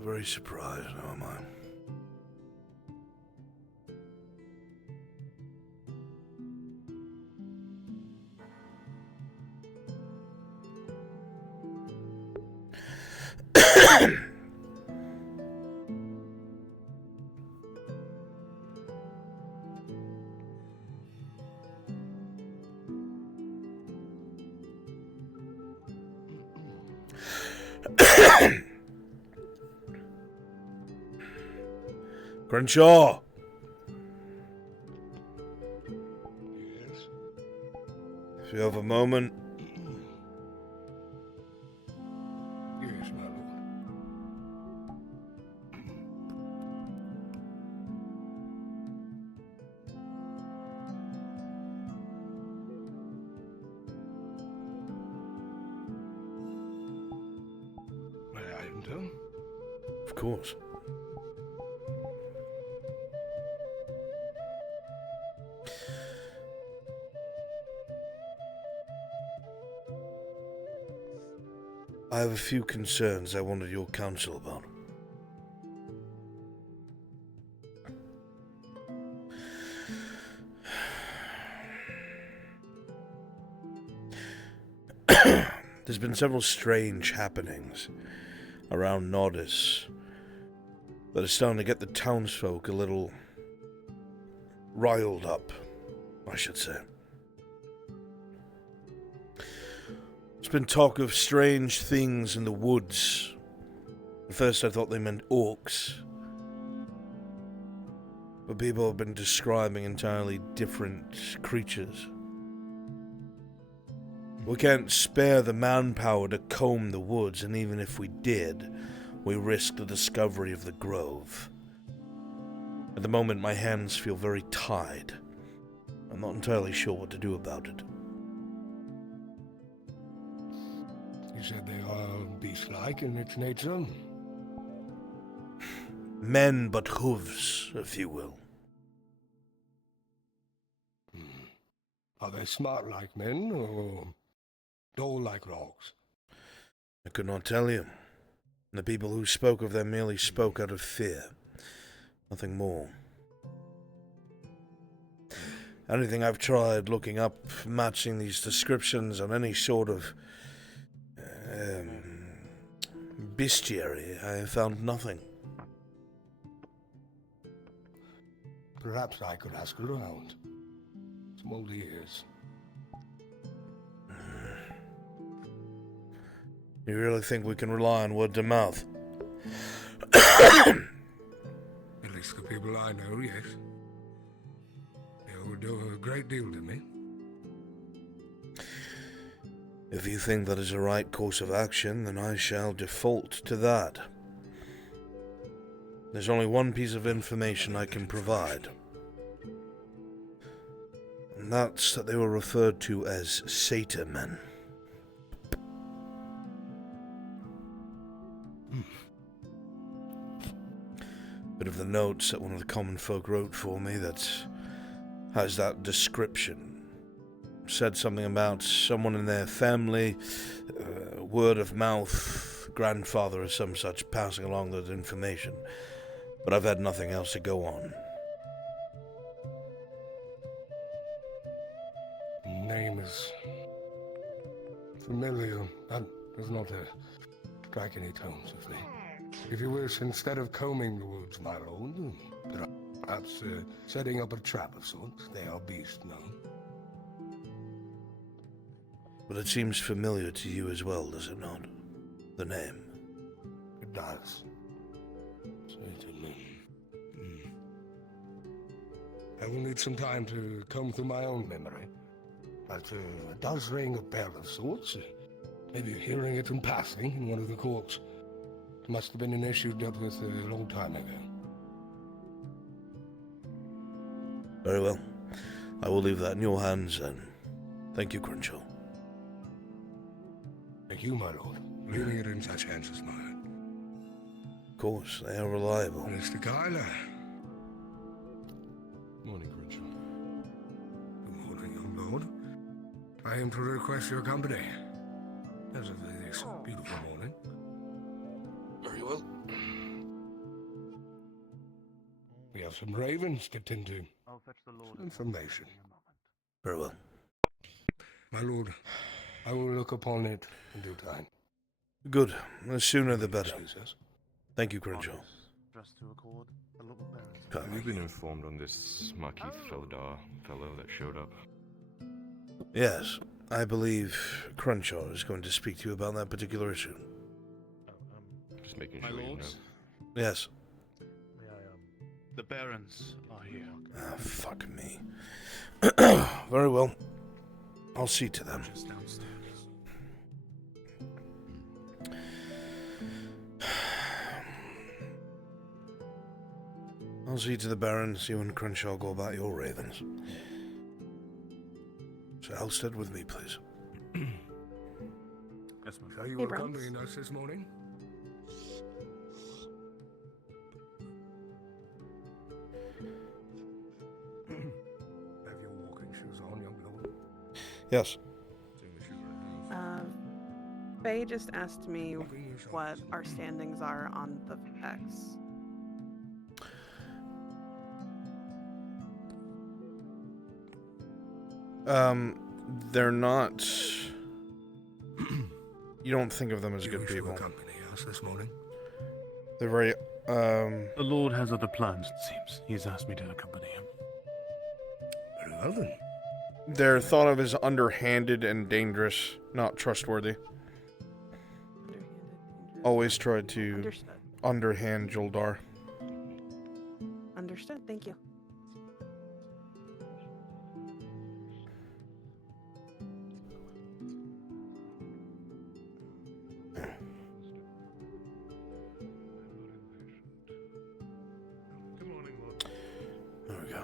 I'm very surprised, how am I? Crenshaw! Yes? If you have a moment. Yes, my lord. May I enter? Of course. I have a few concerns I wanted your counsel about. There's been several strange happenings around Nordis that are starting to get the townsfolk a little riled up, I should say. There's been talk of strange things in the woods. At first I thought they meant orcs, but people have been describing entirely different creatures. We can't spare the manpower to comb the woods, and even if we did, we risk the discovery of the grove. At the moment, my hands feel very tied. I'm not entirely sure what to do about it. You said they are beast-like in its nature? Men but hooves, if you will. Are they smart like men, or dull like dogs? I could not tell you. The people who spoke of them merely spoke out of fear. Nothing more. Anything I've tried looking up, matching these descriptions on any sort of bestiary, I have found nothing. Perhaps I could ask around. Some old ears. You really think we can rely on word to mouth? At least the people I know, yes. They would do a great deal to me. If you think that is the right course of action, then I shall default to that. There's only one piece of information I can provide. And that's that they were referred to as Satyr-men. Bit of the notes that one of the common folk wrote for me that has that description. Said something about someone in their family, word of mouth, grandfather or some such, passing along that information. But I've had nothing else to go on. Name is familiar. That does not strike any tones with me. If you wish, instead of combing the woods, my lord, perhaps setting up a trap of sorts. They are beast known. But it seems familiar to you as well, does it not? The name. It does. Certainly. I will need some time to comb through my own memory. But it does ring a bell of sorts. Maybe hearing it in passing in one of the courts. It must have been an issue dealt with a long time ago. Very well. I will leave that in your hands then. Thank you, Crenshaw. Thank you, my lord. Leaving it in such hands as mine. Of course, they are reliable. Mr. Kyler. Morning, Crenshaw. Good morning, young lord. I am to request your company. As of this beautiful morning. Very well. have some ravens to tend to. I'll fetch the Lord. Information. Very well. My lord, I will look upon it in due time. Good. The sooner the better. Jesus. Thank you, Crenshaw. Just to accord a little balance. Have you been informed on this Marquis Feldar fellow that showed up? Yes, I believe Crenshaw is going to speak to you about that particular issue. Just making My sure you know. lords, Yes. may I, the barons are here. Ah, fuck me. Very well. I'll see to them. Just downstairs. I'll see to the barons. You and Crenshaw go about your ravens. So Halstead with me, please. Yes, ma'am. So you Hey, were Bruns. accompanying us this morning? Have your walking shoes on, young lord? Yes. Faye just asked me Walking your shoes. what our standings are on the X. They're not... You don't think of them as You good wish to people. accompany us this morning? They're very, The Lord has other plans, it seems. He's asked me to accompany him. Very well then. They're thought of as underhanded and dangerous, not trustworthy. Underhanded, dangerous. Always tried to Understood. underhand Juldar. Understood. Thank you. Good morning, Lord. There we go.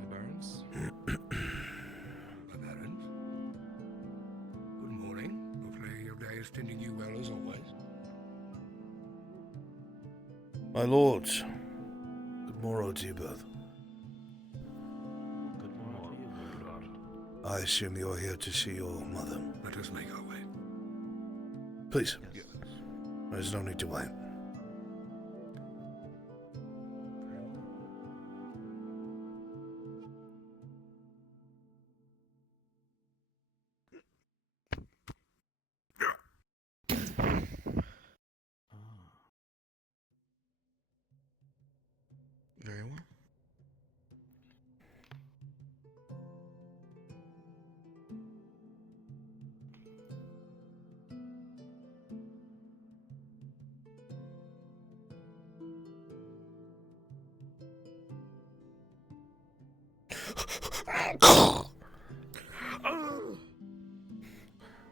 My barons? My barons. Good morning. Hopefully your day is tending you well as always. My lords, good morrow to you both. Good morning to you, Lord. I assume you're here to see your mother. Let us make our way. Please, Yes. there's no need to wait. Very well.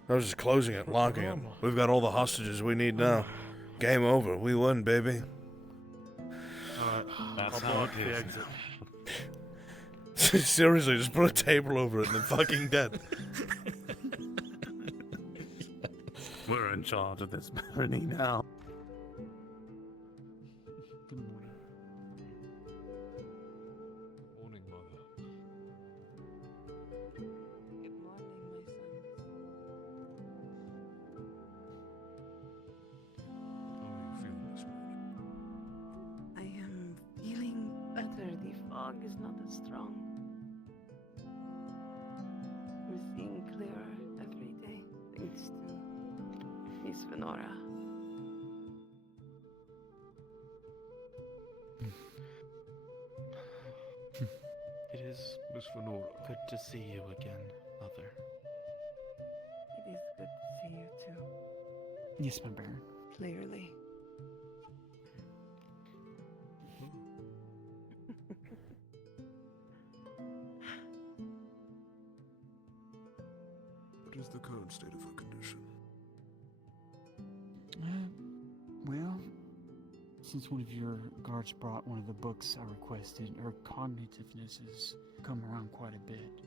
I was just closing it, locking it. We've got all the hostages we need now. Game over. We won, baby. Alright, That's I'll how block it the is. exit. Seriously, just put a table over it and they're fucking dead. We're in charge of this barony now. Good morning. Morning, Mother. Good morning, my sons. How are you feeling this morning? I am feeling better. The fog is not as strong. I'm seeing clearer every day, thanks to Miss Venora. It is Miss Venora. good to see you again, Mother. It is good to see you too, Yes, my Baron. clearly. What is the current state of her condition? Well, since one of your guards brought one of the books I requested, her cognitiveness has come around quite a bit.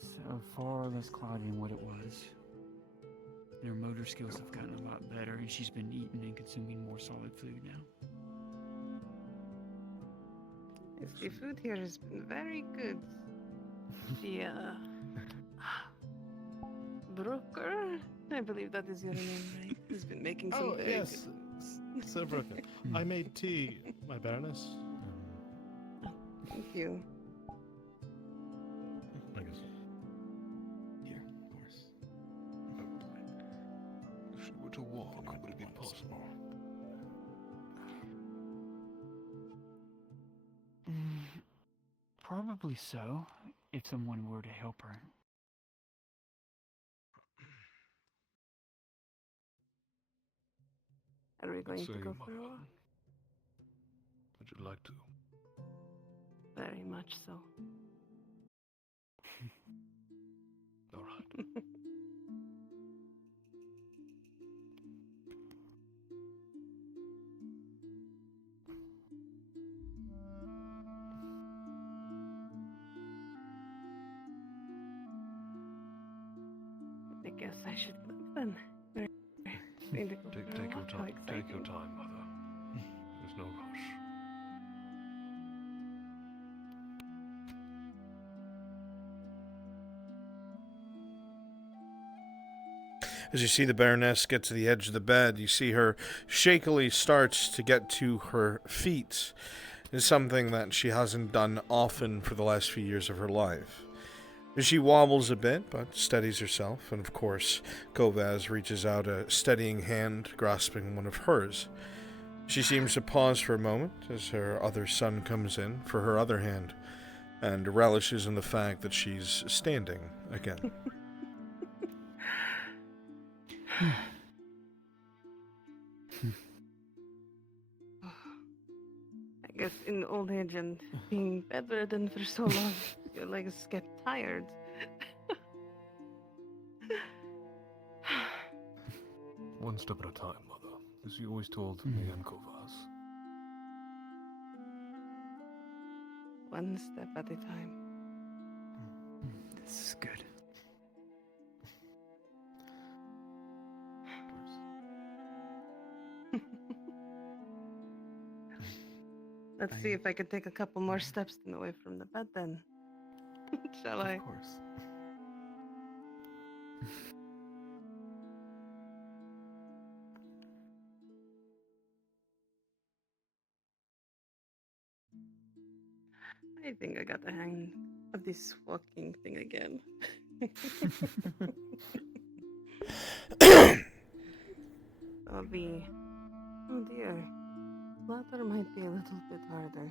So far less cloudy than what it was. And her motor skills have gotten a lot better, and she's been eating and consuming more solid food now. Yes, the food here has been very good. The, Brooker? I believe that is your name, right? Has been making some Oh, very yes, Sir Brooker. I made tea, my Baroness. good... Thank you. I guess. Here, of course. If she were to walk, would it be possible? Probably so, if someone were to help her. Are we going to Say, go for a Mother. walk? Would you like to? Very much so. All right. I guess I should move then. Going to go for a Take your walk? How time. Take your exciting. time, Mother. There's no rush. As you see the Baroness get to the edge of the bed, you see her shakily starts to get to her feet. It's something that she hasn't done often for the last few years of her life. She wobbles a bit, but steadies herself, and of course, Kovaz reaches out a steadying hand, grasping one of hers. She seems to pause for a moment as her other son comes in for her other hand, and relishes in the fact that she's standing again. I guess in old age and being bedridden for so long, your legs get tired. One step at a time, Mother. As you always told me and Kovas. One step at a time. This is good. Let's see if I can take a couple more steps away from the bed then. Shall I? Of course. I think I got the hang of this walking thing again. Oh dear. Ladder might be a little bit harder.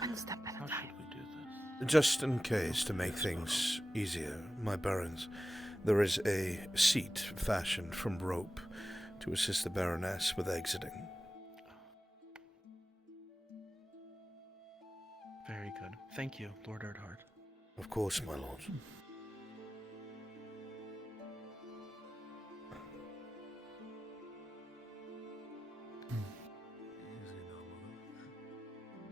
One step at How a time. should we do this? Just in case, to make things easier, my barons, there is a seat fashioned from rope to assist the Baroness with exiting. Very good. Thank you, Lord Erdhart. Of course, my lord. Easy now, Mother.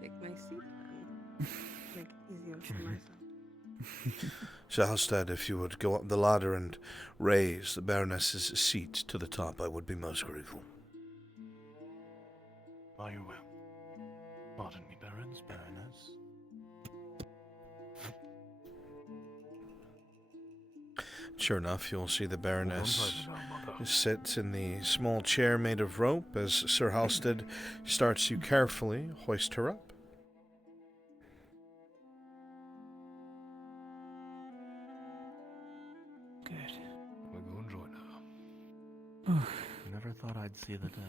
Take my seat then. Make it easier for myself. Sir Halstead, if you would go up the ladder and raise the Baroness's seat to the top, I would be most grateful. By your will. Pardon me, Barons, Baroness. Sure enough, you'll see the Baroness One time now, Mother. sit in the small chair made of rope as Sir Halstead starts to carefully hoist her up. Good. We're going to enjoy now. Never thought I'd see the day.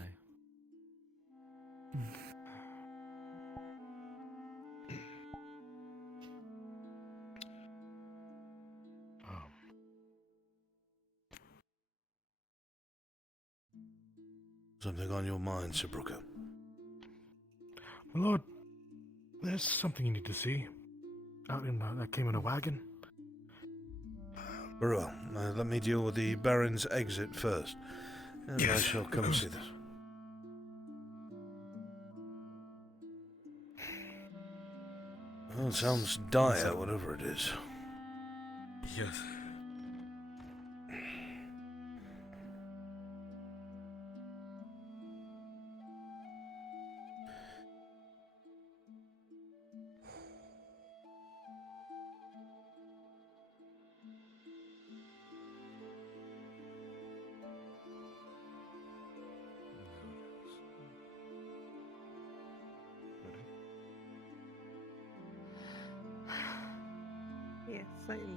Something on your mind, Sir Brooker? My lord, there's something you need to see. Out in that came in a wagon. Very well. Let me deal with the Baron's exit first, and I Yes. shall come see this. Well, it sounds dire, whatever it is. Yes. Yes, I am ready.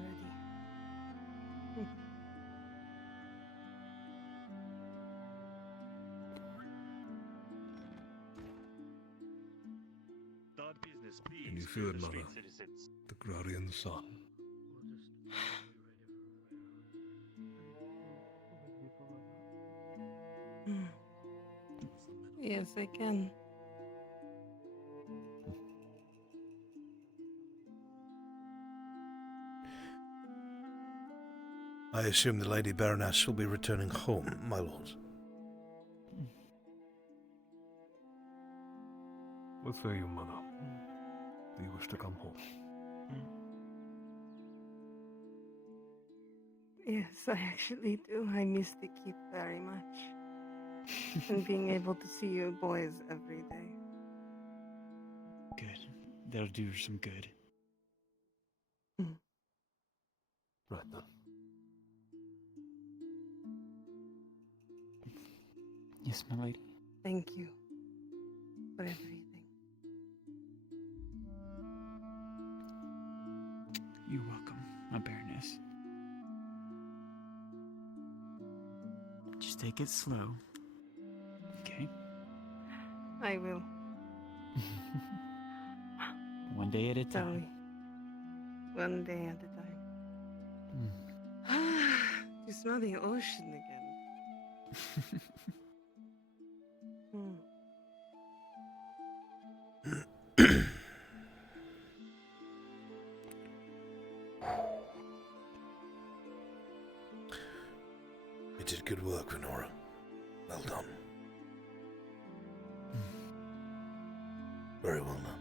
Can you feel it, Mother? The Gradian sun. Yes, I can. I assume the Lady Baroness will be returning home, my lord. What say you, Mother? Do you wish to come home? Yes, I actually do. I miss the keep very much. And being able to see you boys every day. Good. That'll do her some good. Right then. Yes, my lady. Thank you for everything. You're welcome, my Baroness. Just take it slow. Okay? I will. One day at a Tell time. me. One day at a time. You smell the ocean again. You did good work, Venora. Well done. Very well done.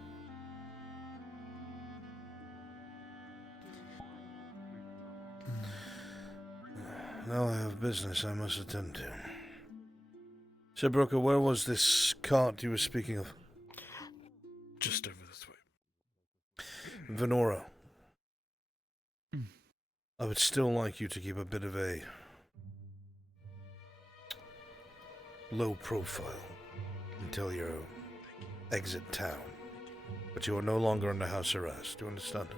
Now I have business I must attend to. Sir Brooker, where was this cart you were speaking of? Just over this way. Venora. I would still like you to keep a bit of a low profile until you exit town. But you are no longer under house arrest. Do you understand? I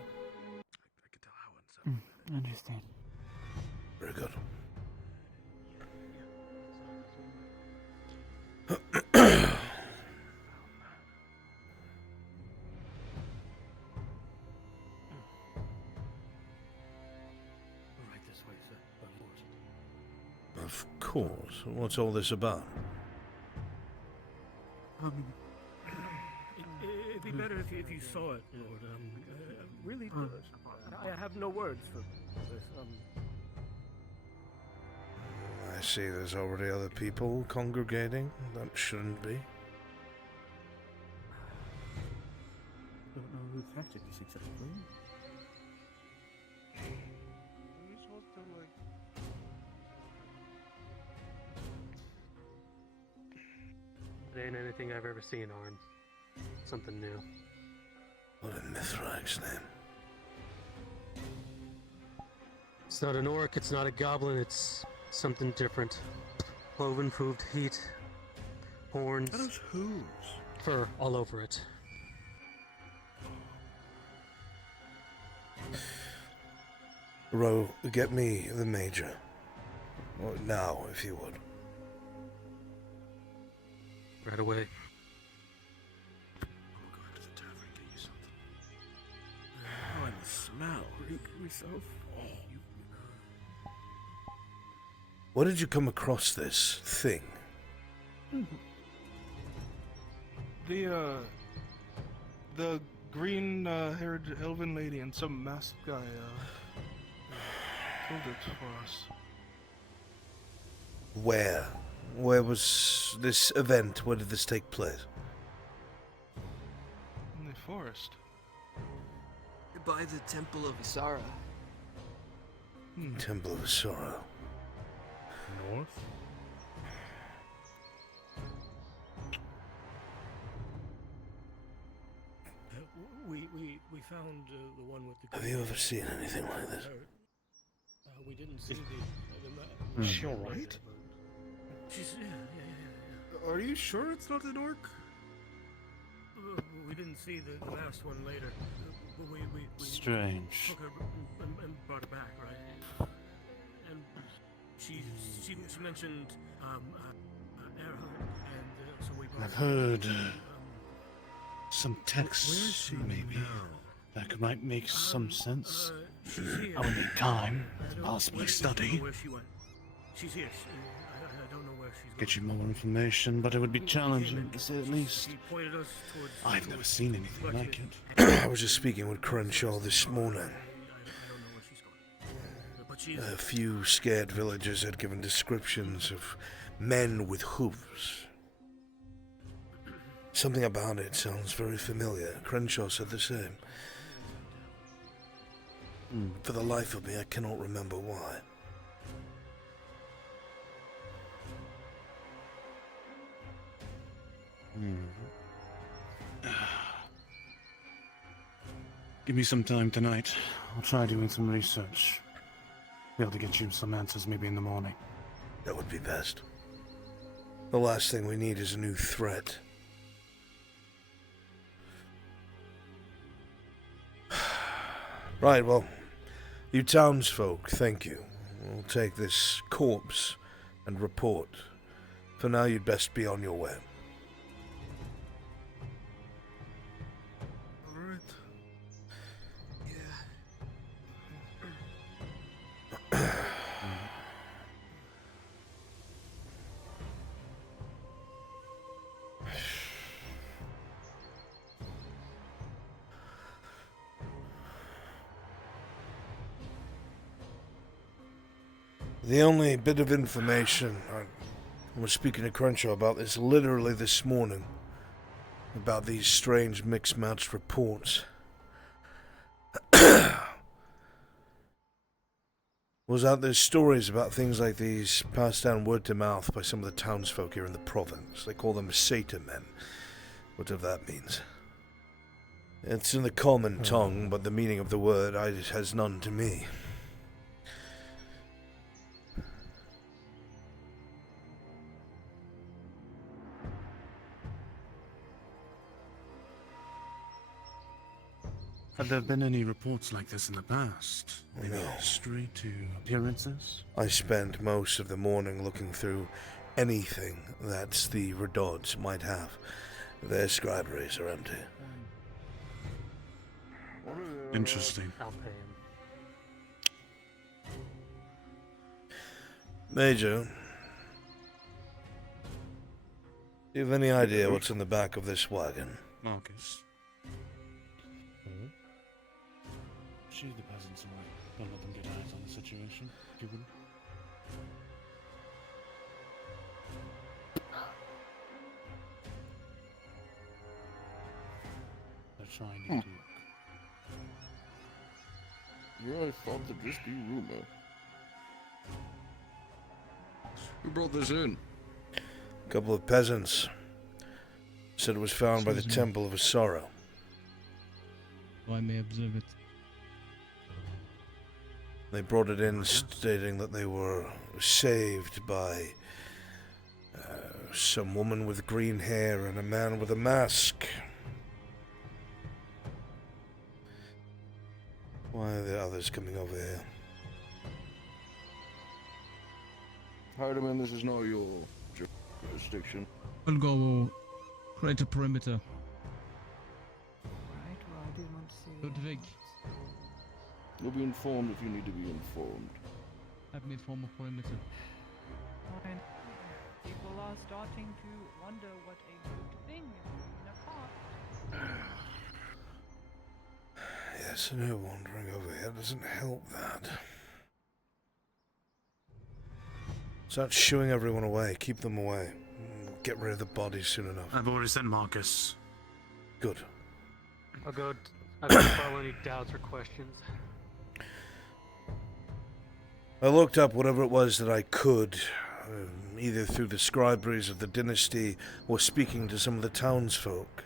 can tell how unsettled. I understand. Very good. Right this way, sir. Of course. What's all this about? It'd be better if you saw it, Lord. Really, I have no words for this. I see there's already other people congregating. That shouldn't be. Don't know who captured you successfully. It ain't anything I've ever seen, Arn. Something new. What a Mithrax name. It's not an orc, it's not a goblin, it's something different. Cloven-proved heat, horns, Those who's? fur all over it. Ro, get me the Major. Well, now, if you would. Right away. We'll go into the tavern and get you something. Oh, and the smell. Reek myself. Oh, Where did you come across this thing? The green haired elven lady and some masked guy killed it for us. Where? Where was this event? Where did this take place? In the forest. by the Temple of Isara. Temple of Sorrow. North? We found the one with the. Have you ever seen anything like this? We didn't see the. Is she alright? She's yeah. Are you sure it's not an orc? We didn't see the last one later. But we Strange. took her and brought her back, right? And she mentioned Earhart, and so we brought I've her. heard some texts, maybe. That might make some sense. She's here. I would need time to I don't- possibly I don't study. know where she went. She's here. I don't know where she's gone. Get you more information, but it would be challenging, to say the least. She pointed us towards. I've never seen anything like it. I was just speaking with Crenshaw this morning. I don't know where she's gone. But she's. A few scared villagers had given descriptions of men with hooves. Something about it sounds very familiar. Crenshaw said the same. For the life of me, I cannot remember why. Give me some time tonight. I'll try doing some research. Be able to get you some answers maybe in the morning. That would be best. The last thing we need is a new threat. Right, well, you townsfolk, thank you. We'll take this corpse and report. For now, you'd best be on your way. Alright. The only bit of information I was speaking to Crenshaw about this literally this morning, about these strange mixed-matched reports. Was that there's stories about things like these passed down word to mouth by some of the townsfolk here in the province. They call them satyr men, whatever that means. It's in the common tongue, but the meaning of the word has none to me. Have there been any reports like this in the past? Maybe No. straight to appearances? I spent most of the morning looking through anything that the Redods might have. Their scriberies are empty. Interesting. I'll pay him. Major, do you have any idea what's in the back of this wagon? Marcus. Shoo the peasants away. Don't let them get eyes on the situation. You wouldn't? They're trying to do. Yeah, I thought to just be rumor. Who brought this in? A couple of peasants. Said it was found by the Excuse me. Temple of Sorrow. I may observe it. They brought it in stating that they were saved by some woman with green hair and a man with a mask. Why are the others coming over here? Hardiman, this is not your jurisdiction. We'll go create a perimeter. Right, well, I did want to see. Ludwig, You'll be informed if you need to be informed. have me form a perimeter. Fine. People are starting to wonder what a good thing in a park. Yes, I know wandering over here doesn't help that. Start shooing everyone away. Keep them away. Get rid of the bodies soon enough. I've already sent Marcus. Good. I'll go I don't follow any doubts or questions. I looked up whatever it was that I could, either through the scriberies of the dynasty or speaking to some of the townsfolk.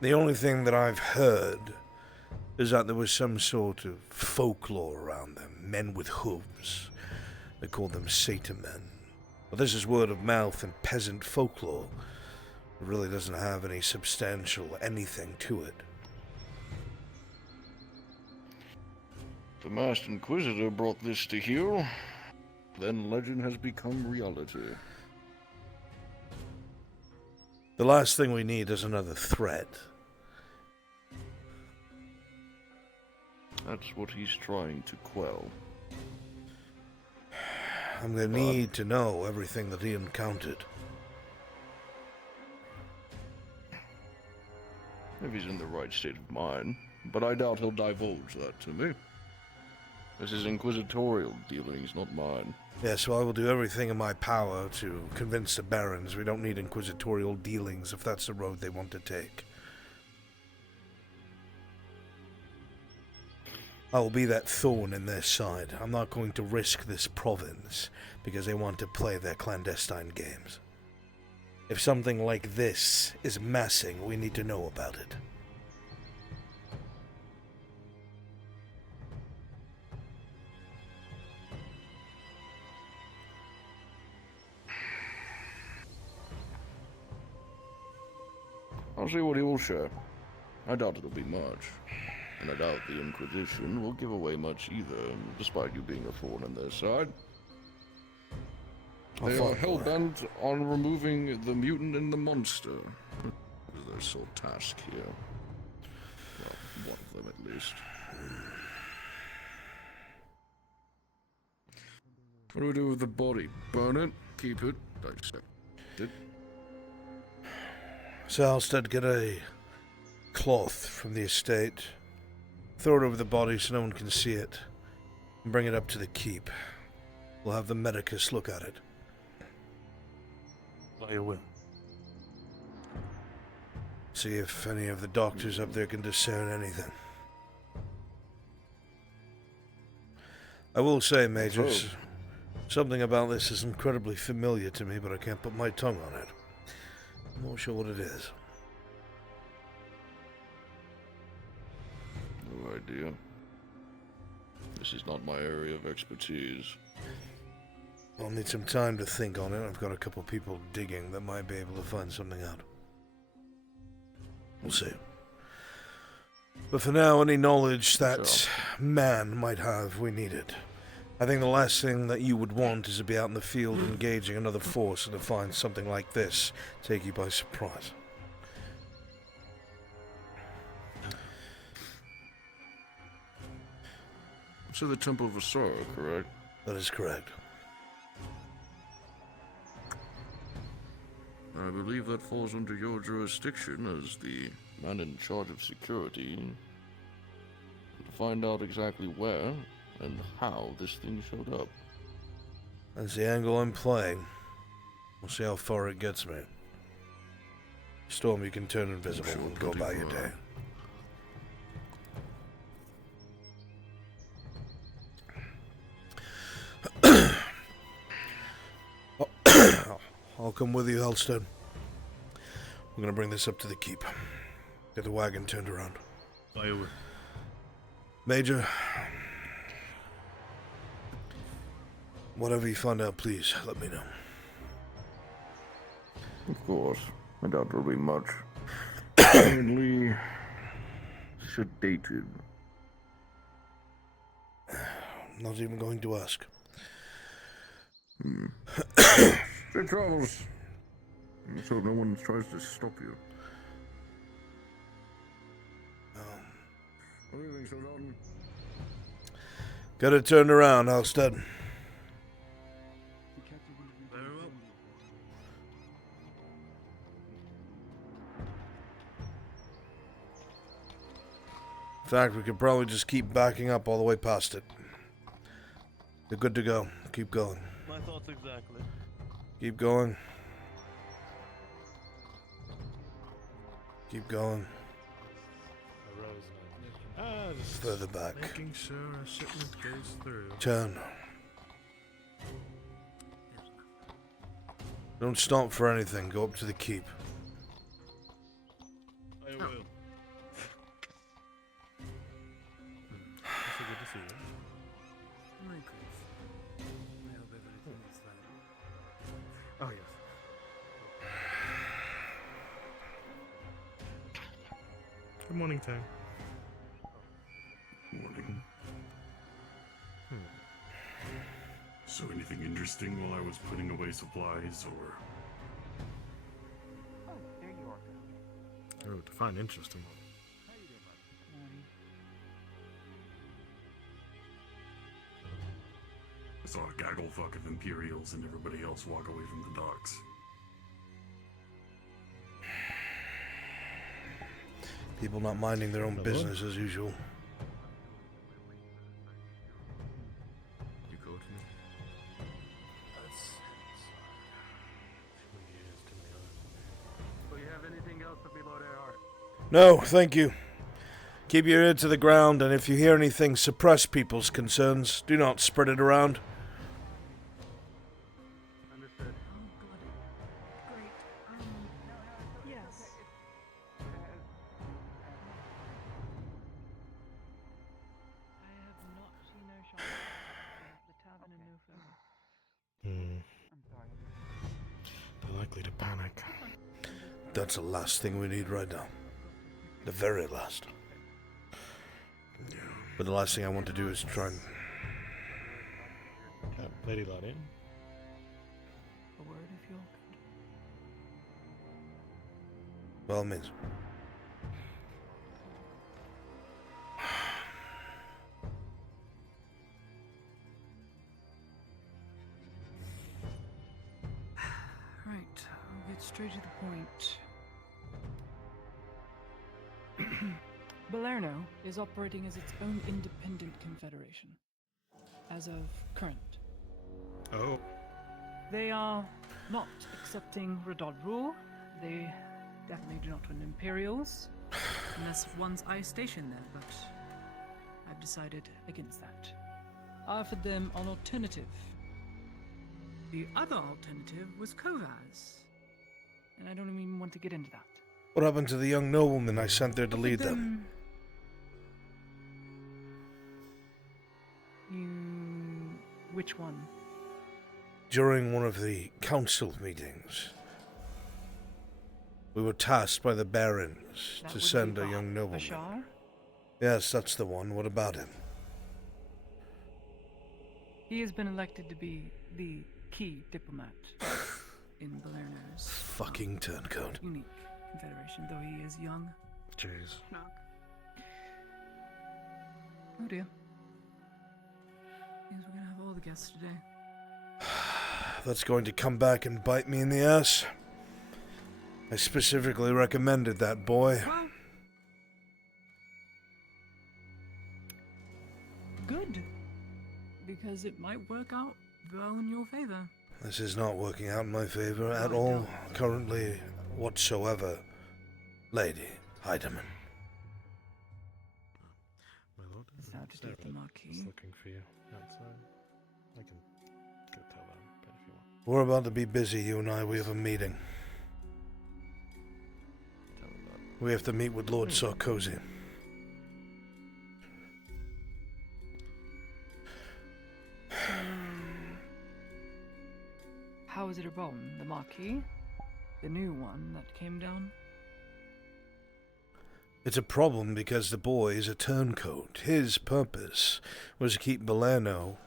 The only thing that I've heard is that there was some sort of folklore around them, men with hooves. They called them Satan men. But this is word of mouth and peasant folklore. It really doesn't have any substantial anything to it. The Masked Inquisitor brought this to here, then legend has become reality. The last thing we need is another threat. That's what he's trying to quell. I'm gonna need to know everything that he encountered. If he's in the right state of mind, but I doubt he'll divulge that to me. This is inquisitorial dealings, not mine. Yes, well, I will do everything in my power to convince the barons we don't need inquisitorial dealings if that's the road they want to take. I will be that thorn in their side. I'm not going to risk this province because they want to play their clandestine games. If something like this is massing, we need to know about it. I'll see what he will share. I doubt it'll be much. And I doubt the Inquisition will give away much either, despite you being a thorn in their side. They are hell-bent on removing the mutant and the monster. Is their sole task here. Well, one of them at least. What do we do with the body? Burn it? Keep it? Dissect it? So Halstead, get a cloth from the estate, throw it over the body so no one can see it, and bring it up to the keep. We'll have the medicus look at it. By your will. See if any of the doctors up there can discern anything. I will say, Majors, something about this is incredibly familiar to me, but I can't put my tongue on it. I'm not sure what it is. No idea. This is not my area of expertise. I'll need some time to think on it. I've got a couple people digging that might be able to find something out. We'll see. But for now, any knowledge that man might have, we need it. I think the last thing that you would want is to be out in the field engaging another force and to find something like this take you by surprise. So the Temple of Asura, correct? That is correct. I believe that falls under your jurisdiction as the man in charge of security to find out exactly where and how this thing showed up. That's the angle I'm playing. We'll see how far it gets me. Storm, you can turn invisible and go about your day. I'll come with you, Halstead. We're gonna bring this up to the keep. Get the wagon turned around. By your will. Major, whatever you find out, please let me know. Of course. I doubt there'll be much. Mainly sedated. Not even going to ask. Safe travels. Let's hope no one tries to stop you. What do you think, Sir Dalton? Got it turned around, Halstead. Very well. In fact, we could probably just keep backing up all the way past it. You're good to go. Keep going. My thoughts exactly. Keep going. Keep going. I rose and just further back. making sure our shipment goes through. Turn. Don't stop for anything. Go up to the keep. I will. Also good to see you. Merry Christmas. I hope everything is fine. Oh, yes. Good morning, Tang. Morning. So anything interesting while I was putting away supplies, or? Oh, there you are. Oh, define interesting. I saw a gaggle fuck of Imperials and everybody else walk away from the docks. People not minding their own business as usual. You go to me. Do you have anything else for me, Lord Earhart? No, thank you. Keep your ear to the ground, and if you hear anything, suppress people's concerns. Do not spread it around. Understood. Great. Yes. I have not seen no shop at the tavern in Newfoundland. I'm sorry. They're likely to panic. That's the last thing we need right now. The very last. But the last thing I want to do is try and... Lady Lottie. A word if you'll By all means. Right, I'll get straight to the point. Balerno is operating as its own independent confederation. As of current. Oh. They are not accepting Radod rule. They definitely do not want Imperials. Unless one's I stationed there, but I've decided against that. I offered them an alternative. The other alternative was Kovaz. And I don't even want to get into that. What happened to the young nobleman I sent there to lead them? Which one? During one of the council meetings, we were tasked by the barons to send a young nobleman. Bashar? Yes, that's the one. What about him? He has been elected to be the key diplomat in Balerno's fucking turncoat. Unique confederation, though he is young. Jeez. Oh dear. Means we're gonna have all the guests today. That's going to come back and bite me in the ass. I specifically recommended that boy. Well, good. Because it might work out well in your favor. This is not working out in my favor at all, currently, whatsoever. Lady Heidemann. My lord, Sarah the Marquis. is looking for you outside. I can go tell them, but if you want. We're about to be busy, you and I. We have a meeting. We have to meet with Lord Sarkozy. How is it evolving? The Marquis? The new one that came down? It's a problem because the boy is a turncoat. His purpose was to keep Balerno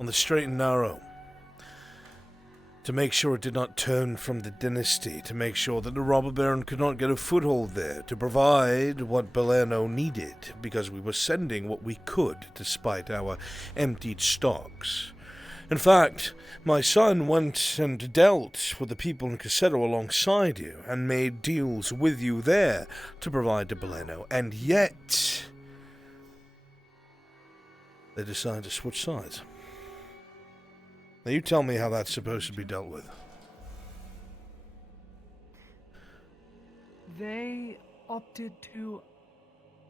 on the straight and narrow. To make sure it did not turn from the dynasty. To make sure that the robber baron could not get a foothold there. To provide what Balerno needed. Because we were sending what we could despite our emptied stocks. In fact, my son went and dealt with the people in Cassetto alongside you and made deals with you there to provide to Balerno, and yet they decided to switch sides. Now you tell me how that's supposed to be dealt with. They opted to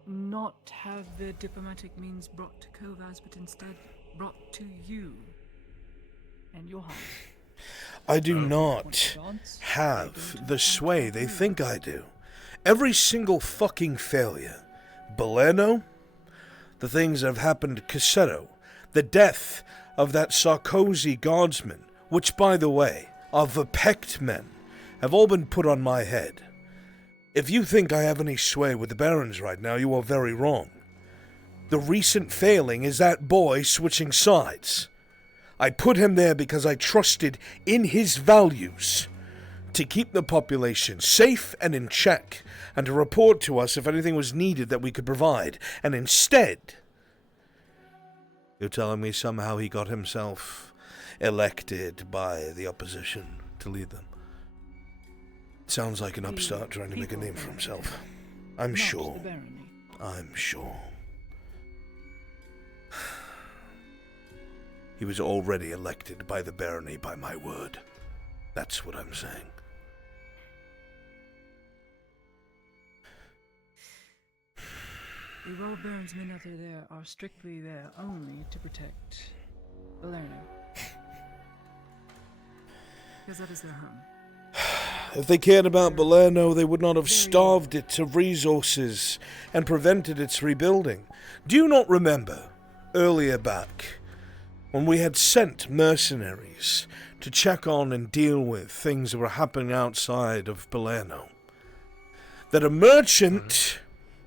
not have the diplomatic means brought to Kovas, but instead brought to you and your house? I do not have the sway they think I do. Every single fucking failure. Belerno, the things that have happened to Cassetto, the death of that Sarkozy guardsman, which, by the way, are Vepect men, have all been put on my head. If you think I have any sway with the Barons right now, you are very wrong. The recent failing is that boy switching sides. I put him there because I trusted in his values to keep the population safe and in check, and to report to us if anything was needed that we could provide. And instead, you're telling me somehow he got himself elected by the opposition to lead them. Sounds like an upstart trying to make a name for himself. I'm sure. I'm sure. He was already elected by the barony by my word. That's what I'm saying. The Royal Barons men that are there are strictly there only to protect Belerno. Because that is their home. If they cared about Belerno, they would not have starved it of resources and prevented its rebuilding. Do you not remember, earlier back, when we had sent mercenaries to check on and deal with things that were happening outside of Belerno? That a merchant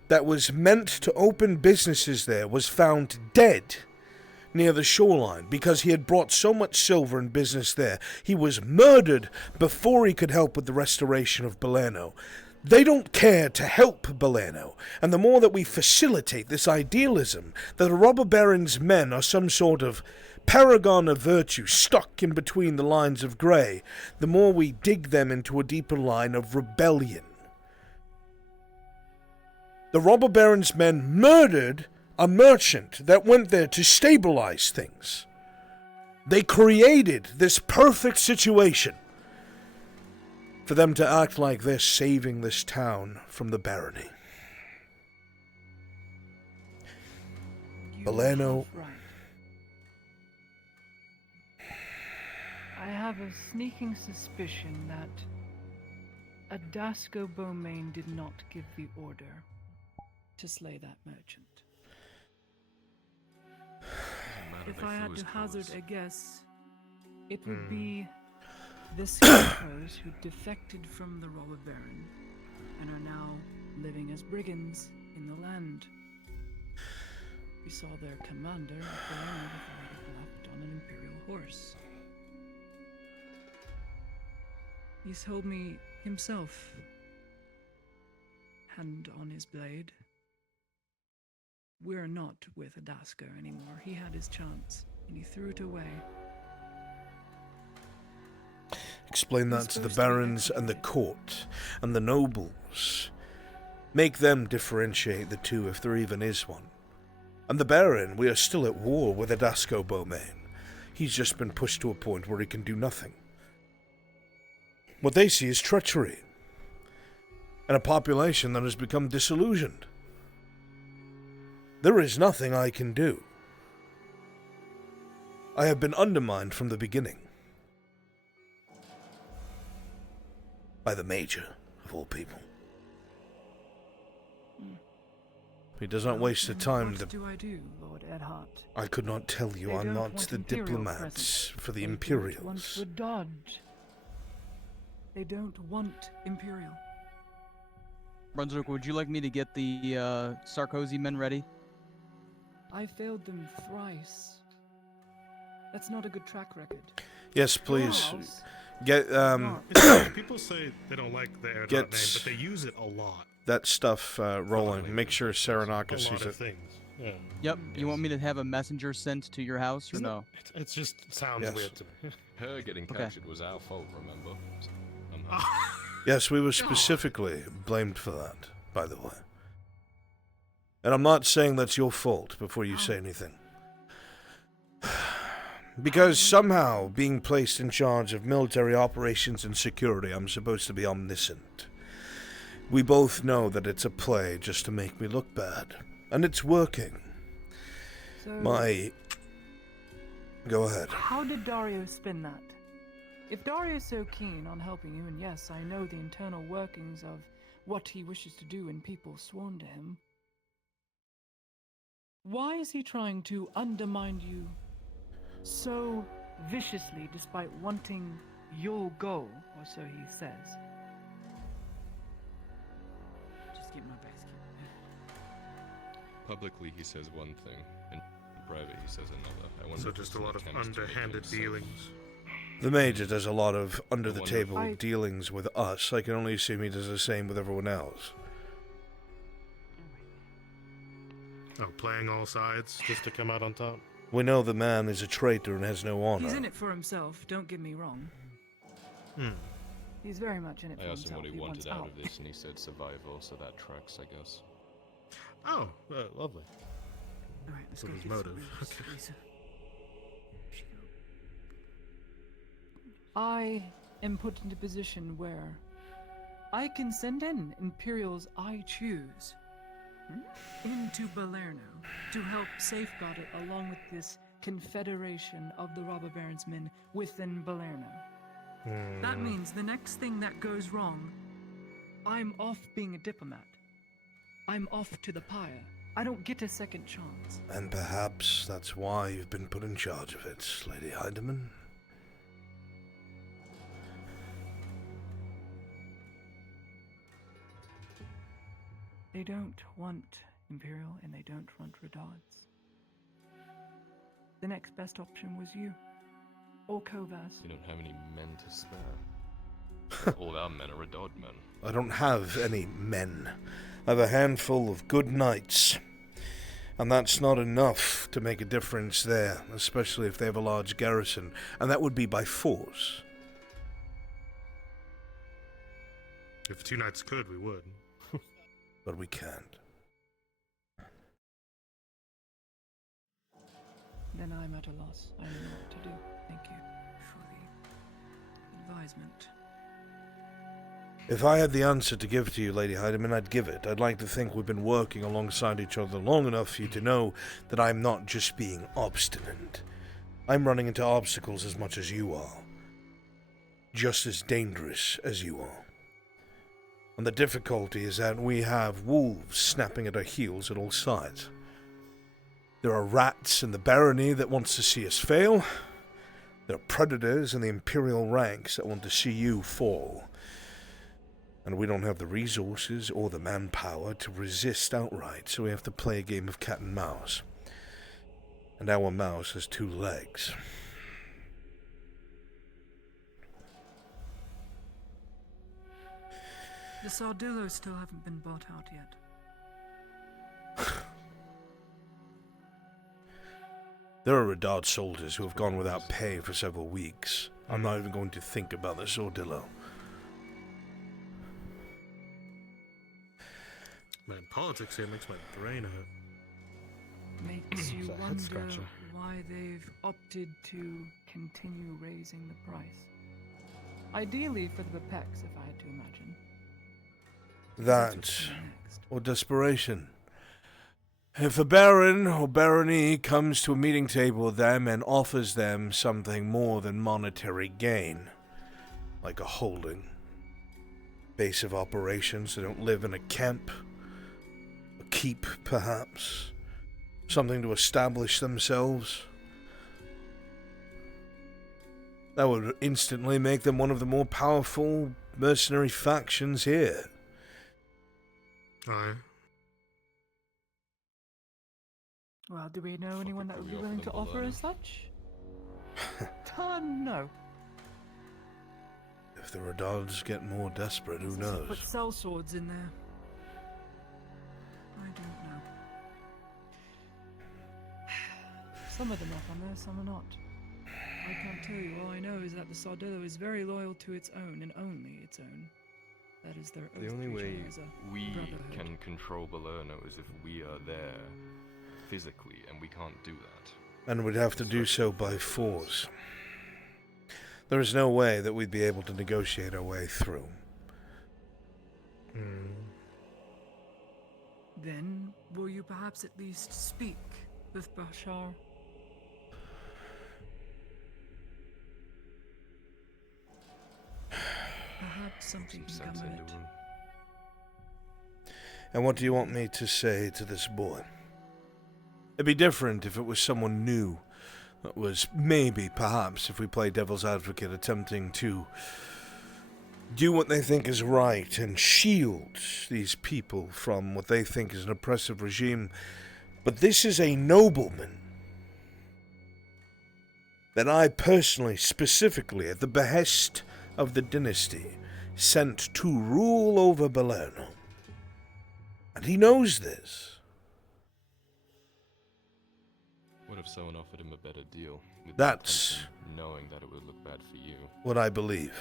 that was meant to open businesses there was found dead near the shoreline because he had brought so much silver and business there. He was murdered before he could help with the restoration of Belerno. They don't care to help Belerno, and the more that we facilitate this idealism that the robber baron's men are some sort of paragon of virtue stuck in between the lines of grey, the more we dig them into a deeper line of rebellion. The robber baron's men murdered a merchant that went there to stabilize things. They created this perfect situation for them to act like they're saving this town from the barony. Belerno. I have a sneaking suspicion that Adasco Beaumain did not give the order to slay that merchant. If I had to hazard a guess, it would be the scarecrows who defected from the robber baron and are now living as brigands in the land. We saw their commander at Belerno before he left on an imperial horse. He told me himself, hand on his blade, we're not with Adasco anymore. He had his chance, and he threw it away. Explain that to the barons and the court and the nobles. Make them differentiate the two if there even is one. And the baron, we are still at war with Adasco Beaumain. He's just been pushed to a point where he can do nothing. What they see is treachery, and a population that has become disillusioned. There is nothing I can do. I have been undermined from the beginning. By the Major, of all people. He does not waste the time What do I do, Lord Edhart? I could not tell you. They I'm don't not want the Imperial diplomats presence. for the They don't Imperials. want the Dodge. They don't want Imperial. Brunswick, would you like me to get the Sarkozy men ready? I failed them thrice. That's not a good track record. Yes, please. House. Get People say they don't like the Airdot Get name, but they use it a lot. that stuff rolling. Make sure Saranaka A sees lot it. of things. Yeah. Yep. You want me to have a messenger sent to your house or Isn't no? It just sounds Yes. weird to me. Her getting Okay. captured was our fault, remember? Yes, we were specifically blamed for that, by the way. And I'm not saying that's your fault before you say anything. Because somehow, being placed in charge of military operations and security, I'm supposed to be omniscient. We both know that it's a play just to make me look bad. And it's working. So, Go ahead. how did Dario spin that? If Dario's so keen on helping you, and yes, I know the internal workings of what he wishes to do in people sworn to him, why is he trying to undermine you so viciously despite wanting your goal, or so he says? Just keep my basket. Publicly, he says one thing, and in private, he says another. I wonder So if just it's a an lot of attempt to make underhanded himself- dealings. The Major does a lot of under-the-table I- dealings with us. I can only assume he does the same with everyone else. Oh, playing all sides just to come out on top? We know the man is a traitor and has no honor. He's in it for himself, don't get me wrong. He's very much in it for I asked him himself. what he wants wanted out of this, and he said survival, so that tracks, I guess. Oh, lovely. Alright, let's So go his get motive. some Okay. Lisa. I am put into a position where I can send in Imperials I choose into Balerno to help safeguard it along with this confederation of the robber baron's men within Balerno. That means the next thing that goes wrong, I'm off being a diplomat. I'm off to the pyre. I don't get a second chance. And perhaps that's why you've been put in charge of it, Lady Heidemann. They don't want Imperial and they don't want Redards. The next best option was you. Or Kovas. You don't have any men to spare. All our men are Redod men. I don't have any men. I have a handful of good knights. And that's not enough to make a difference there, especially if they have a large garrison. And that would be by force. If two knights could, we would. But we can't. Then I'm at a loss. I don't know what to do. Thank you for the advisement. If I had the answer to give to you, Lady Heidemann, I'd give it. I'd like to think we've been working alongside each other long enough for you to know that I'm not just being obstinate. I'm running into obstacles as much as you are. Just as dangerous as you are. And the difficulty is that we have wolves snapping at our heels at all sides. There are rats in the barony that wants to see us fail. There are predators in the imperial ranks that want to see you fall. And we don't have the resources or the manpower to resist outright, so we have to play a game of cat and mouse. And our mouse has 2 legs. The Sardillos still haven't been bought out yet. There are Redard soldiers who have gone without pay for several weeks. I'm not even going to think about the Sordillo. Man, politics here makes my brain hurt. Makes you It's a head wonder scratcher. why they've opted to continue raising the price. Ideally for the Bepex, if I had to imagine. That, or desperation. If a baron or barony comes to a meeting table with them and offers them something more than monetary gain, like a holding, base of operations, they don't live in a camp, a keep perhaps, something to establish themselves, that would instantly make them one of the more powerful mercenary factions here. Aye. Well, do we know anyone that would be we offer willing them to offer Balerno? as such? No. If the Redards get more desperate, who knows? Put cell swords in there. I don't know. Some of them are on there, some are not. I can't tell you. All I know is that the Sardillo is very loyal to its own and only its own. That is their oath The only to each way other as a we brotherhood. can control Balerno is if we are there physically, and we can't do that. And we'd have to do so by force. There is no way that we'd be able to negotiate our way through. Then, will you perhaps at least speak with Bashar? Perhaps something can come of it. And what do you want me to say to this boy? It'd be different if it was someone new. That was maybe, perhaps, if we play devil's advocate, attempting to do what they think is right and shield these people from what they think is an oppressive regime. But this is a nobleman that I personally, specifically, at the behest of the dynasty, sent to rule over Balerno. And he knows this. What if someone offered him a better deal? With That's the intention, knowing that it would look bad for you. what I believe.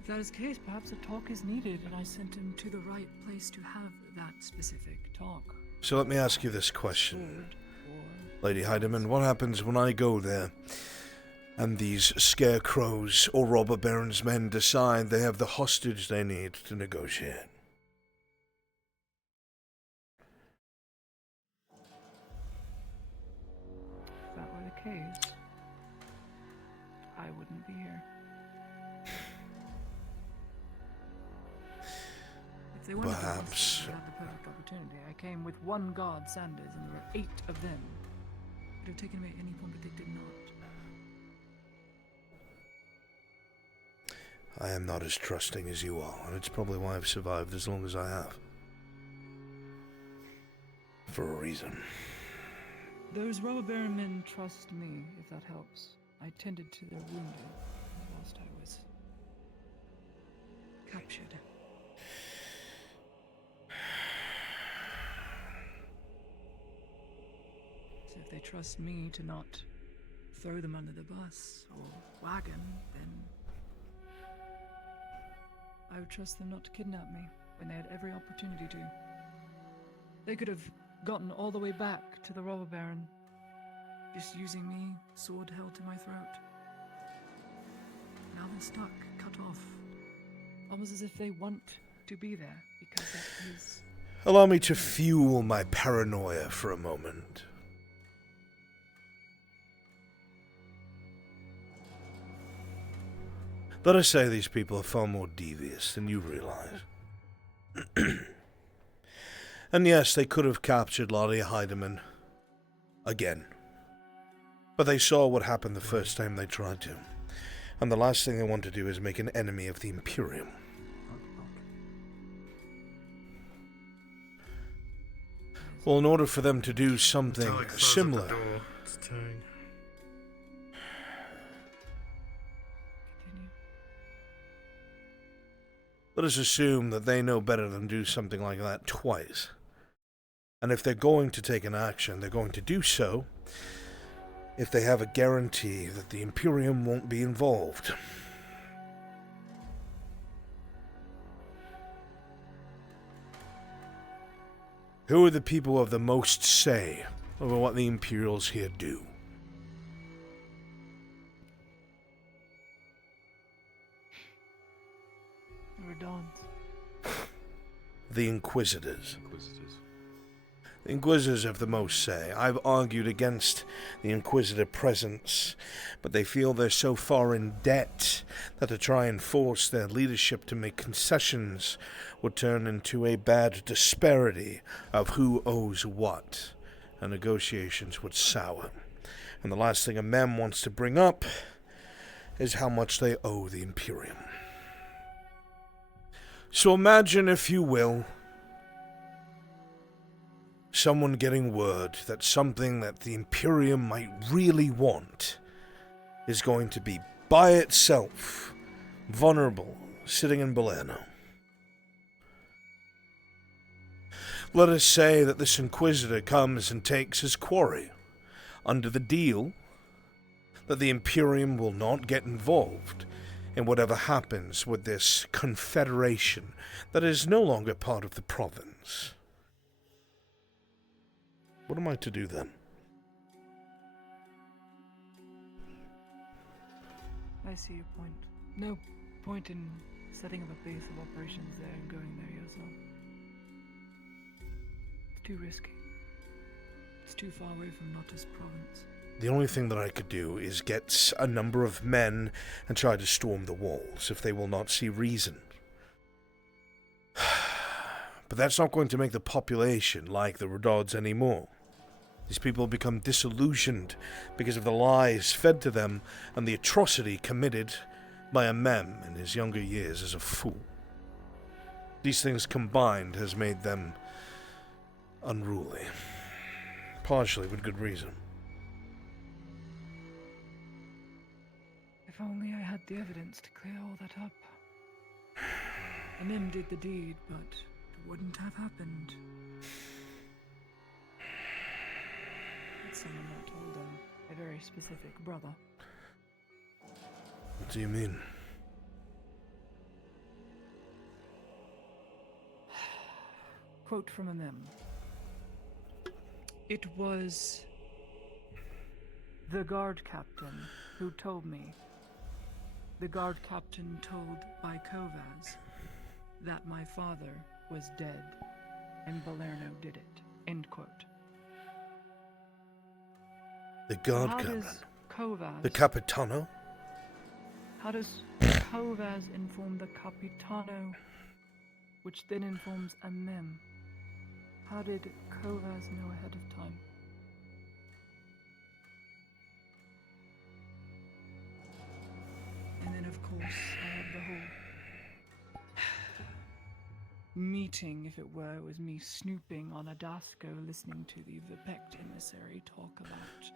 If that is the case, perhaps a talk is needed, and I sent him to the right place to have that specific talk. So let me ask you this question, Lady Heidemann. What happens when I go there and these scarecrows or robber baron's men decide they have the hostage they need to negotiate? If that were the case, I wouldn't be here. If they wanted Perhaps. to have the perfect opportunity, I came with one guard, Sanders, and there were 8 of them. It would have taken me at any point, but they did not. I am not as trusting as you are, and it's probably why I've survived as long as I have. For a reason. Those robber baron men trust me, if that helps. I tended to their wounded whilst I was captured. So if they trust me to not throw them under the bus or wagon, then I would trust them not to kidnap me when they had every opportunity to. They could have gotten all the way back to the robber baron, just using me, sword held to my throat. Now they're stuck, cut off, almost as if they want to be there, because that is... Allow me to fuel my paranoia for a moment. Let us say these people are far more devious than you realize. And yes, they could have captured Lottie Heidemann again. But they saw what happened the first time they tried to. And the last thing they want to do is make an enemy of the Imperium. Well, in order for them to do something similar... Let us assume that they know better than do something like that twice. And if they're going to take an action, they're going to do so if they have a guarantee that the Imperium won't be involved. Who are the people who have the most say over what the Imperials here do? The Inquisitors. The Inquisitors have the most say. I've argued against the Inquisitor presence, but they feel they're so far in debt that to try and force their leadership to make concessions would turn into a bad disparity of who owes what, and negotiations would sour. And the last thing a mem wants to bring up is how much they owe the Imperium. So imagine, if you will, someone getting word that something that the Imperium might really want is going to be by itself, vulnerable, sitting in Balerno. Let us say that this Inquisitor comes and takes his quarry, under the deal that the Imperium will not get involved in whatever happens with this confederation that is no longer part of the province. What am I to do then? I see your point. No point in setting up a base of operations there and going there yourself. too risky. It's too far away from Lotta's province. The only thing that I could do is get a number of men and try to storm the walls if they will not see reason. But that's not going to make the population like the Redods anymore. These people become disillusioned because of the lies fed to them and the atrocity committed by a mem in his younger years as a fool. These things combined has made them unruly. Partially with good reason. If only I had the evidence to clear all that up. And them did the deed, but it wouldn't have happened. It's someone I told them, a very specific brother. What do you mean? Quote from a mem. It was the guard captain who told me. The guard captain told by Kovaz that my father was dead and Balerno did it. End quote. The guard How captain? does Kovaz... The Capitano? How does Kovaz inform the Capitano, which then informs a mem? How did Kovaz know ahead of time? And then, of course, I had the whole meeting, if it were. It was me snooping on Adasco, listening to the Vipect emissary talk about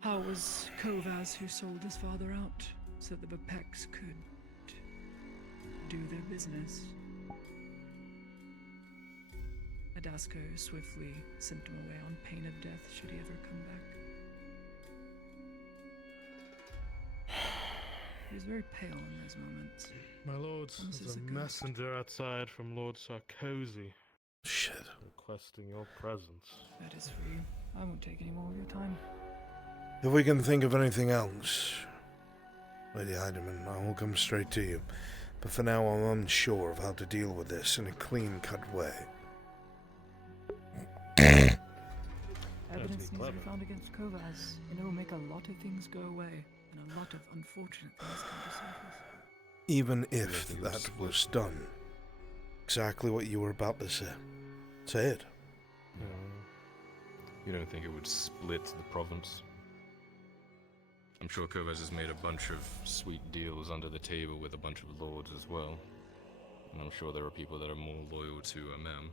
how it was Kovaz who sold his father out so the Vipects could do their business. Adasco swiftly sent him away on pain of death should he ever come back. He was very pale in those moments. My lords, there's a messenger outside from Lord Sarkozy. Shit. Requesting your presence. That is for you. I won't take any more of your time. If we can think of anything else, Lady Heidemann, I will come straight to you. But for now, I'm unsure of how to deal with this in a clean-cut way. Evidence needs to be found against Kovaz, and it will make a lot of things go away, and a lot of unfortunate things come to surface. Even if that was done. Exactly what you were about to say. Say it. You don't think it would split the province? I'm sure Kovaz has made a bunch of sweet deals under the table with a bunch of lords as well. And I'm sure there are people that are more loyal to Amam.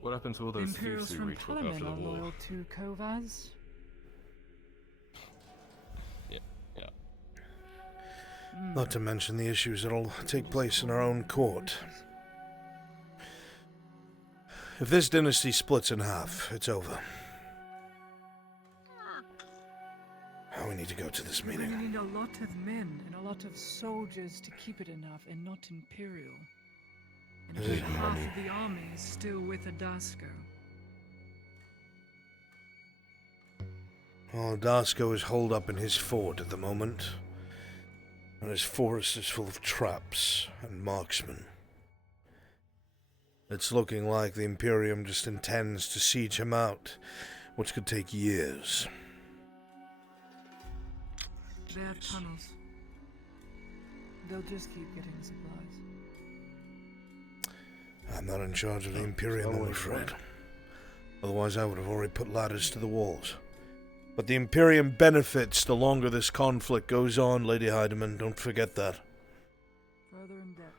What happened to all those Imperials thieves who from retook after Telemin the are war? loyal to Kovaz. Yeah. Not to mention the issues that'll take place in our own court. If this dynasty splits in half, it's over. We need to go to this We meeting. need a lot of men and a lot of soldiers to keep it enough, and not Imperial. And Is about it half money? of the army is still with Adasco. Well, Darsko is holed up in his fort at the moment, and his forest is full of traps and marksmen. It's looking like the Imperium just intends to siege him out, which could take years. They have tunnels. They'll just keep getting supplies. I'm not in charge of the Imperium, I'm afraid. Otherwise, I would have already put ladders to the walls. But the Imperium benefits the longer this conflict goes on, Lady Heidemann. Don't forget that. Further in debt.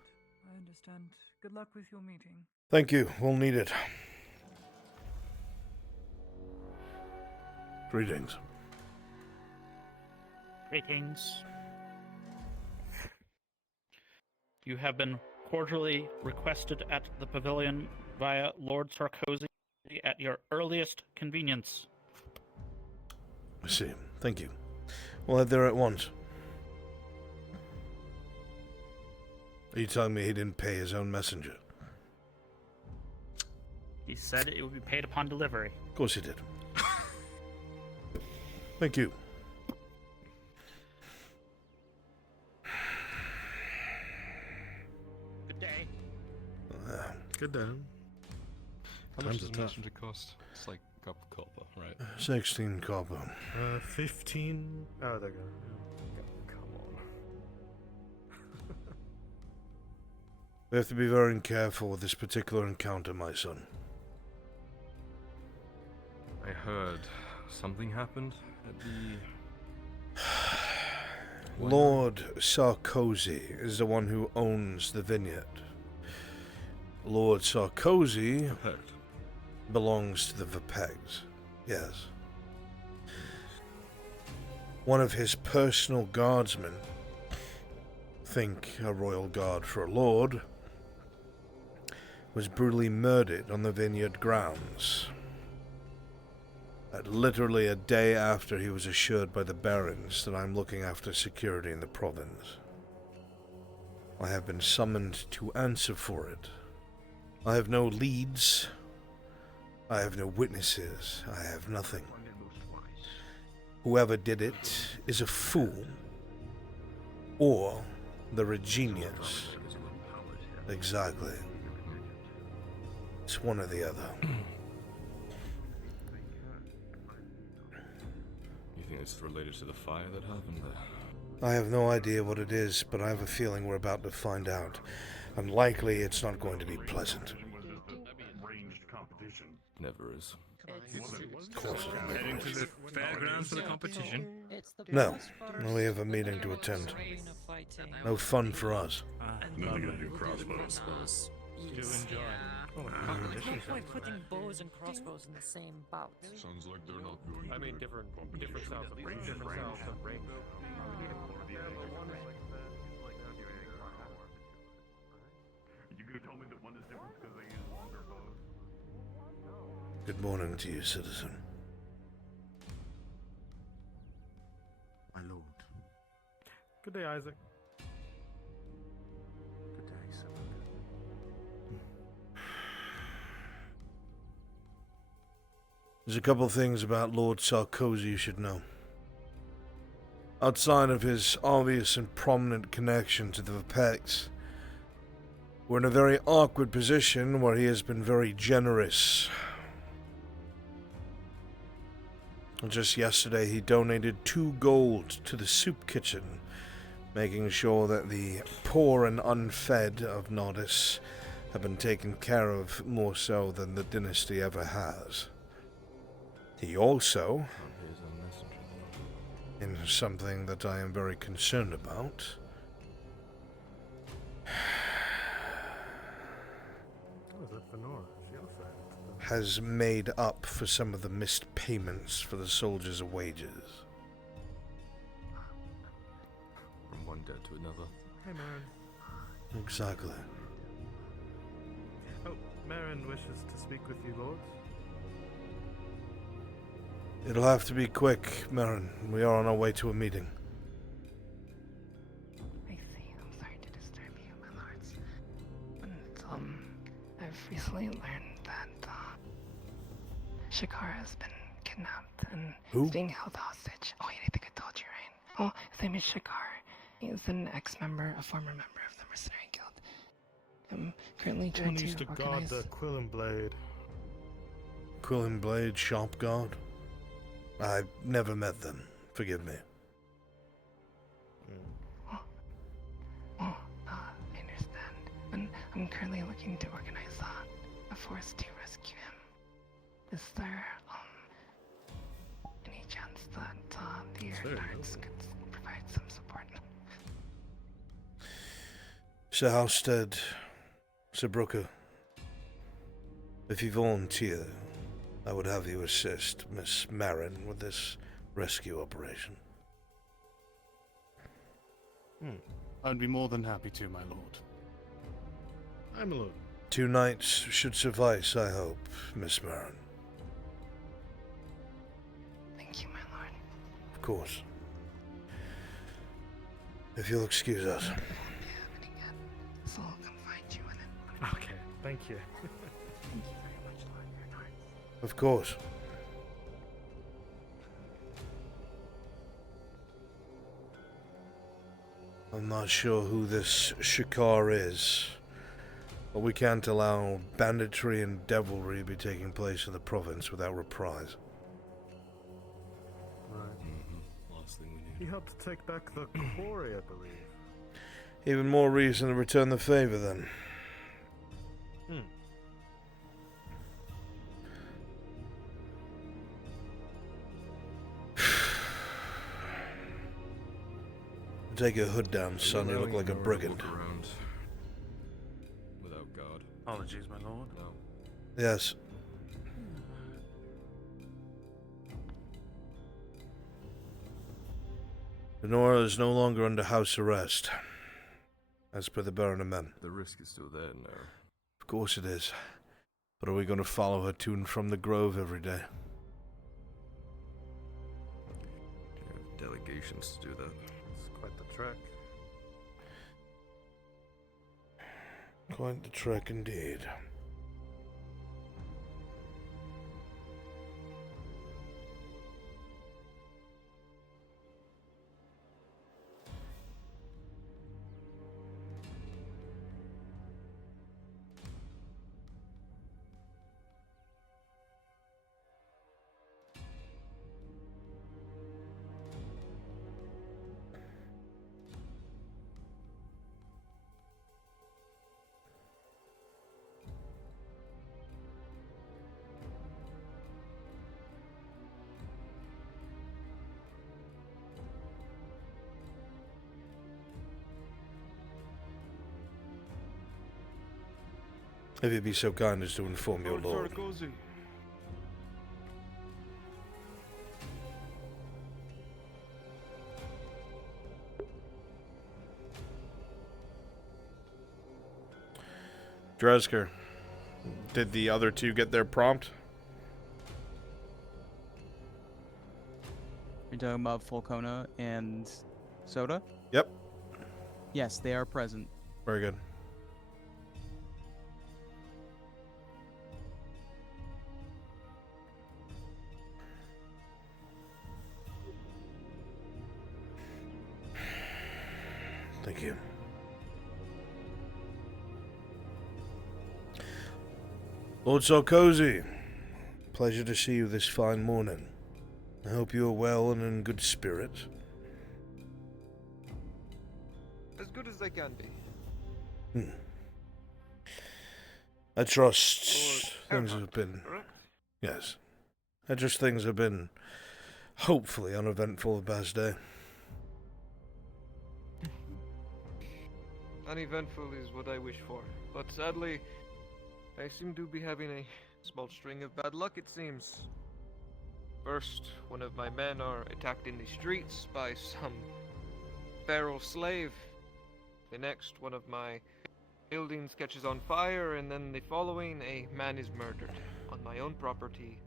I understand. Good luck with your meeting. Thank you. We'll need it. Greetings. Greetings. You have been cordially requested at the pavilion via Lord Sarkozy at your earliest convenience. I see. Thank you. We'll head there at once. Are you telling me he didn't pay his own messenger? He said it would be paid upon delivery. Of course he did. Thank you. Good day. Good day. How much Times does are a tough. messenger cost? It's like a cup of copper, right? 16 copper. 15. Oh, there you go. Come on. We have to be very careful with this particular encounter, my son. I heard something happened at the... Lord Sarkozy is the one who owns the vineyard. Lord Sarkozy belongs to the Vapegs. Yes. One of his personal guardsmen, think a royal guard for a lord, was brutally murdered on the vineyard grounds. Literally a day after he was assured by the barons that I'm looking after security in the province. I have been summoned to answer for it. I have no leads. I have no witnesses. I have nothing. Whoever did it is a fool. Or they're a genius. Exactly. It's one or the other. You think it's related to the fire that happened there? I have no idea what it is, but I have a feeling we're about to find out. Unlikely it's not going to be pleasant. Never is. Of course it never Heading to is. the fairgrounds for the competition. No. We have a meeting to attend. No fun for us. Nothing to do crossbows. Do enjoy. There's no point putting bows and crossbows in the same bout. Sounds like they're not going I mean, different styles of rainbow. You could tell me that one is different because they use longer bows. Good morning to you, citizen. My lord. Good day, Isaac. Good day, sir. There's a couple things about Lord Sarkozy you should know. Outside of his obvious and prominent connection to the Vapex, we're in a very awkward position where he has been very generous. Just yesterday, he donated 2 gold to the soup kitchen, making sure that the poor and unfed of Nordis have been taken care of more so than the dynasty ever has. He also, in something that I am very concerned about, has made up for some of the missed payments for the soldiers' wages. From one debt to another. Hey, Marin. Exactly. Oh, Marin wishes to speak with you, lords. It'll have to be quick, Marin. We are on our way to a meeting. I see. I'm sorry to disturb you, my lords. But, I've recently learned that, Shakar has been kidnapped and Who? is being held hostage. Oh, wait, I think I told you, right? Oh, his name is Shakar. He is an ex-member, a former member of the Mercenary Guild. I'm currently trying One to used to guard organize... the Quill and Blade. Quill and Blade, Shop Guard? I've never met them. Forgive me. I understand. And I'm currently looking to organize a force to rescue him. Is there, any chance that, the Airdarks could provide some support? Sir Halstead, Sir Brooker, if you volunteer, I would have you assist Miss Marin with this rescue operation. I'd be more than happy to, my lord. I'm a lord. 2 nights should suffice, I hope, Miss Marin. Thank you, my lord. Of course. If you'll excuse us. So I'll come find you in it. Okay, thank you. Thank you very much, Lord Bernard. Of course. I'm not sure who this Shakar is, But we can't allow banditry and devilry to be taking place in the province without reprise. Right. Last thing we need. He helped take back the quarry, I believe. Even more reason to return the favor, then. Take your hood down, son. You look like a brigand. Walk around without guard. Apologies, my lord. No. Yes. Denora is no longer under house arrest, as per the Baron of Men. The risk is still there now. Of course it is. But are we going to follow her to and from the grove every day? You have delegations to do that. It's quite the trek. Quite the trek indeed. If you'd be so kind as to inform your lord. Dresker, did the other two get their prompt? You're talking about Fulcona and Soda? Yep. Yes, they are present. Very good. Thank you. Lord Sarkozy, pleasure to see you this fine morning. I hope you are well and in good spirits. As good as I can be. I trust things have been... Yes. I trust things have been hopefully uneventful the past day. Uneventful is what I wish for, but sadly, I seem to be having a small string of bad luck, it seems. First, one of my men are attacked in the streets by some feral slave. The next, one of my buildings catches on fire, and then the following, a man is murdered on my own property.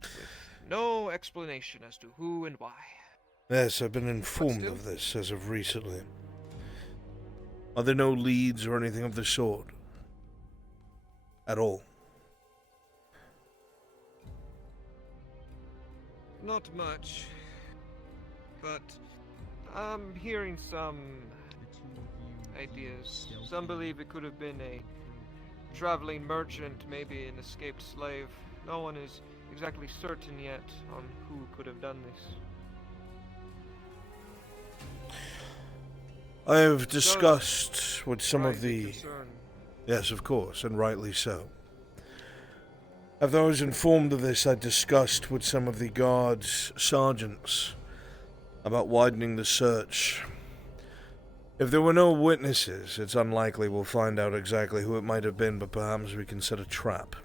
With no explanation as to who and why. Yes, I've been informed of this as of recently. Are there no leads or anything of the sort? At all? Not much. But I'm hearing some ideas. Some believe it could have been a traveling merchant, maybe an escaped slave. No one is exactly certain yet on who could have done this. I have discussed with some of the... Yes, of course, and rightly so. After I was informed of this, I discussed with some of the guards' sergeants about widening the search. If there were no witnesses, it's unlikely we'll find out exactly who it might have been, but perhaps we can set a trap.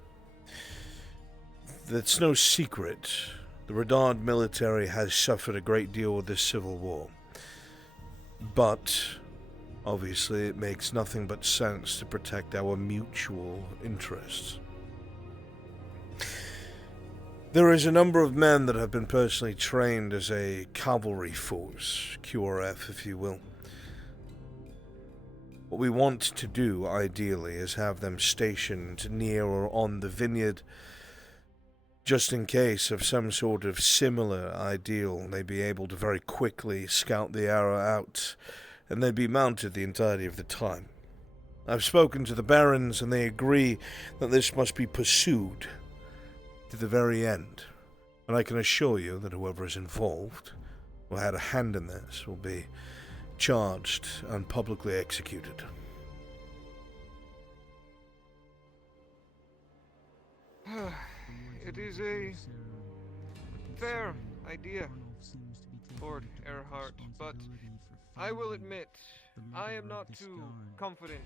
It's no secret. The Redard military has suffered a great deal with this civil war. But, obviously, it makes nothing but sense to protect our mutual interests. There is a number of men that have been personally trained as a cavalry force, QRF if you will. What we want to do, ideally, is have them stationed near or on the vineyard, just in case of some sort of similar ideal. They'd be able to very quickly scout the area out, and they'd be mounted the entirety of the time. I've spoken to the barons, and they agree that this must be pursued to the very end. And I can assure you that whoever is involved, or had a hand in this, will be charged and publicly executed. It is a fair idea, Lord Earhart, but I will admit, I am not too confident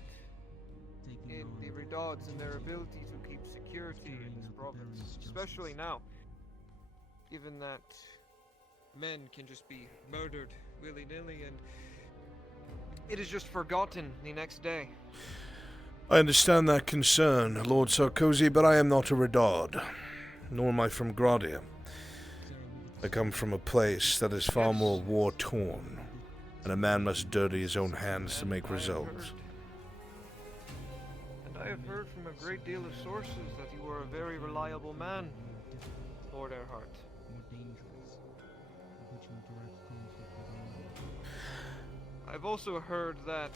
in the Redauds and their ability to keep security in this province, especially now, given that men can just be murdered willy-nilly and it is just forgotten the next day. I understand that concern, Lord Sarkozy, but I am not a Redaud, nor am I from Gradia. I come from a place that is far more war-torn, and a man must dirty his own hands to make results. And I have heard from a great deal of sources that you are a very reliable man, Lord Earhart. I've also heard that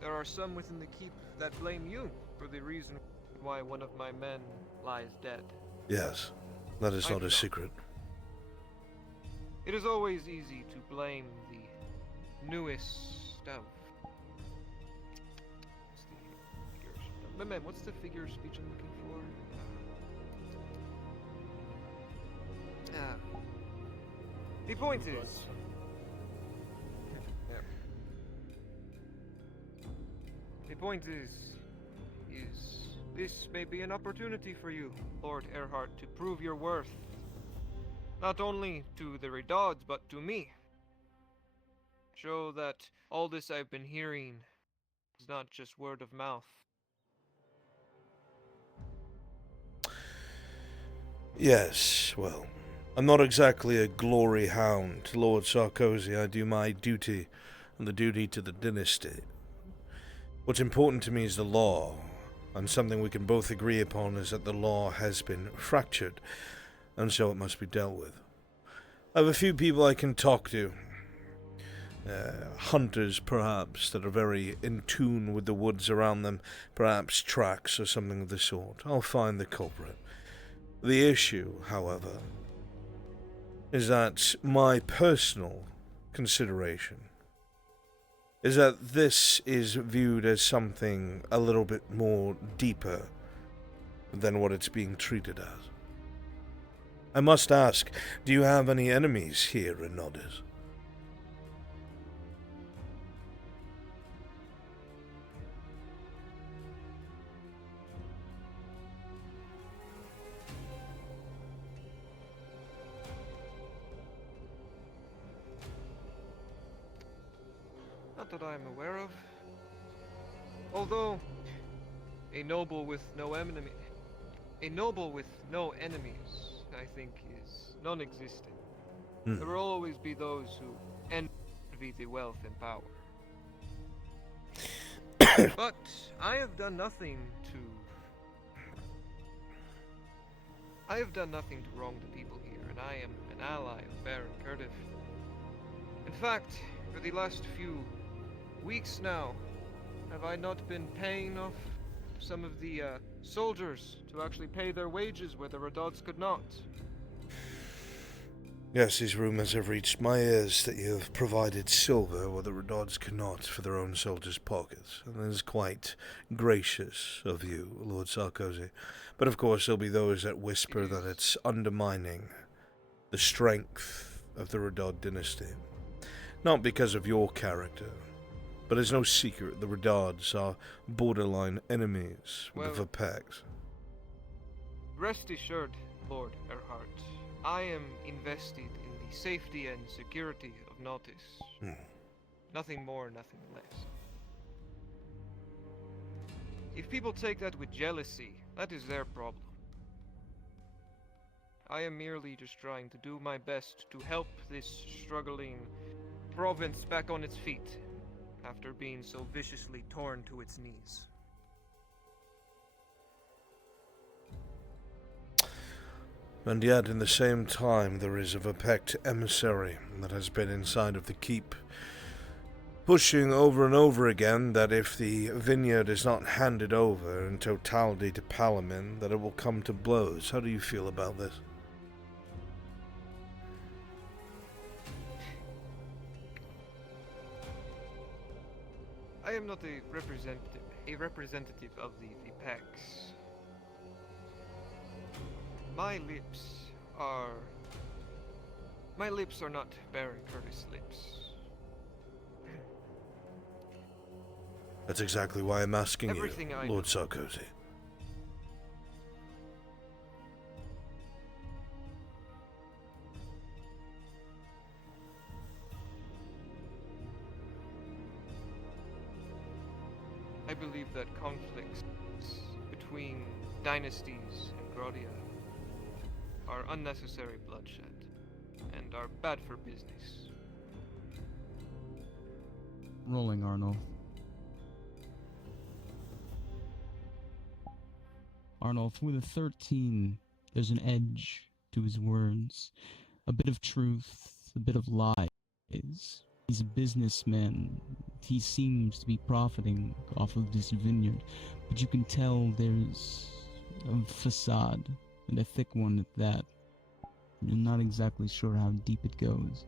there are some within the keep that blame you for the reason why one of my men lies dead. Yes, that is not a secret. It is always easy to blame the newest stuff. What's the figure of speech I'm looking for? The point is... The point is this may be an opportunity for you, Lord Earhart, to prove your worth. Not only to the Redauds, but to me. Show that all this I've been hearing is not just word of mouth. Yes, well, I'm not exactly a glory hound, Lord Sarkozy. I do my duty and the duty to the dynasty. What's important to me is the law, and something we can both agree upon is that the law has been fractured, and so it must be dealt with. I have a few people I can talk to. Hunters, perhaps, that are very in tune with the woods around them, perhaps tracks or something of the sort. I'll find the culprit. The issue, however, is that my personal consideration is that this is viewed as something a little bit more deeper than what it's being treated as. I must ask, do you have any enemies here in Nodis? Not that I am aware of. Although a noble with no enemies, I think, is non-existent. There will always be those who envy the wealth and power. But I have done nothing to wrong the people here, and I am an ally of Baron Curtis. In fact, for the last few weeks now, have I not been paying off some of the soldiers to actually pay their wages where the Redauds could not? Yes, these rumors have reached my ears that you have provided silver where the Redauds cannot for their own soldiers' pockets. And that is quite gracious of you, Lord Sarkozy. But of course there'll be those that whisper that it's undermining the strength of the Redaud dynasty. Not because of your character, but it's no secret the Redauds are borderline enemies with the Verpex. Rest assured, Lord Earhart, I am invested in the safety and security of Nodis. Nothing more, nothing less. If people take that with jealousy, that is their problem. I am merely just trying to do my best to help this struggling province back on its feet after being so viciously torn to its knees. And yet, in the same time, there is a Verpex emissary that has been inside of the keep pushing over and over again that if the vineyard is not handed over in totality to Palamin, that it will come to blows. How do you feel about this? I am not a representative of the Pecs. My lips are not Baron Curtis lips. That's exactly why I'm asking Everything you, I Lord know. Sarkozy. I believe that conflicts between dynasties and Grodia are unnecessary bloodshed and are bad for business. Rolling, Arnold. Arnold, with a 13, there's an edge to his words. A bit of truth, a bit of lies. He's a businessman. He seems to be profiting off of this vineyard, but you can tell there's a facade, and a thick one at that. You're not exactly sure how deep it goes.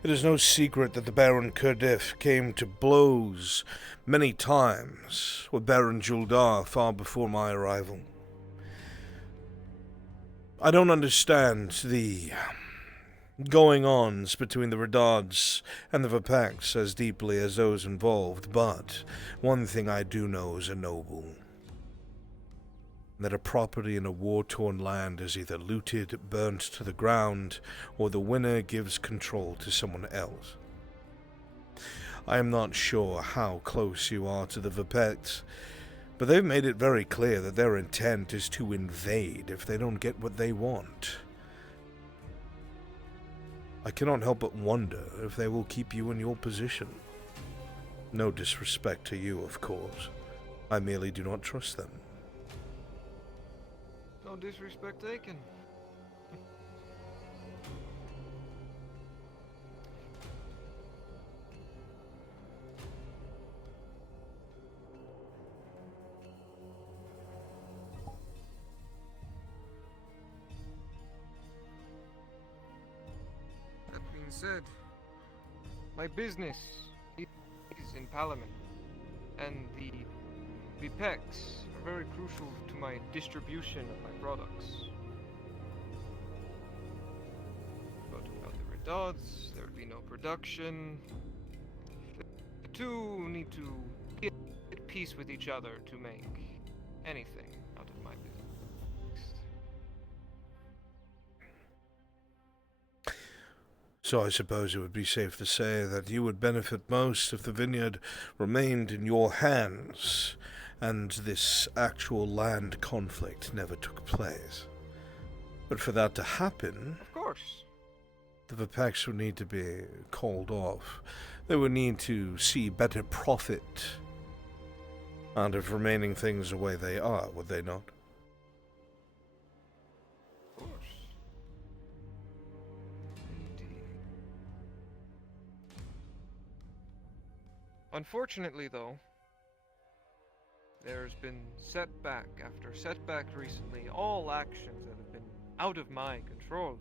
It is no secret that the Baron Kurdif came to blows many times with Baron Juldar far before my arrival. I don't understand the going-ons between the Redards and the Vapax as deeply as those involved, but one thing I do know as a noble, that a property in a war-torn land is either looted, burnt to the ground, or the winner gives control to someone else. I am not sure how close you are to the Vapex, but they've made it very clear that their intent is to invade if they don't get what they want. I cannot help but wonder if they will keep you in your position. No disrespect to you, of course. I merely do not trust them. No disrespect taken. That being said, my business is in Palamin, and the Pecs are very crucial to my distribution of my products. But without the Redards, there would be no production. The two need to be at peace with each other to make anything out of my business. So I suppose it would be safe to say that you would benefit most if the vineyard remained in your hands, and this actual land conflict never took place. But for that to happen, Of course. the Vapax would need to be called off. They would need to see better profit out of remaining things the way they are, would they not? Of course. Indeed. Unfortunately, though, there's been setback after setback recently, all actions that have been out of my control.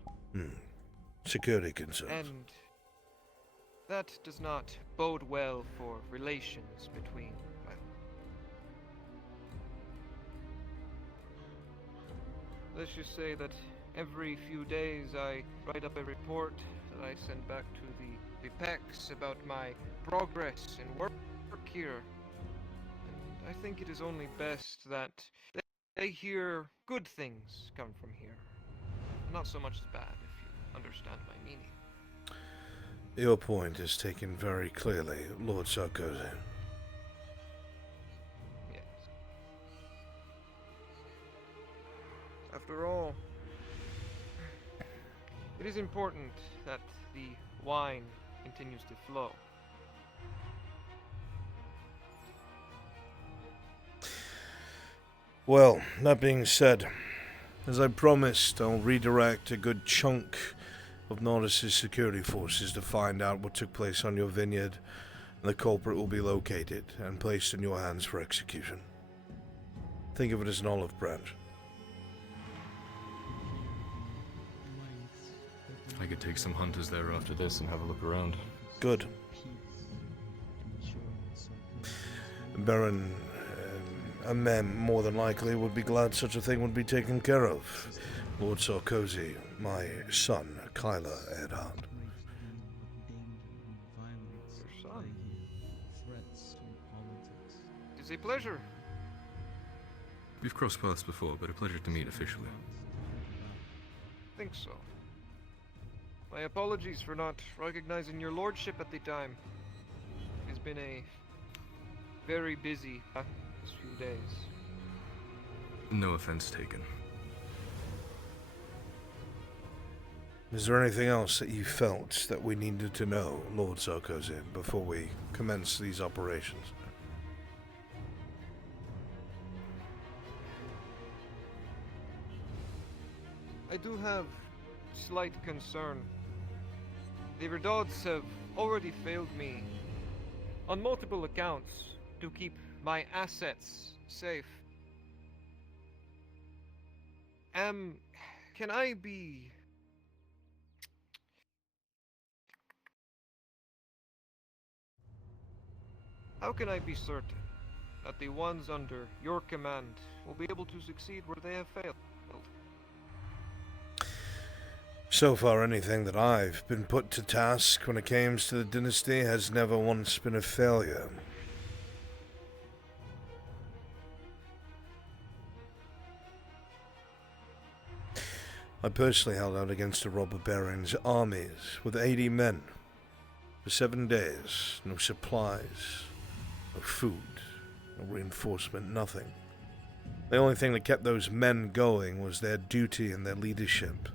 Security concerns. And that does not bode well for relations between, well, let's just say that every few days I write up a report that I send back to the Pecs about my progress and work here. I think it is only best that they hear good things come from here. Not so much as bad, if you understand my meaning. Your point is taken very clearly, Lord Sarkozy. Yes. After all, it is important that the wine continues to flow. Well, that being said, as I promised, I'll redirect a good chunk of Nordis' security forces to find out what took place on your vineyard, and the culprit will be located and placed in your hands for execution. Think of it as an olive branch. I could take some hunters there after this and have a look around. Good. Baron, and men, more than likely, would be glad such a thing would be taken care of. Lord Sarkozy, my son, Kyla Earhart. Your son? It's a pleasure. We've crossed paths before, but a pleasure to meet officially. Think so. My apologies for not recognizing your lordship at the time. It's been a very busy these few days. No offense taken. Is there anything else that you felt that we needed to know, Lord Sarkozy, before we commence these operations? I do have slight concern. The Redauds have already failed me on multiple accounts to keep my assets safe. Can I be... How can I be certain that the ones under your command will be able to succeed where they have failed? So far, anything that I've been put to task when it comes to the dynasty has never once been a failure. I personally held out against the robber baron's armies with 80 men for 7 days. No supplies, no food, no reinforcement, nothing. The only thing that kept those men going was their duty and their leadership.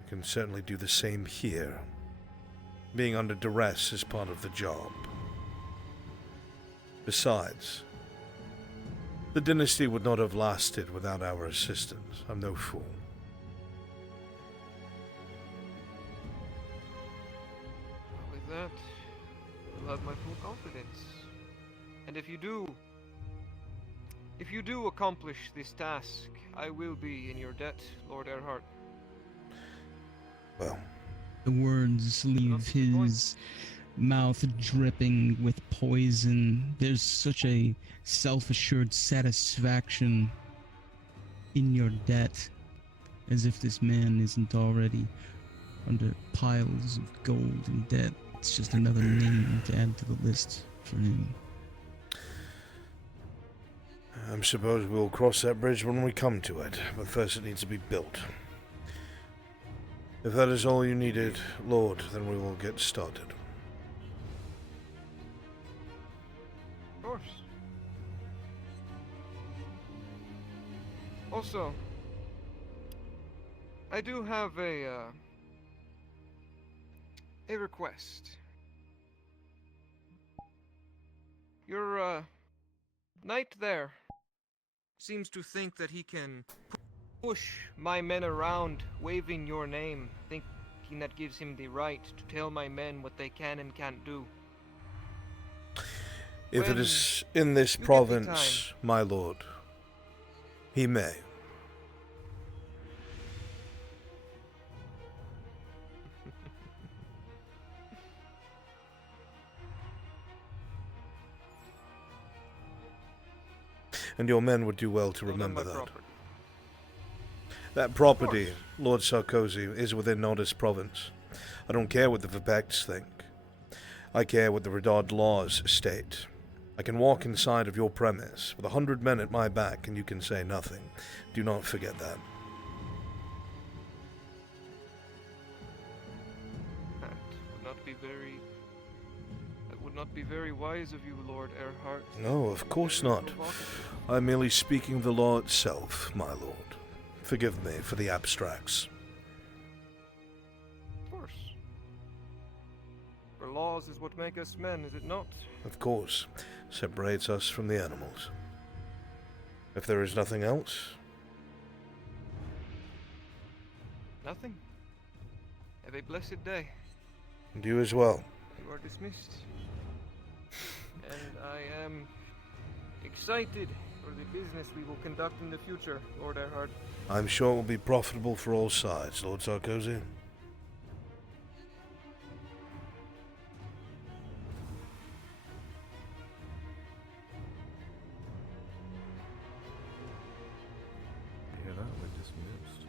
I can certainly do the same here. Being under duress is part of the job. Besides, the dynasty would not have lasted without our assistance. I'm no fool. With that, you'll have my full confidence. And if you do accomplish this task, I will be in your debt, Lord Earhart. Well, the words leave his mouth dripping with poison. There's such a self-assured satisfaction in your debt, as if this man isn't already under piles of gold and debt. It's just another name to add to the list for him. I suppose we'll cross that bridge when we come to it, but first it needs to be built. If that is all you needed, Lord, then we will get started. Of course. Also, I do have a request. Your knight there seems to think that he can push my men around, waving your name, thinking that gives him the right to tell my men what they can and can't do. If it is in this province, my lord, he may. And your men would do well to remember that. That property, Lord Sarkozy, is within Nordis province. I don't care what the Vepects think. I care what the Redaud laws state. I can walk inside of your premise with 100 men at my back and you can say nothing. Do not forget that. That would not be very wise of you, Lord Earhart. No, of course not. I'm merely speaking the law itself, my lord. Forgive me for the abstracts. Of course. For laws is what make us men, is it not? Of course. Separates us from the animals. If there is nothing else... Nothing. Have a blessed day. And you as well. You are dismissed. And I am excited for the business we will conduct in the future, Lord Erhard. I'm sure it will be profitable for all sides, Lord Sarkozy. Yeah, that we're dismissed.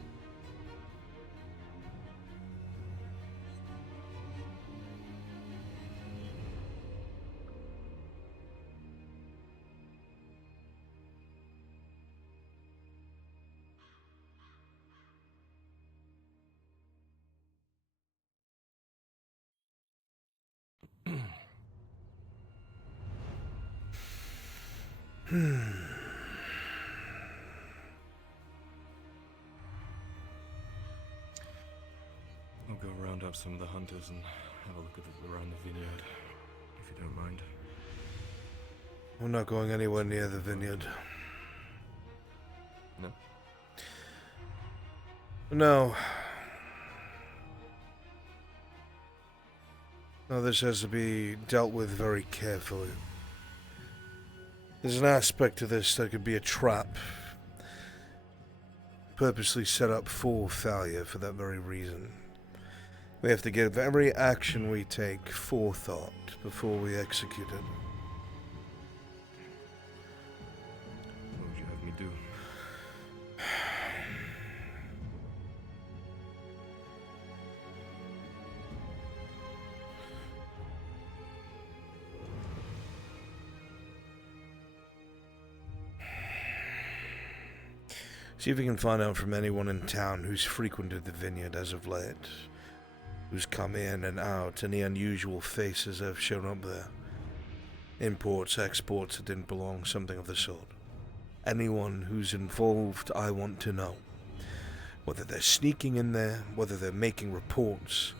I'll go round up some of the hunters and have a look at around the vineyard, if you don't mind. We're not going anywhere near the vineyard. No? No. No, this has to be dealt with very carefully. There's an aspect to this that could be a trap, purposely set up for failure for that very reason. We have to give every action we take forethought before we execute it. What would you have me do? See if you can find out from anyone in town who's frequented the vineyard as of late. Who's come in and out, any unusual faces have shown up there. Imports, exports that didn't belong, something of the sort. Anyone who's involved, I want to know. Whether they're sneaking in there, whether they're making reports,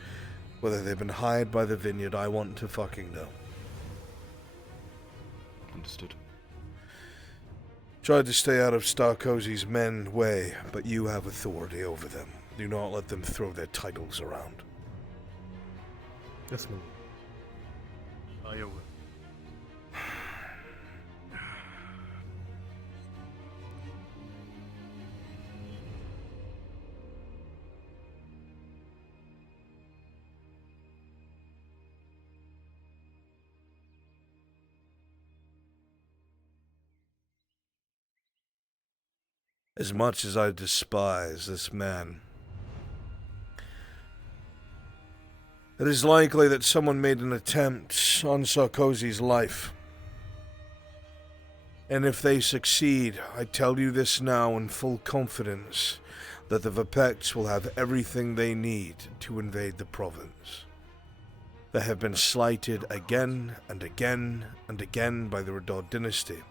whether they've been hired by the vineyard, I want to fucking know. Understood. Tried to stay out of Starkozy's men's way, but you have authority over them. Do not let them throw their titles around. Yes, ma'am. Iowa. As much as I despise this man, it is likely that someone made an attempt on Sarkozy's life. And if they succeed, I tell you this now in full confidence, that the Vapeks will have everything they need to invade the province. They have been slighted again and again and again by the Radod dynasty.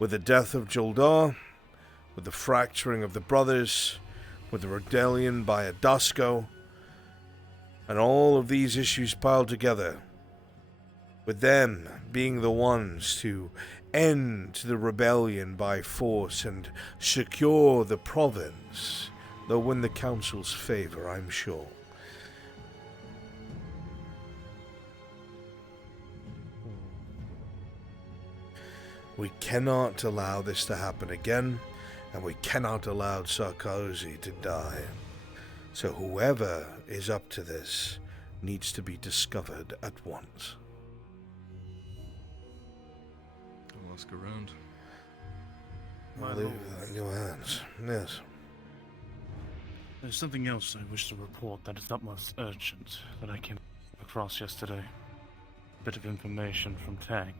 With the death of Juldar, with the fracturing of the brothers, with the rebellion by Adasko, and all of these issues piled together, with them being the ones to end the rebellion by force and secure the province, they'll win the council's favor, I'm sure. We cannot allow this to happen again, and we cannot allow Sarkozy to die. So whoever is up to this needs to be discovered at once. I'll ask around. I'll leave that in your hands. Yes. There's something else I wish to report that is utmost urgent that I came across yesterday. A bit of information from Tang.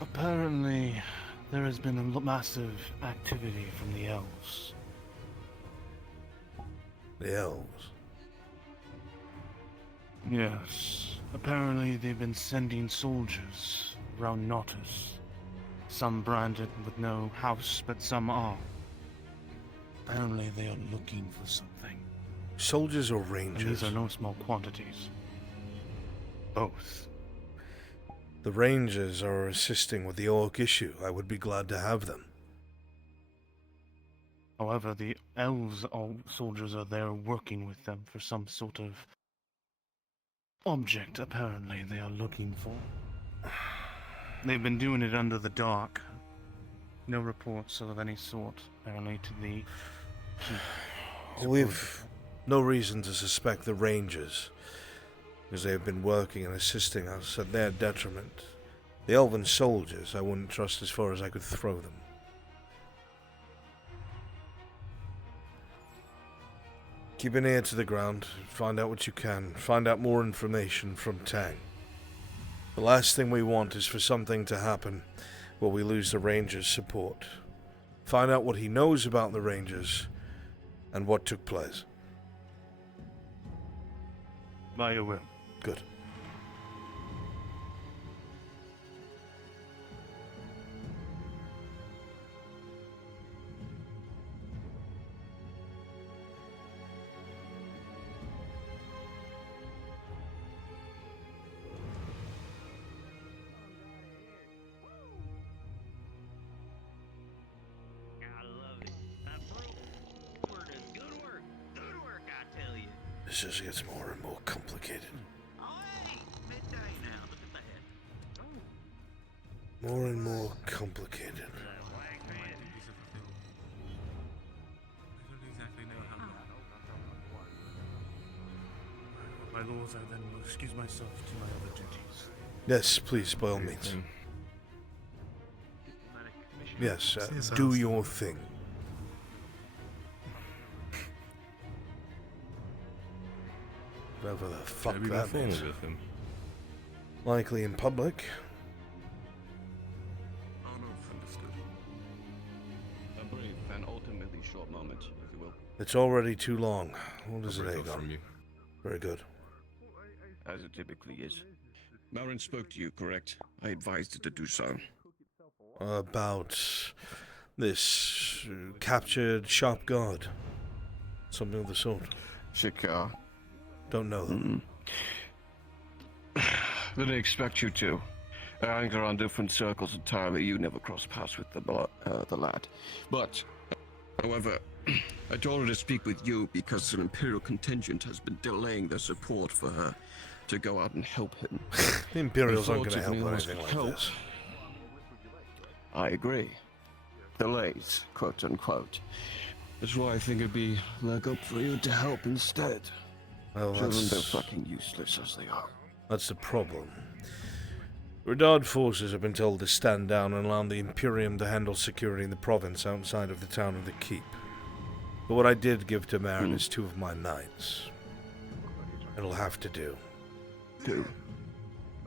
Apparently, there has been a massive activity from the elves. The elves? Yes. Apparently they've been sending soldiers around Notus. Some branded with no house, but some are. Apparently they are looking for something. Soldiers or rangers? And these are no small quantities. Both. The rangers are assisting with the orc issue. I would be glad to have them. However, the elves soldiers are there working with them for some sort of object, apparently, they are looking for. They've been doing it under the dark. No reports of any sort, apparently, to the keep. We've no reason to suspect the Rangers, because they have been working and assisting us at their detriment. The elven soldiers I wouldn't trust as far as I could throw them. Keep an ear to the ground, find out what you can, find out more information from Tang. The last thing we want is for something to happen where we lose the Rangers' support. Find out what he knows about the Rangers and what took place. By your will. Good. This just gets more and more complicated. More and more complicated. My lords, I then will excuse myself to my other duties. Yes, please, by all means. Yes, do your thing. Whatever the fuck that means. Likely in public. A brief and ultimately short moment, if you will. It's already too long. What does it egg on? you. Very good. As it typically is. Marin spoke to you, correct? I advised you to do so. About this captured shop guard. Something of the sort. Shikar. Don't know them. Didn't expect you to. I are on different circles entirely. You never crossed paths with the lad. But, however, I told her to speak with you because an Imperial contingent has been delaying their support for her to go out and help him. The Imperials aren't going to help anything like this. I agree. Delays, quote unquote. That's why I think it'd be leg up for you to help instead. Well, Show them they're fucking useless as they are. That's the problem. Redard forces have been told to stand down and allow the Imperium to handle security in the province outside of the town of the Keep. But what I did give to Marin is 2 of my knights. It'll have to do. 2?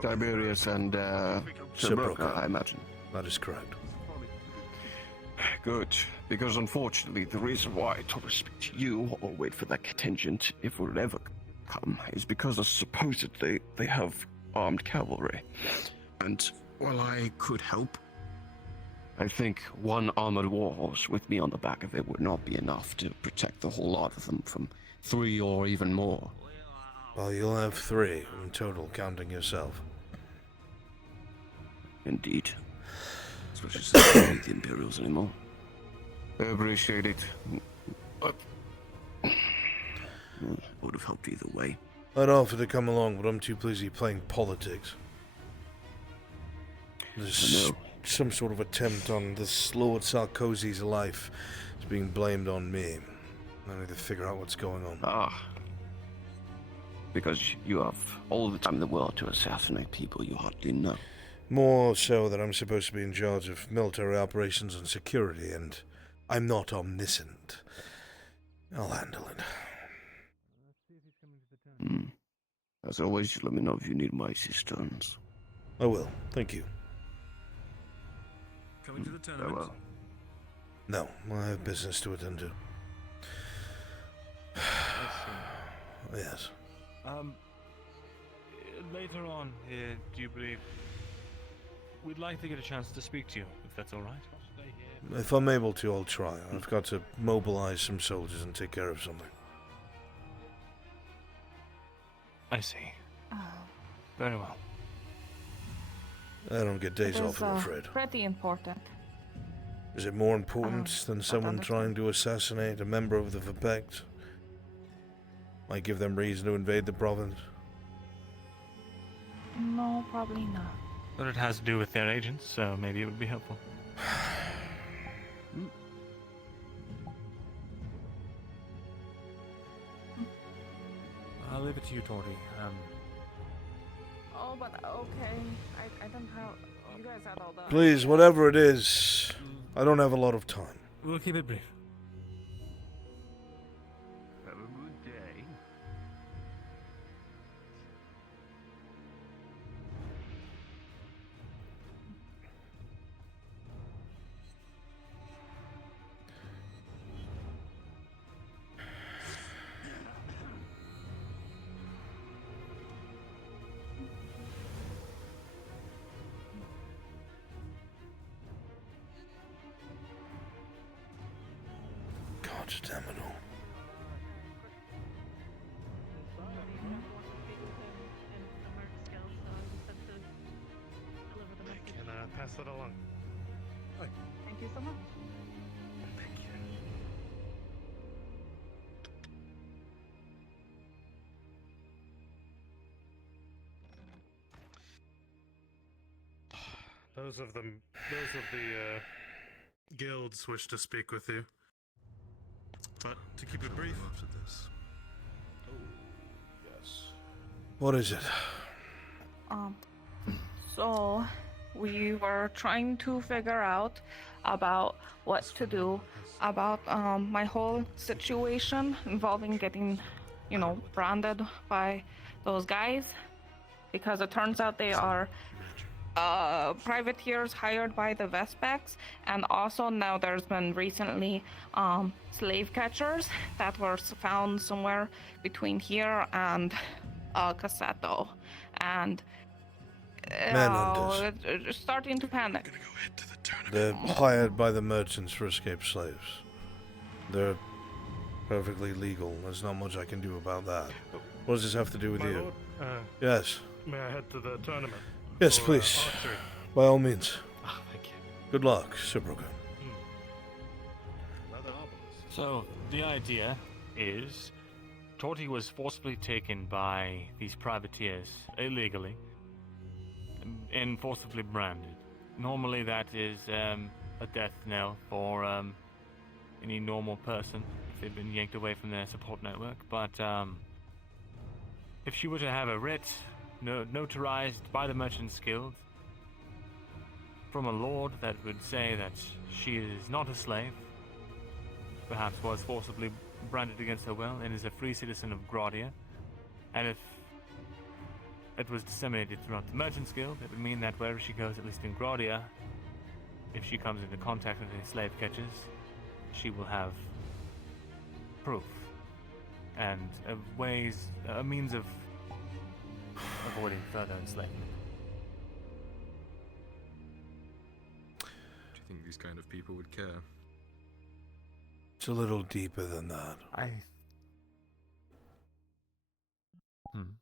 Tiberius and, Sabroka, I imagine. That is correct. Good, because unfortunately the reason why I told her to speak to you or wait for that contingent, if it would ever come, is because supposedly they have armed cavalry. And while I could help, I think 1 armored warhorse with me on the back of it would not be enough to protect the whole lot of them from 3 or even more. Well, you'll have 3 in total, counting yourself. Indeed. Especially since I don't need the Imperials anymore. I appreciate it. But I would have helped either way. I'd offer to come along, but I'm too busy playing politics. There's some sort of attempt on this Lord Sarkozy's life is being blamed on me. I need to figure out what's going on. Ah. Because you have all the time in the world to assassinate people you hardly know. More so that I'm supposed to be in charge of military operations and security, and I'm not omniscient. I'll handle it. As always, let me know if you need my assistance. I will. Thank you. Coming to the tournament? No, I have business to attend to. Yes. Later on, do you believe we'd like to get a chance to speak to you, if that's all right? If I'm able to, I'll try. I've got to mobilize some soldiers and take care of something. I see. Very well. I don't get days It off, is, I'm afraid. pretty important. Is it more important than someone trying to assassinate a member of the Vipect? Might give them reason to invade the province. No, probably not. But it has to do with their agents, so maybe it would be helpful. I'll leave it to you, Tori. Oh, but okay. I don't have. You guys had all the. Please, whatever it is, I don't have a lot of time. We'll keep it brief. Have a good day. God damn it all. I can pass that along. Thank you so much. Thank you. Those of the guilds wish to speak with you. But to keep it brief. After this. Oh, yes. What is it? So we were trying to figure out about what to do about my whole situation involving getting, branded by those guys, because it turns out they are privateers hired by the Vespecs, and also now there's been recently slave catchers that were found somewhere between here and Cassetto, and Manhunters. starting to panic. They're hired by the merchants for escaped slaves. They're perfectly legal. There's not much I can do about that. What does this have to do with My you? lord, Yes. May I head to the tournament? Yes, For, please. archery? By all means. Ah, thank you. Good luck, Cyprica. So, the idea is Torty was forcibly taken by these privateers illegally and forcibly branded. Normally that is a death knell for any normal person if they've been yanked away from their support network, but if she were to have a writ notarized by the Merchants Guild from a lord that would say that she is not a slave, perhaps was forcibly branded against her will, and is a free citizen of Graudia, and if it was disseminated throughout the Merchants Guild, it would mean that wherever she goes, at least in Graudia, if she comes into contact with any slave catchers, she will have proof and a means of avoiding further enslavement. Do you think these kind of people would care? It's a little deeper than that.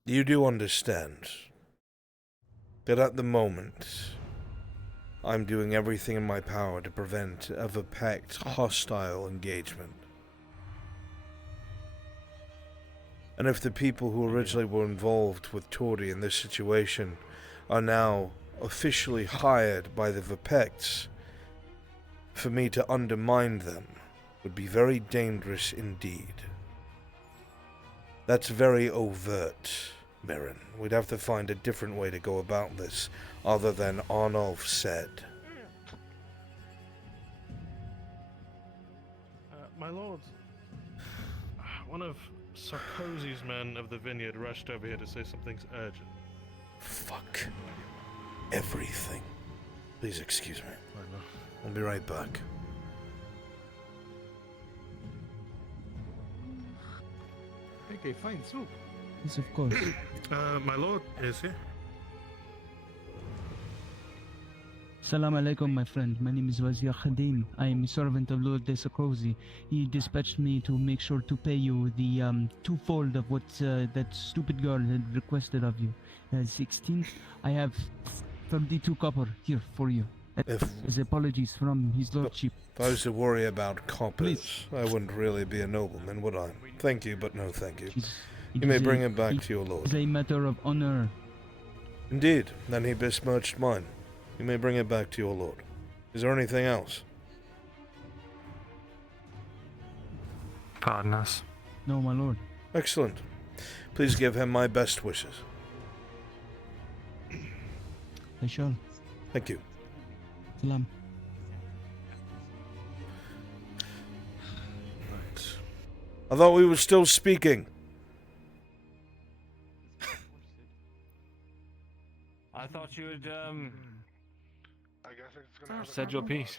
You do understand that at the moment, I'm doing everything in my power to prevent a Vipect hostile engagement. And if the people who originally were involved with Tordy in this situation are now officially hired by the Vipects, for me to undermine them would be very dangerous indeed. That's very overt, Mirren. We'd have to find a different way to go about this, other than Arnulf said. My lords, one of Sarkozy's men of the vineyard rushed over here to say something's urgent. Fuck everything. Please excuse me. I'll be right back. Okay, fine, soup. Yes, of course. My lord is here. Salam alaikum, my friend. My name is Wazir Khadin. I am a servant of Lord Desakrozi. He dispatched me to make sure to pay you the twofold of what that stupid girl had requested of you. 16. I have 32 copper here for you. His apologies from his lordship. If I was to worry about coppers, I wouldn't really be a nobleman, would I? Thank you, but no thank you. You may bring him back to your lord. It's a matter of honor. Indeed, then he besmirched mine. You may bring it back to your lord. Is there anything else? Pardon us. No, my lord. Excellent. Please give him my best wishes. I shall. Thank you. Salam. I thought we were still speaking. I thought you had, said your piece.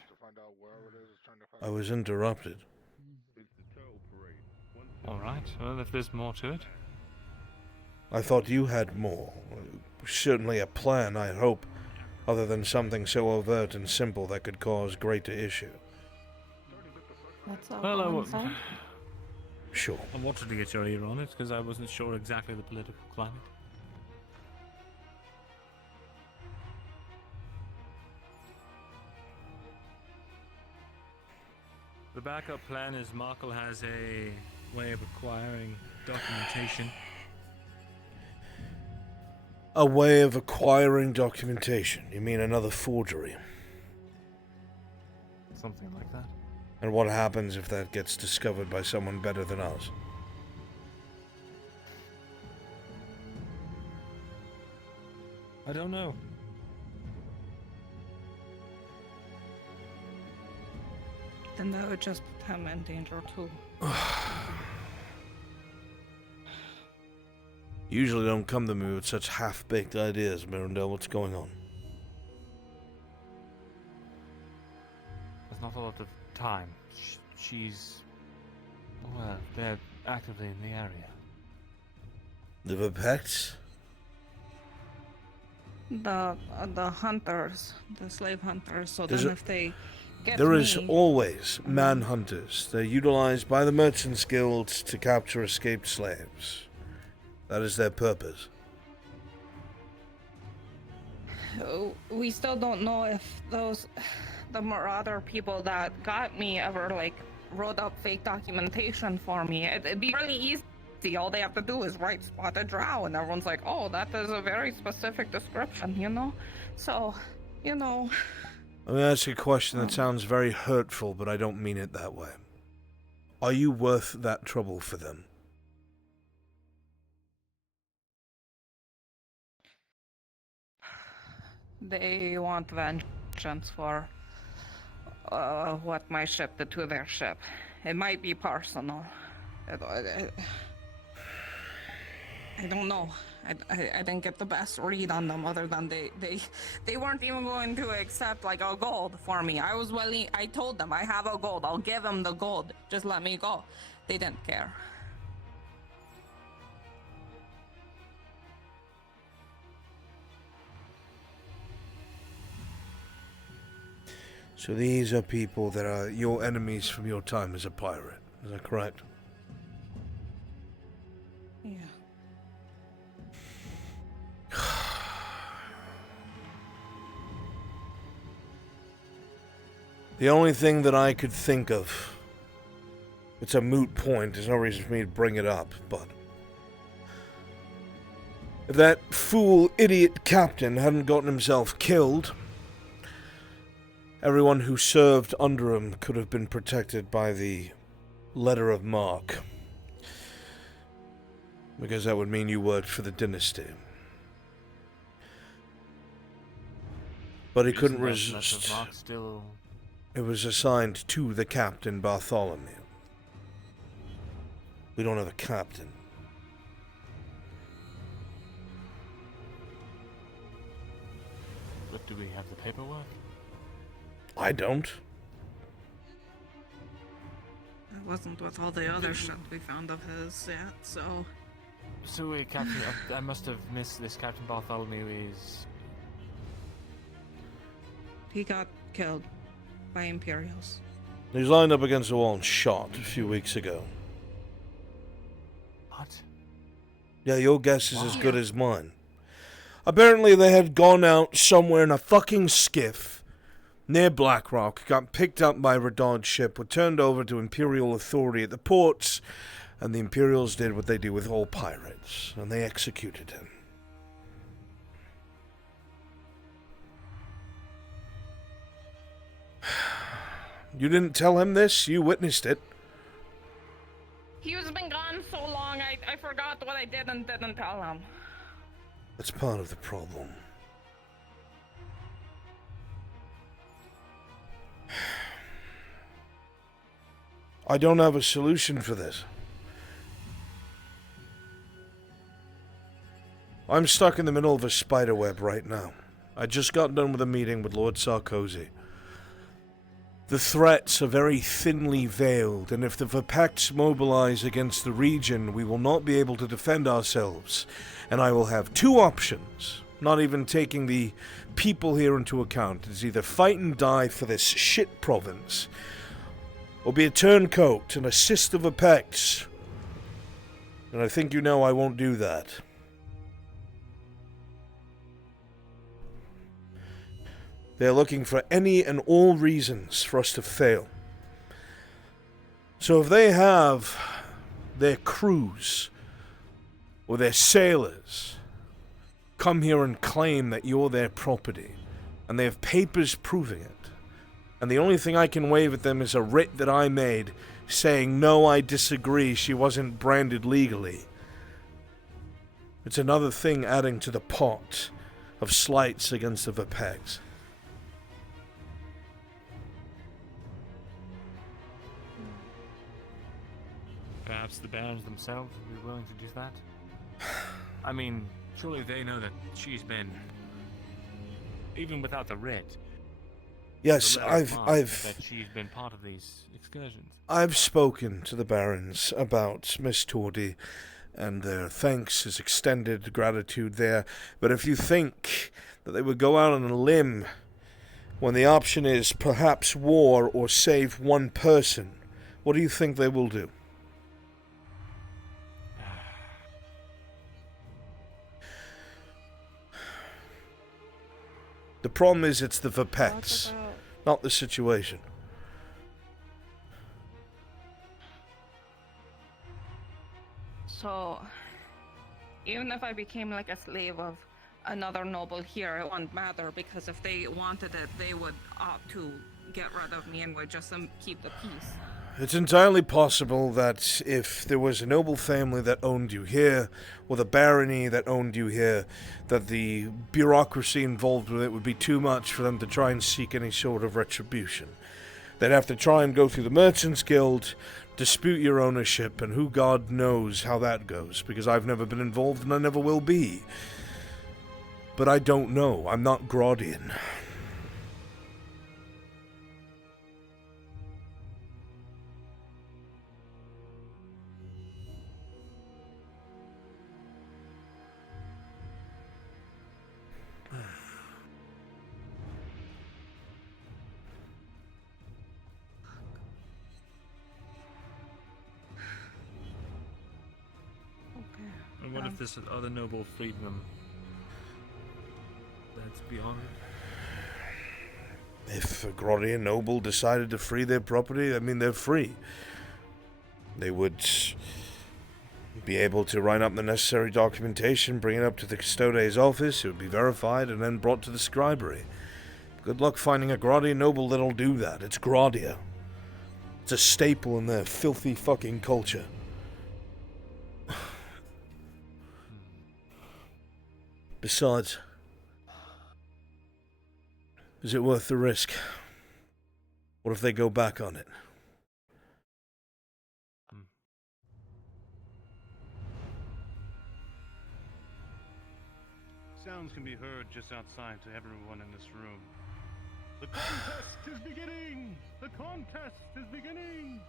I was interrupted. Alright, well, if there's more to it. I thought you had more. Certainly a plan, I hope, other than something so overt and simple that could cause greater issue. Let's all Well, go inside. Sure. I wanted to get your ear on it because I wasn't sure exactly the political climate. The backup plan is Markle has a way of acquiring documentation. A way of acquiring documentation? You mean another forgery? Something like that. And what happens if that gets discovered by someone better than us? I don't know. Then that would just put him in danger too. Usually don't come to me with such half-baked ideas, Mirandel. What's going on? There's not a lot of time. She's... well, they're actively in the area. The Vipets? The hunters, the slave hunters. So There's then a- if they get There is me, always manhunters. They're utilized by the merchants' guilds to capture escaped slaves. That is their purpose. we still don't know if the marauder people that got me ever like wrote up fake documentation for me. It'd be really easy. All they have to do is write spotted drow, and everyone's like, "Oh, that is a very specific description," you know. So, you know. Let me ask you a question that sounds very hurtful, but I don't mean it that way. Are you worth that trouble for them? They want vengeance for what my ship did to their ship. It might be personal. I don't know. I didn't get the best read on them, other than they weren't even going to accept like a gold for me. I told them I have a gold. I'll give them the gold. Just let me go. They didn't care. So these are people that are your enemies from your time as a pirate. Is that correct? Yeah. The only thing that I could think of, it's a moot point, there's no reason for me to bring it up, but if that fool idiot captain hadn't gotten himself killed, everyone who served under him could have been protected by the letter of marque. Because that would mean you worked for the dynasty. But he couldn't resist. Still... It was assigned to the captain, Bartholomew. We don't have a captain. But do we have the paperwork? I don't. It wasn't with all the other shit we found of his yet, so... So wait, Captain, I must have missed this. Captain Bartholomew is... He got killed by Imperials. He was lined up against the wall and shot a few weeks ago. What? Yeah, your guess is as good as mine. Apparently they had gone out somewhere in a fucking skiff, near Blackrock, got picked up by Radod's ship, were turned over to Imperial authority at the ports, and the Imperials did what they do with all pirates, and they executed him. You didn't tell him this? You witnessed it. He's been gone so long, I forgot what I did and didn't tell him. That's part of the problem. I don't have a solution for this. I'm stuck in the middle of a spider web right now. I just got done with a meeting with Lord Sarkozy. The threats are very thinly veiled, and if the Vapacts mobilize against the region, we will not be able to defend ourselves. And I will have two options, not even taking the people here into account. It's either fight and die for this shit province, or be a turncoat and assist the Vapacts. And I think you know I won't do that. They're looking for any and all reasons for us to fail. So if they have their crews or their sailors come here and claim that you're their property, and they have papers proving it, and the only thing I can wave at them is a writ that I made saying, no, I disagree, she wasn't branded legally, it's another thing adding to the pot of slights against the Vapacts. Perhaps the barons themselves would be willing to do that? I mean, surely they know that she's been... Even without the writ. Yes, the letter marks I've... that she's been part of these excursions. I've spoken to the barons about Miss Tordy, and their thanks is extended gratitude there. But if you think that they would go out on a limb when the option is perhaps war or save one person, what do you think they will do? The problem is it's the Vapacts, not the situation. So, even if I became like a slave of another noble here, it wouldn't matter, because if they wanted it, they would opt to get rid of me and would just keep the peace. It's entirely possible that if there was a noble family that owned you here, or the barony that owned you here, that the bureaucracy involved with it would be too much for them to try and seek any sort of retribution. They'd have to try and go through the Merchants Guild, dispute your ownership, and who God knows how that goes, because I've never been involved and I never will be. But I don't know. I'm not Graudian. And what if this other noble freed them? That's beyond. If a Graudian noble decided to free their property, I mean, they're free. They would be able to write up the necessary documentation, bring it up to the custode's office, it would be verified, and then brought to the scribery. Good luck finding a Graudian noble that'll do that. It's Graudia. It's a staple in their filthy fucking culture. Besides, is it worth the risk? What if they go back on it? Sounds can be heard just outside to everyone in this room. The contest is beginning! The contest is beginning!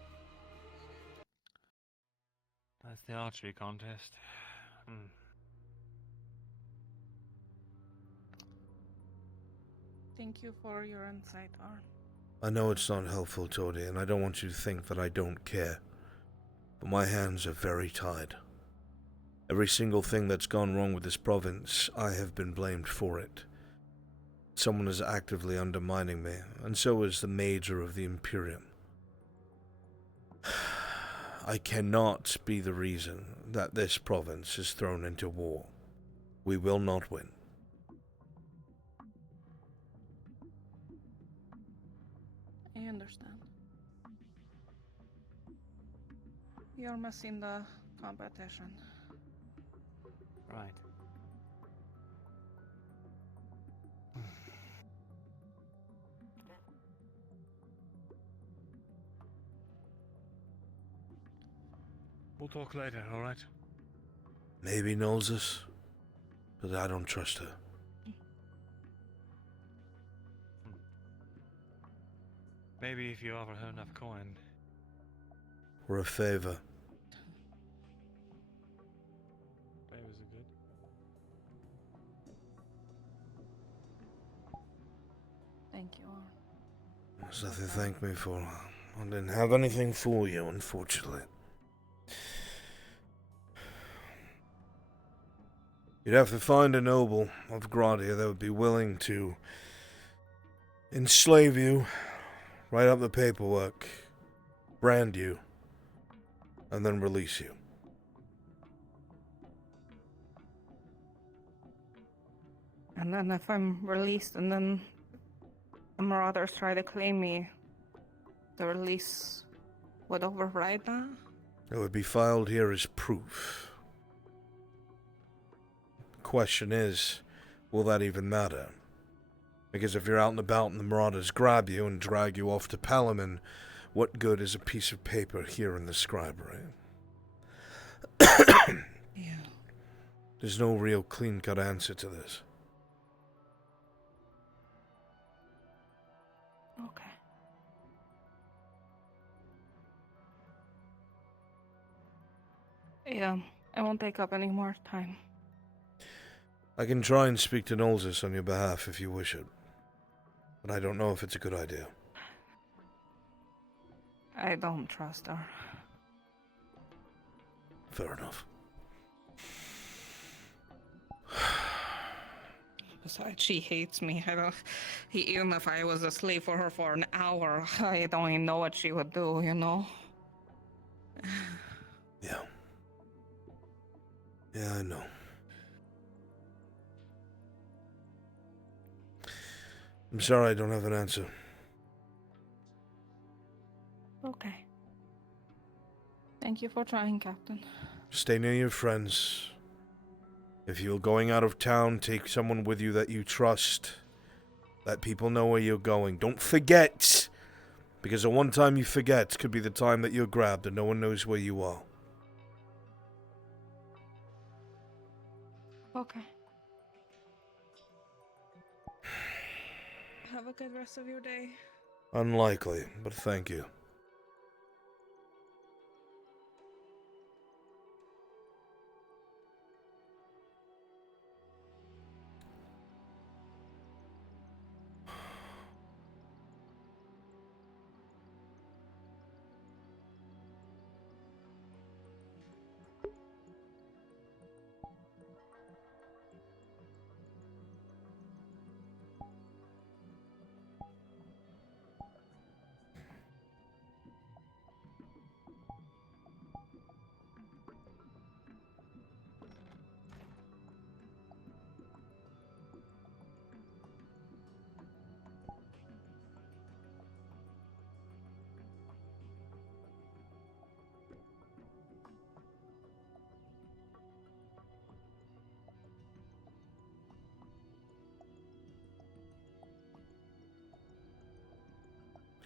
That's the archery contest. Thank you for your insight, Arn. I know it's not helpful, Tordy, and I don't want you to think that I don't care. But my hands are very tied. Every single thing that's gone wrong with this province, I have been blamed for it. Someone is actively undermining me, and so is the Major of the Imperium. I cannot be the reason that this province is thrown into war. We will not win. I understand. You're missing the competition. Right. We'll talk later, alright? Maybe knows us, but I don't trust her. Maybe if you offer her enough coin. Or a favor. Favors are good. Thank you. There's nothing to thank me for. I didn't have anything for you, unfortunately. You'd have to find a noble of Gradia that would be willing to enslave you, write up the paperwork, brand you, and then release you. And then if I'm released and then the Marauders try to claim me, the release would override that? It would be filed here as proof. Question is, will that even matter? Because if you're out and about and the Marauders grab you and drag you off to Palamon, what good is a piece of paper here in the scribery? Yeah. There's no real clean-cut answer to this. Okay. Yeah, I won't take up any more time. I can try and speak to Nolzus on your behalf if you wish it, but I don't know if it's a good idea. I don't trust her. Fair enough. Besides, she hates me. Even if I was a slave for her for an hour, I don't even know what she would do, you know? Yeah. Yeah, I know. I'm sorry I don't have an answer. Okay. Thank you for trying, Captain. Stay near your friends. If you're going out of town, take someone with you that you trust. Let people know where you're going. Don't forget! Because the one time you forget could be the time that you're grabbed and no one knows where you are. Okay. Have a good rest of your day. Unlikely, but thank you.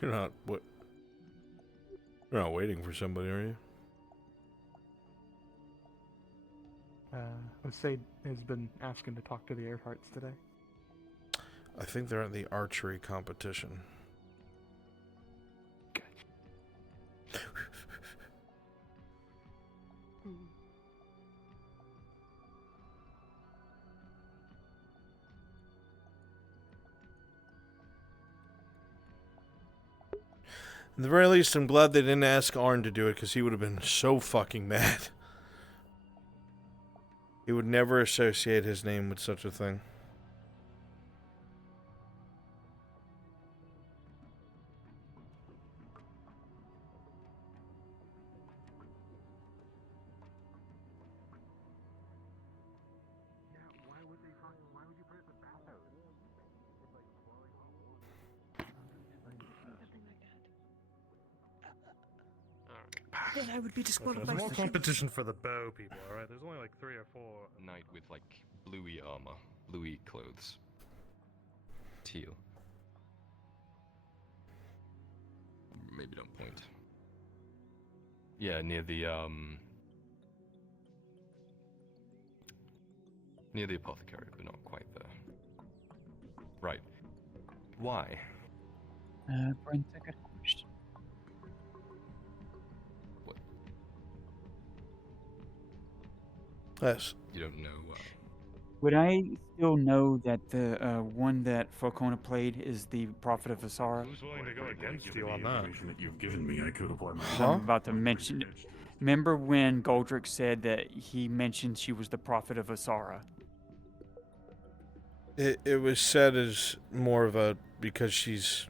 You're not waiting for somebody, are you? Osade has been asking to talk to the Earharts today. I think they're at the archery competition. At the very least, I'm glad they didn't ask Arn to do it, because he would have been so fucking mad. He would never associate his name with such a thing. Then I would be There's disqualified. more competition for the bow people, alright? There's only like 3 or 4. Knight with like bluey armor, bluey clothes. Teal. Maybe don't point. Yeah, near the apothecary, but not quite there. Right. Why? Brent, I got a question. What? Yes. You don't know why? Would I still know that the one that Falcona played is the Prophet of Asara? Who's willing to go against Given you the on that? information that you've given me, I could apply my. I'm about to mention. Remember when Goldrick said that he mentioned she was the Prophet of Asara? It was said as more of a because she's,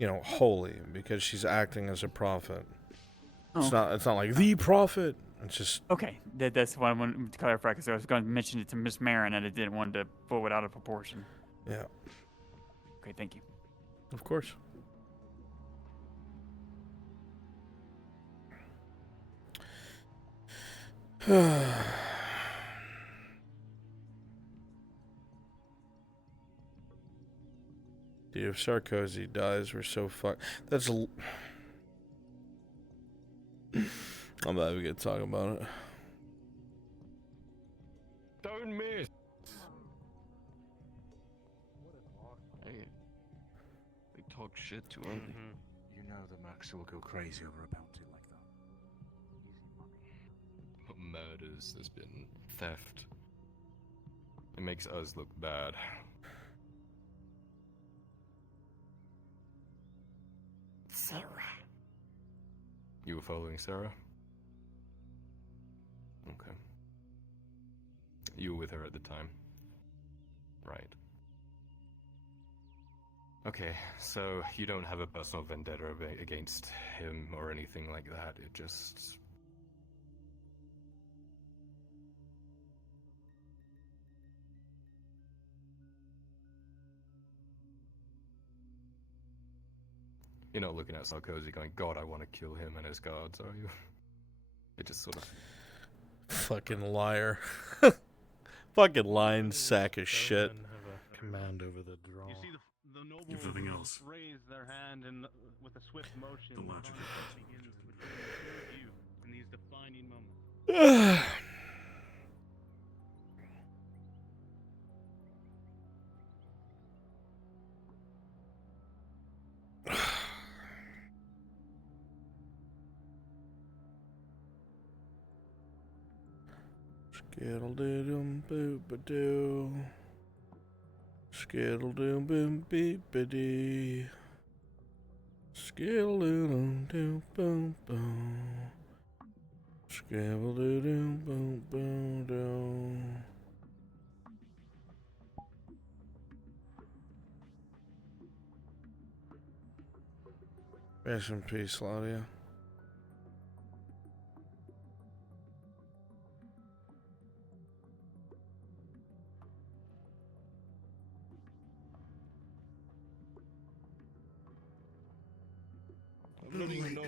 holy, because she's acting as a prophet. It's not like the prophet. It's just Okay. That's what I wanted to clarify because I was going to mention it to Miss Marin and I didn't want to blow it out of proportion. Yeah. Okay, thank you. Of course. Dude, if Sarkozy dies, we're so fucked. That's I'm not even gonna talk about it. Don't miss. Hey, they talk shit too early. You know the Max will go crazy over a bounty like that. Easy money. Murders, there's been theft. It makes us look bad. Sarah. You were following Sarah? Okay. You were with her at the time. Right. Okay, so you don't have a personal vendetta against him or anything like that. It just... You're not looking at Sarkozy going, God, I want to kill him and his guards, are you? It just sort of... Fucking liar. Fucking lying sack of shit. Have a command over the draw. You see the noble If nothing else. raise their hand and with a swift motion. The logic of that begins between you in these defining moments. Skittle doom boop a doo. Skittle doom boom beep a dee. Skittle doom doom boom boom. Skittle doom boom boom doom. Rest in peace, Claudia.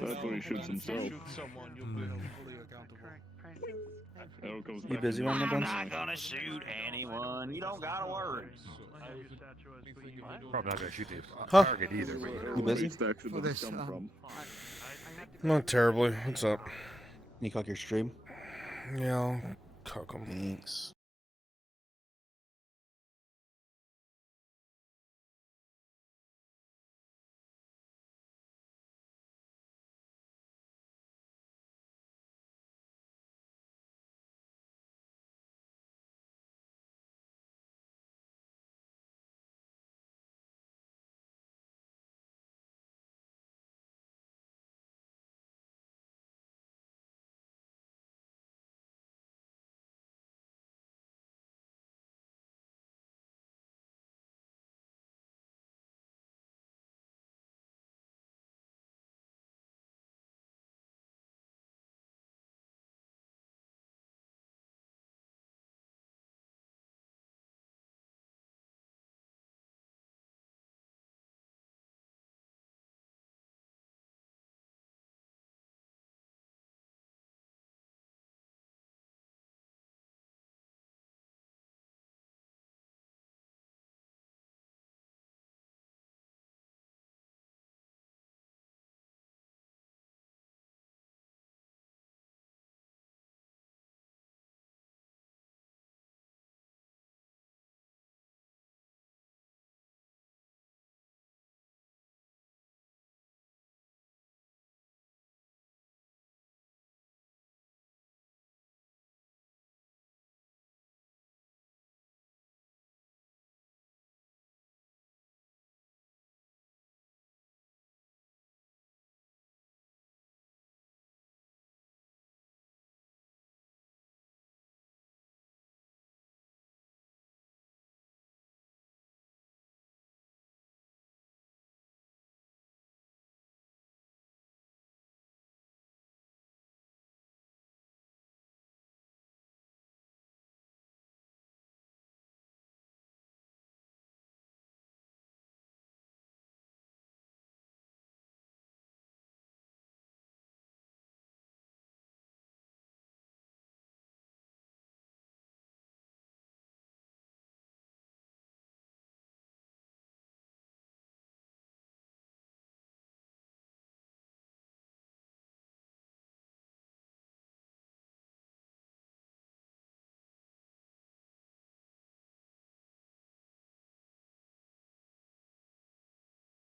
Before he shoots himself. Someone, you'll be fully accountable. You busy on the bunch? I'm not gonna shoot anyone. You don't gotta worry. Probably not gonna shoot the Huh? target either. You busy? For this, Not terribly. What's up? You cook your stream? Yeah, I'll cook 'em. Thanks.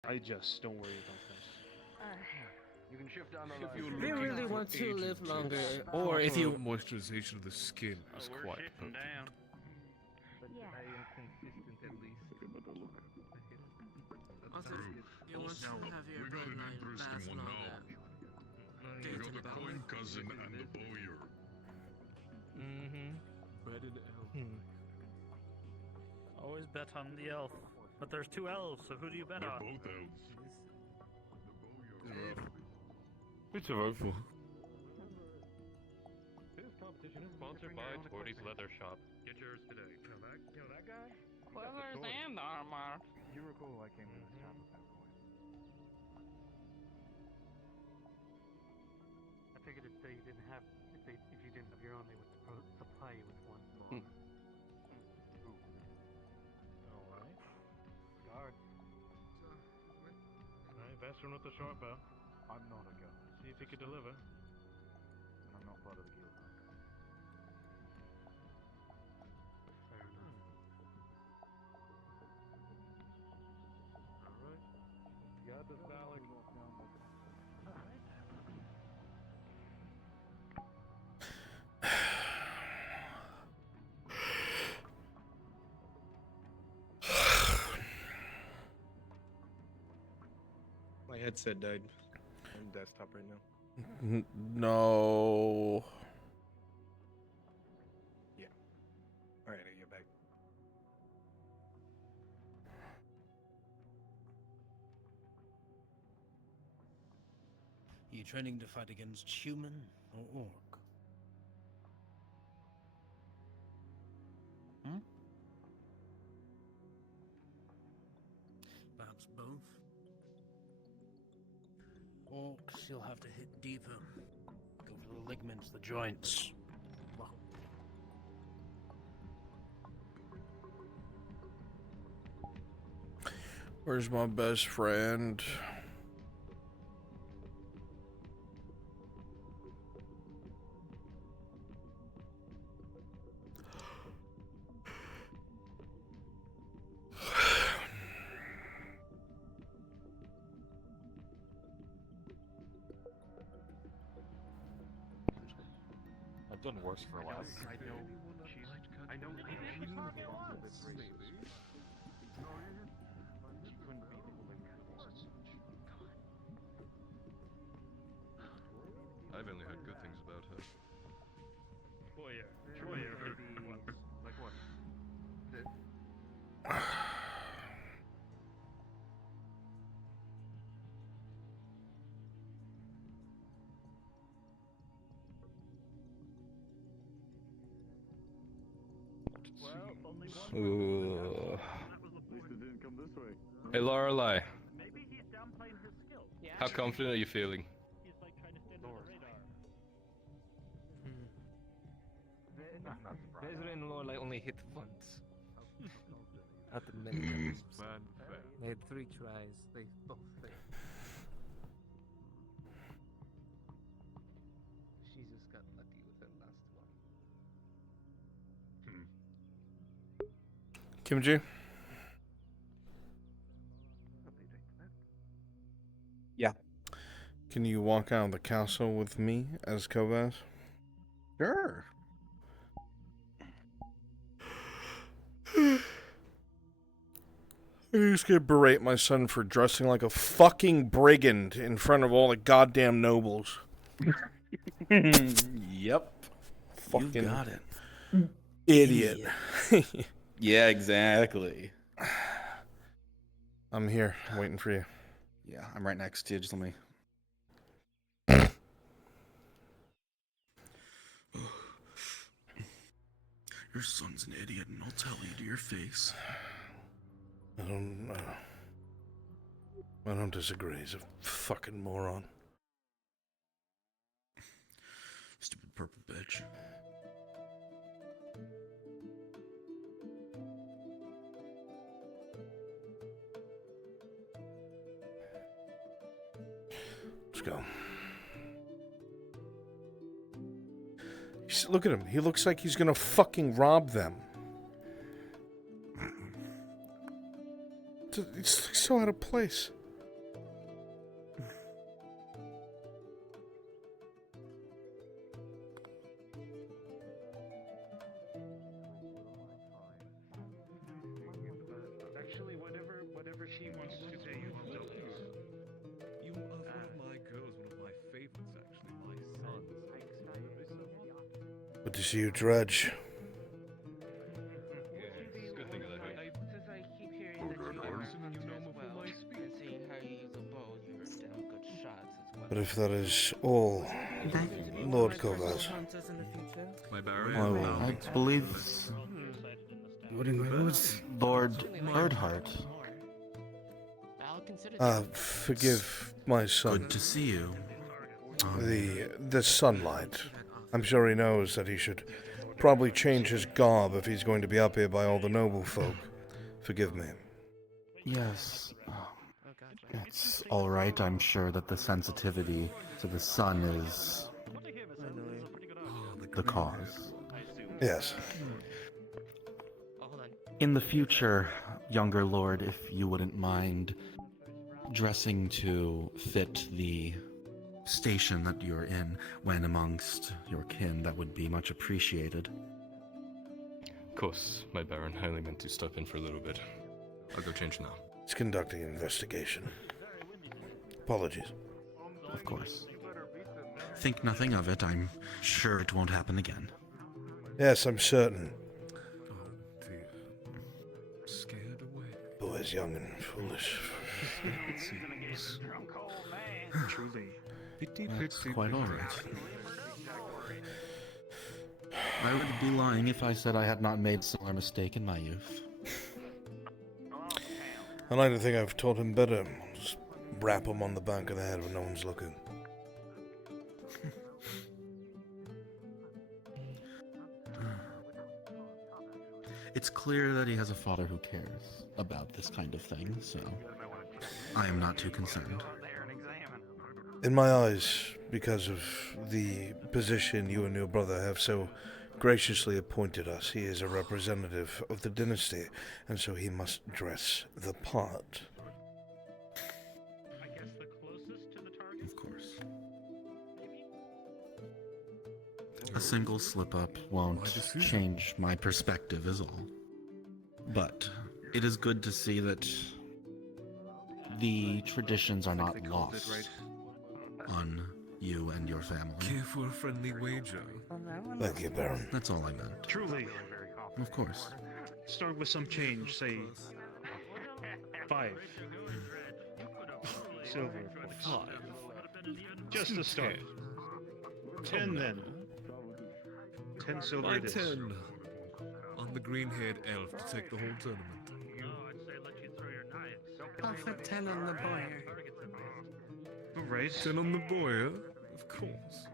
I just don't worry about that. You can shift down the If line. you They really want to live longer, or if you moisturization of the skin is quite potent. Also, you want to have your bloodline last longer. We got the coin cousin and the bowyer. Bread and elf. Always bet on the elf. But there's two elves, so who do you bet They're on? both elves. Which have I for? This competition is sponsored by Torty's Leather Shop. Get yours today. That guy? Quivers and armor. You recall I came to this shop at that point. I figured if they didn't have, if you didn't have your own, they would supply you with one more. Alright. Guard. Alright, best one with the short bow. I'm not a guard. See if he could deliver. And I'm not part of the guild. Fair enough. Alright. Got this, Alec. Alright. My headset died. I'm desktop right now. No. Yeah. Alright, I get back. Are you training to fight against human or orc? Perhaps both. Orcs, you'll have to hit deeper. Go for the ligaments, the joints. Where's my best friend? I've done worse for a while. I know she's I've only heard good things about her. Boyer. Like what? Ooh. At least it didn't come this way. Hey, Lorelei. Maybe he's downplaying his skill. Yeah. How confident are you feeling? He's like trying to stand on the radar. Vezra and Lorelei only hit once. Out of many times. They had 3 tries. They both failed. She just got lucky with her last one. Kimchi? Yeah. Can you walk out of the castle with me as Kovas? Sure. I'm just gonna berate my son for dressing like a fucking brigand in front of all the goddamn nobles. Yep. Fucking You got it. Idiot. Yeah, exactly. I'm here, waiting for you. Yeah, I'm right next to you. Just let me. Your son's an idiot, and I'll tell you to your face. I don't disagree. He's a fucking moron. Stupid purple bitch. Let's go. Look at him. He looks like he's gonna fucking rob them. It's so out of place. he wants to pay you himself. You are one of my girls, one of my favorites, actually. My sons. Good to see you, Dredge. Yes, good things I heard. Since I keep hearing that you I'm are assuming you know as more from well, my speech. and seeing how you use a bow, you're damn good shots as well. But if that is all, Lord Kovaz, My Baron? I will. I believe it was Lord Erdhart. Forgive my son. Good to see you. The sunlight. I'm sure he knows that he should probably change his garb if he's going to be up here by all the noble folk. Forgive me. Yes. It's alright. I'm sure that the sensitivity to the sun is the cause. Yes. In the future, younger lord, if you wouldn't mind dressing to fit the station that you're in when amongst your kin, that would be much appreciated. Of course, my Baron. I only meant to stop in for a little bit. I'll go change now. It's conducting an investigation. Apologies. Of course. Think nothing of it. I'm sure it won't happen again. Yes, I'm certain. Oh dear. I'm scared away. Boy's young and foolish. It seems. Truly. That's quite alright. I would be lying if I said I had not made a similar mistake in my youth. I like to think I've taught him better. Just rap him on the back of the head when no one's looking. It's clear that he has a father who cares about this kind of thing, so I am not too concerned. In my eyes, because of the position you and your brother have so graciously appointed us, he is a representative of the dynasty, and so he must dress the part. Of course. A single slip-up won't change my perspective is all. But it is good to see that the traditions are not lost on you and your family. Care for a friendly wager? Thank you, Baron. That's all I meant. Truly. Of course. Start with some change, say 5 silver. 5. Just to start. 10 then. 10 silver My it is. 10. On the green-haired elf to take the whole tournament. I'll put 10 on the boy. Alright. 10 on the boy, of course.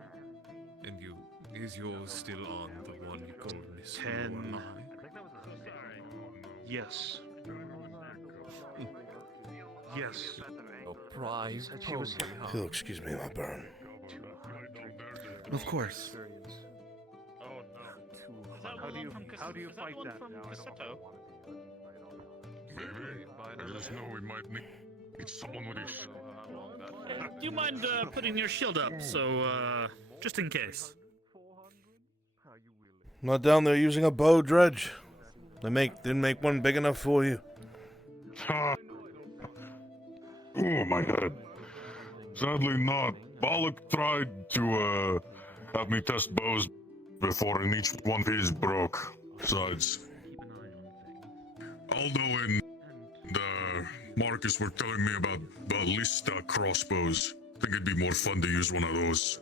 And you, is yours still on the one you called Miss 10. Yes. Yes. A prize pony, If you'll excuse me, my Baron. Of course. Oh no. How do you fight that now? Maybe. I just know we might need someone with his. Do you mind putting your shield up, so, just in case? Not down there using a bow, Dredge. Didn't make one big enough for you. Oh, my head. Sadly not. Balak tried to have me test bows before, and each one of his broke. Besides, Aldo and Marcus were telling me about ballista crossbows. I think it'd be more fun to use one of those.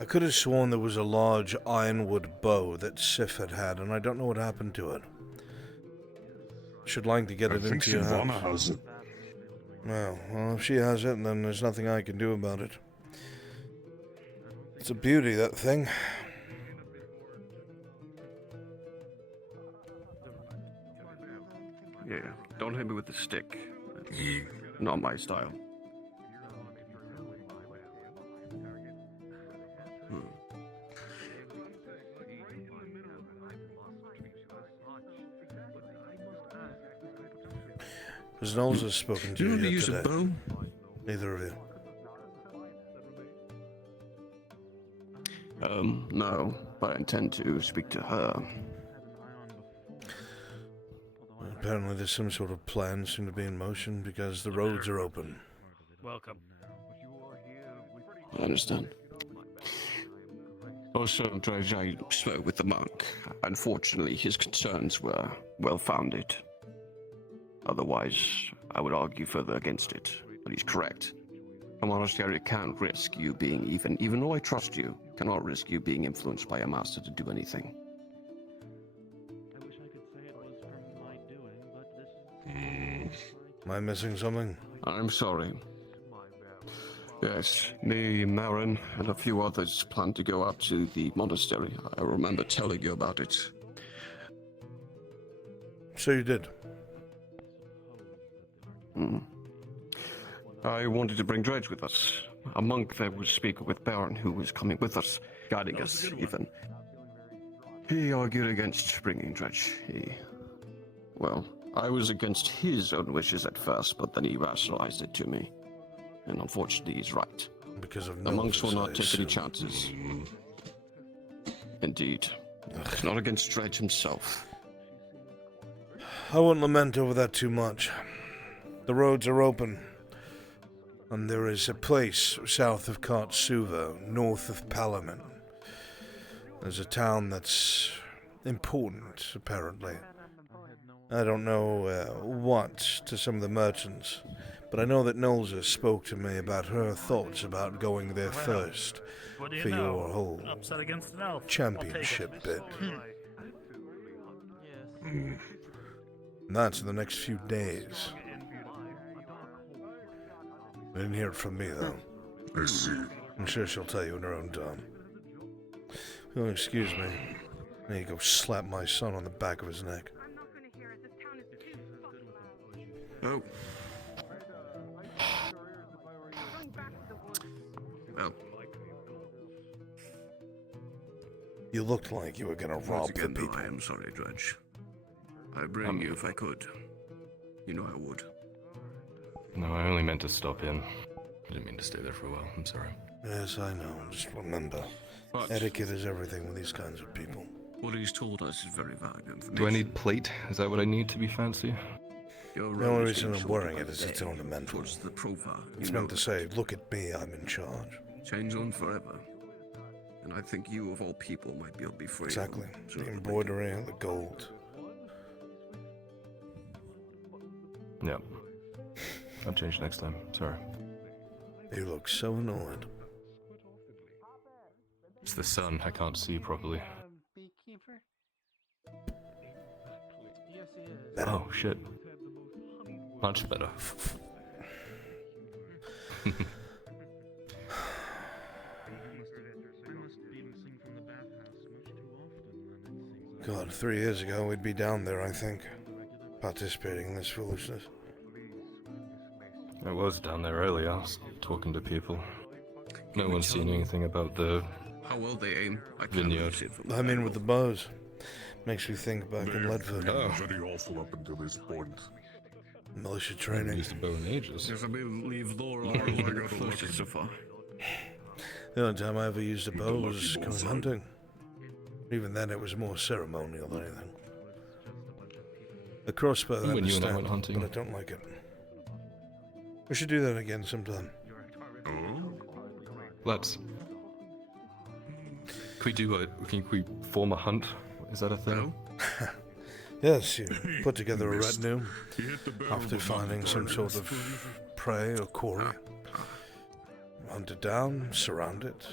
I could have sworn there was a large ironwood bow that Sif had, and I don't know what happened to it. Should like to get it into your house. Sivana has it. Well, if she has it, then there's nothing I can do about it. It's a beauty, that thing. Yeah, don't hit me with the stick. It's not my style. Has Knowles has spoken to You you know how to yet use a today? bow? Neither of you. No, but I intend to speak to her. Apparently there's some sort of plan soon to be in motion because the roads are open. Welcome. I understand. Also, Dredge, I spoke with the monk. Unfortunately, his concerns were well-founded. Otherwise, I would argue further against it. But he's correct. I'm honestly, I can't risk you being even though I trust you, cannot risk you being influenced by a master to do anything. I wish I could say it was from my doing, but this Am I missing something? I'm sorry. Yes, me, Marin, and a few others plan to go up to the monastery. I remember telling you about it. So you did? I wanted to bring Dredge with us. A monk there would speak with Baron, who was coming with us, guiding us, even. He argued against bringing Dredge. Well, I was against his own wishes at first, but then he rationalized it to me. And unfortunately, he's right. Because of the monks will not take any assume. chances. Indeed. Not against Dredge himself. I won't lament over that too much. The roads are open. And there is a place south of Kartsuva, north of Palamin. There's a town that's important, apparently. I don't know what to some of the merchants, but I know that Nolza spoke to me about her thoughts about going there first What do you for know? your whole Upset against an elf. championship bit. And that's in the next few days. I didn't hear it from me, though. I see. I'm sure she'll tell you in her own time. Oh, excuse me. I need to go slap my son on the back of his neck. Oh. Well. You looked like you were gonna rob the again, though, people. I am sorry, Dredge. I'd bring you if I could. You know I would. No, I only meant to stop in. I didn't mean to stay there for a while. I'm sorry. Yes, I know. Just remember, But etiquette is everything with these kinds of people. what he's told us is very valuable information. Do I need plate? Is that what I need to be fancy? Your The role only is reason getting I'm wearing shorter it is by the it's day. ornamental. Towards the profile. It's you meant know to say, look at me, I'm in charge. that. Change on forever. And I think you, of all people, might be able to be free. Exactly. The embroidery, the gold. Yeah. I'll change next time. Sorry. You look so annoyed. It's the sun. I can't see properly. beekeeper? Yes, he is. Oh, shit. Much better. God, 3 years ago we'd be down there, I think, participating in this foolishness. I was down there earlier, talking to people. No one's seen anything about the How well they aim, I can't vineyard. really see it from I mean, with the bows. Makes me think back in Ledford. They're very awful up until this point. Militia training. Used a bow in ages. Yes, I believe Laura I is got the a closest lucky- so far. The only time I ever used a bow was lucky going bullseye. hunting. Even then, it was more ceremonial than anything. The crossbow, I When you and I understand, went hunting. but I don't like it. We should do that again sometime. Oh? Let's. Can we form a hunt? Is that a thing? Yes, you put together a Missed. retinue He hit the barrel after of finding the some sort target. of prey or quarry. Hunt it down, surround it,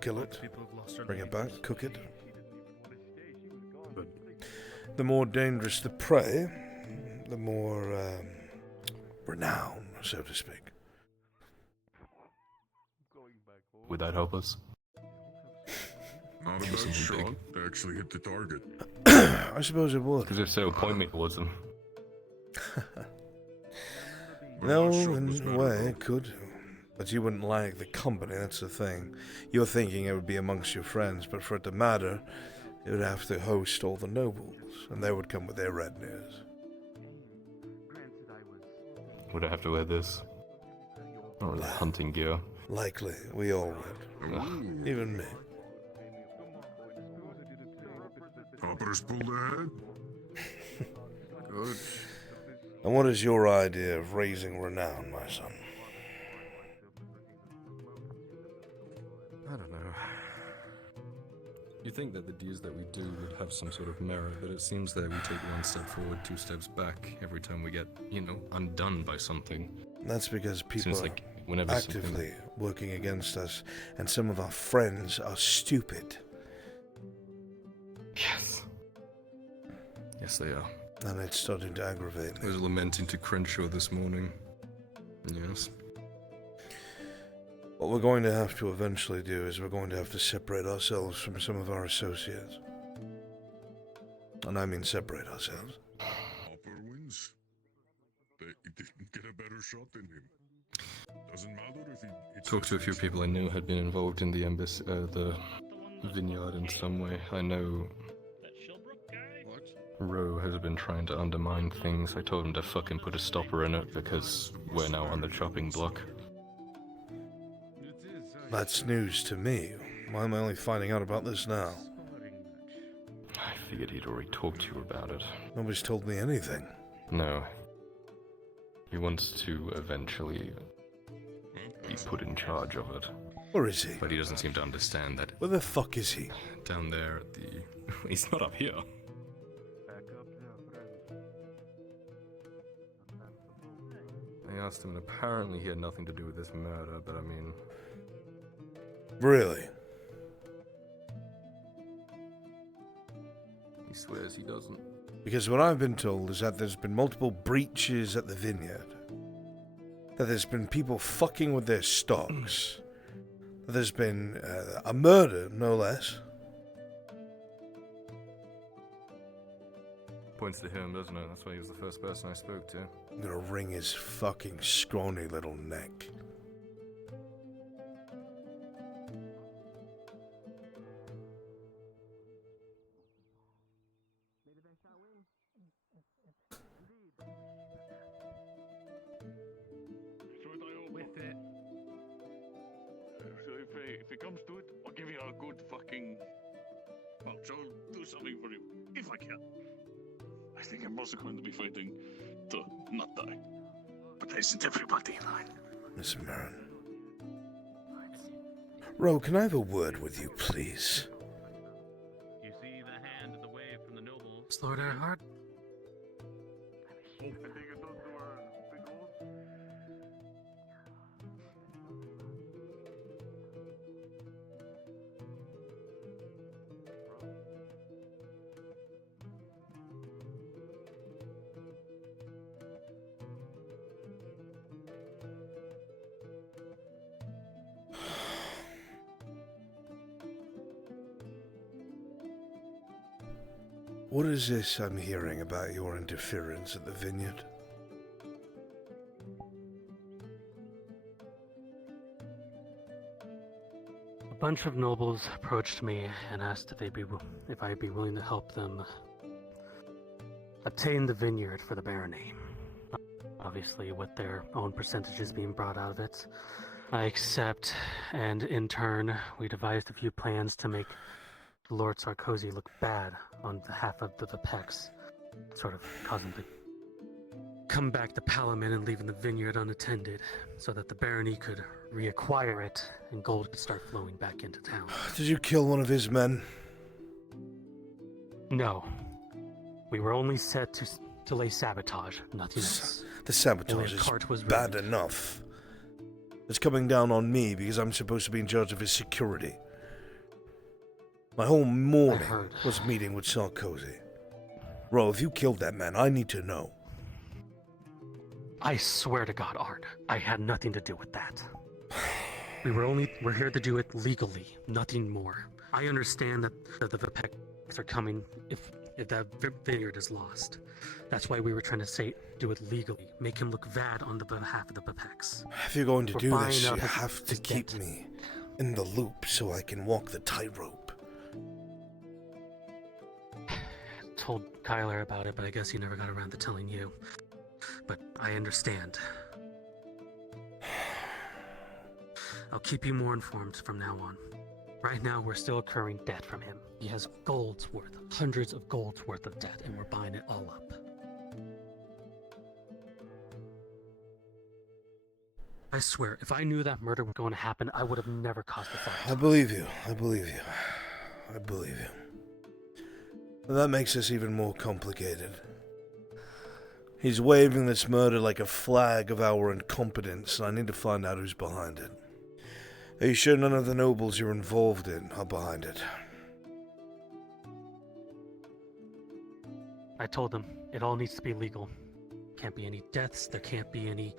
kill it, bring it back, cook it. The more dangerous the prey, the more renown, so to speak. Would that help us? Not a Something bad big. shot to actually hit the target. I suppose it would. Because if so, point me towards them. No, Well, shot in was a better, way though. it could. But you wouldn't like the company, that's the thing. You're thinking it would be amongst your friends, but for it to matter, it would have to host all the nobles, and they would come with their retinues. Would I have to wear this? Or the hunting gear? Likely, we all would. Ooh. Even me. Hoppers pulled ahead. Good. And what is your idea of raising renown, my son? I don't know. You think that the deeds that we do would have some sort of merit, but it seems that we take one step forward, 2 steps back every time we get, undone by something. That's because people Seems like whenever are actively working against us, and some of our friends are stupid. Yes. Yes, they are. And it's starting to aggravate me. I was lamenting to Crenshaw this morning. Yes. What we're going to have to eventually do is we're going to have to separate ourselves from some of our associates. And I mean separate ourselves. Hopper wins. They didn't get a better shot than him. Doesn't matter if he... Talked to a few people I knew had been involved in the embassy, the vineyard in some way. I know Roe has been trying to undermine things. I told him to fucking put a stopper in it because we're now on the chopping block. That's news to me. Why am I only finding out about this now? I figured he'd already talked to you about it. Nobody's told me anything. No. He wants to eventually be put in charge of it. Where is he? But he doesn't seem to understand that. Where the fuck is he? Down there at the... He's not up here. I asked him, and apparently he had nothing to do with this murder, but I mean... Really? He swears he doesn't. Because what I've been told is that there's been multiple breaches at the vineyard. That there's been people fucking with their stocks. That there's been a murder, no less. Points to him, doesn't it? That's why he was the first person I spoke to. I'm gonna wring his fucking scrawny little neck. With it. So if it comes to it, I'll give you a good fucking... Well, I'll do something for you, if I can. I think I'm also going to be fighting to not die. But isn't everybody in line? Miss Marin. Ro, can I have a word with you, please? You see the hand of the wave from the nobles. Lord Earhart? I think it does to our big horse. What is this I'm hearing about your interference at the vineyard? A bunch of nobles approached me and asked if I'd be willing to help them obtain the vineyard for the barony. Obviously, with their own percentages being brought out of it. I accept, and in turn, we devised a few plans to make Lord Sarkozy look bad on behalf of the Vepex, sort of cause him to come back to Palamin and leaving the vineyard unattended, so that the barony could reacquire it and gold could start flowing back into town. Did you kill one of his men? No. We were only set to lay sabotage, nothing else. The sabotage is bad enough. It's coming down on me because I'm supposed to be in charge of his security. My whole morning was meeting with Sarkozy. Ro, if you killed that man, I need to know. I swear to God, Art, I had nothing to do with that. We're here to do it legally, nothing more. I understand that the Vepex are coming if that vineyard is lost. That's why we were trying to do it legally, make him look bad on the behalf of the Vepex. If you're going to do this, you have to keep me in the loop so I can walk the tightrope. Told Kyler about it, but I guess he never got around to telling you. But I understand. I'll keep you more informed from now on. Right now, we're still accruing debt from him. He has hundreds of golds worth of debt, and we're buying it all up. I swear, if I knew that murder was going to happen, I would have never caused a fight. I believe you. I believe you. I believe you. And that makes this even more complicated. He's waving this murder like a flag of our incompetence, and I need to find out who's behind it. Are you sure none of the nobles you're involved in are behind it? I told them it all needs to be legal. Can't be any deaths, there can't be any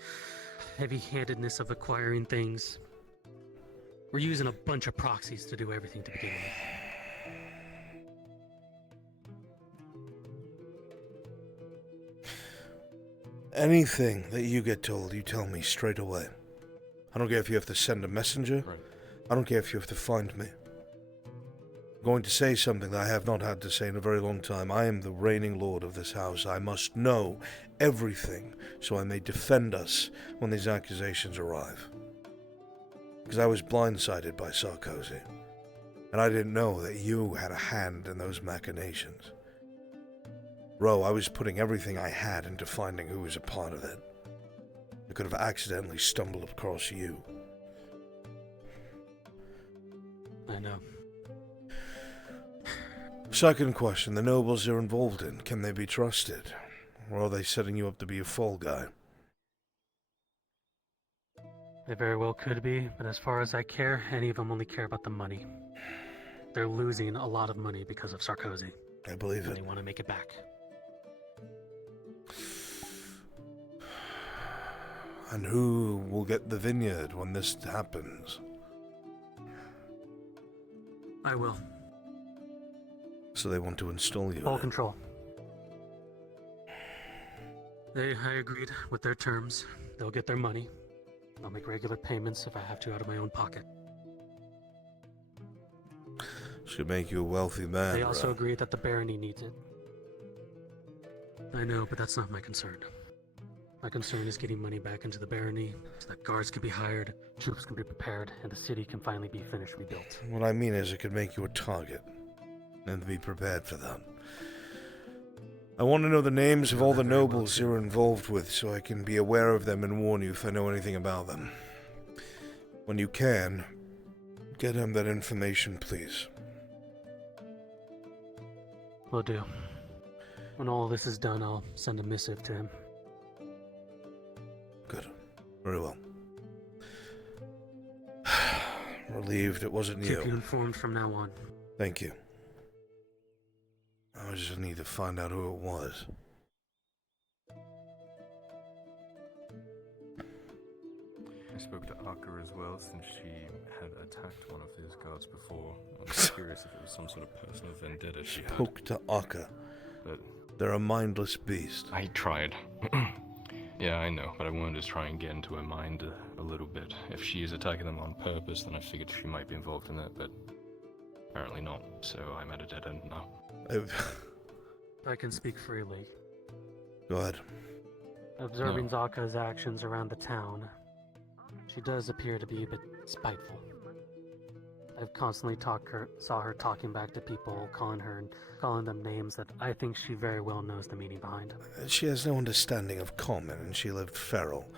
heavy-handedness of acquiring things. We're using a bunch of proxies to do everything to begin with. Anything that you get told, you tell me straight away. I don't care if you have to send a messenger. Right. I don't care if you have to find me. I'm going to say something that I have not had to say in a very long time. I am the reigning lord of this house. I must know everything so I may defend us when these accusations arrive. Because I was blindsided by Sarkozy, and I didn't know that you had a hand in those machinations. Ro, I was putting everything I had into finding who was a part of it. I could have accidentally stumbled across you. I know. Second question, the nobles you're involved in, can they be trusted? Or are they setting you up to be a fall guy? They very well could be, but as far as I care, any of them only care about the money. They're losing a lot of money because of Sarkozy. I believe and it. They want to make it back. And who will get the vineyard when this happens? I will. So they want to install you. Full control. I agreed with their terms. They'll get their money. I'll make regular payments if I have to out of my own pocket. Should make you a wealthy man. They also agreed that the barony needs it. I know, but that's not my concern. My concern is getting money back into the barony so that guards can be hired, troops can be prepared, and the city can finally be finished rebuilt. What I mean is it could make you a target. And be prepared for that. I want to know the names of all the nobles you're involved with so I can be aware of them and warn you if I know anything about them. When you can, get him that information, please. Will do. When all this is done, I'll send a missive to him. Good. Very well. Relieved it wasn't you. Keep you informed from now on. Thank you. I just need to find out who it was. I spoke to Aka as well, since she had attacked one of his guards before. I was curious if it was some sort of personal vendetta she had. Spoke to Aka. But they're a mindless beast. I tried. Yeah, I know, but I wanted to try and get into her mind a little bit. If she is attacking them on purpose, then I figured she might be involved in it, but apparently not, so I'm at a dead end now. I can speak freely. Go ahead. Observing Zaka's actions around the town, she does appear to be a bit spiteful. I've constantly saw her talking back to people, calling them names that I think she very well knows the meaning behind. She has no understanding of common, and she lived feral.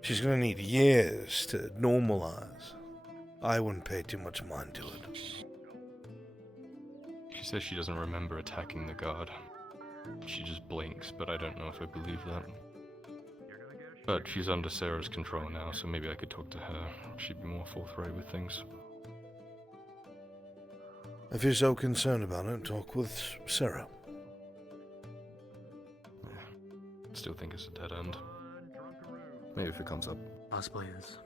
She's gonna need years to normalize. I wouldn't pay too much mind to it. She says she doesn't remember attacking the guard. She just blinks, but I don't know if I believe that. But she's under Sarah's control now, so maybe I could talk to her. She'd be more forthright with things. If you're so concerned about it, talk with Sarah. Still think it's a dead end. Maybe if it comes up. Possibly is.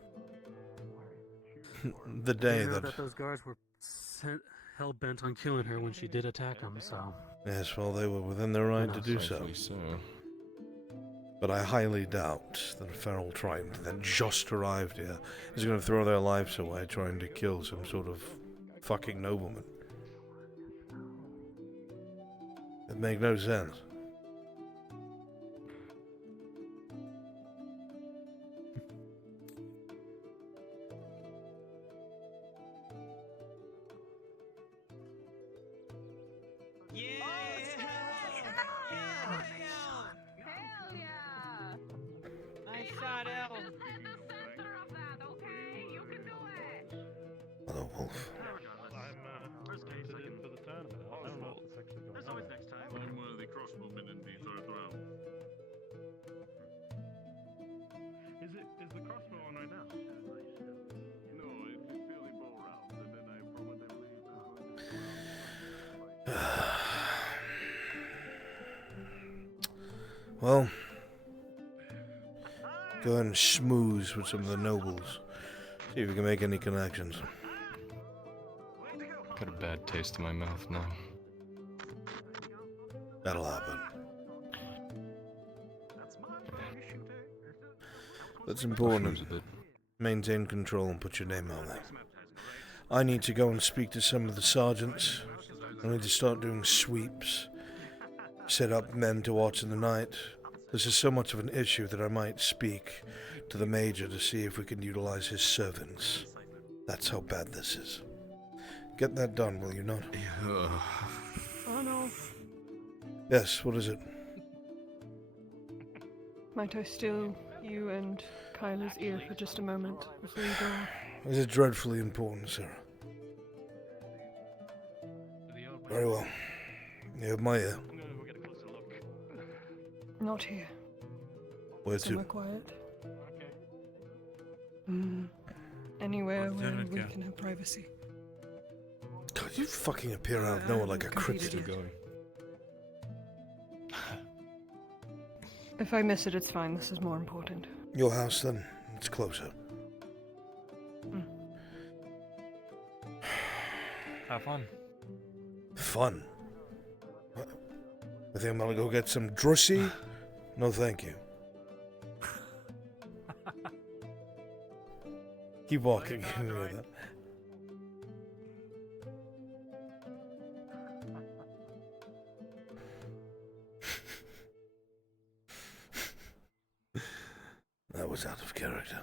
The day I know that... that those guards were hell-bent on killing her when she did attack them, so... Yes, well, they were within their right to do so. But I highly doubt that a feral tribe that just arrived here is going to throw their lives away trying to kill some sort of fucking nobleman. It makes no sense. Nice shot, El. Wolf. I'm interested in for the tournament. I don't know if it's actually going on. I'm one of the crossbowmen in the third round. Is the crossbow on right now? No, it's purely bow rounds, and then I probably believe there's going to be Well, go ahead and schmooze with some of the nobles. See if we can make any connections. Got a bad taste in my mouth now. That'll happen. That's important. Maintain control and put your name on there. I need to go and speak to some of the sergeants. I need to start doing sweeps. Set up men to watch in the night. This is so much of an issue that I might speak to the Major to see if we can utilize his servants. That's how bad this is. Get that done, will you not? Oh no. Yes, what is it? Might I steal you and Kyla's ear for just a moment before you go? Is it dreadfully important, Sarah? Very well. You have my ear. Not here. Where to? Somewhere quiet. Anywhere where we can have privacy. God, you fucking appear out of nowhere like a cryptid. If I miss it, it's fine. This is more important. Your house, then. It's closer. Have fun. Fun? What? I think I'm gonna go get some drussy? No, thank you. Keep walking. You know that. That was out of character.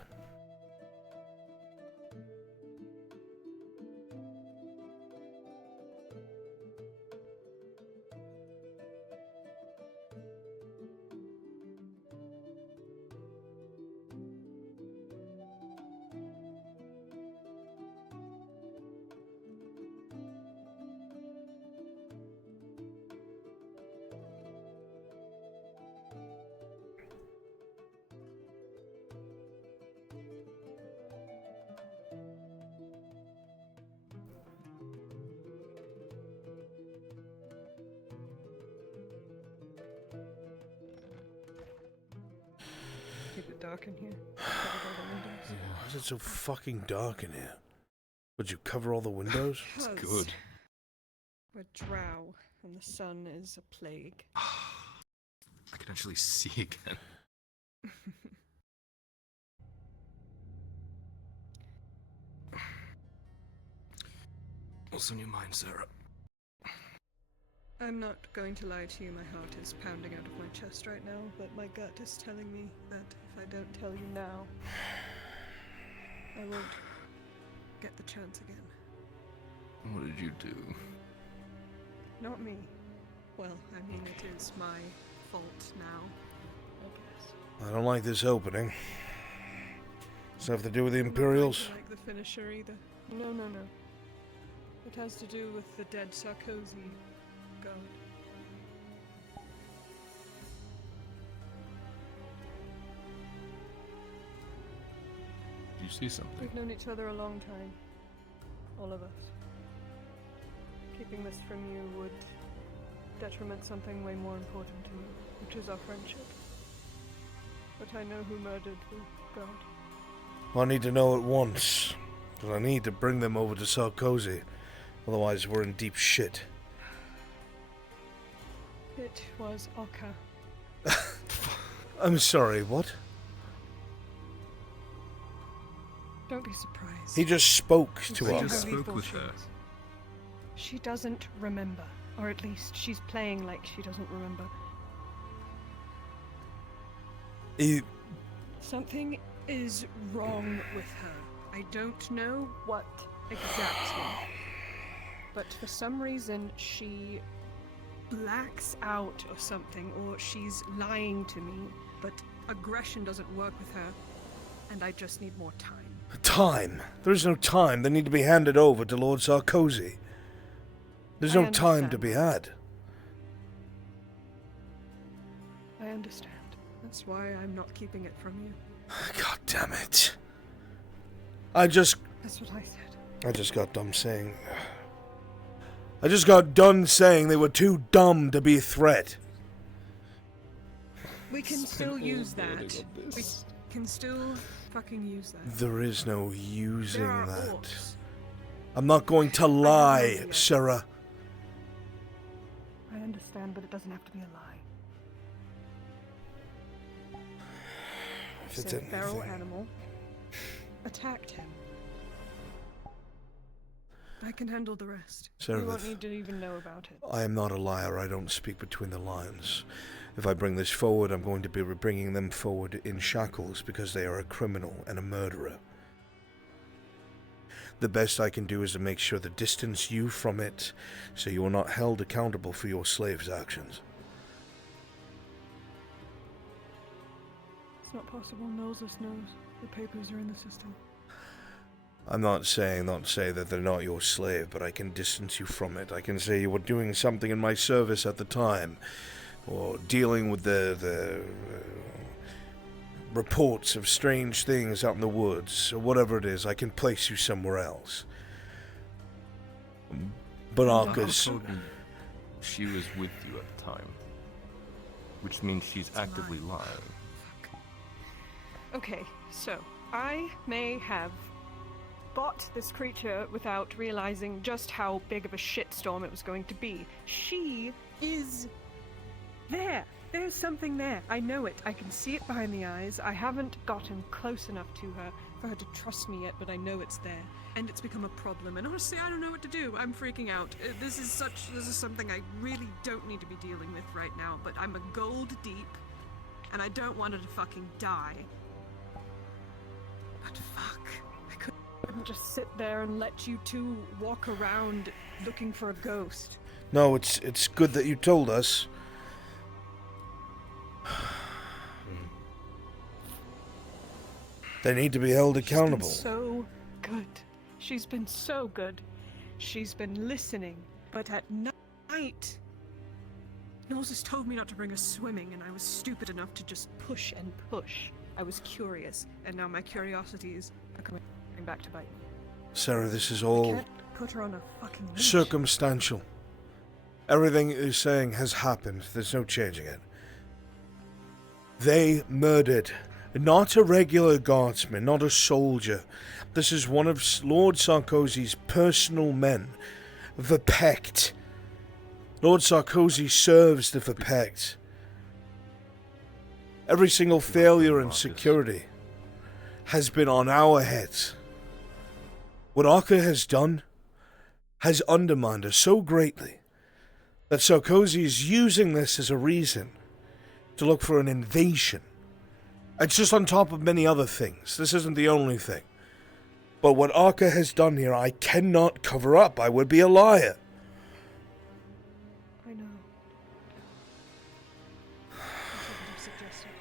Keep it dark in here. Cover all the windows. Why is it so fucking dark in here? Would you cover all the windows? It's good. We're drow, and the sun is a plague. I can actually see again. What's on your mind, Sarah? I'm not going to lie to you, my heart is pounding out of my chest right now, but my gut is telling me that if I don't tell you now, I won't get the chance again. What did you do? Not me. Well, I mean, it is my fault now, I guess. I don't like this opening. Does it have to do with the Imperials? I don't like the finisher either. No. It has to do with the dead Sarkozy god. You see something? We've known each other a long time. All of us. Keeping this from you would detriment something way more important to me, which is our friendship. But I know who murdered the god. I need to know at once. Because I need to bring them over to Sarkozy. Otherwise, we're in deep shit. It was Oka. I'm sorry, what? Don't be surprised. He just spoke to He us. just spoke with her. She doesn't remember. Or at least she's playing like she doesn't remember. Something is wrong with her. I don't know what exactly. But for some reason she blacks out or something, or she's lying to me, but aggression doesn't work with her. and I just need more time. Time? There is no time. They need to be handed over to Lord Sarkozy. There's no time to be had. I understand. That's why I'm not keeping it from you. God damn it. That's what I said. I just got done saying... I just got done saying they were too dumb to be a threat. We can still use that. We can still fucking use that. There is no using There are that. orcs. I'm not going to lie, Sarah. I understand, but it doesn't have to be a lie. If it's So feral anything... animal attacked him. I can handle the rest. Sarah, You won't need to even know about it. I am not a liar. I don't speak between the lines. If I bring this forward, I'm going to be bringing them forward in shackles because they are a criminal and a murderer. The best I can do is to make sure to distance you from it so you are not held accountable for your slave's actions. It's not possible. Noses knows. The papers are in the system. I'm not saying that they're not your slave, but I can distance you from it. I can say you were doing something in my service at the time, or dealing with the reports of strange things out in the woods, or whatever it is. I can place you somewhere else. But Arca's... told me she was with you at the time, which means she's actively lying. Okay, so I may have bought this creature without realizing just how big of a shitstorm it was going to be. She is there. There's something there. I know it. I can see it behind the eyes. I haven't gotten close enough to her for her to trust me yet, but I know it's there. And it's become a problem. And honestly, I don't know what to do. I'm freaking out. This is something I really don't need to be dealing with right now, but I'm a gold deep, and I don't want her to fucking die. But fuck. I couldn't just sit there and let you two walk around looking for a ghost. No, it's good that you told us. They need to be held accountable. She's been so good. She's been so good. She's been listening. But at night, Knowles has told me not to bring her swimming, and I was stupid enough to just push and push. I was curious, and now my curiosities are coming back to bite me. Sarah, this is I all can't put her on a fucking leash. circumstantial. Everything you're saying has happened. There's no changing it. They murdered not a regular guardsman, not a soldier. This is one of Lord Sarkozy's personal men, VRChat. Lord Sarkozy serves the VRChat. Every single failure in security has been on our heads. What Arca has done has undermined us so greatly that Sarkozy is using this as a reason to look for an invasion. It's just on top of many other things. This isn't the only thing. But what Arca has done here, I cannot cover up. I would be a liar. I know. That's what I'm suggesting.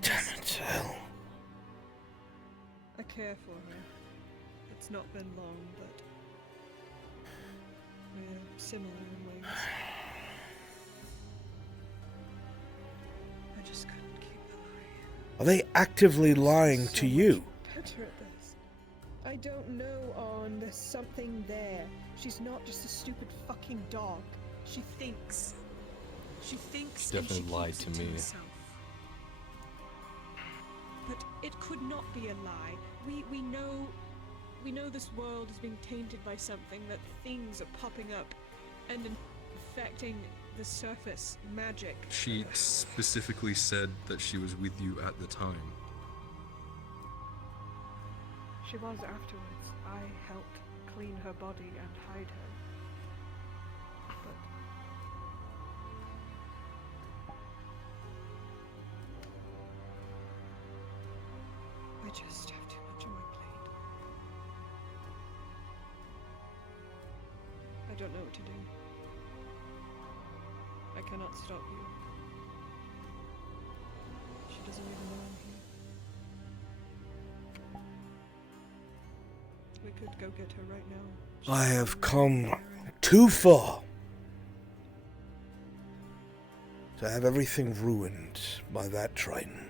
Damn it, hell. I care for her. It's not been long, but we're similar in ways. I just couldn't keep the lie. Are they actively lying to you? Better at this. I don't know, On. There's something there. She's not just a stupid fucking dog. She thinks. She thinks. She definitely and she lied keeps to it me. herself. But it could not be a lie. We know this world is being tainted by something, that things are popping up and infecting the surface. Magic. She specifically said that she was with you at the time. She was afterwards. I helped clean her body and hide her. But I just have too much on my plate. I don't know what to do. I cannot stop you. She doesn't even know I'm here. We could go get her right now. I have come too far to have everything ruined by that Triton.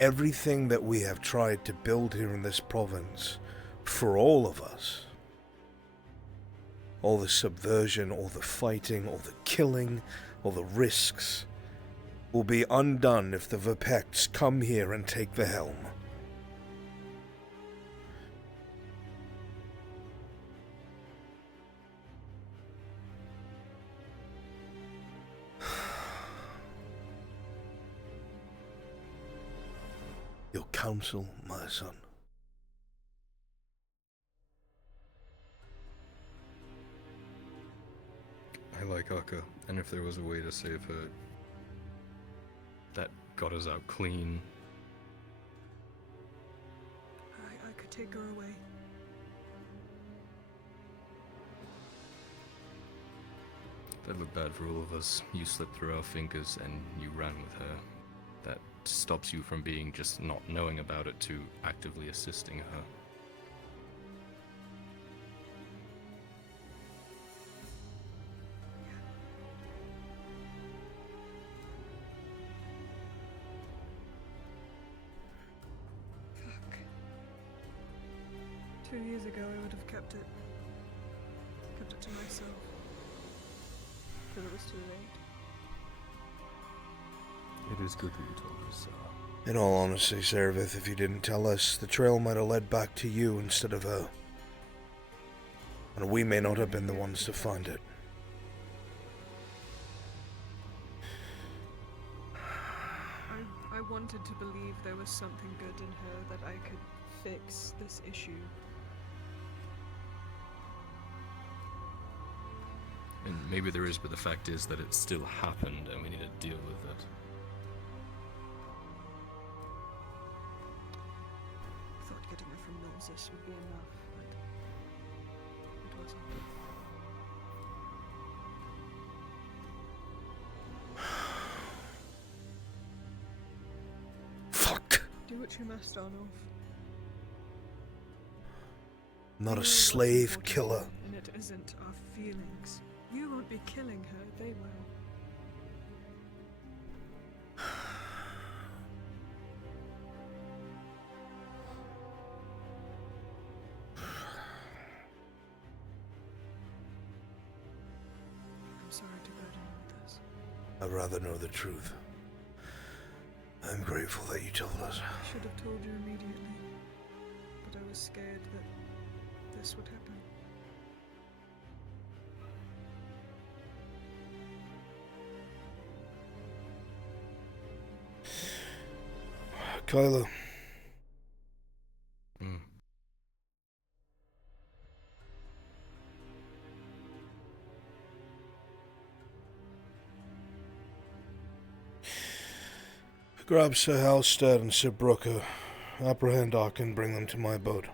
Everything that we have tried to build here in this province, for all of us, all the subversion, all the fighting, all the killing, all the risks, will be undone if the Vipects come here and take the helm. Your counsel, my son. I like Akka, and if there was a way to save her that got us out clean. I could take her away. That'd look bad for all of us. You slipped through our fingers and you ran with her. That stops you from being just not knowing about it to actively assisting her. Fuck. 2 years ago I would have kept it to myself. But it was too late. It is good that you told us so. In all honesty, Servith, if you didn't tell us, the trail might have led back to you instead of her. And we may not have been the ones to find it. I wanted to believe there was something good in her, that I could fix this issue. And maybe there is, but the fact is that it still happened and we need to deal with it. I thought getting her from Moses would be enough, but it wasn't. Fuck. Do what you must, Arnulf. Not a slave killer. And it isn't our feelings. You won't be killing her, they will. I'm sorry to burden you with this. I'd rather know the truth. I'm grateful that you told us. I should have told you immediately, but I was scared that this would happen. Kylo. Grab Sir Halstead and Sir Brooker. Apprehend Ark and bring them to my boat.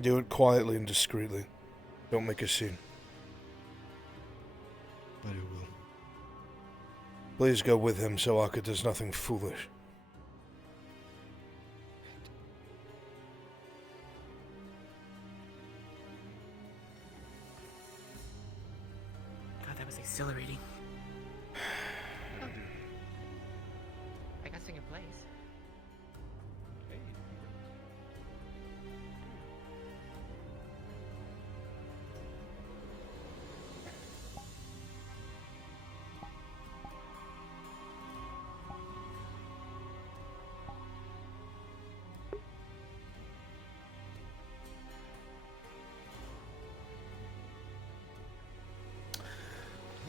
Do it quietly and discreetly. Don't make a scene. But it will. Please go with him so Akka does nothing foolish. God, that was exhilarating. I got second place.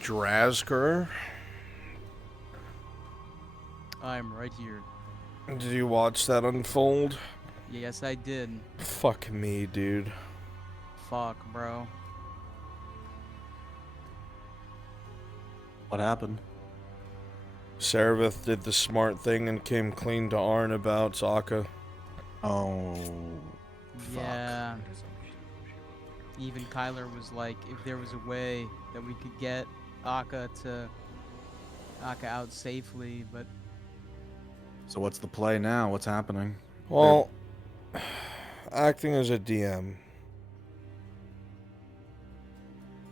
Drazger? I'm right here. Did you watch that unfold? Yes, I did. Fuck me, dude. Fuck, bro. What happened? Servith did the smart thing and came clean to Arn about Akka. Oh. Yeah. Even Kyler was like, if there was a way that we could get Akka out safely, but So what's the play now? What's happening? Well, acting as a DM,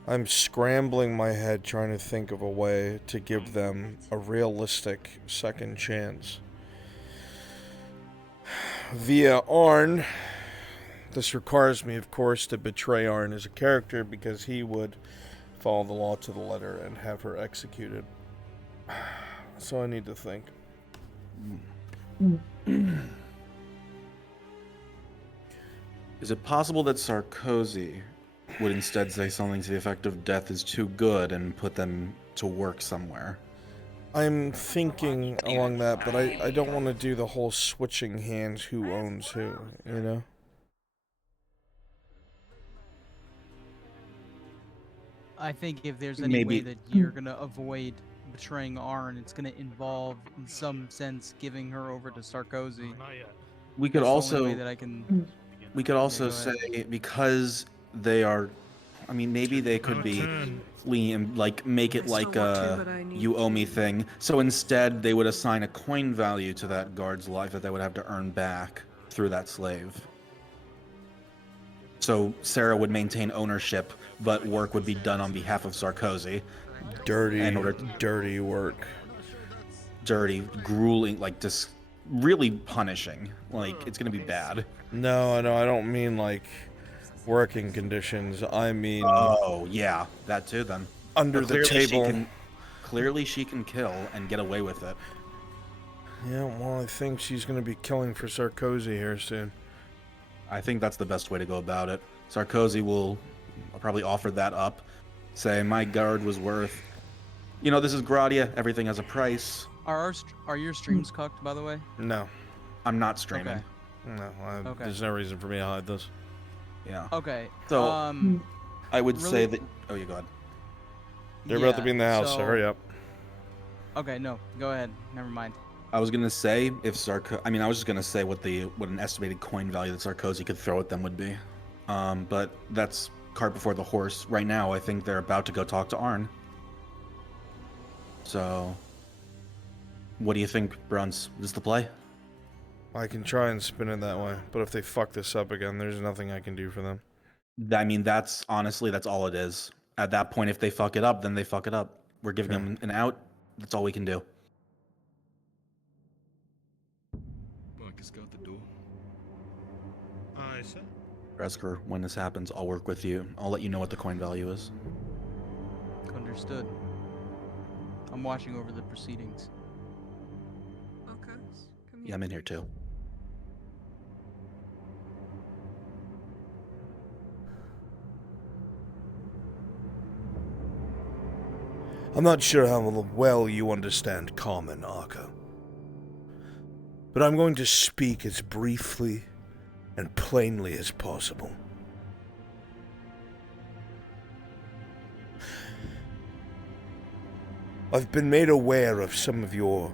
I'm scrambling my head trying to think of a way to give them a realistic second chance. Via Arn, this requires me, of course, to betray Arn as a character because he would follow the law to the letter and have her executed. So I need to think. Is it possible that Sarkozy would instead say something to the effect of death is too good and put them to work somewhere? I'm thinking along that, but I don't want to do the whole switching hands who owns who, you know? I think if there's any way that you're gonna avoid betraying Arn, it's gonna involve, in some sense, giving her over to Sarkozy. Not yet. We could That's the also only way that I can. we could also Yeah, go ahead. say because they are, I mean, maybe they could be like make it like a you owe me thing. So instead, they would assign a coin value to that guard's life that they would have to earn back through that slave. So Sarah would maintain ownership, but work would be done on behalf of Sarkozy. Dirty work. Dirty, grueling, like just really punishing. Like it's gonna be bad. No, I don't mean like working conditions. I mean... Oh, yeah, that too then. Under the table. Clearly she can kill and get away with it. Yeah, well, I think she's going to be killing for Sarkozy here soon. I think that's the best way to go about it. Sarkozy will probably offer that up. Say, my guard was worth... You know, this is Gradia. Everything has a price. Are your streams cocked, by the way? No. I'm not streaming. Okay. No, there's no reason for me to hide this. Yeah. Okay. So, I would really- say that... Oh, you go ahead. They're about to be in the house, so hurry up. Okay, no, go ahead. Never mind. I was gonna say if I was just gonna say what an estimated coin value that Sarkozy could throw at them would be, but that's cart before the horse. Right now, I think they're about to go talk to Arn. So, what do you think, Bruns? Is this the play? I can try and spin it that way, but if they fuck this up again, there's nothing I can do for them. I mean, that's all it is. At that point, if they fuck it up, then they fuck it up. We're giving them an out. That's all we can do. Marcus got the door. Aye, sir. Resker, when this happens, I'll work with you. I'll let you know what the coin value is. Understood. I'm watching over the proceedings. Okay. Yeah, I'm in here too. I'm not sure how well you understand Common, Arca. But I'm going to speak as briefly and plainly as possible. I've been made aware of some of your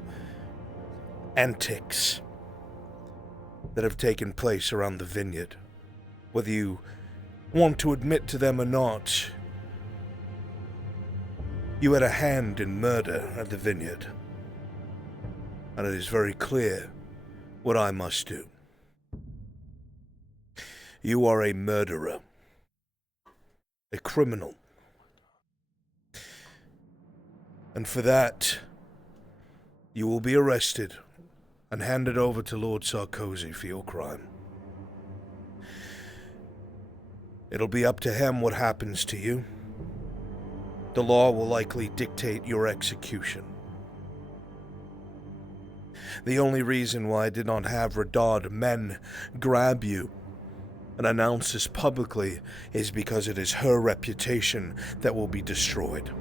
antics that have taken place around the vineyard. Whether you want to admit to them or not, you had a hand in murder at the vineyard. And it is very clear what I must do. You are a murderer. A criminal. And for that, you will be arrested and handed over to Lord Sarkozy for your crime. It'll be up to him what happens to you. The law will likely dictate your execution. The only reason why I did not have Radard men grab you and announce this publicly is because it is her reputation that will be destroyed.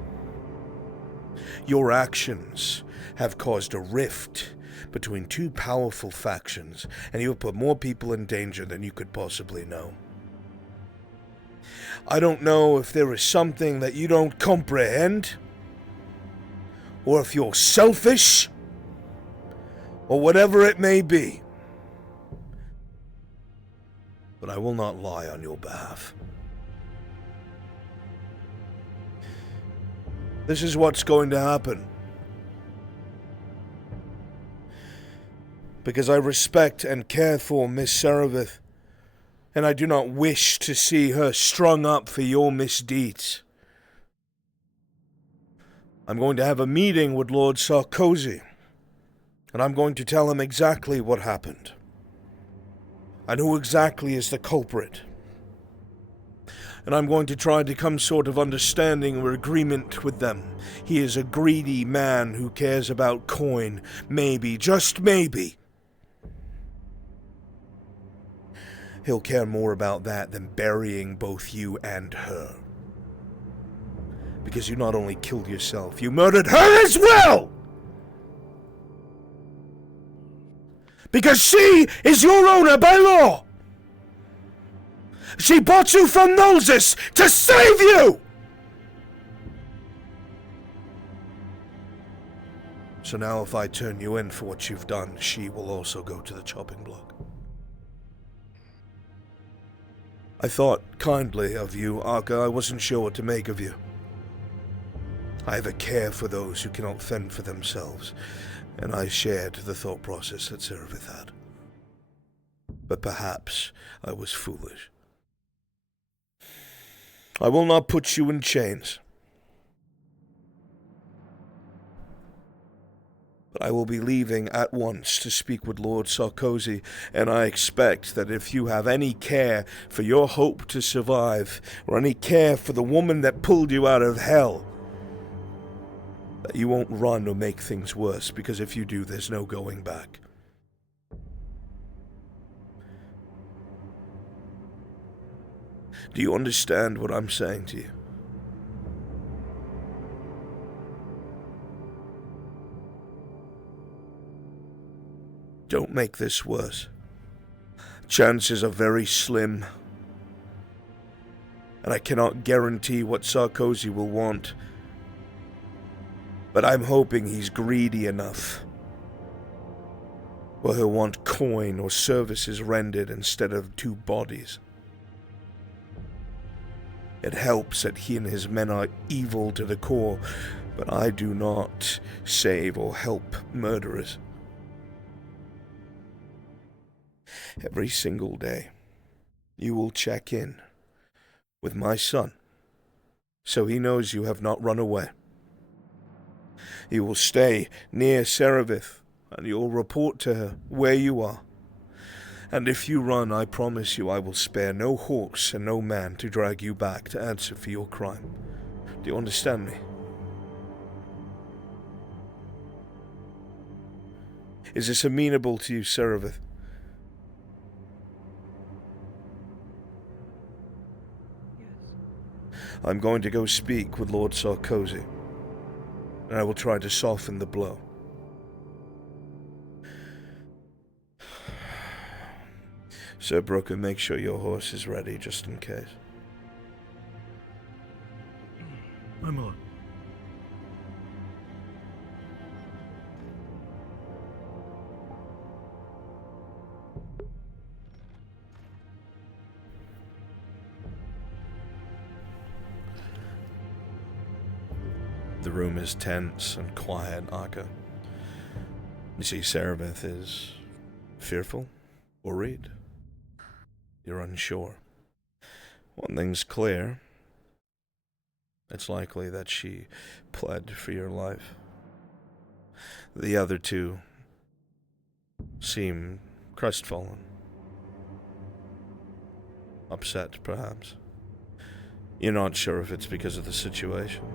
Your actions have caused a rift between two powerful factions, and you have put more people in danger than you could possibly know. I don't know if there is something that you don't comprehend, or if you're selfish, or whatever it may be. But I will not lie on your behalf. This is what's going to happen. because I respect and care for Miss Serevith, and I do not wish to see her strung up for your misdeeds. I'm going to have a meeting with Lord Sarkozy, and I'm going to tell him exactly what happened, and who exactly is the culprit. And I'm going to try to come sort of understanding or agreement with them. He is a greedy man who cares about coin. Maybe, just maybe, he'll care more about that than burying both you and her. Because you not only killed yourself, you murdered her as well! Because she is your owner by law! She bought you from Nolzis to save you! So now if I turn you in for what you've done, she will also go to the chopping block. I thought kindly of you, Arca. I wasn't sure what to make of you. I have a care for those who cannot fend for themselves, and I shared the thought process that Serevith had. But perhaps I was foolish. I will not put you in chains. But I will be leaving at once to speak with Lord Sarkozy, and I expect that if you have any care for your hope to survive, or any care for the woman that pulled you out of hell, that you won't run or make things worse, because if you do, there's no going back. Do you understand what I'm saying to you? Don't make this worse. Chances are very slim. And I cannot guarantee what Sarkozy will want. But I'm hoping he's greedy enough. Or he'll want coin or services rendered instead of 2 bodies. It helps that he and his men are evil to the core, but I do not save or help murderers. Every single day, you will check in with my son, so he knows you have not run away. You will stay near Serevith, and you'll report to her where you are. And if you run, I promise you I will spare no horse and no man to drag you back to answer for your crime. Do you understand me? Is this amenable to you, Serevith? Yes. I'm going to go speak with Lord Sarkozy, and I will try to soften the blow. Sir Brooker, make sure your horse is ready, just in case. My lord. The room is tense and quiet, Arca. You see, Serevith is fearful, worried. You're unsure. One thing's clear. It's likely that she pled for your life. The other two seem crestfallen. Upset, perhaps. You're not sure if it's because of the situation.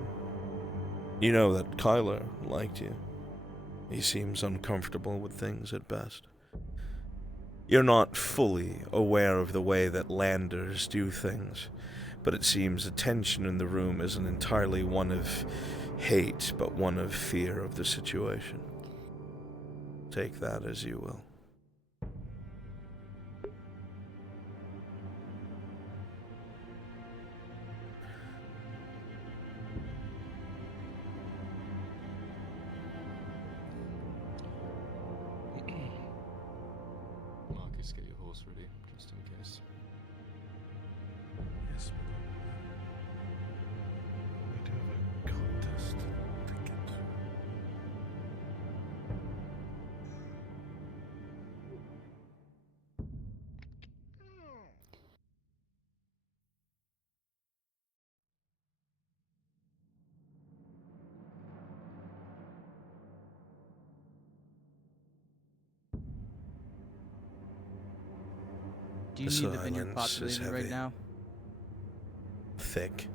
You know that Kyler liked you. He seems uncomfortable with things at best. You're not fully aware of the way that landers do things, but it seems the tension in the room isn't entirely one of hate, but one of fear of the situation. Take that as you will. Marcus, get your horse ready, just in case. Yes, we do have a contest to get through. Do you need the vineyard populated right now? Thick.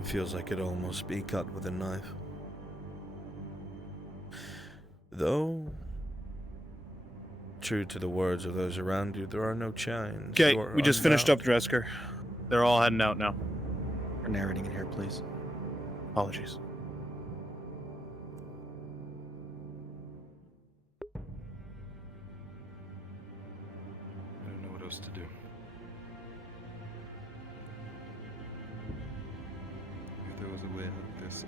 It feels like it'd almost be cut with a knife. Though, true to the words of those around you, there are no chains. Okay, we just finished up Dresker. They're all heading out now. We're narrating it here, please. Apologies. I don't know what else to do. If there was a way out of this,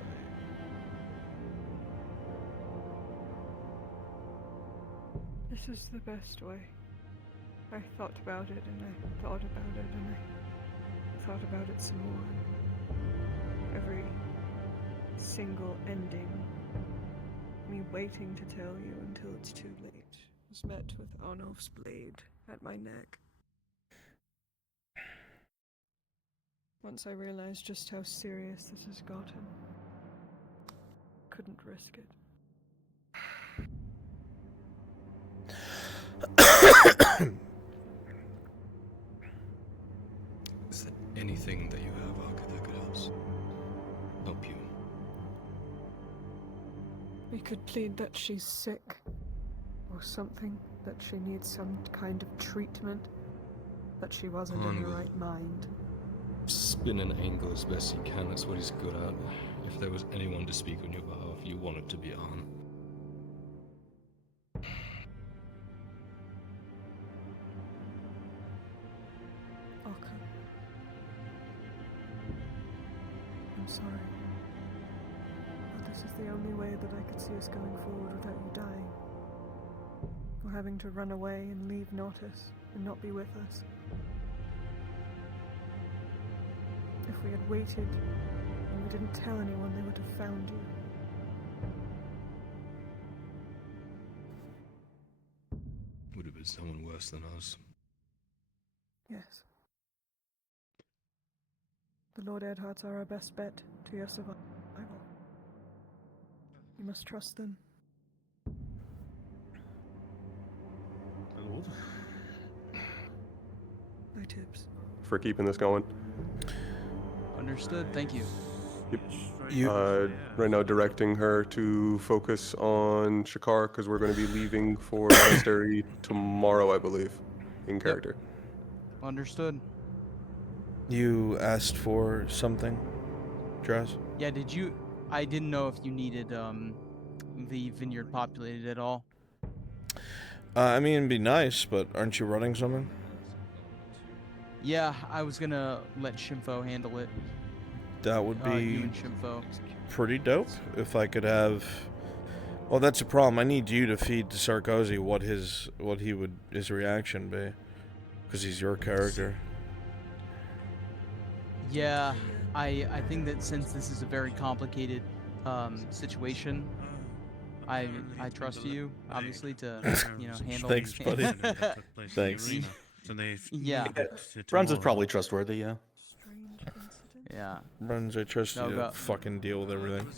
This is the best way. I thought about it and I thought about it and I thought about it some more. Every single ending, me waiting to tell you until it's too late, was met with Arnulf's blade at my neck. Once I realized just how serious this has gotten, couldn't risk it. Is there anything that you have, Arca, that could help you? We could plead that she's sick, or something, that she needs some kind of treatment, that she wasn't in her right mind. Spin an angle as best he can, that's what he's good at. If there was anyone to speak on your behalf, you want it to be Arn. Arca. I'm sorry. But this is the only way that I could see us going forward without you dying. Or having to run away and leave Nautis and not be with us. If we had waited and we didn't tell anyone, they would have found you. Would have been someone worse than us. Yes. The Lord Erdharts are our best bet to your survival. You must trust them. Lord. My tips. For keeping this going. Understood. Thank you. Yep. Right now directing her to focus on Shakar because we're going to be leaving for monastery tomorrow, I believe, in character. Understood. You asked for something, Dress? Yeah, did you... I didn't know if you needed the vineyard populated at all. I mean, it'd be nice, but aren't you running something? Yeah, I was gonna let Shimfo handle it. That would You be and Shimfo. pretty dope if I could have. Well, that's a problem. I need you to feed to Sarkozy what his reaction be, because he's your character. Yeah, I think that since this is a very complicated situation, I trust you obviously to handle. Thanks, buddy. Thanks. Yeah. Bruns is probably trustworthy, yeah. Yeah. Bruns, I trust you to go. fucking deal with everything.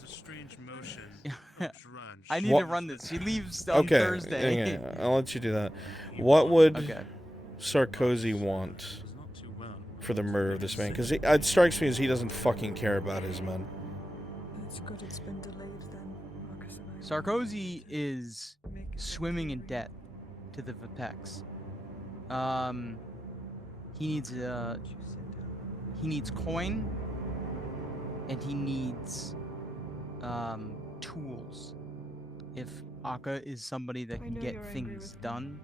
I need to run this. She leaves on Okay, Thursday. yeah, I'll let you do that. What would Okay. Sarkozy want for the murder of this man? Because it strikes me as he doesn't fucking care about his men. It's good it's been delayed then, Marcus and I. Sarkozy is swimming in debt to the Vipex. He needs coin, and he needs tools. If Akka is somebody that can get things done,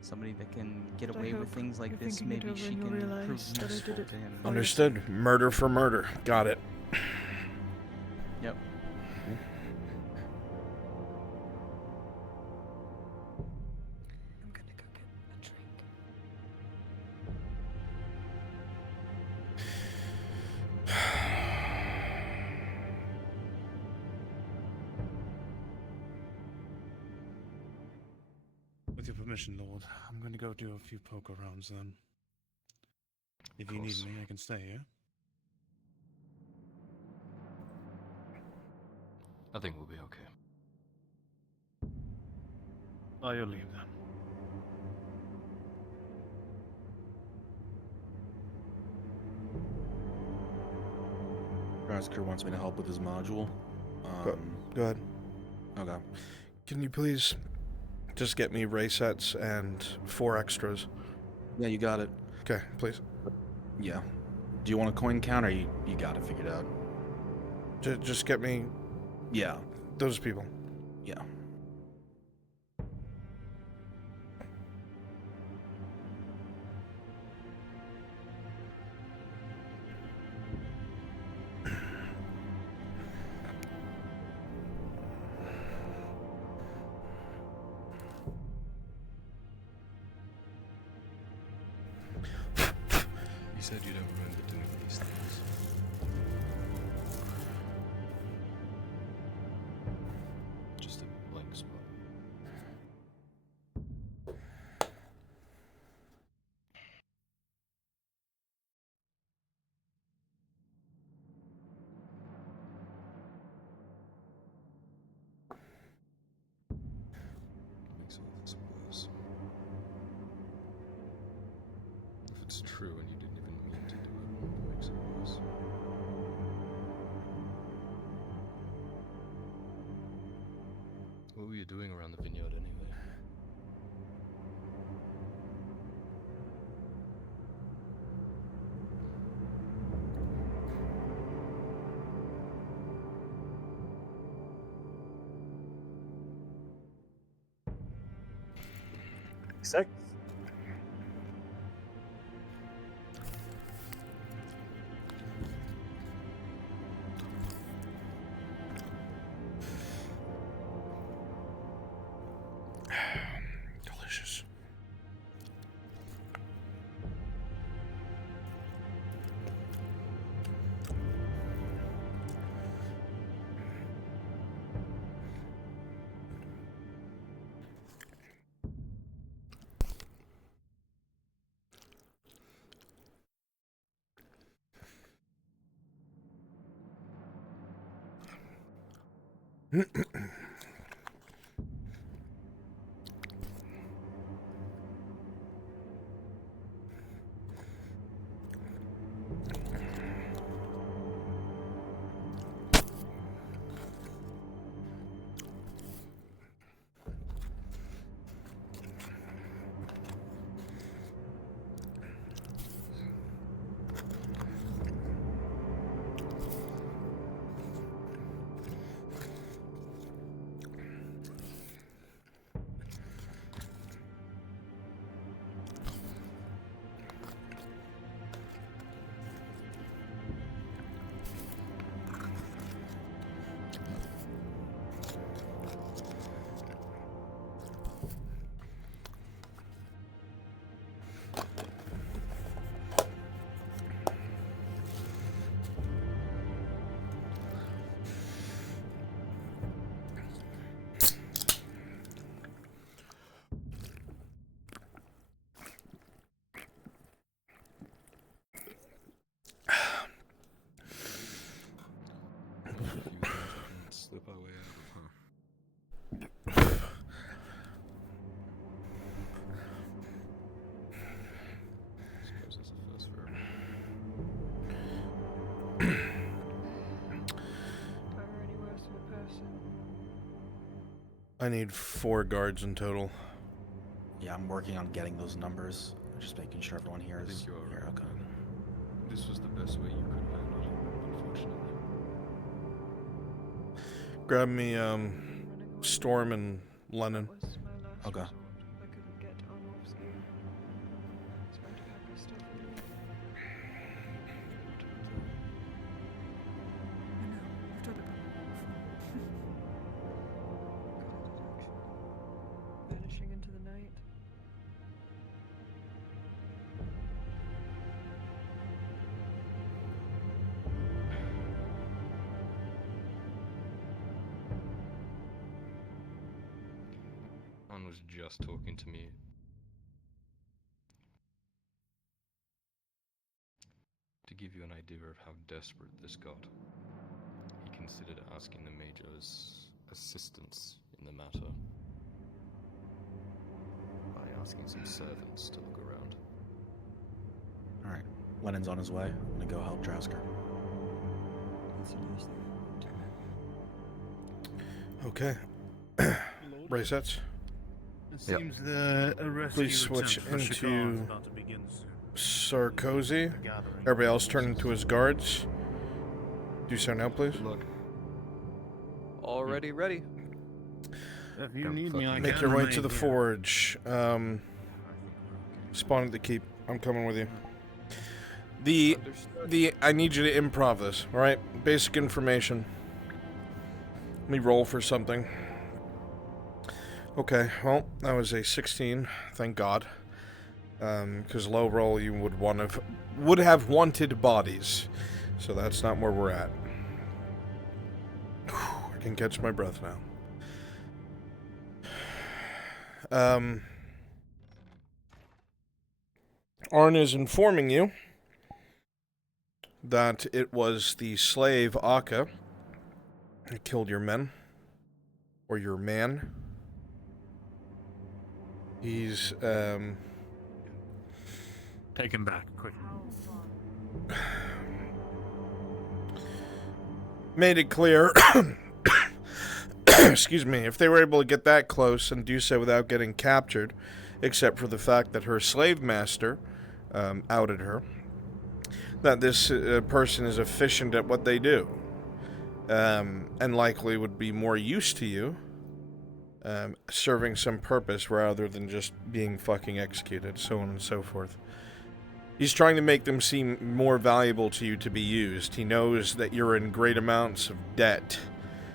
somebody that can get away with things like this, maybe she can prove useful to him. Understood. Murder for murder. Got it. Yep. I'm gonna go get a drink. With your permission, Lord, I'm going to go do a few poker rounds then. If you need me, I can stay here. I think we'll be okay. Oh, you'll leave then. Drasker wants me to help with his module. Go ahead. Okay. Can you please just get me ray sets and 4 extras? Yeah, you got it. Okay, please. Yeah. Do you want a coin count, or you got it figured out? Just get me... Yeah. Those people. Yeah. You said you don't remember doing these things. Just a blank spot. Makes all this worse. If it's true and you didn't even mean to do it, it makes it worse. What were you doing around the vineyard anyway? Six. Delicious. Slip our way out of, Suppose that's a first for everyone. If I were any worse of a person. I need 4 guards in total. Yeah, I'm working on getting those numbers. Just making sure everyone here I is think you are here. right. Okay. This was the best way you could have handled it, unfortunately. Grab me, Storm and Lennon. That was my last Okay. resort. I couldn't get Arnovsky. So I had to pack her stuff and leave. I know, I've done it before. Vanishing into the night. Ann was just talking to me. To give you an idea of how desperate this got, he considered asking the Major's assistance in the matter by asking some servants to look around. All right. Lennon's on his way. I'm gonna go help Drasker. Okay. Bracelets. It seems the rescue Please switch attempt for Shikar into is about to begin soon. Sarkozy. Gathering Everybody else turn into his guards. Do so now, please. Already ready. If you need me, I Make can your way remain to the here. forge. Spawn at the keep. I'm coming with you. I need you to improv this, alright? Basic information. Let me roll for something. Okay, well, that was a 16, thank God. Because low roll you would have wanted bodies. So that's not where we're at. I can catch my breath now. Arn is informing you that it was the slave Akka that killed your men. Or your man. He's, Take him back, quick. Made it clear, excuse me, if they were able to get that close and do so without getting captured, except for the fact that her slave master outed her, that this person is efficient at what they do, and likely would be more used to you, serving some purpose rather than just being fucking executed, so on and so forth. He's trying to make them seem more valuable to you to be used. He knows that you're in great amounts of debt,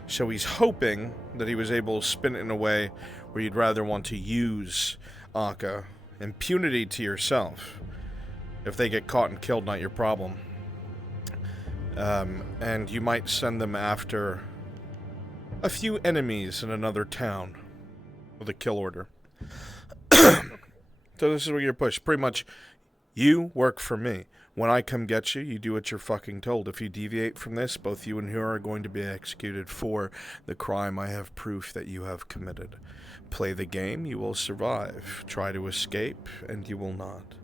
so he's hoping that he was able to spin it in a way where you'd rather want to use Akka. Impunity to yourself. If they get caught and killed, not your problem. And you might send them after a few enemies in another town with a kill order. So this is what you're pushed. Pretty much, you work for me. When I come get you, you do what you're fucking told. If you deviate from this, both you and her are going to be executed for the crime I have proof that you have committed. Play the game, you will survive. Try to escape, and you will not.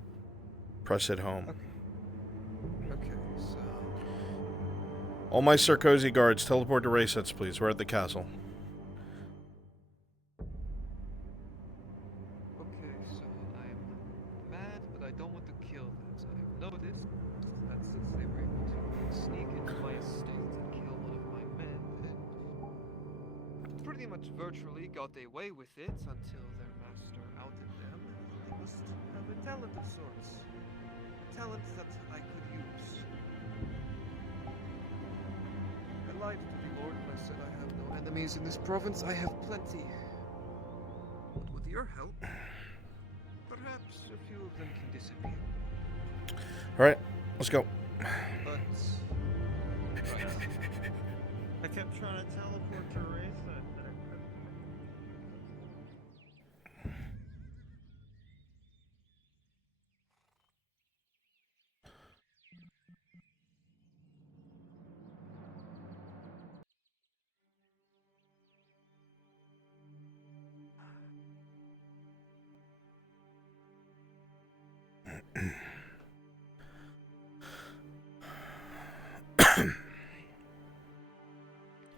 Press it home. Okay, so... All my Sarkozy guards, teleport to Raysets, please. We're at the castle. Okay, so I'm mad, but I don't want to kill them. So I've noticed that since they were able to sneak into my estate and kill one of my men, and pretty much virtually got away with it until their master outed them, they must have a talent of sorts. A talent that I could use. I lied to the Lord when I said I have no enemies in this province. I have plenty. But with your help, perhaps a few of them can disappear. Alright, let's go. But... Right. I kept trying to teleport to Rayset, but I couldn't.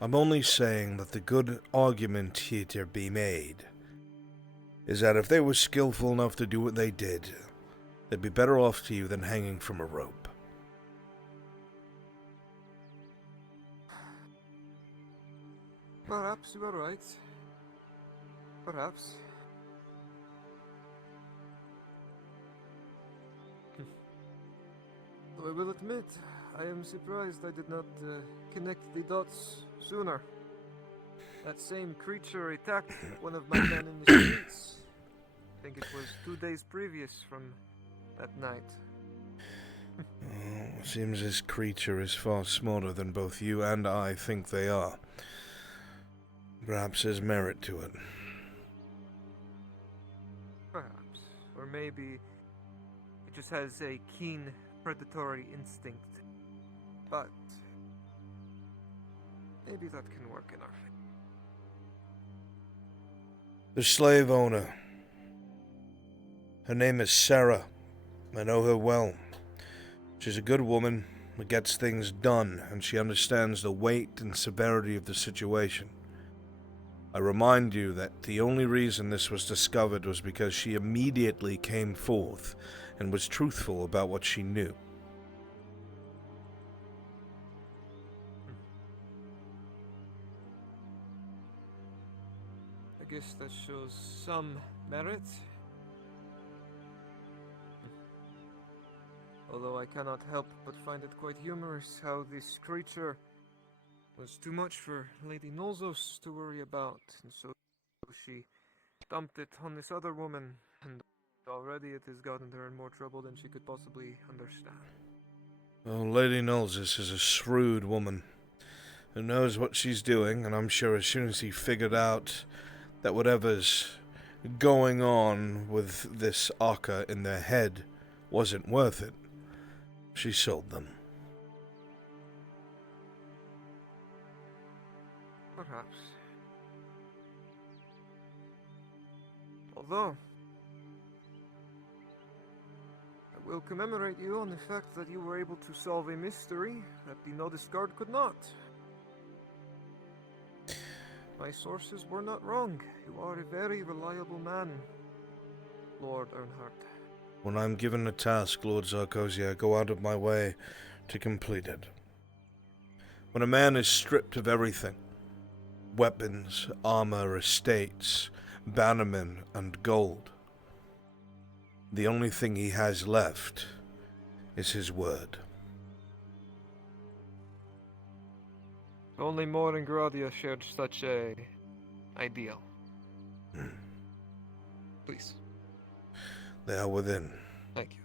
I'm only saying that the good argument here to be made is that if they were skillful enough to do what they did, they'd be better off to you than hanging from a rope. Perhaps you are right. Perhaps. Though I will admit, I am surprised I did not connect the dots sooner. That same creature attacked one of my men in the streets. I think it was 2 days previous from that night. Seems this creature is far smaller than both you and I think they are. Perhaps there's merit to it. Perhaps. Or maybe it just has a keen predatory instinct. But maybe that can work in our favor. The slave owner. Her name is Sarah. I know her well. She's a good woman, gets things done, and she understands the weight and severity of the situation. I remind you that the only reason this was discovered was because she immediately came forth and was truthful about what she knew. I guess that shows some merit. Although I cannot help but find it quite humorous how this creature was too much for Lady Nolzos to worry about, and so she dumped it on this other woman, and already it has gotten her in more trouble than she could possibly understand. Well, Lady Nolzos is a shrewd woman who knows what she's doing, and I'm sure as soon as he figured out that whatever's going on with this Akka in their head wasn't worth it, she sold them. Perhaps. Although, I will commemorate you on the fact that you were able to solve a mystery that the Noblest Guard could not. My sources were not wrong. You are a very reliable man, Lord Earnhardt. When I'm given a task, Lord Zarkozia, I go out of my way to complete it. When a man is stripped of everything, weapons, armor, estates, bannermen, and gold, the only thing he has left is his word. Only Moore and Gradia shared such a ideal. Please. They are within. Thank you.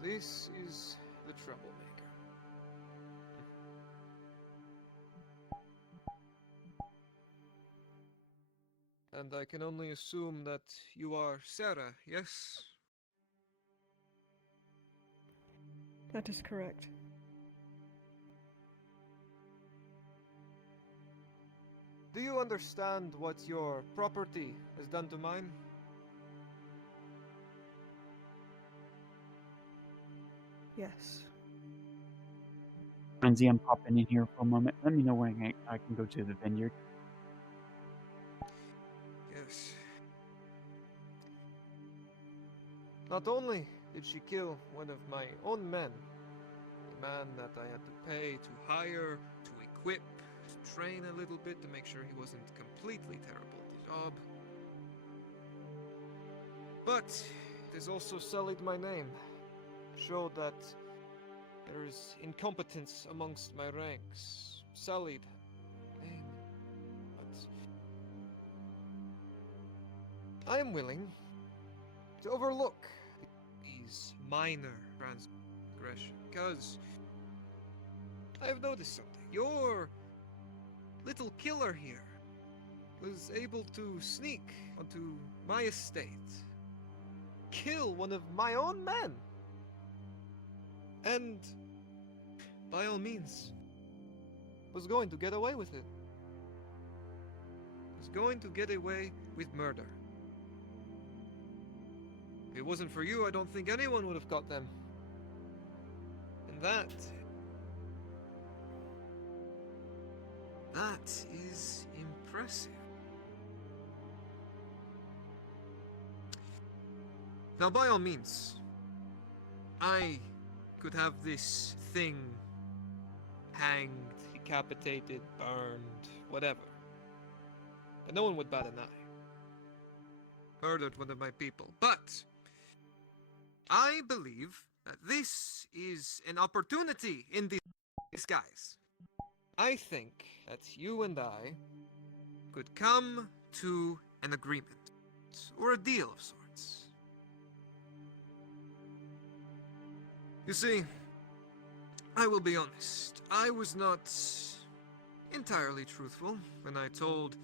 This is the troublemaker. And I can only assume that you are Sarah, yes? That is correct. Do you understand what your property has done to mine? Yes. Frenzy, I'm popping in here for a moment. Let me know when I can go to the vineyard. Yes. Not only did she kill one of my own men, a man that I had to pay to hire, to equip, to train a little bit to make sure he wasn't completely terrible at the job, but it has also sullied my name. Showed that there is incompetence amongst my ranks. Sullied name. But I am willing to overlook these minor transgressions because I have noticed something. Your little killer here was able to sneak onto my estate, kill one of my own men. And, by all means, was going to get away with it. Was going to get away with murder. If it wasn't for you, I don't think anyone would have got them. And that is impressive. Now, by all means, I could have this thing hanged, decapitated, burned, whatever. But no one would bat an eye. Murdered one of my people. But I believe that this is an opportunity in disguise. I think that you and I could come to an agreement, or a deal of sorts. You see, I will be honest. I was not entirely truthful when I told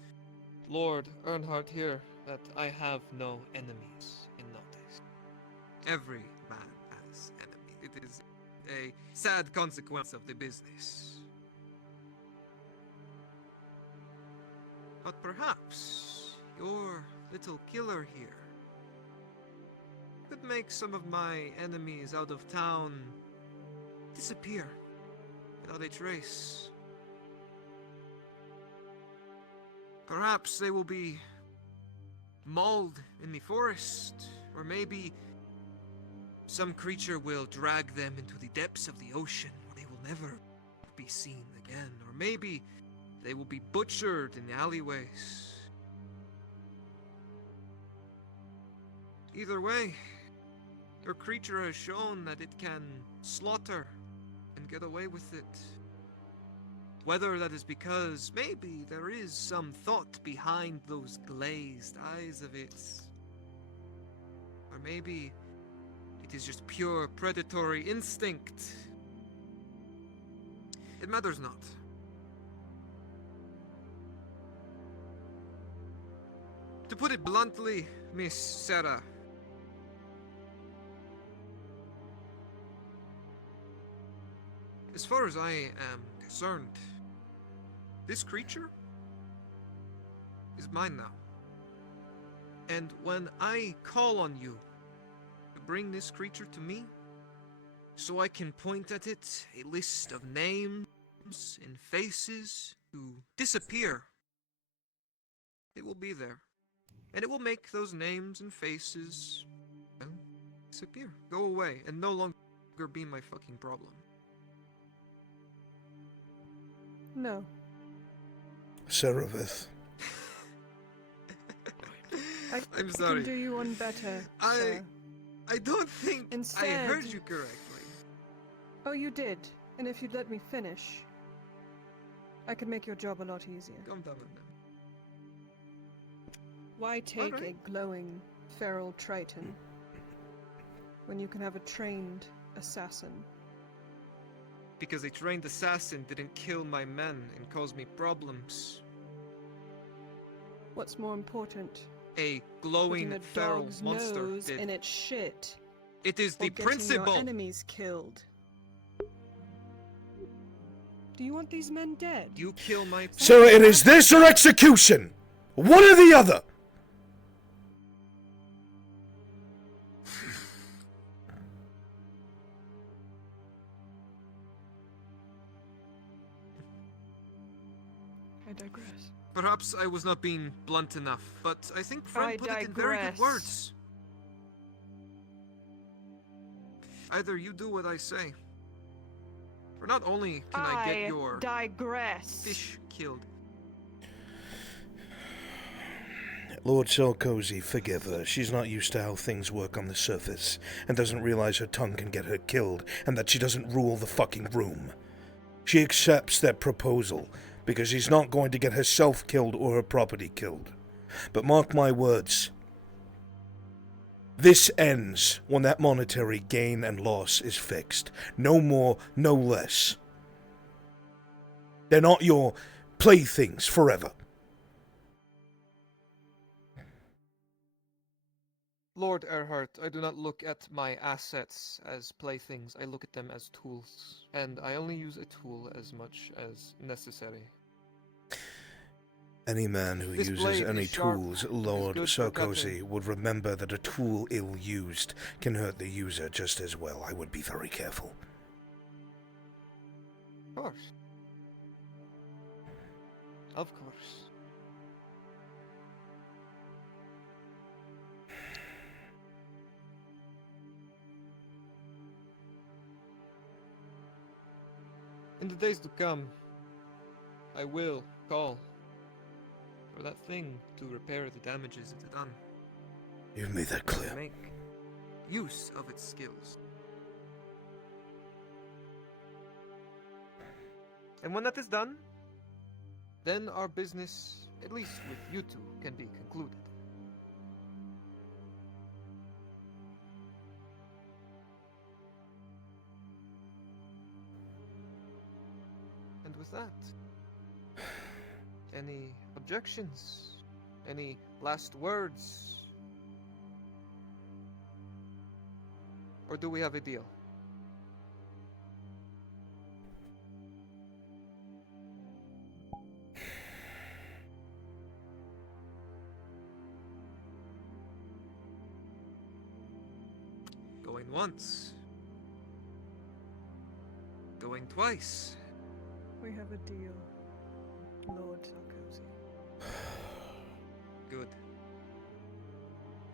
Lord Earnhardt here that I have no enemies in Notice. Every man has enemies. It is a sad consequence of the business. But perhaps your little killer here could make some of my enemies out of town disappear without a trace. Perhaps they will be mauled in the forest, or maybe some creature will drag them into the depths of the ocean where they will never be seen again, or maybe they will be butchered in the alleyways. Either way, your creature has shown that it can slaughter and get away with it. Whether that is because maybe there is some thought behind those glazed eyes of its, or maybe it is just pure predatory instinct. It matters not. To put it bluntly, Miss Sarah, as far as I am concerned, this creature is mine now. And when I call on you to bring this creature to me, so I can point at it a list of names and faces to disappear, it will be there. And it will make those names and faces, well, disappear, go away, and no longer be my fucking problem. No. Serapith. I'm sorry. I can do you one better. I don't think Instead, I heard you correctly. Oh, you did. And if you'd let me finish, I could make your job a lot easier. Calm down now. Why take Alright. a glowing feral triton when you can have a trained assassin? Because a trained assassin didn't kill my men and cause me problems. What's more important? A Putting glowing a feral dog's monster nose did. in its shit. It is the or getting principle. Your enemies killed. Do you want these men dead? You kill my. So it is this or execution! One or the other! I digress. Perhaps I was not being blunt enough, but I think Friend put it in very good digress. words. Either you do what I say, or not only can I get your digress. fish killed. Lord Sarkozy, forgive her. She's not used to how things work on the surface, and doesn't realize her tongue can get her killed, and that she doesn't rule the fucking room. She accepts their proposal, because she's not going to get herself killed or her property killed. But mark my words. This ends when that monetary gain and loss is fixed. No more, no less. They're not your playthings forever. Lord Earhart, I do not look at my assets as playthings. I look at them as tools, and I only use a tool as much as necessary. Any man who This uses blade any is sharp, tools, it is Lord good for Sarkozy, cutting. would remember that a tool ill-used can hurt the user just as well. I would be very careful. Of course. Of course. In the days to come, I will call for that thing to repair the damages it had done. You've made that clear. Make use of its skills. And when that is done, then our business, at least with you two, can be concluded. was that? Any objections? Any last words? Or do we have a deal? Going once. Going twice. We have a deal, Lord Sarkozy. Good.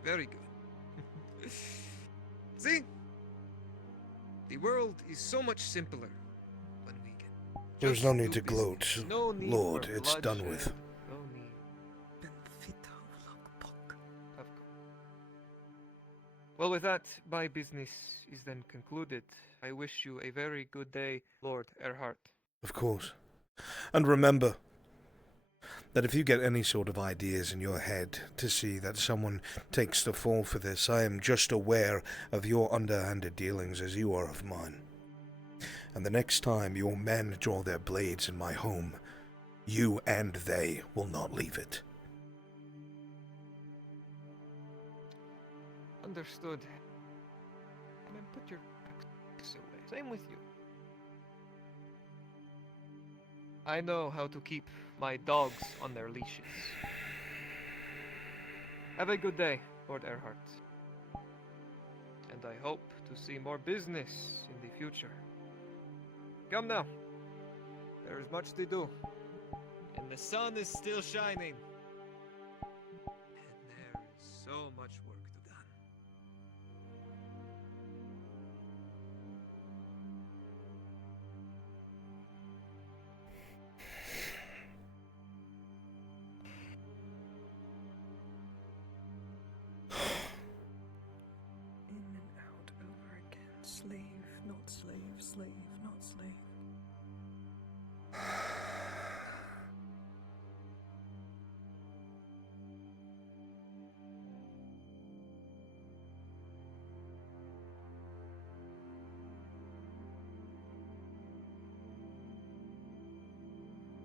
Very good. See? The world is so much simpler when we can. There's no need to gloat. No need Lord, for it's done with. bloodshed. No need. Well, with that, my business is then concluded. I wish you a very good day, Lord Erhard. Of course. And remember that if you get any sort of ideas in your head to see that someone takes the fall for this, I am just aware of your underhanded dealings as you are of mine. And the next time your men draw their blades in my home, you and they will not leave it. Understood. And then put your axe away. Same with you. I know how to keep my dogs on their leashes. Have a good day, Lord Erhard. And I hope to see more business in the future. Come now. There is much to do. And the sun is still shining. And there is so much work to be done. In and out over again. Slave, not slave, slave, not slave.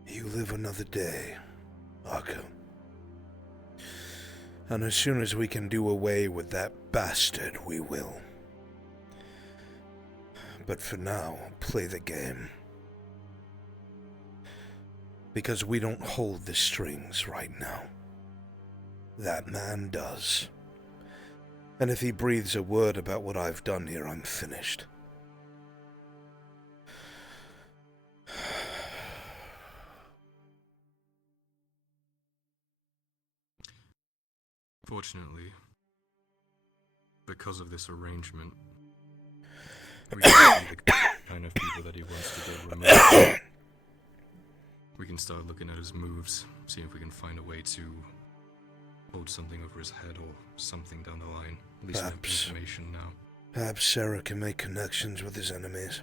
You live another day, Arco. And as soon as we can do away with that bastard, we will. But for now, play the game. Because we don't hold the strings right now. That man does. And if he breathes a word about what I've done here, I'm finished. Fortunately, because of this arrangement, we can see the kind of people that he wants to get removed. We can start looking at his moves, see if we can find a way to hold something over his head or something down the line. At least we have information now. Perhaps Sarah can make connections with his enemies.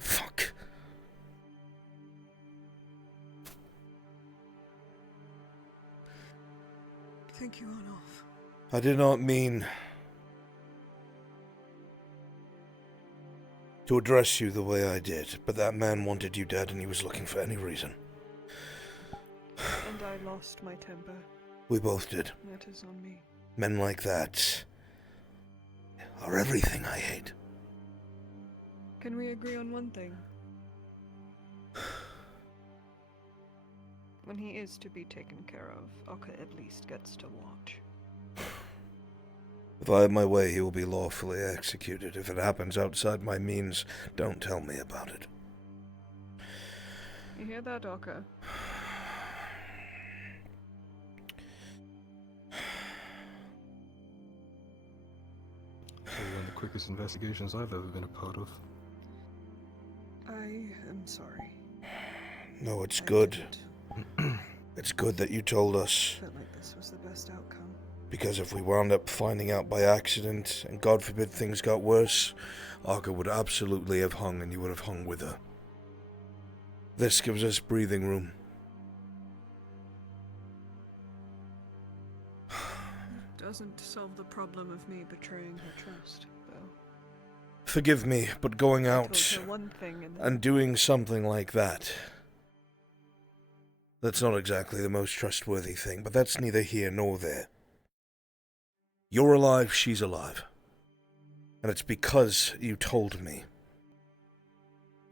Fuck. Think you on off. I did not mean to address you the way I did, but that man wanted you dead and he was looking for any reason. And I lost my temper. We both did. That is on me. Men like that are everything I hate. Can we agree on one thing? When he is to be taken care of, Oka at least gets to watch. If I have my way, he will be lawfully executed. If it happens outside my means, don't tell me about it. You hear that, Oka? One of the quickest investigations I've ever been a part of. I am sorry. No, it's good. It's good that you told us. Felt like this was the best outcome. Because if we wound up finding out by accident, and God forbid things got worse, Arca would absolutely have hung and you would have hung with her. This gives us breathing room. Doesn't solve the problem of me betraying her trust, though. Forgive me, but going I out told her one thing and then and doing something like that, that's not exactly the most trustworthy thing, but that's neither here nor there. You're alive, she's alive. And it's because you told me.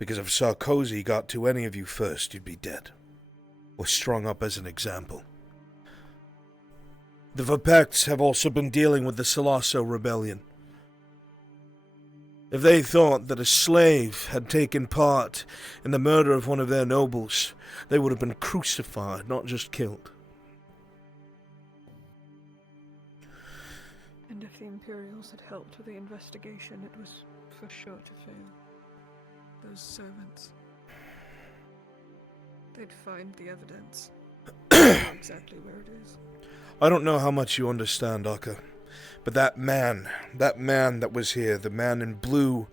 Because if Sarkozy got to any of you first, you'd be dead. Or strung up as an example. The Vapects have also been dealing with the Salasso rebellion. If they thought that a slave had taken part in the murder of one of their nobles, they would have been crucified, not just killed. And if the Imperials had helped with the investigation, it was for sure to fail. Those servants. They'd find the evidence. Know exactly where it is. I don't know how much you understand, Akka, but that man that was here, the man in blue,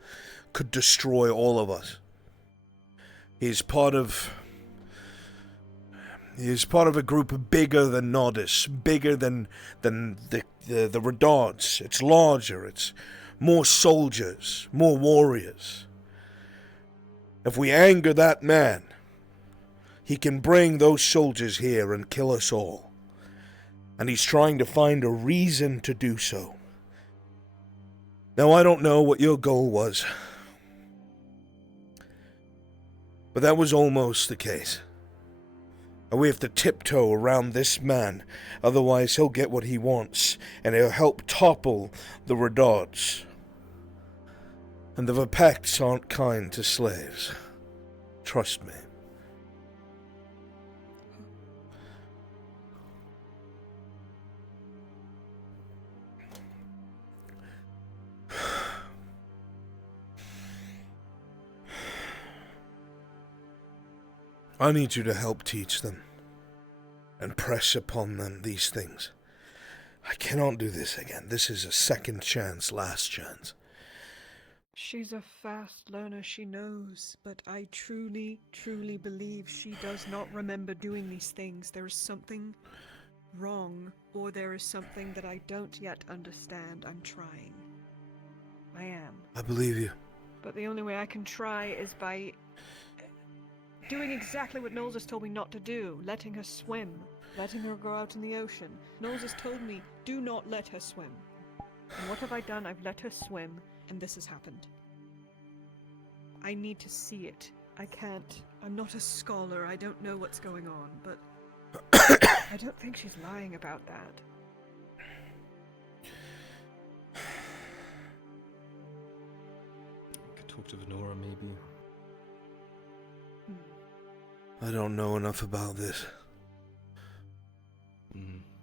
could destroy all of us. He's part of a group bigger than Nodis, bigger than the Redards. It's larger, it's more soldiers, more warriors. If we anger that man, he can bring those soldiers here and kill us all. And he's trying to find a reason to do so. Now, I don't know what your goal was, but that was almost the case. And we have to tiptoe around this man, otherwise he'll get what he wants, and he'll help topple the Redards. And the Vapects aren't kind to slaves. Trust me. I need you to help teach them and press upon them these things. I cannot do this again. This is a second chance, last chance. She's a fast learner, she knows, but I truly, truly believe she does not remember doing these things. There is something wrong, or there is something that I don't yet understand. I'm trying. I am. I believe you. But the only way I can try is by doing exactly what Knowles has told me not to do. Letting her swim. Letting her go out in the ocean. Knowles has told me, do not let her swim. And what have I done? I've let her swim, and this has happened. I need to see it. I can't. I'm not a scholar. I don't know what's going on, but I don't think she's lying about that. Could talk to Venora, maybe. I don't know enough about this.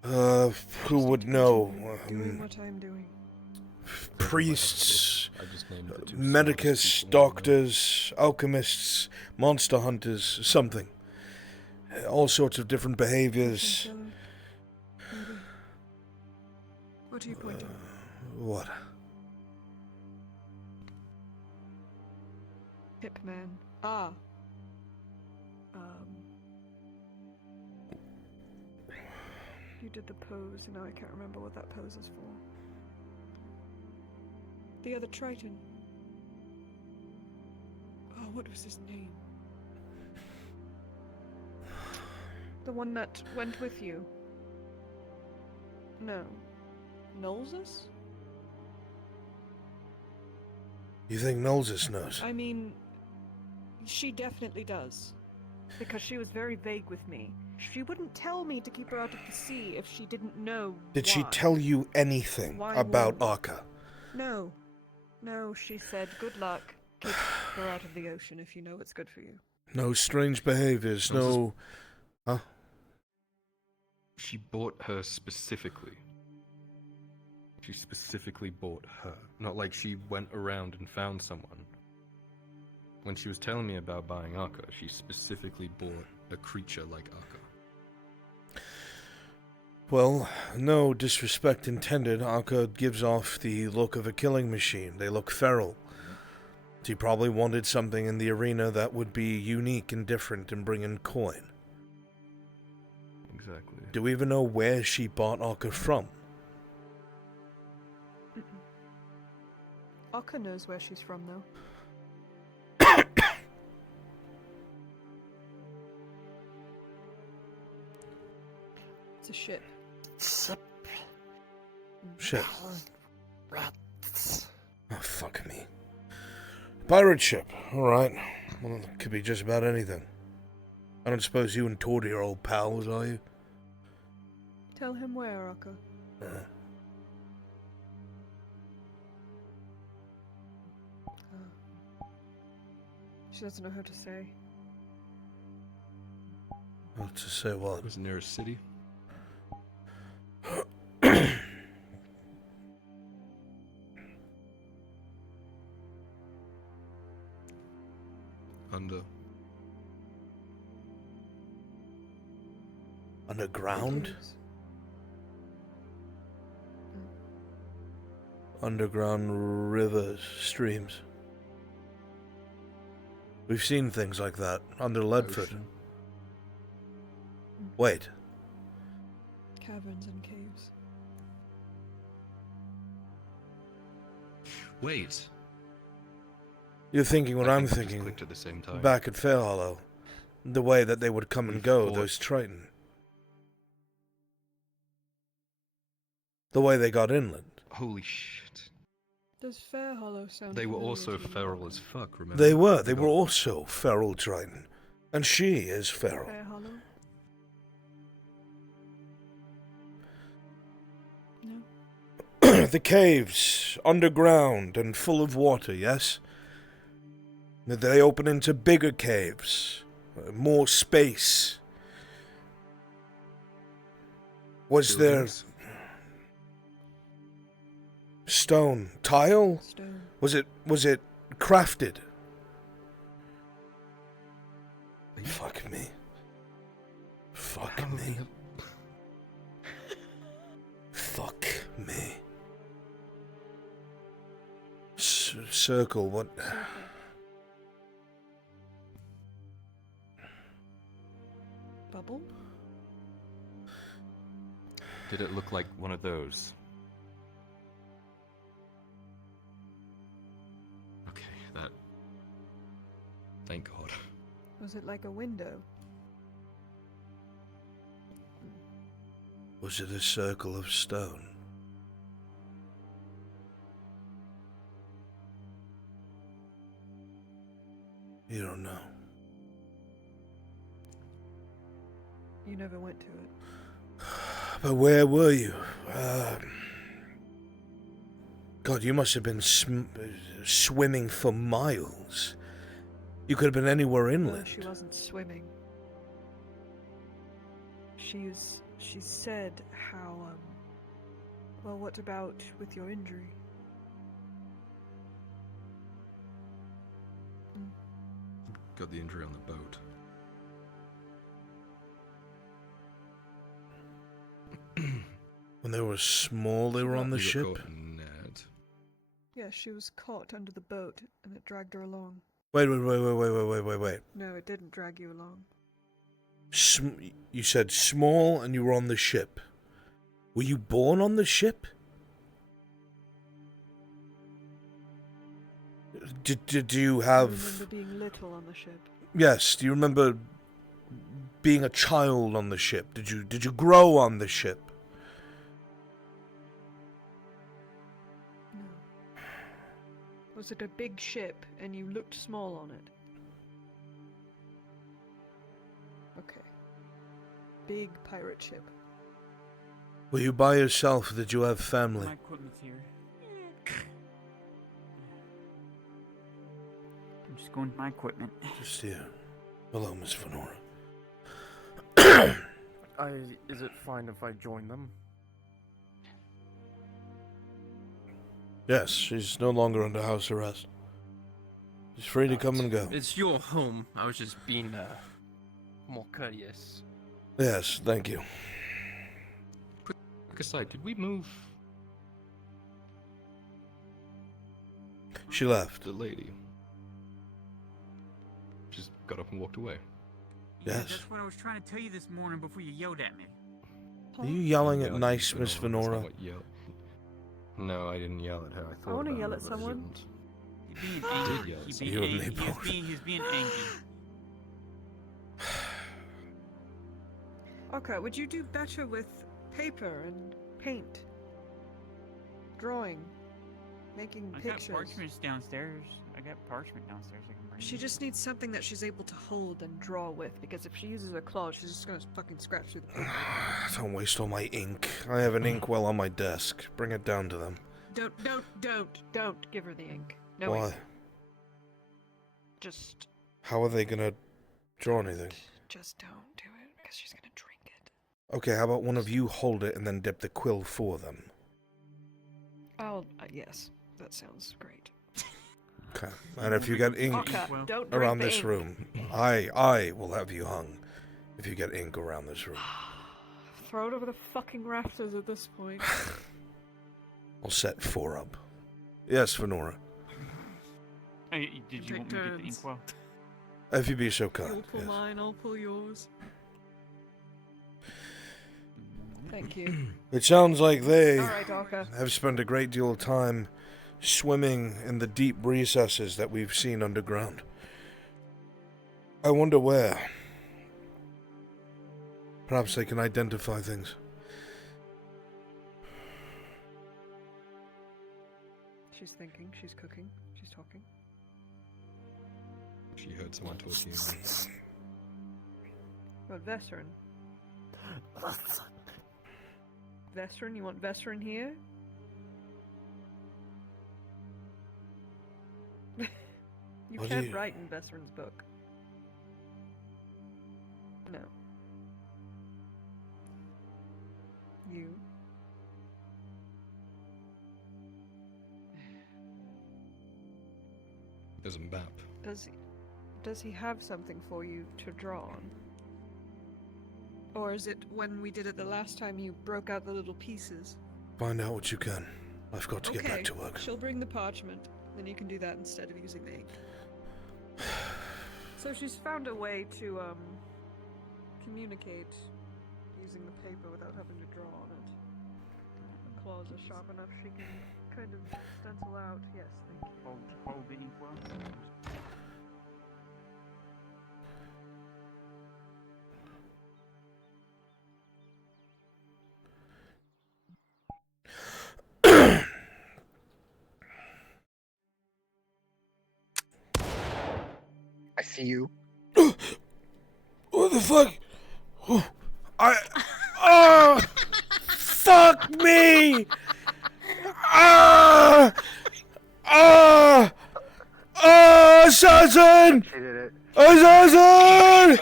Who would know? Doing what I'm doing. Priests, medicus, doctors, alchemists, monster hunters, something. All sorts of different behaviors. What are you pointing? What? Hip man. Ah. You did the pose, and now I can't remember what that pose is for. The other Triton. Oh, what was his name? The one that went with you. No. Knowlesus? You think Knowlesus knows? I mean, she definitely does. Because she was very vague with me. She wouldn't tell me to keep her out of the sea if she didn't know Did why. she tell you anything Why about won't- Akka? No. No, she said, good luck. Keep her out of the ocean if you know what's good for you. No strange behaviors, no... Huh? She bought her specifically. She specifically bought her. Not like she went around and found someone. When she was telling me about buying Akka, she specifically bought a creature like Akka. Well, no disrespect intended, Akka gives off the look of a killing machine. They look feral. She probably wanted something in the arena that would be unique and different and bring in coin. Exactly. Do we even know where she bought Akka from? Akka knows where she's from, though. It's a ship. Ship. Oh, fuck me. Pirate ship. Alright. Well, it could be just about anything. I don't suppose you and Tordy are old pals, are you? Tell him where, Akka. She doesn't know how to say. Well, to say what? Where's the nearest city? Underground? Underground rivers, streams. We've seen things like that under Leadfoot. Wait. Caverns and caves. Wait. You're thinking what I'm thinking. Clicked at the same time. Back at Fair Hollow. The way that they would come and go, those Triton. The way they got inland. Holy shit. Does Fair Hollow sound They were familiar also to you? feral as fuck, remember? They were. They were also feral Triton. And she is feral. Fair Hollow? No. The caves, underground and full of water, yes? They open into bigger caves. More space. Was there... Stone. Tile? Stone. Was it crafted? Fuck me. Fuck me. Fuck me. Circle, what? Bubble? Did it look like one of those? Okay, that... Thank God. Was it like a window? Was it a circle of stone? You don't know. You never went to it. But where were you? God, you must have been swimming for miles. You could have been anywhere inland. No, she wasn't swimming. She said how, well, what about with your injury? Got the injury on the boat. When they were small, they were on the We got ship? caught in net. Yeah, she was caught under the boat, and it dragged her along. Wait. No, it didn't drag you along. You said small and you were on the ship. Were you born on the ship? Did you have... I remember being little on the ship. Yes, do you remember being a child on the ship? Did you grow on the ship? No. Was it a big ship and you looked small on it? Okay. Big pirate ship. Were you by yourself or did you have family? My equipment's here. I'm just going to my equipment. Just here. Hello, Miss Fenora. Is it fine if I join them? Yes, she's no longer under house arrest. She's free to come and go. It's your home. I was just being more courteous. Yes, thank you. Quick aside, did we move? She left. The lady. Just got up and walked away. Yes. That's what I was trying to tell you this morning before you yelled at me. Are you yelling at nice Miss Fenora? No, I didn't yell at her. I thought wanna about yell her, at but I someone. didn't. He's being I did angry. yell at He's someone. being You and angry. me both. He's being angry. Okay, would you do better with paper and paint? Drawing. Making I pictures. got parchments downstairs. I got parchment downstairs I can bring. She just needs something that she's able to hold and draw with, because if she uses her claws, she's just gonna fucking scratch through the paper. Don't waste all my ink. I have an inkwell on my desk. Bring it down to them. Don't give her the ink. No Why? ink. Just How are they gonna draw anything? don't do it, because she's gonna drink it. Okay, how about one of you hold it and then dip the quill for them? Yes, that sounds great. Okay. And if you get ink Okay, don't drink around the this ink. room, I will have you hung if you get ink around this room. Throw it over the fucking rafters at this point. I'll set 4 up. Yes, Fenora. Hey, did you want me to get the inkwell? If you be so You'll kind. pull Yes. mine, I'll pull yours. Thank you. It sounds like they Alright, Orca. have spent a great deal of time swimming in the deep recesses that we've seen underground. I wonder where. Perhaps they can identify things. She's thinking, she's cooking, she's talking. She heard someone talking. What, Vesserin? Vesserin? You want Vesserin here? You What do can't you- write in Vesserin's book. No. You? Doesn't bap. Does he have something for you to draw on? Or is it when we did it the last time you broke out the little pieces? Find out what you can. I've got to get back to work. She'll bring the parchment, then you can do that instead of using the ink. So she's found a way to communicate using the paper without having to draw on it. Her claws are sharp enough she can kind of stencil out. Yes, thank you. Hold the inkwell. I see you. What the fuck? Oh, fuck me! Assassin! Assassin!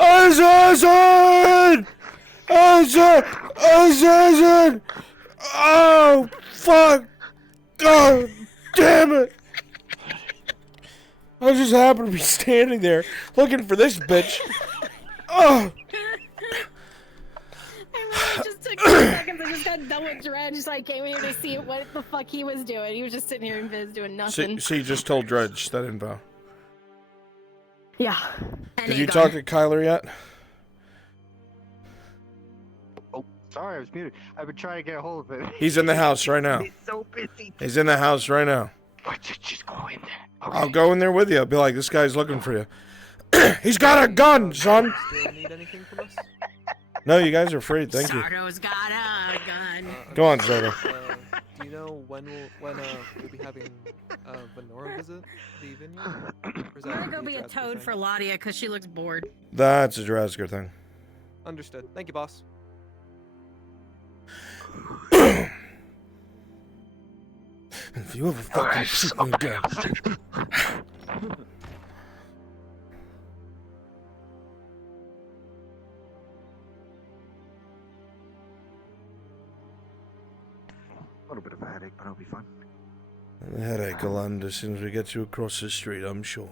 Assassin! Assassin! Oh, fuck! God damn it! I just happened to be standing there looking for this bitch. Oh! It just took 2 seconds. I just got done with Dredge, so I came here to see what the fuck he was doing. He was just sitting here in Viz doing nothing. She just told Dredge that info. Yeah. Did you talk to Kyler yet? Oh, sorry, I was muted. I've been trying to get a hold of him. He's in the house right now. He's so busy. He's in the house right now. Just go in there. I'll go in there with you. I'll be like, this guy's looking for you. He's got a gun, son! Still need anything from us? No, you guys are free. Thank you. Sardo's got a gun. Go on, Sardo. Do you know when we'll be having Venora visit the vineyard? Or is that I'm gonna gonna go be a Drasker toad thing? for Ladia because she looks bored. That's a Drasker thing. Understood. Thank you, boss. If you ever fucking shoot me again. A little bit of a headache, but it'll be fun. The headache will end as soon as we get you across the street, I'm sure.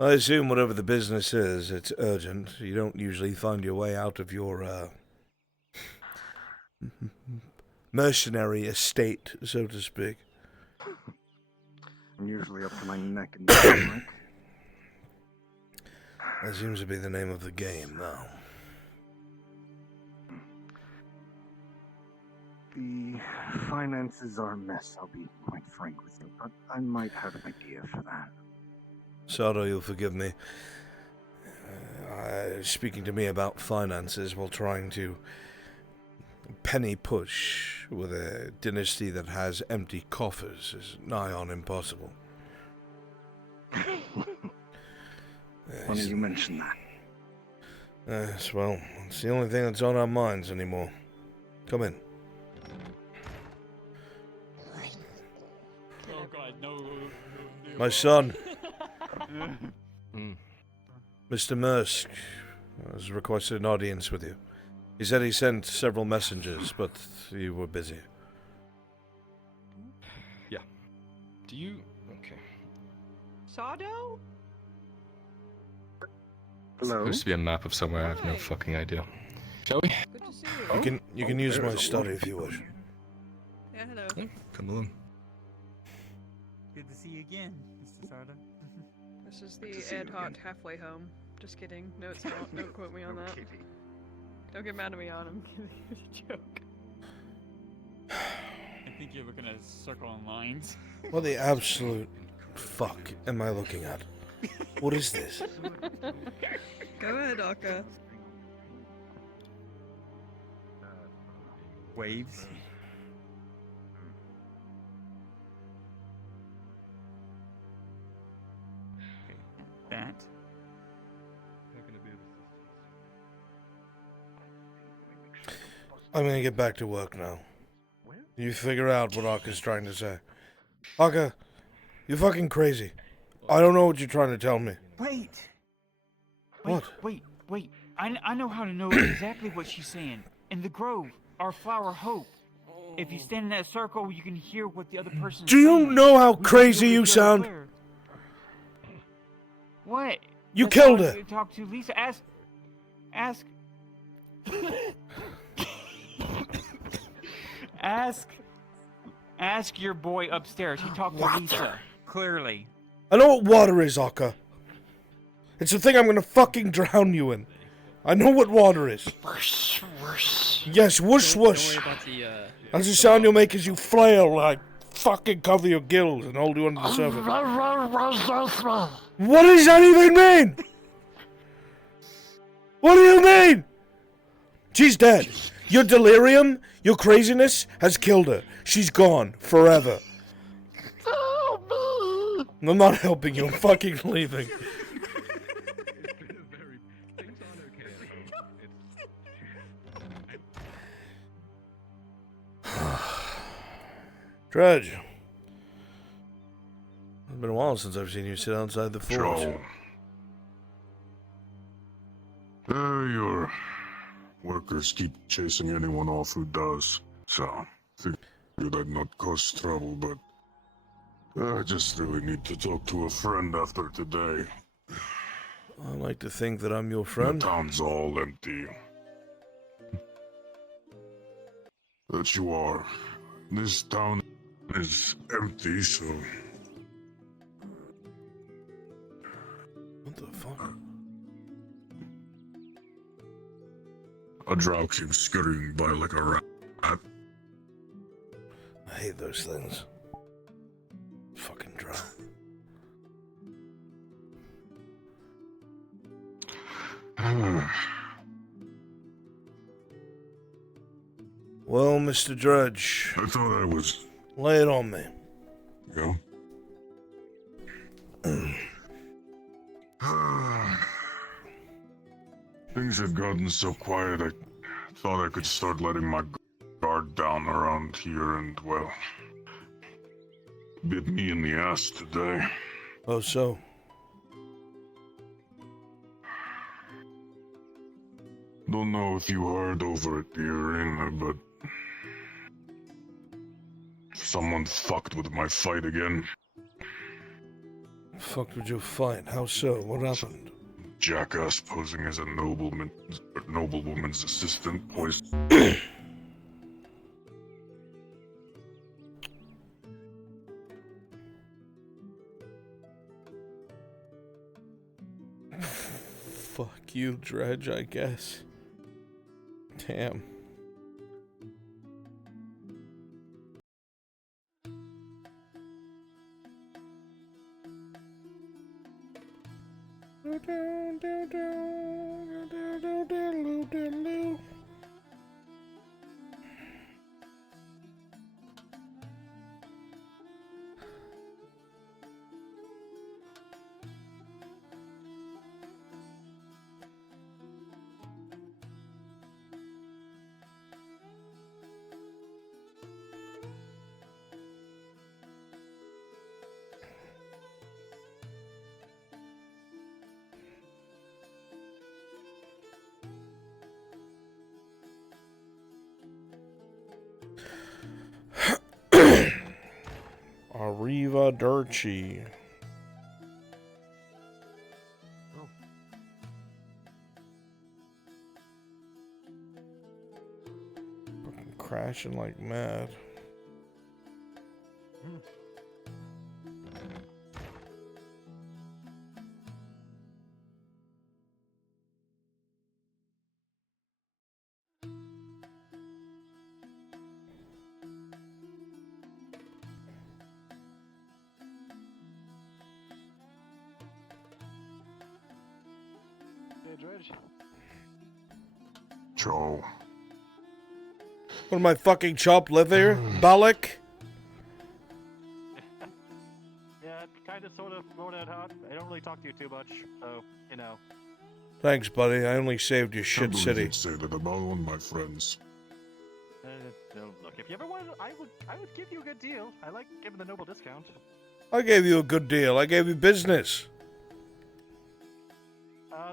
I assume whatever the business is, it's urgent. You don't usually find your way out of your, mercenary estate, so to speak. I'm usually up to my neck in the That seems to be the name of the game now. The finances are a mess, I'll be quite frank with you, but I might have an idea for that. Sardo, you'll forgive me. Speaking to me about finances while trying to penny push with a dynasty that has empty coffers is nigh on impossible. Funny you mention that. Yes, well, it's the only thing that's on our minds anymore. Come in. Oh god, no. My son. Mr. Mursk has requested an audience with you. He said he sent several messengers, but you were busy. Yeah. Do you... Okay. Sardo? Hello? Supposed to be a map of somewhere, I have no fucking idea. Shall we? Good to see you. You can use my study if you wish. Yeah, hello. Yeah, come along. Good to see you again, Mr. Sardo. This is the Earhart halfway home. Just kidding. No, it's not. Don't quote me on that. Don't get mad at me on him. It's a joke. I think you're looking at circle and lines. What the absolute fuck am I looking at? What is this? Go ahead, Akka. Waves. Okay, that. I'm gonna get back to work now. You figure out what Akka's trying to say. Akka, you're fucking crazy. I don't know what you're trying to tell me. Wait. What? Wait. I know how to know exactly what she's saying. In the grove, our flower hope. If you stand in that circle, you can hear what the other person. Do you know how crazy you sound? What? You killed her. Talk to Lisa. Ask. Ask your boy upstairs. He talked to Lisa. Clearly. I know what water is, Akka. It's the thing I'm gonna fucking drown you in. I know what water is. Whoosh, whoosh. Yes, whoosh whoosh. Don't worry about the, That's the sound you'll make as you flail, like fucking cover your gills and hold you under the surface. What does that even mean? What do you mean? She's dead. Your delirium, your craziness has killed her. She's gone forever. I'm not helping you. I'm fucking leaving. Dredge. It's been a while since I've seen you sit outside the fort. Joe. Your workers keep chasing anyone off who does, so figured I'd not cause trouble, but I just really need to talk to a friend after today. I like to think that I'm your friend. The town's all empty. That you are. This town is empty, so... What the fuck? A drow came scurrying by like a rat. I hate those things. Fucking drow. Well, Mr. Dredge. I thought I was... Lay it on me. Yeah? Things have gotten so quiet, I thought I could start letting my guard down around here and, well... bit me in the ass today. Oh, so? Don't know if you heard over at the arena, but... someone fucked with my fight again. Fucked with your fight? How so? What happened? Jackass posing as a noblewoman's assistant poisoned... Fuck you, Dredge, I guess. Damn. Arrivederci. Fucking crashing like mad. Joe. What am I fucking chopped liver? Balak? Yeah, kind of, sort of, throwing it hot. I don't really talk to you too much, so, you know. Thanks, buddy. I only saved your shit city. Say that about one of my friends. Look, if you ever wanted, I would give you a good deal. I like giving the noble discount. I gave you a good deal. I gave you business.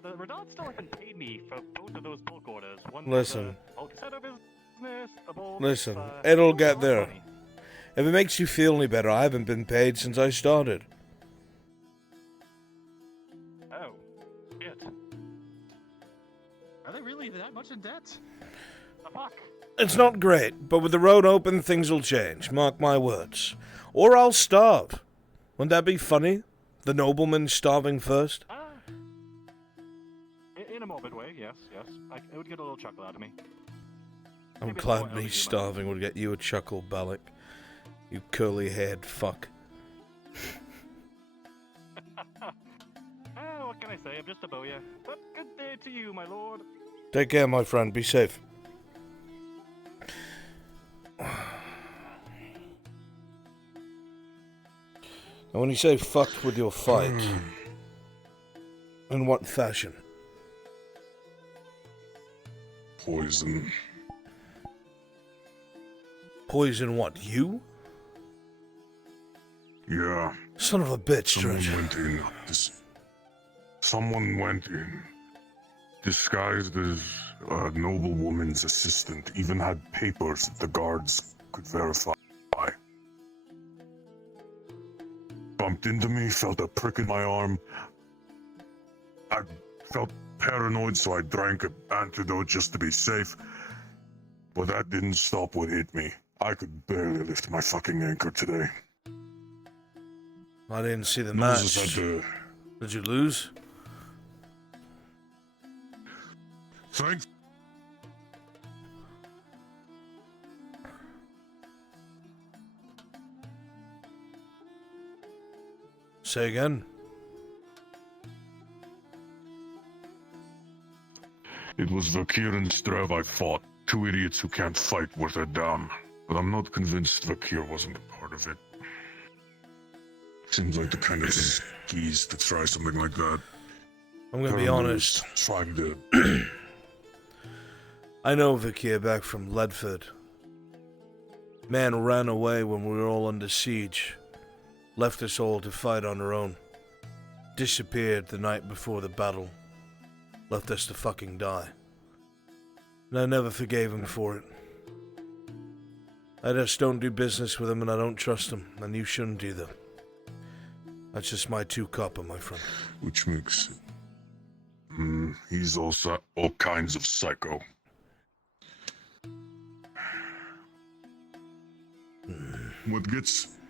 The Radon still haven't paid me for both of those bulk orders. One Listen. bulk set of business, the bulk. Listen, it'll get there. If it makes you feel any better, I haven't been paid since I started. Oh, shit. Are they really that much in debt? The fuck? It's not great, but with the road open, things will change. Mark my words. Or I'll starve. Wouldn't that be funny? The nobleman starving first? In a morbid way, yes. It would get a little chuckle out of me. I'm glad me starving would get you a chuckle, Balak. You curly-haired fuck. What can I say? I'm just a bowyer. But good day to you, my lord. Take care, my friend. Be safe. Now, when you say fucked with your fight, in what fashion? Poison. Poison what? You? Yeah. Son of a bitch, Dredge. Someone went in, disguised as a noblewoman's assistant, even had papers that the guards could verify. Bumped into me, felt a prick in my arm. I felt paranoid, so I drank an antidote just to be safe. But that didn't stop what hit me. I could barely lift my fucking anchor today. I didn't see the match. Did you lose? Thanks. Say again. It was Vakir and Strev I fought. Two idiots who can't fight worth a damn. But I'm not convinced Vakir wasn't a part of it. Seems like the kind of skis to try something like that. I'm gonna be honest. Trying to... I know Vakir back from Ledford. Man ran away when we were all under siege. Left us all to fight on our own. Disappeared the night before the battle. Left us to fucking die. And I never forgave him for it. I just don't do business with him and I don't trust him. And you shouldn't either. That's just my two copper, my friend. Which makes... he's also all kinds of psycho. What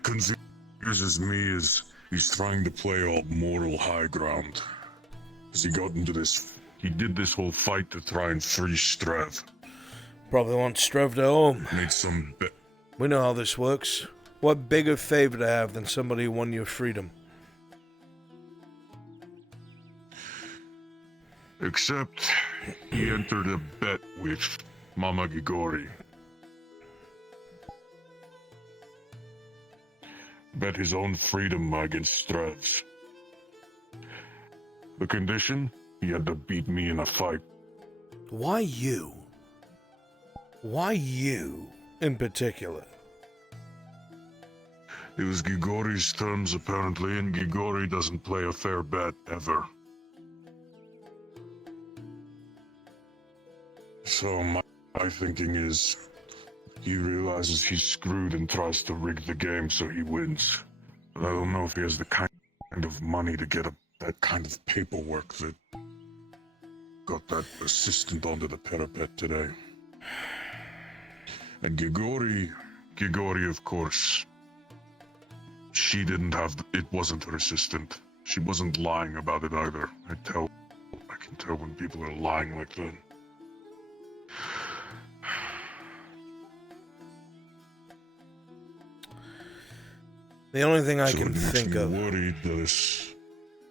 confuses me is he's trying to play all moral high ground. As he got into this He did this whole fight to try and free Strev. Probably wants Strev to home. Made some bet. We know how this works. What bigger favor to have than somebody who won your freedom? Except he entered a bet with Mama Gigori. Bet his own freedom against Strev's. The condition? He had to beat me in a fight. Why you? Why you, in particular? It was Gigori's terms, apparently, and Gigori doesn't play a fair bet, ever. So my thinking is, he realizes he's screwed and tries to rig the game so he wins. But I don't know if he has the kind of money to get that kind of paperwork that got that assistant onto the parapet today. And Gigori, of course, she didn't have, it wasn't her assistant. She wasn't lying about it either. I can tell when people are lying like that. The only thing I can it makes think me of worried that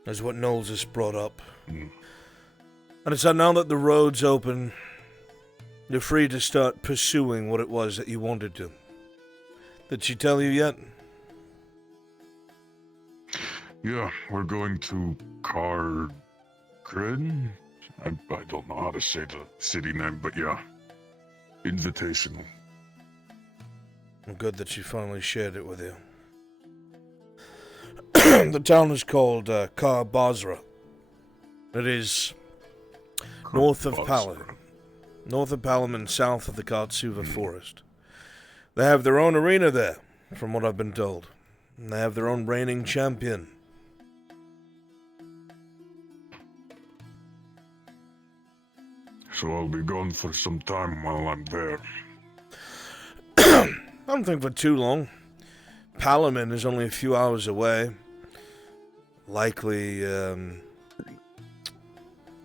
is what Knowles just brought up. And it's that now that the road's open, you're free to start pursuing what it was that you wanted to. Did she tell you yet? Yeah, we're going to Cargren? I don't know how to say the city name, but yeah. Invitational. Well, good that she finally shared it with you. The town is called Kar Basra. It is north of Paladin. North of Paladin and south of the Kartsuva Forest. They have their own arena there, from what I've been told. And they have their own reigning champion. So I'll be gone for some time while I'm there. I don't think for too long. Palamon is only a few hours away. Likely,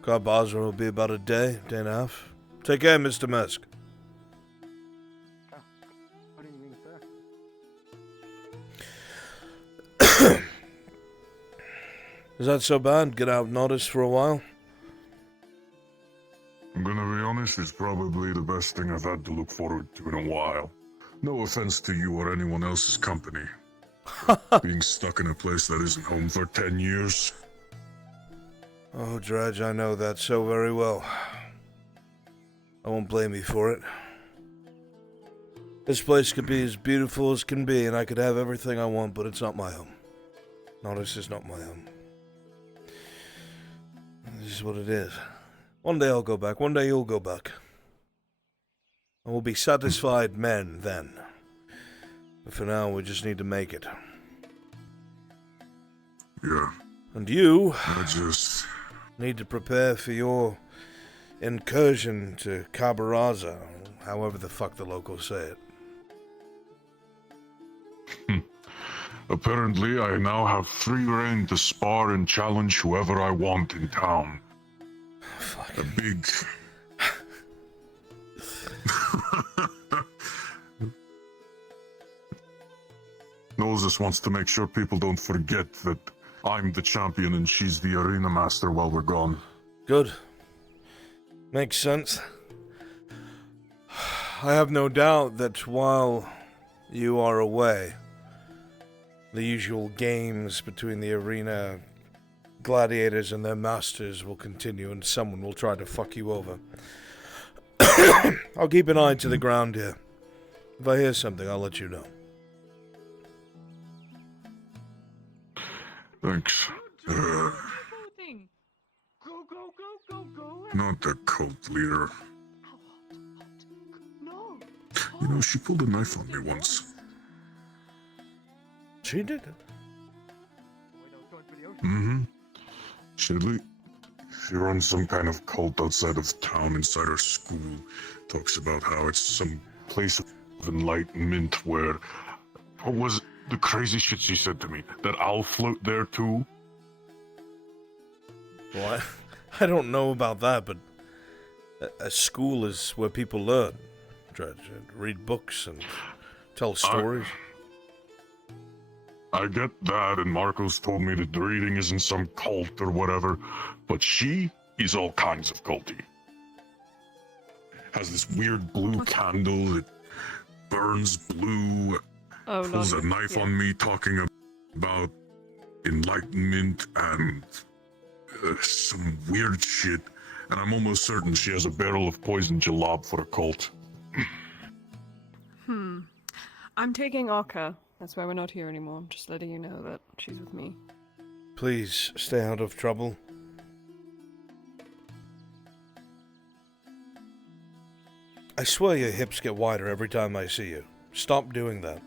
Garbazra will be about a day and a half. Take care, Mr. Musk. What do you mean, sir? Is that so bad? Get out notice for a while? I'm gonna be honest, it's probably the best thing I've had to look forward to in a while. No offense to you or anyone else's company. Being stuck in a place that isn't home for 10 years. Oh, Dredge, I know that so very well. I won't blame you for it. This place could be as beautiful as can be, and I could have everything I want, but it's not my home. No, this is not my home. This is what it is. One day I'll go back. One day you'll go back. And we'll be satisfied men then. But for now, we just need to make it. Yeah. And you I just need to prepare for your incursion to Cabaraza, however the fuck the locals say it. Apparently, I now have free reign to spar and challenge whoever I want in town. Fuck. A big... Knowles just wants to make sure people don't forget that I'm the champion and she's the arena master while we're gone. Good. Makes sense. I have no doubt that while you are away, the usual games between the arena gladiators and their masters will continue, and someone will try to fuck you over. I'll keep an eye to the ground here. If I hear something, I'll let you know. Thanks. Not the cult leader. You know, she pulled a knife on me once. She did? Mm-hmm. She runs some kind of cult outside of town, inside her school. Talks about how it's some place of enlightenment where... What was the crazy shit she said to me? That I'll float there too? What? I don't know about that, but a school is where people learn, Dredge, and read books and tell stories. I get that, and Marcos told me that the reading isn't some cult or whatever, but she is all kinds of culty. Has this weird blue candle that burns blue, pulls a knife on me talking about enlightenment and some weird shit, and I'm almost certain she has a barrel of poison jalab for a cult. I'm taking Orca. That's why we're not here anymore. I'm just letting you know that she's with me. Please stay out of trouble. I swear your hips get wider every time I see you. Stop doing that.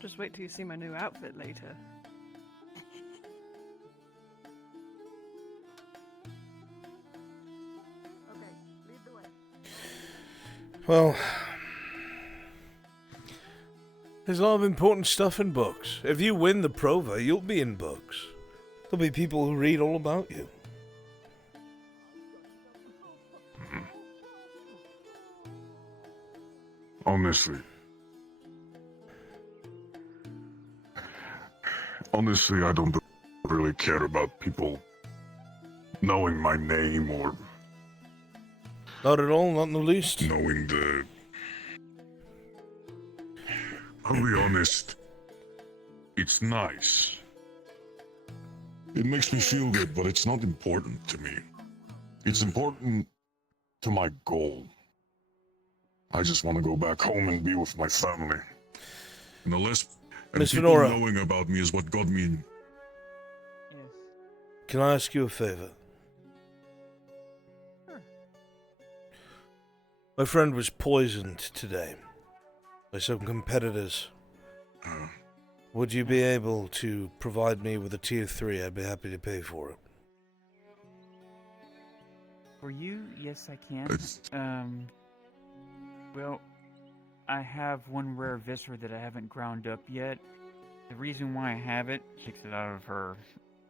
Just wait till you see my new outfit later. Okay, lead the way. Well, there's a lot of important stuff in books. If you win the Prova, you'll be in books. There'll be people who read all about you. Honestly, I don't really care about people knowing my name or... Not at all, not in the least. Knowing the... I'll be honest, it's nice. It makes me feel good, but it's not important to me. It's important to my goal. I just want to go back home and be with my family. And the less Miss people Venora. knowing about me is what got me. Can I ask you a favor? Sure. My friend was poisoned today by some competitors. Would you be able to provide me with a tier 3? I'd be happy to pay for it. For you, yes, I can. Well, I have one rare viscera that I haven't ground up yet. The reason why I have it, takes it out of her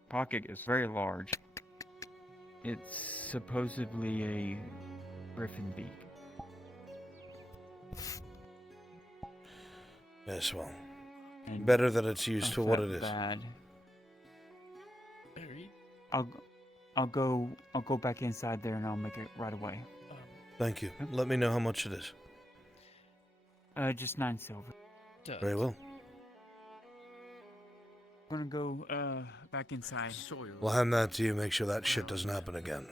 pocket, is very large. It's supposedly a griffin beak. Yes, well, And better that it's used not for what that it is. bad. I'll go back inside there and I'll make it right away. Thank you. Let me know how much it is. Just 9 silver. Very well. We're gonna go back inside. We'll hand that to you. Make sure that shit doesn't happen again.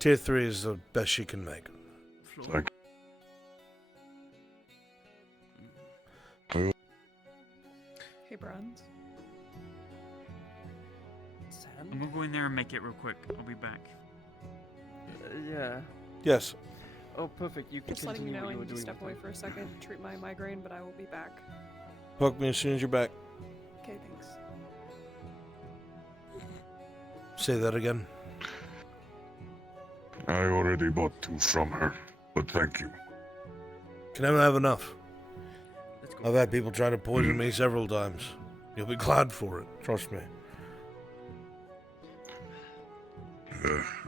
Tier 3 is the best she can make. Thank you. Hey, Bruns. I'm gonna go in there and make it real quick. I'll be back. Yeah. Yes. Oh, perfect. You can Just letting you continue know what I you were need to doing step away for a second, treat my migraine, but I will be back. Poke me as soon as you're back. Okay, thanks. Say that again. I already bought 2 from her, but thank you. Can never have enough. I've had people try to poison me several times. You'll be glad for it. Trust me.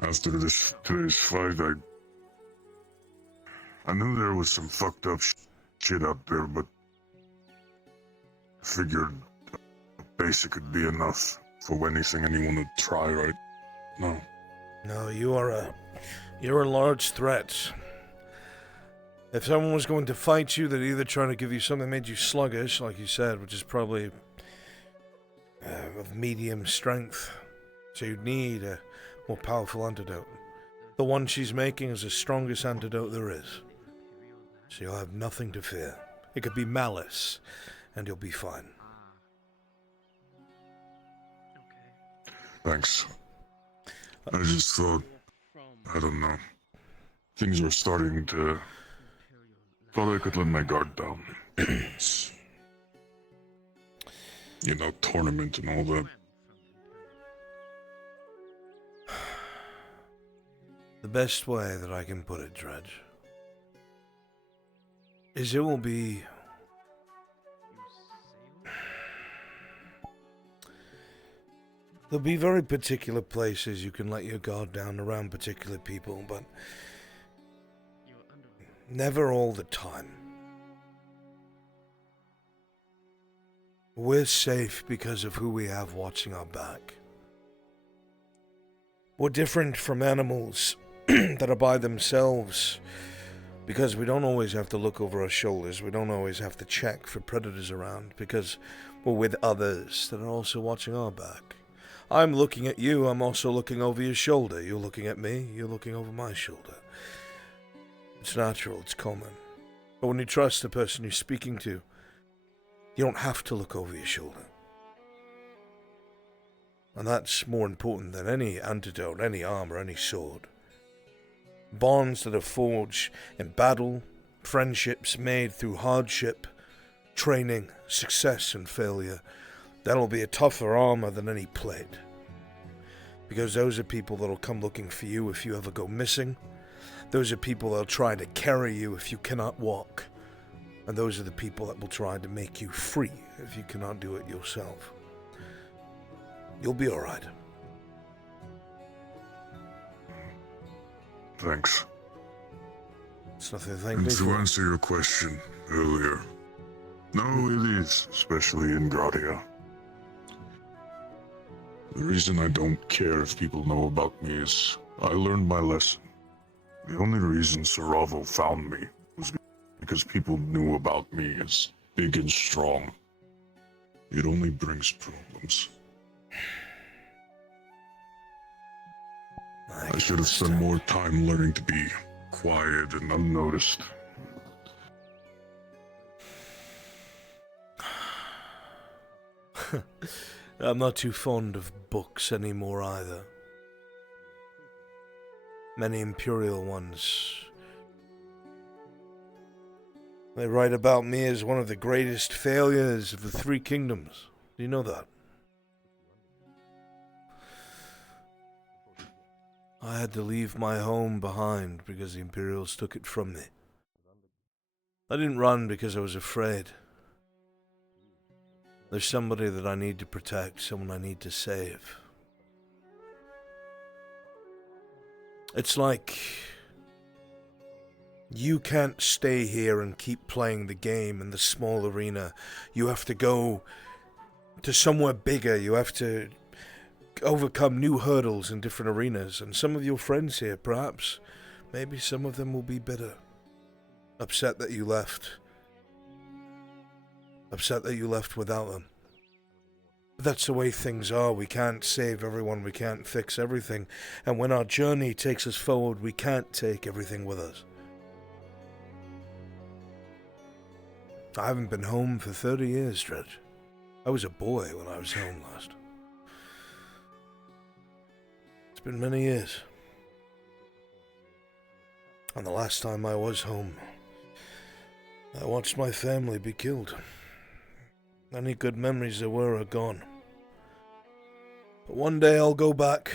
After today's fight, I knew there was some fucked up shit out there, but figured basic could be enough for anything anyone would try right now. No, you're a large threat. If someone was going to fight you, they'd either try to give you something that made you sluggish, like you said, which is probably of medium strength. So you'd need a more powerful antidote. The one she's making is the strongest antidote there is. So you'll have nothing to fear. It could be malice, and you'll be fine. Thanks. I just thought, I don't know, things were starting to... Thought I could let my guard down. You know, tournament and all that. The best way that I can put it, Dredge, is it will be... There'll be very particular places you can let your guard down around particular people, but never all the time. We're safe because of who we have watching our back. We're different from animals that are by themselves because we don't always have to look over our shoulders. We don't always have to check for predators around because we're with others that are also watching our back. I'm looking at you, I'm also looking over your shoulder. You're looking at me, you're looking over my shoulder. It's natural, it's common. But when you trust the person you're speaking to, you don't have to look over your shoulder. And that's more important than any antidote, any armor, any sword. Bonds that are forged in battle, friendships made through hardship, training, success and failure. That'll be a tougher armor than any plate. Because those are people that'll come looking for you if you ever go missing. Those are people that'll try to carry you if you cannot walk. And those are the people that will try to make you free if you cannot do it yourself. You'll be alright. Thanks. It's nothing to thank And me to for. answer your question earlier, no, it is, especially in Gradia. The reason I don't care if people know about me is I learned my lesson. The only reason Saravo found me was because people knew about me as big and strong. It only brings problems. I should have spent more time learning to be quiet and unnoticed. I'm not too fond of books anymore either. Many imperial ones. They write about me as one of the greatest failures of the Three Kingdoms. Do you know that? I had to leave my home behind because the Imperials took it from me. I didn't run because I was afraid. There's somebody that I need to protect, someone I need to save. It's like you can't stay here and keep playing the game in the small arena. You have to go to somewhere bigger. You have to overcome new hurdles in different arenas. And some of your friends here, perhaps, maybe some of them will be bitter. Upset that you left. Upset that you left without them. But that's the way things are. We can't save everyone. We can't fix everything. And when our journey takes us forward, we can't take everything with us. I haven't been home for 30 years, Dredge. I was a boy when I was home last. It's been many years. And the last time I was home, I watched my family be killed. Any good memories there were are gone. But one day I'll go back.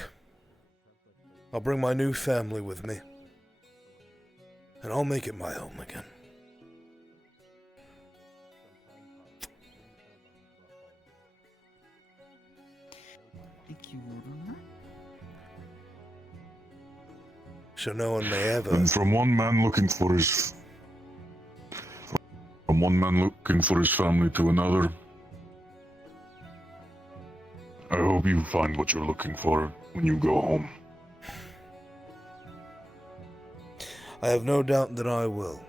I'll bring my new family with me. And I'll make it my home again. Thank you. So no one may ever... And from one man looking for his family to another, I hope you find what you're looking for when you go home. I have no doubt that I will,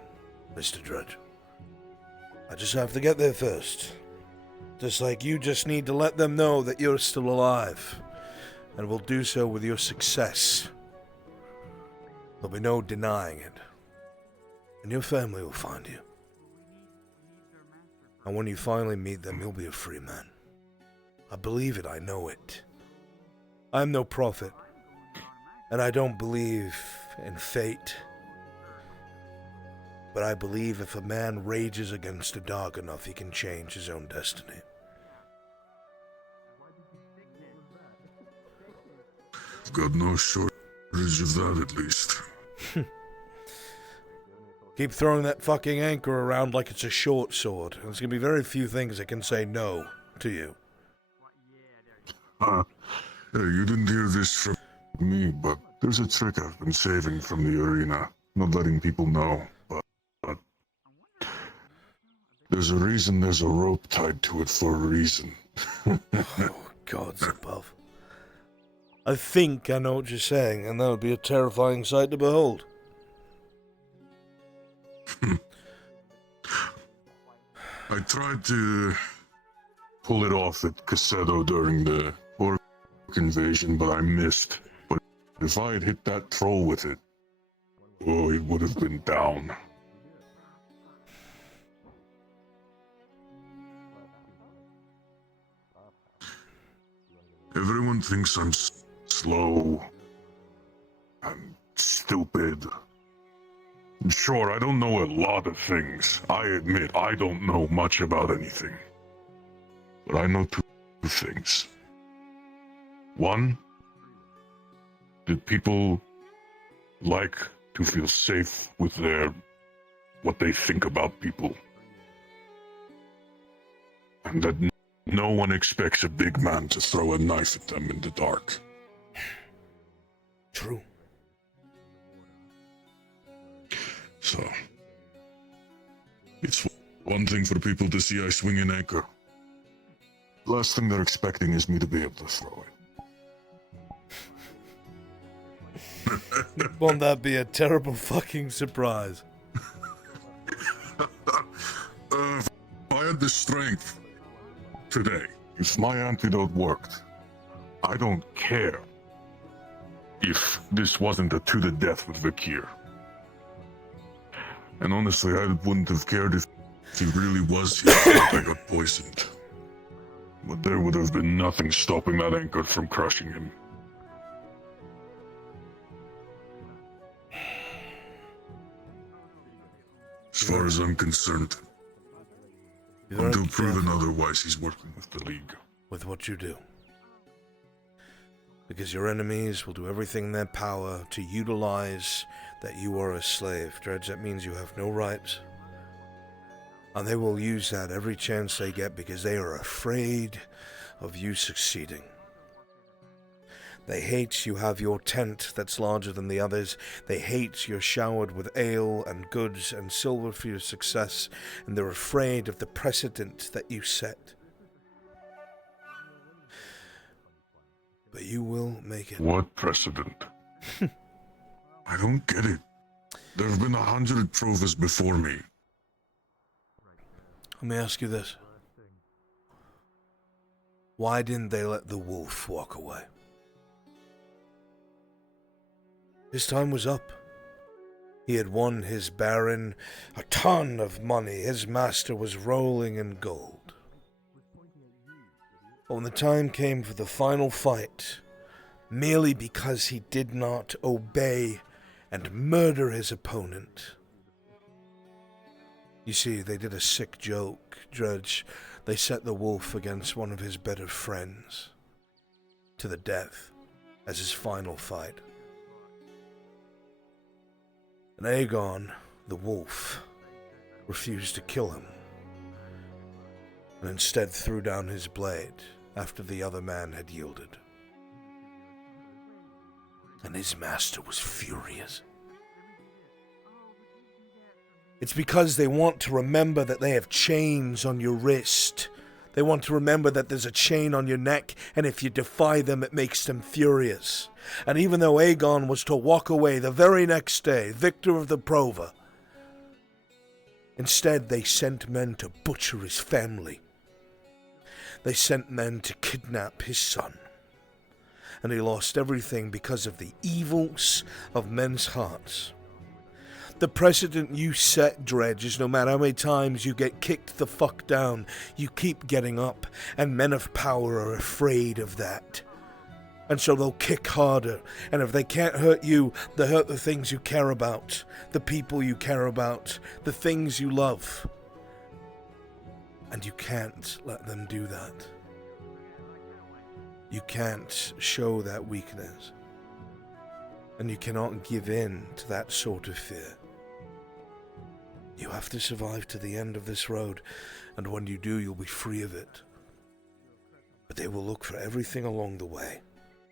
Mr. Dredge. I just have to get there first. Just like you just need to let them know that you're still alive. And will do so with your success. There'll be no denying it. And your family will find you. And when you finally meet them, you'll be a free man. I believe it, I know it. I'm no prophet. And I don't believe in fate. But I believe if a man rages against a dog enough, he can change his own destiny. I've got no shortage of that, at least. Keep throwing that fucking anchor around like it's a short sword. There's gonna be very few things that can say no to you. Hey, you didn't hear this from me, but there's a trick I've been saving from the arena. Not letting people know, but there's a reason there's a rope tied to it for a reason. Oh, gods above. I think I know what you're saying, and that would be a terrifying sight to behold. I tried to pull it off at Casedo during the orc invasion, but I missed. But if I had hit that troll with it, oh, it would have been down. Everyone thinks I'm slow and stupid. Sure, I don't know a lot of things. I admit I don't know much about anything. But I know two things. One, that people like to feel safe with what they think about people. And that no one expects a big man to throw a knife at them in the dark. True. So, it's one thing for people to see I swing an anchor. Last thing they're expecting is me to be able to throw it. Won't that be a terrible fucking surprise? If I had the strength today, if my antidote worked, I don't care if this wasn't a to the death with Vakir. And honestly, I wouldn't have cared if he really was here if I got poisoned. But there would have been nothing stopping that anchor from crushing him. As far as I'm concerned, until proven otherwise, he's working with the League. With what you do. Because your enemies will do everything in their power to utilize that you are a slave. Dredge, that means you have no rights. And they will use that every chance they get because they are afraid of you succeeding. They hate you have your tent that's larger than the others. They hate you're showered with ale and goods and silver for your success. And they're afraid of the precedent that you set. But you will make it. What precedent? I don't get it. There have been 100 Provas before me. Let me ask you this. Why didn't they let the wolf walk away? His time was up. He had won his baron a ton of money. His master was rolling in gold. But when the time came for the final fight, merely because he did not obey and murder his opponent. You see, they did a sick joke, Dredge. They set the wolf against one of his better friends to the death as his final fight. And Aegon, the wolf, refused to kill him, and instead threw down his blade after the other man had yielded. And his master was furious. It's because they want to remember that they have chains on your wrist. They want to remember that there's a chain on your neck, and if you defy them, it makes them furious. And even though Aegon was to walk away the very next day, victor of the Prova, instead they sent men to butcher his family. They sent men to kidnap his son. And he lost everything because of the evils of men's hearts. The precedent you set, Dredge, is no matter how many times you get kicked the fuck down, you keep getting up, and men of power are afraid of that. And so they'll kick harder, and if they can't hurt you, they'll hurt the things you care about, the people you care about, the things you love. And you can't let them do that. You can't show that weakness. And you cannot give in to that sort of fear. You have to survive to the end of this road, and when you do, you'll be free of it. But they will look for everything along the way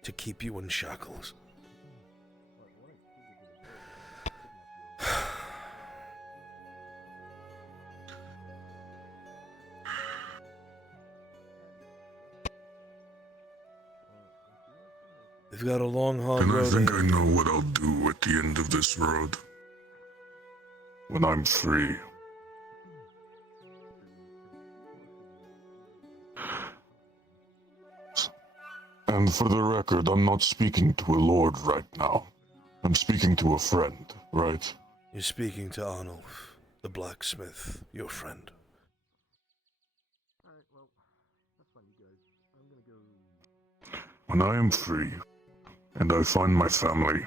to keep you in shackles. You've got a long, hard And I road think ahead I of you. know what I'll do at the end of this road. When I'm free. And for the record, I'm not speaking to a lord right now. I'm speaking to a friend, right? You're speaking to Arnulf, the blacksmith, your friend. When I am free, and I find my family,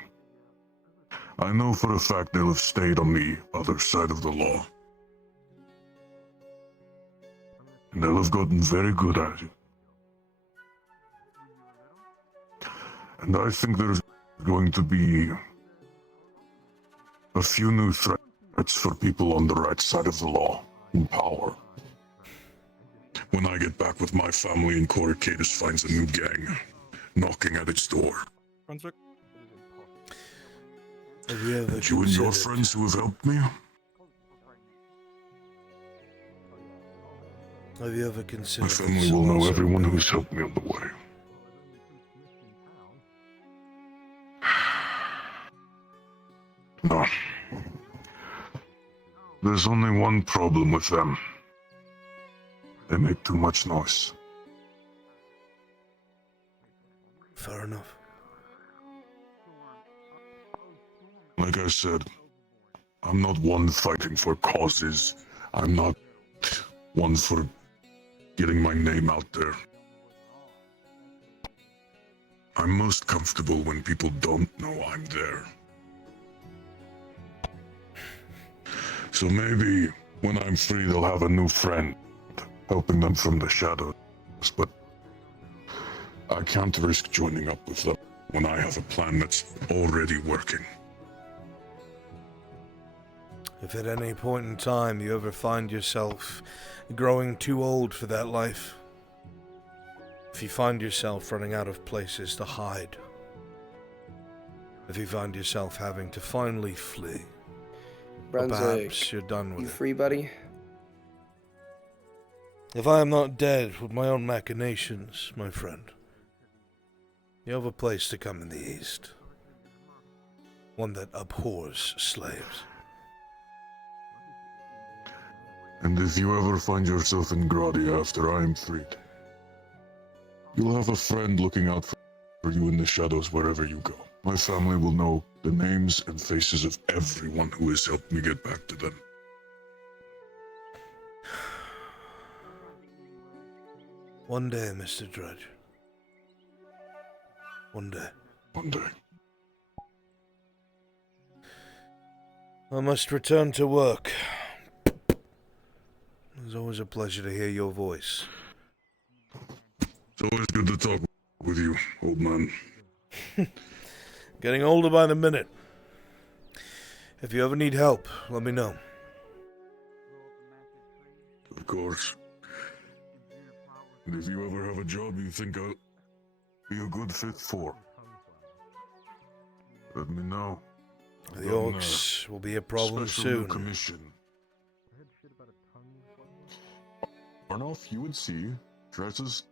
I know for a fact they'll have stayed on the other side of the law. And they'll have gotten very good at it. And I think there's going to be a few new threats for people on the right side of the law in power. When I get back with my family and Coracadus finds a new gang knocking at its door. Brunswick? Have you ever And you and your considered- friends who have helped me? Have you ever My considered... family will know everyone who's helped me on the way. No. There's only one problem with them. They make too much noise. Fair enough. Like I said, I'm not one fighting for causes. I'm not one for getting my name out there. I'm most comfortable when people don't know I'm there. So maybe when I'm free, they'll have a new friend, helping them from the shadows. But I can't risk joining up with them when I have a plan that's already working. If at any point in time you ever find yourself growing too old for that life, if you find yourself running out of places to hide, if you find yourself having to finally flee, or perhaps you're done with you it. free, buddy? If I am not dead with my own machinations, my friend, you have a place to come in the East. One that abhors slaves. And if you ever find yourself in Gradia after I am freed, you'll have a friend looking out for you in the shadows wherever you go. My family will know the names and faces of everyone who has helped me get back to them. One day, Mr. Dredge. One day. One day. I must return to work. It's always a pleasure to hear your voice. It's always good to talk with you, old man. Getting older by the minute. If you ever need help, let me know. Of course. And if you ever have a job you think I'll be a good fit for, let me know. The orcs will be a problem Special soon. commission. Arnulf, you would see Dredge's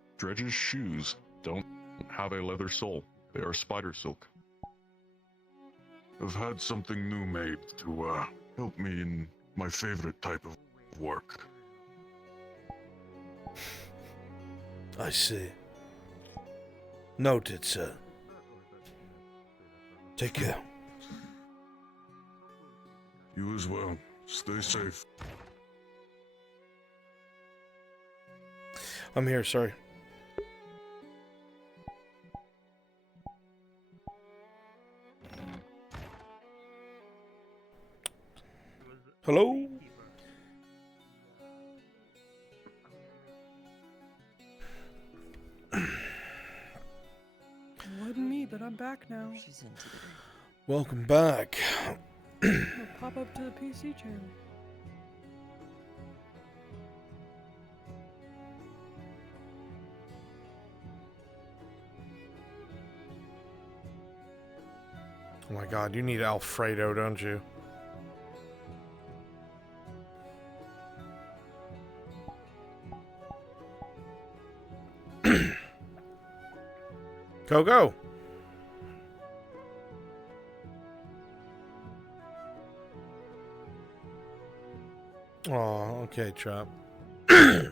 shoes don't have a leather sole. They are spider silk. I've had something new made to help me in my favorite type of work. I see. Noted, sir. Take care. You as well. Stay safe. I'm here, sorry. Hello? Wasn't me, but I'm back now. Welcome back. I'll pop up to the PC channel. Oh my god, you need Alfredo, don't you? Coco! Oh, okay, Trap. He's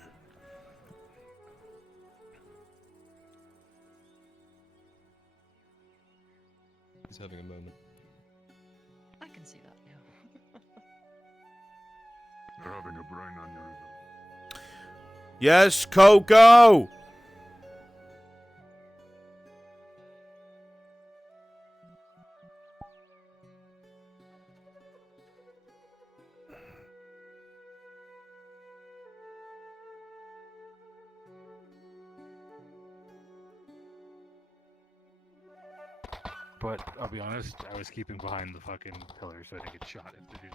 having a moment. I can see that, yeah. You're having a brain aneurysm. Yes, Coco! But I'll be honest, I was keeping behind the fucking pillar so I didn't get shot if they do.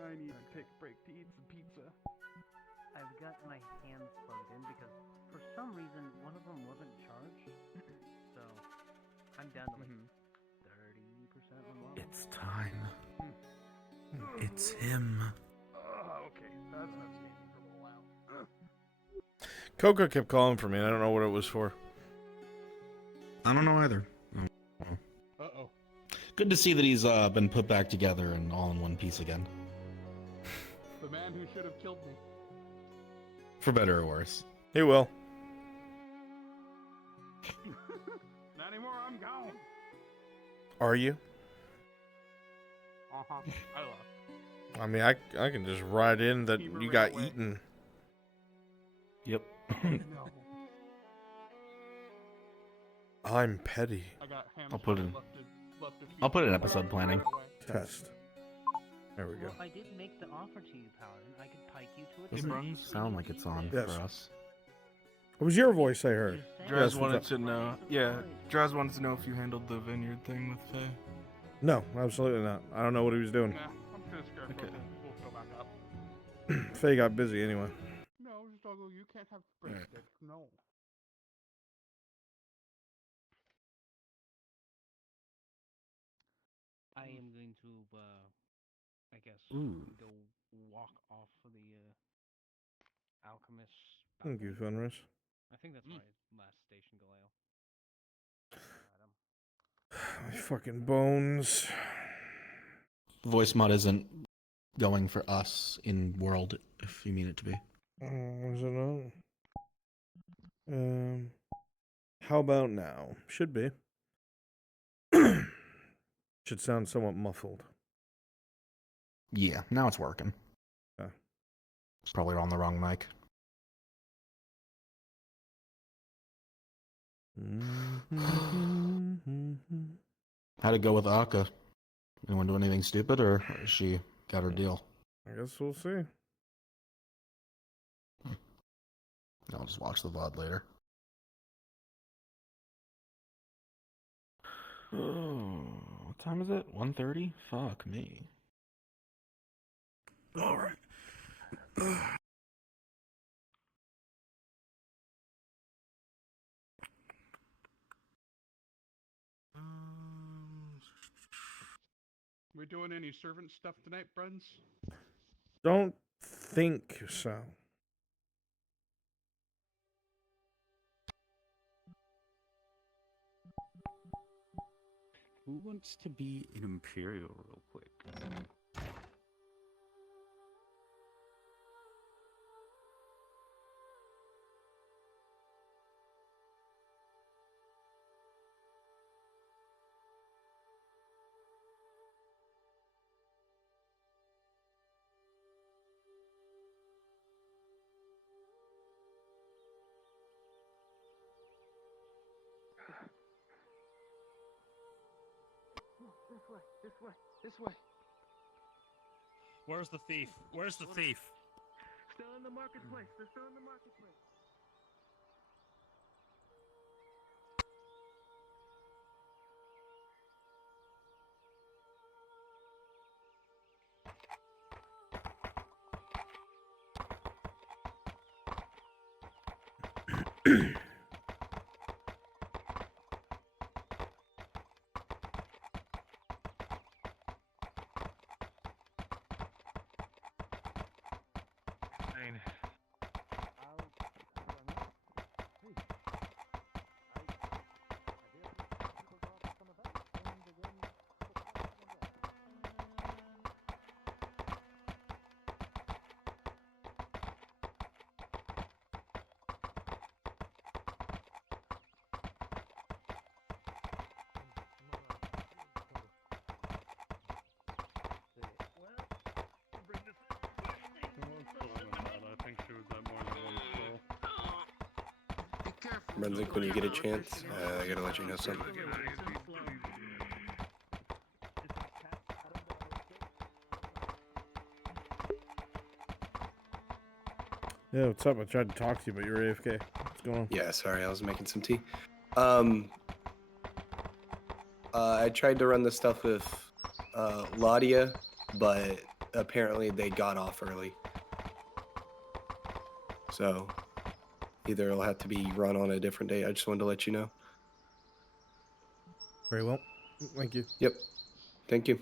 I need to take a break to eat some pizza. I've got my hands plugged in because for some reason one of them wasn't charged. So I'm down to like 30% unlocked. It's time. It's him. Okay, that's not standing for a little while. Coco kept calling for me, and I don't know what it was for. I don't know either. Uh-oh. Good to see that he's been put back together and all in one piece again. The man who should have killed me. For better or worse. He will. Not anymore, I'm gone. Are you? Uh-huh. I left. I mean, I can just write in that you got eaten. Yep. No. I'm petty. I got I'll put in. left a few I'll put in people episode planning. Test. There we go. Well, I did make the offer to you, Paladin. I could pike you to a Doesn't sound like it's on Yes. for us. It was your voice I heard. Draz Yes, wanted what's to up? know. Yeah, Draz wanted to know if you handled the vineyard thing with Faye. No, absolutely not. I don't know what he was doing. Nah, I'm just gonna scare Okay. We'll go back up. Faye got busy anyway. No, Struggle, you can't have breadstick. No. I am going to, I guess, Ooh. go walk off of the alchemist. Thank you, Fenris. I think that's my last station, Galeo. My fucking bones. Voice mod isn't going for us in world, if you mean it to be. Is it not? How about now? Should be. Should sound somewhat muffled. Yeah, now it's working. Yeah. Probably on the wrong mic. How'd it go with Akka? Anyone do anything stupid, or she got her deal? I guess we'll see. I'll just watch the VOD later. Oh, what time is it? 1:30? Fuck me. All right. We doing any servant stuff tonight, Bruns? Don't think so. Who wants to be an Imperial real quick? This way, this way. Where's the thief? Where's the thief? Still in the marketplace. They're still in the marketplace. Brunswick, when you get a chance, I gotta let you know something. Yeah, what's up? I tried to talk to you, but you're AFK. What's going on? Yeah, sorry, I was making some tea. I tried to run the stuff with Ladia, but apparently they got off early. So either it'll have to be run on a different day. I just wanted to let you know. Very well. Thank you. Yep. Thank you.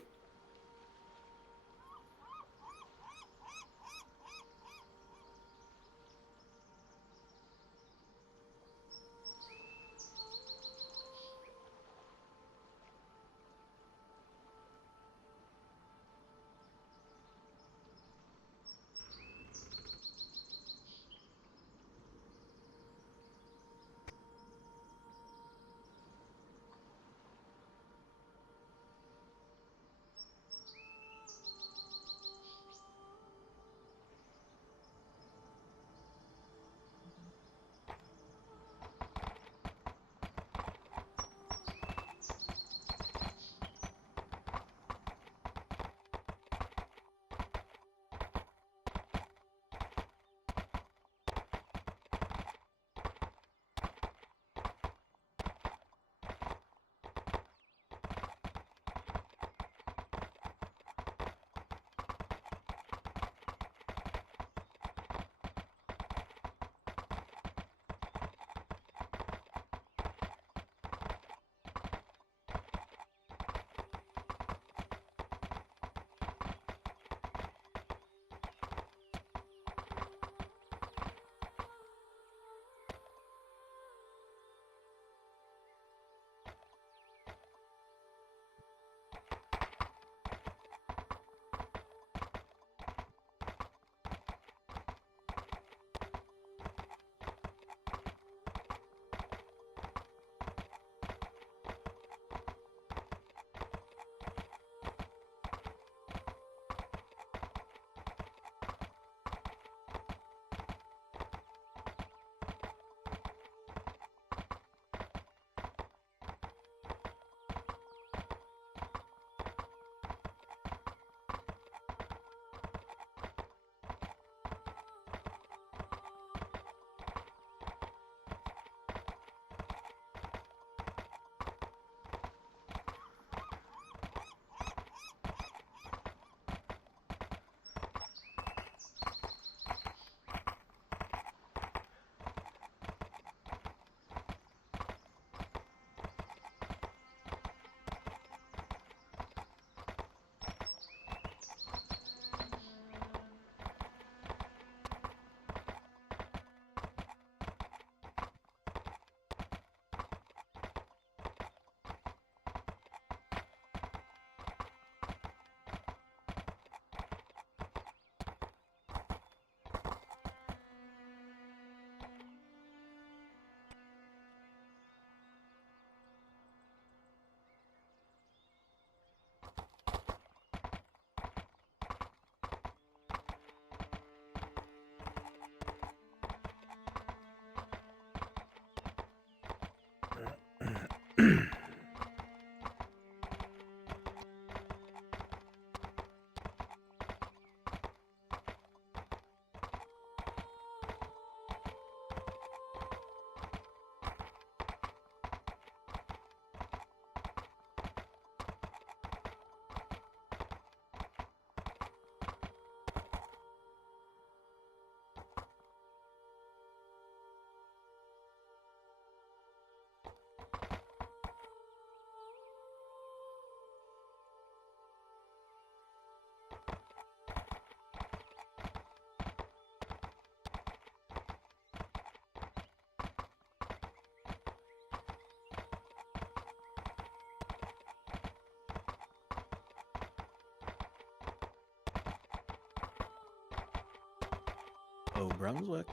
Hello, Brunswick.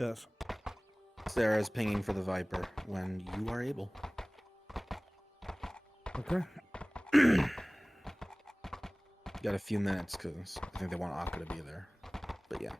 Yes. Sarah's pinging for the Viper when you are able. Okay. Got a few minutes because I think they want Akka to be there. But yeah.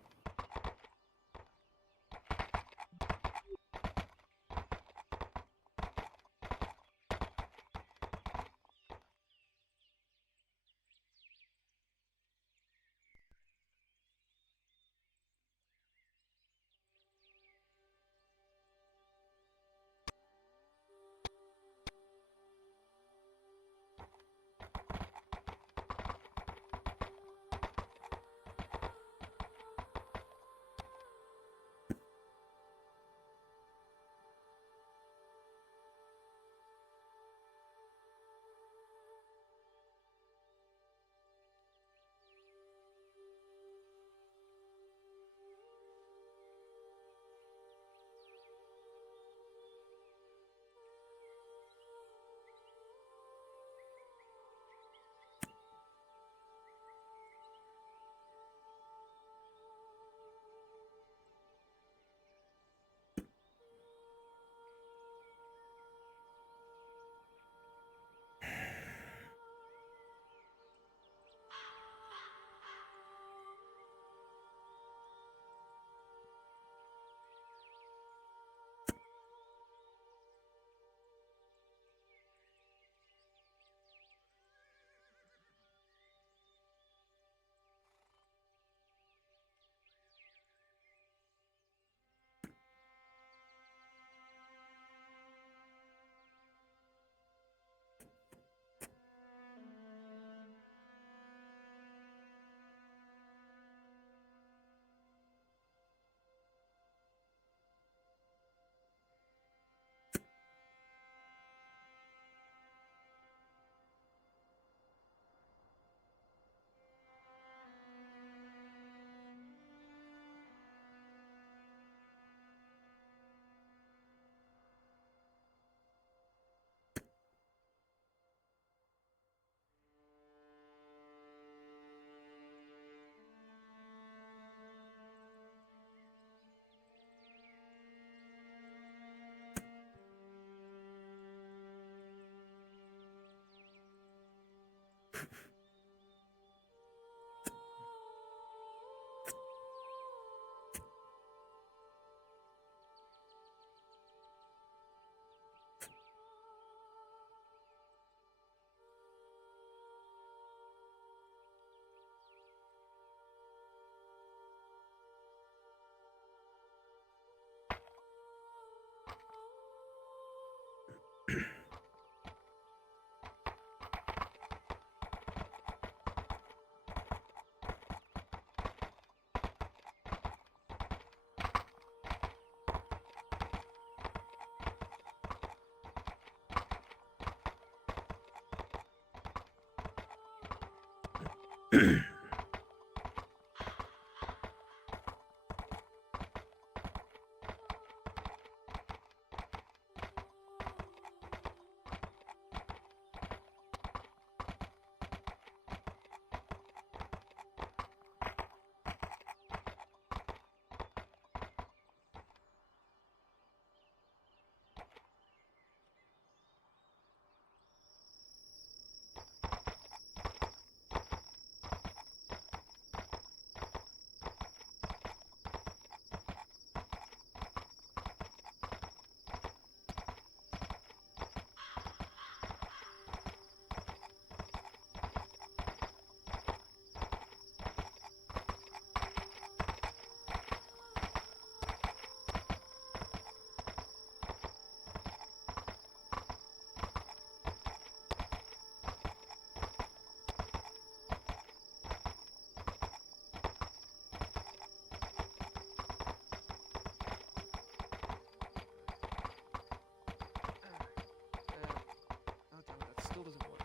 Still doesn't work.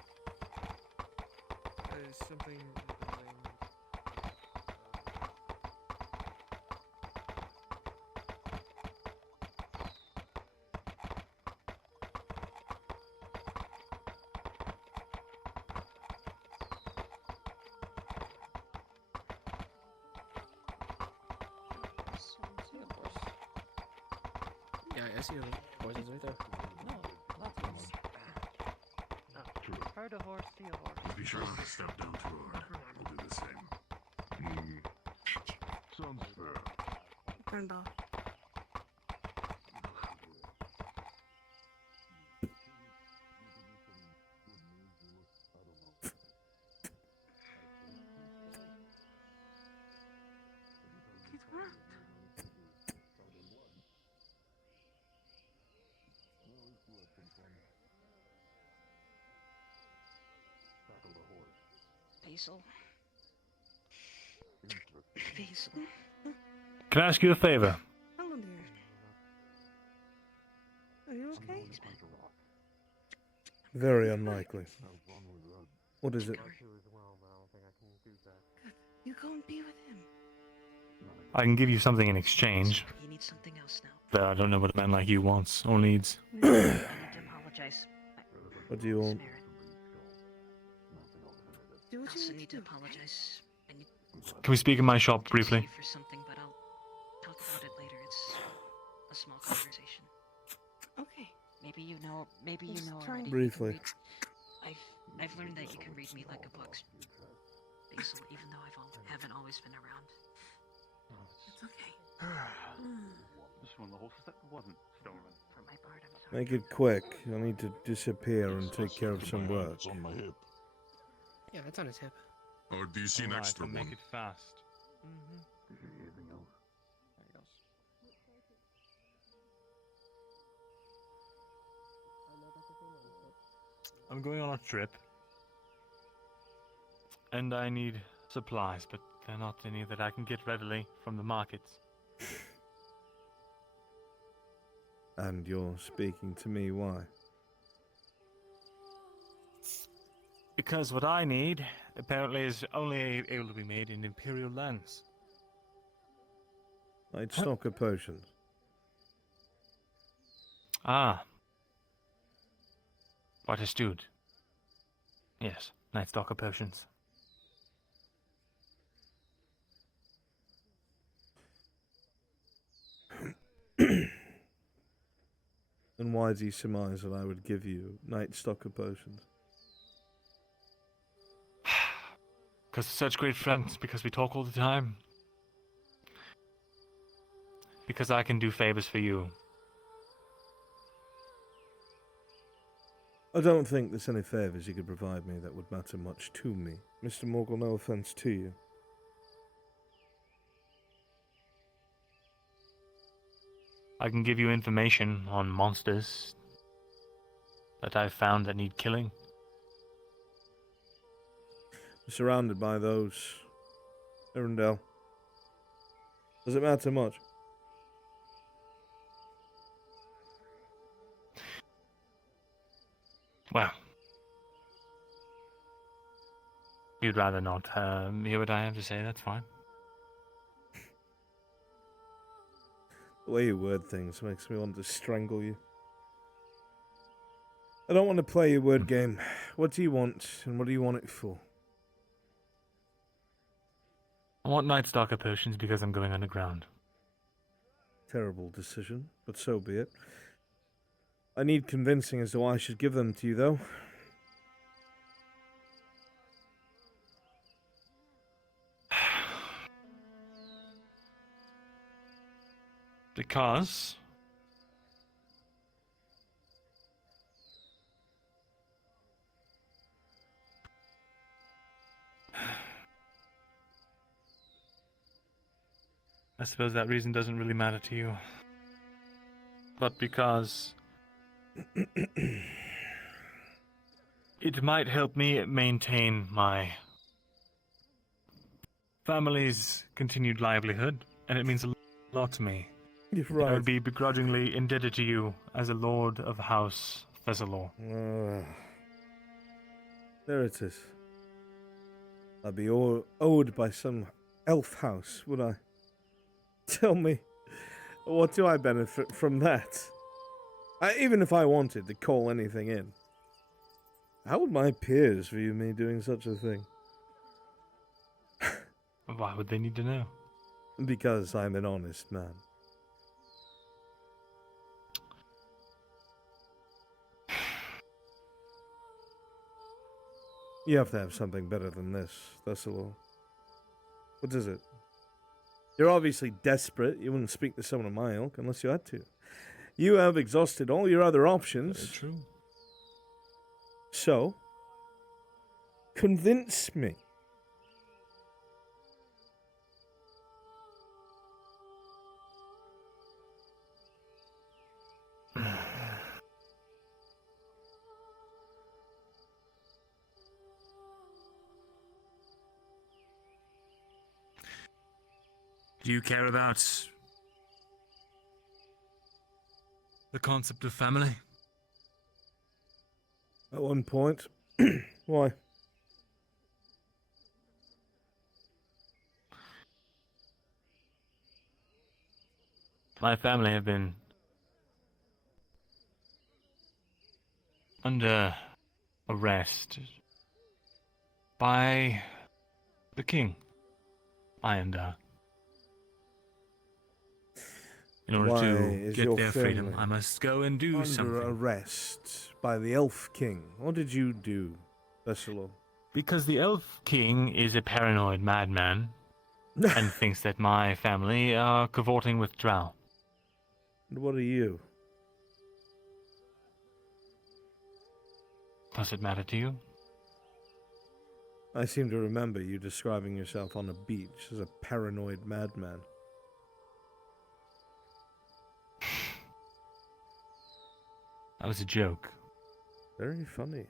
There's something Yeah, I see the horses right there. No, not Heard a horse, see a horse. Be sure not to step down too hard. I'll do the same. Sounds fair. Grandpa. Basil. Basil. Can I ask you a favor? Hello, dear. Are you okay? Very unlikely. What is it? You go and be with him. I can give you something in exchange. He needs something else now. But I don't know what a man like you wants or needs. I need to apologize. What do you want? Do what I you also need need to to do. apologize. I need Can we speak in my shop briefly? for something, but I'll talk about it later. It's a small conversation. Okay. Maybe you know. Maybe you Just know try already. and- Briefly. I've learned that you can read me like a book, Basil. Even though haven't always been around. It's okay. Just one of the horses that wasn't stolen. For my part, I'm sorry. Make it quick. I need to disappear and take care of some work. It's on my hip. Yeah, that's on his hip. Or do you see an extra I'll make one? it fast. I'm going on a trip. And I need supplies, but they're not any that I can get readily from the markets. And you're speaking to me, why? Because what I need, apparently, is only able to be made in Imperial lands. I'd stock of potions. Ah. What astute. Yes, Night Stalker potions. And why do you surmise that I would give you Night Stalker potions? Because we're such great friends, because we talk all the time. Because I can do favors for you. I don't think there's any favours you could provide me that would matter much to me. Mr. Morgul, no offence to you. I can give you information on monsters that I've found that need killing. We're surrounded by those. Arundel. Does it matter much? Well, you'd rather not hear what I have to say, that's fine. The way you word things makes me want to strangle you. I don't want to play your word game. What do you want, and what do you want it for? I want Night Stalker potions because I'm going underground. Terrible decision, but so be it. I need convincing as to why I should give them to you, though. Because I suppose that reason doesn't really matter to you. But because it might help me maintain my family's continued livelihood, and it means a lot to me. You're I right. would be begrudgingly indebted to you as a lord of House Thessalor. There it is. I'd be owed by some elf house, would I? Tell me, what do I benefit from that? Even if I wanted to call anything in, how would my peers view me doing such a thing? Why would they need to know? Because I'm an honest man. You have to have something better than this. That's all. What is it? You're obviously desperate. You wouldn't speak to someone of my ilk unless you had to. You have exhausted all your other options. Very true. So, convince me. Do you care about the concept of family? At one point. Why? My family have been under arrest by the king. In order Why to is get your their freedom, family I must go and do something. under arrest by the Elf King. What did you do, Vesselor? Because the Elf King is a paranoid madman and thinks that my family are cavorting with drow. And what are you? Does it matter to you? I seem to remember you describing yourself on a beach as a paranoid madman. That was a joke. Very funny.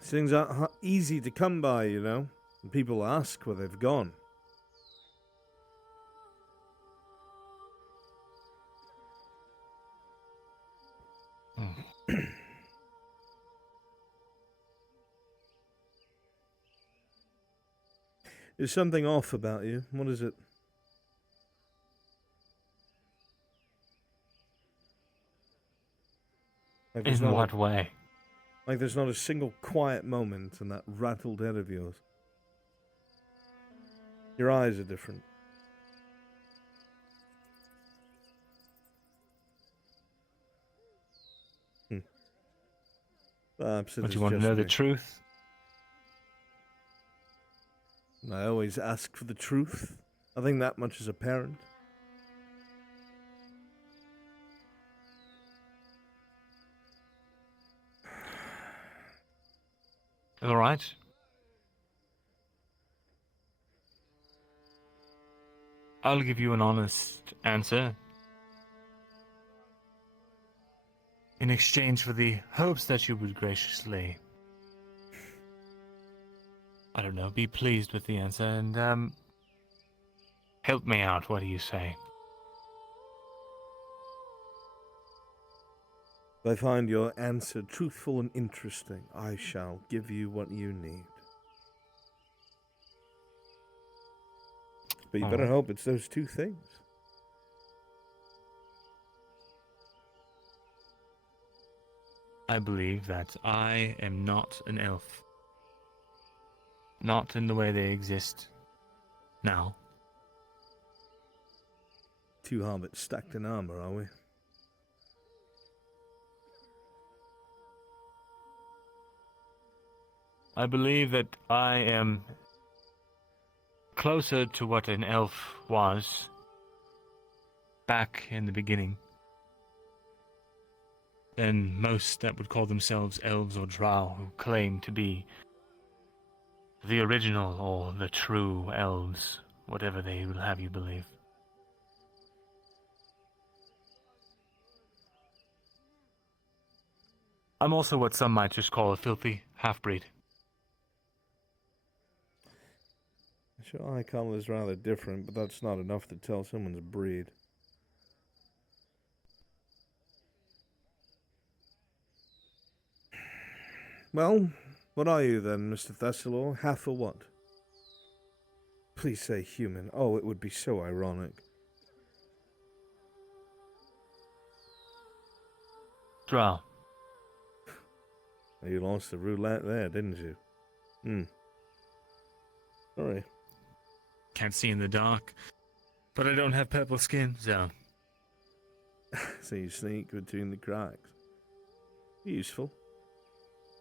Things aren't easy to come by, you know. And people ask where they've gone. There's something off about you. What is it? Like In what way? Like there's not a single quiet moment in that rattled head of yours. Your eyes are different. Perhaps it But is you want to just know the me. truth? I always ask for the truth. I think that much is apparent. All right. I'll give you an honest answer in exchange for the hopes that you would graciously, I don't know, be pleased with the answer and help me out. What do you say? If I find your answer truthful and interesting, I shall give you what you need. But you better Alright. hope it's those two things. I believe that I am not an elf. Not in the way they exist now. Two hobbits stacked in armor, are we? I believe that I am closer to what an elf was back in the beginning than most that would call themselves elves or drow who claim to be the original or the true elves, whatever they will have you believe. I'm also what some might just call a filthy half-breed. Your eye color is rather different, but that's not enough to tell someone's breed. Well, what are you then, Mr. Thessalor? Half or what? Please say human. Oh, it would be so ironic. Drow. You lost the roulette there, didn't you? Sorry. Can't see in the dark, but I don't have purple skin, so... So you sneak between the cracks. Useful.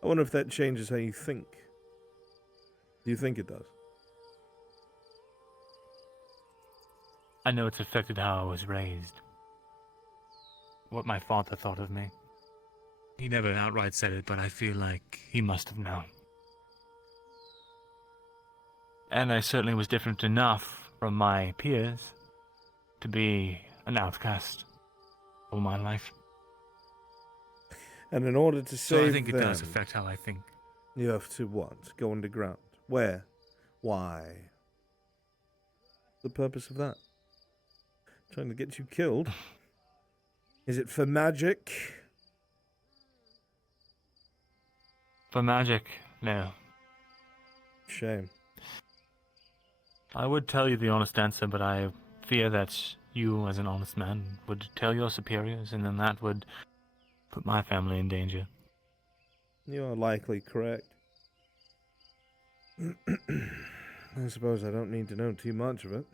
I wonder if that changes how you think. Do you think it does? I know it's affected how I was raised. What my father thought of me. He never outright said it, but I feel like he must have known. And I certainly was different enough from my peers to be an outcast all my life. And in order to save So I think it does them, affect how I think. you have to what? Go underground. Where? Why? The purpose of that? Trying to get you killed? Is it for magic? For magic, no. Shame. I would tell you the honest answer, but I fear that you, as an honest man, would tell your superiors, and then that would put my family in danger. You are likely correct. I suppose I don't need to know too much of it.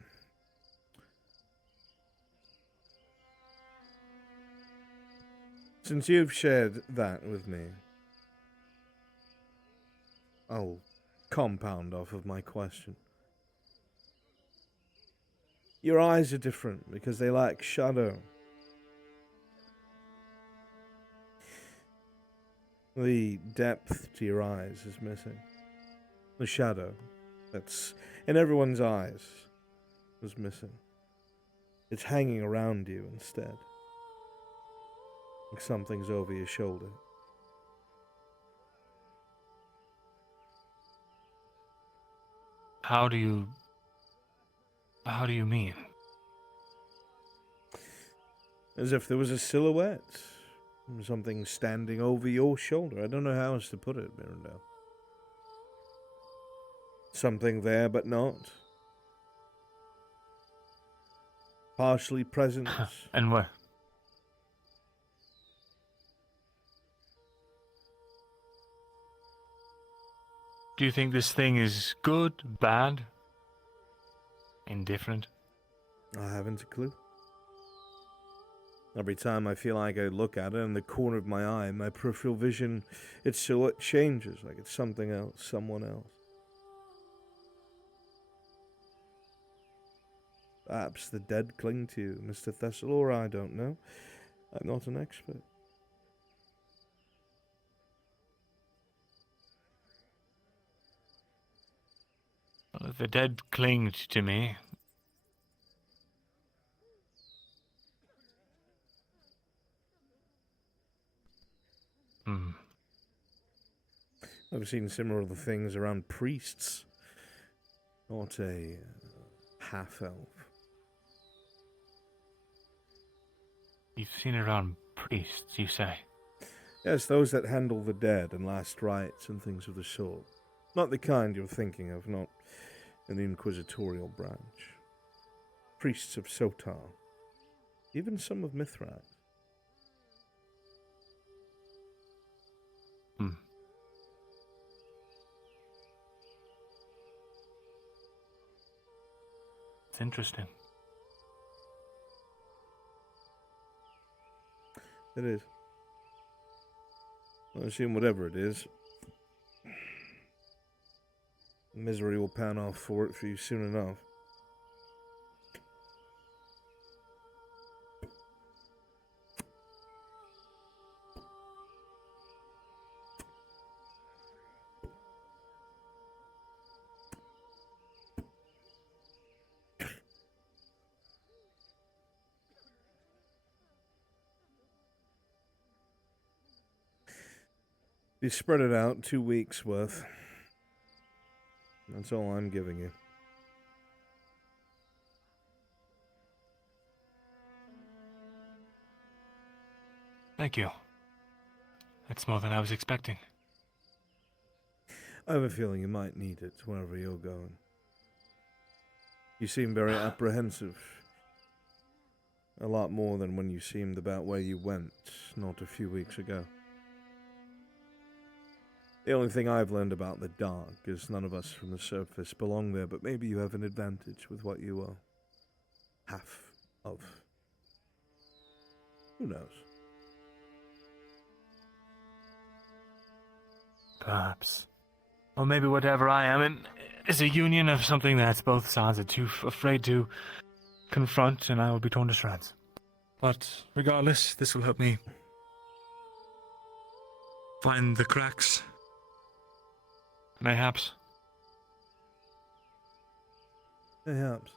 Since you've shared that with me, I'll compound off of my question. Your eyes are different because they lack shadow. The depth to your eyes is missing. The shadow that's in everyone's eyes was missing. It's hanging around you instead. Like something's over your shoulder. How do you mean? As if there was a silhouette. Something standing over your shoulder. I don't know how else to put it, Mirandel. Something there, but not. Partially present. And where? Do you think this thing is good, bad, indifferent? I haven't a clue. Every time I feel like I look at it in the corner of my eye, my peripheral vision, its silhouette changes, like it's something else, someone else. Perhaps the dead cling to you, Mr. Thessalor, I don't know. I'm not an expert. Well, if the dead clinged to me, I've seen similar things around priests. Not a half-elf. You've seen it around priests, you say? Yes, those that handle the dead and last rites and things of the sort. Not the kind you're thinking of, not in the inquisitorial branch. Priests of Sotar. Even some of Mithrat. It's interesting. It is. I assume whatever it is, misery will pan off for it for you soon enough. You spread it out 2 weeks worth. That's all I'm giving you. Thank you. That's more than I was expecting. I have a feeling you might need it wherever you're going. You seem very apprehensive. A lot more than when you seemed about where you went not a few weeks ago. The only thing I've learned about the dark is none of us from the surface belong there, but maybe you have an advantage with what you are half of. Who knows? perhaps. Or maybe whatever I am is a union of something that both sides are too afraid to confront, and I will be torn to shreds. But regardless, this will help me find the cracks. Mayhaps. Mayhaps.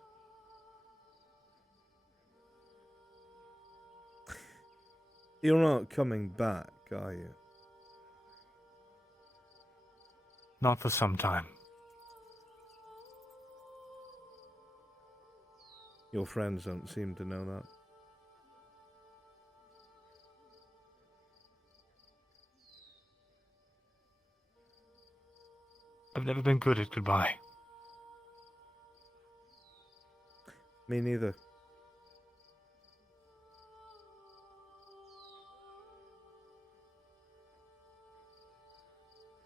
You're not coming back, are you? Not for some time. Your friends don't seem to know that. I've never been good at goodbye. Me neither.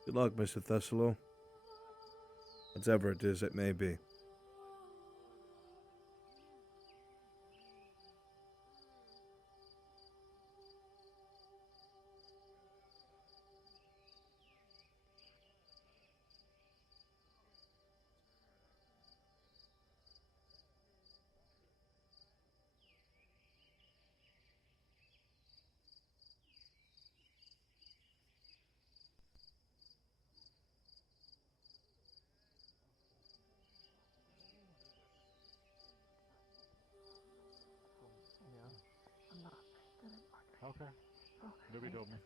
Good luck, Mr. Thessalo. Whatever it is, it may be. Okay. Nobody told me.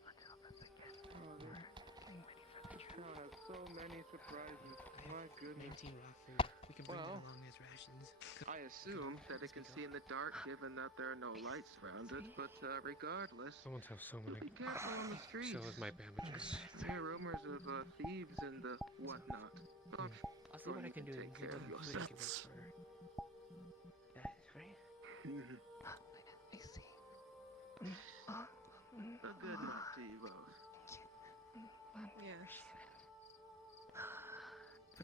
So many surprises. My goodness. 19 raw food. We can bring it along as rations. I assume that it can see in the dark given that there are no lights around it, but regardless, Someone's have so many. be careful on the streets. So is my bandages. I hear rumors of thieves and whatnot. But I'll see what I can do. take care of yourself. That is right. I see. A good night to you both. Yes.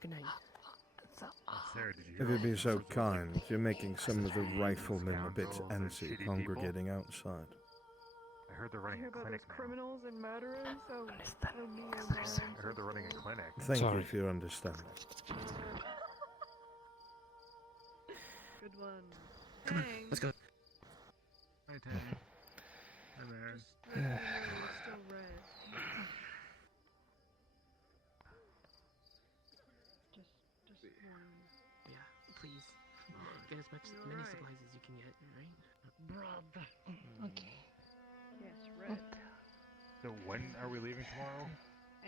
Good night. Sarah, did you If hear you'd be all so sorts of kind, legends you're of making some of the shady riflemen a bit scoundrels and antsy shitty congregating outside. I heard they're I running hear a about clinic those now. criminals and murderers. Oh, I heard they're running a clinic. Thank you for your understanding. Good one. Come on, let's go. Hi, Tammy. Hi there. Just let me know you're still red. Just one. Yeah, please. Get as many supplies as you can get, alright? Okay. Yes, red. So when are we leaving tomorrow?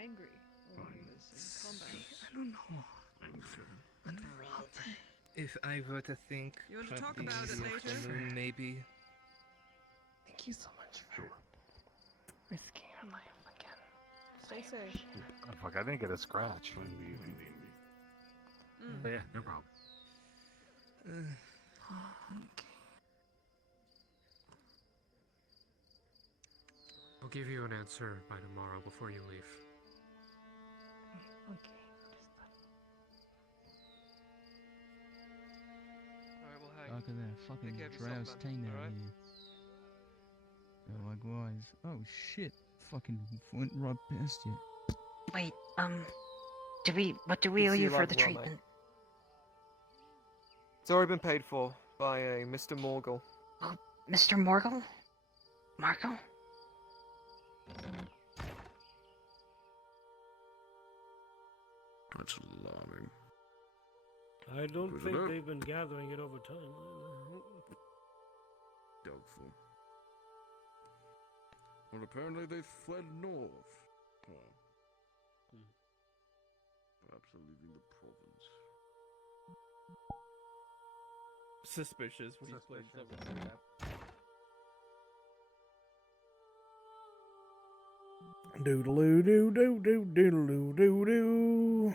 Angry. Or this in combat. I don't know. If I were to think, You want to talk probably about it the later? afternoon, maybe. Thank you so much for risking your life again. Stay safe. Oh, fuck, I didn't get a scratch. But yeah, no problem. I'll give you an answer by tomorrow before you leave. Okay. Alright, well, hey. Look at that fucking Take care of yourself, Drows man, Tainer alright? here. Oh, likewise. Oh shit. Fucking went right past you. Wait, what do we Good owe to see you you for alive the and well, mate. treatment? It's already been paid for by a Mr. Morgul. Oh, Mr. Morgul? Marco? That's alarming. I don't Was it think up? they've been gathering it over time. Doubtful. Well, apparently they fled north. Perhaps they're leaving the province. Suspicious. He's played several times. Doodaloo doo doo doo doodaloo doo doo.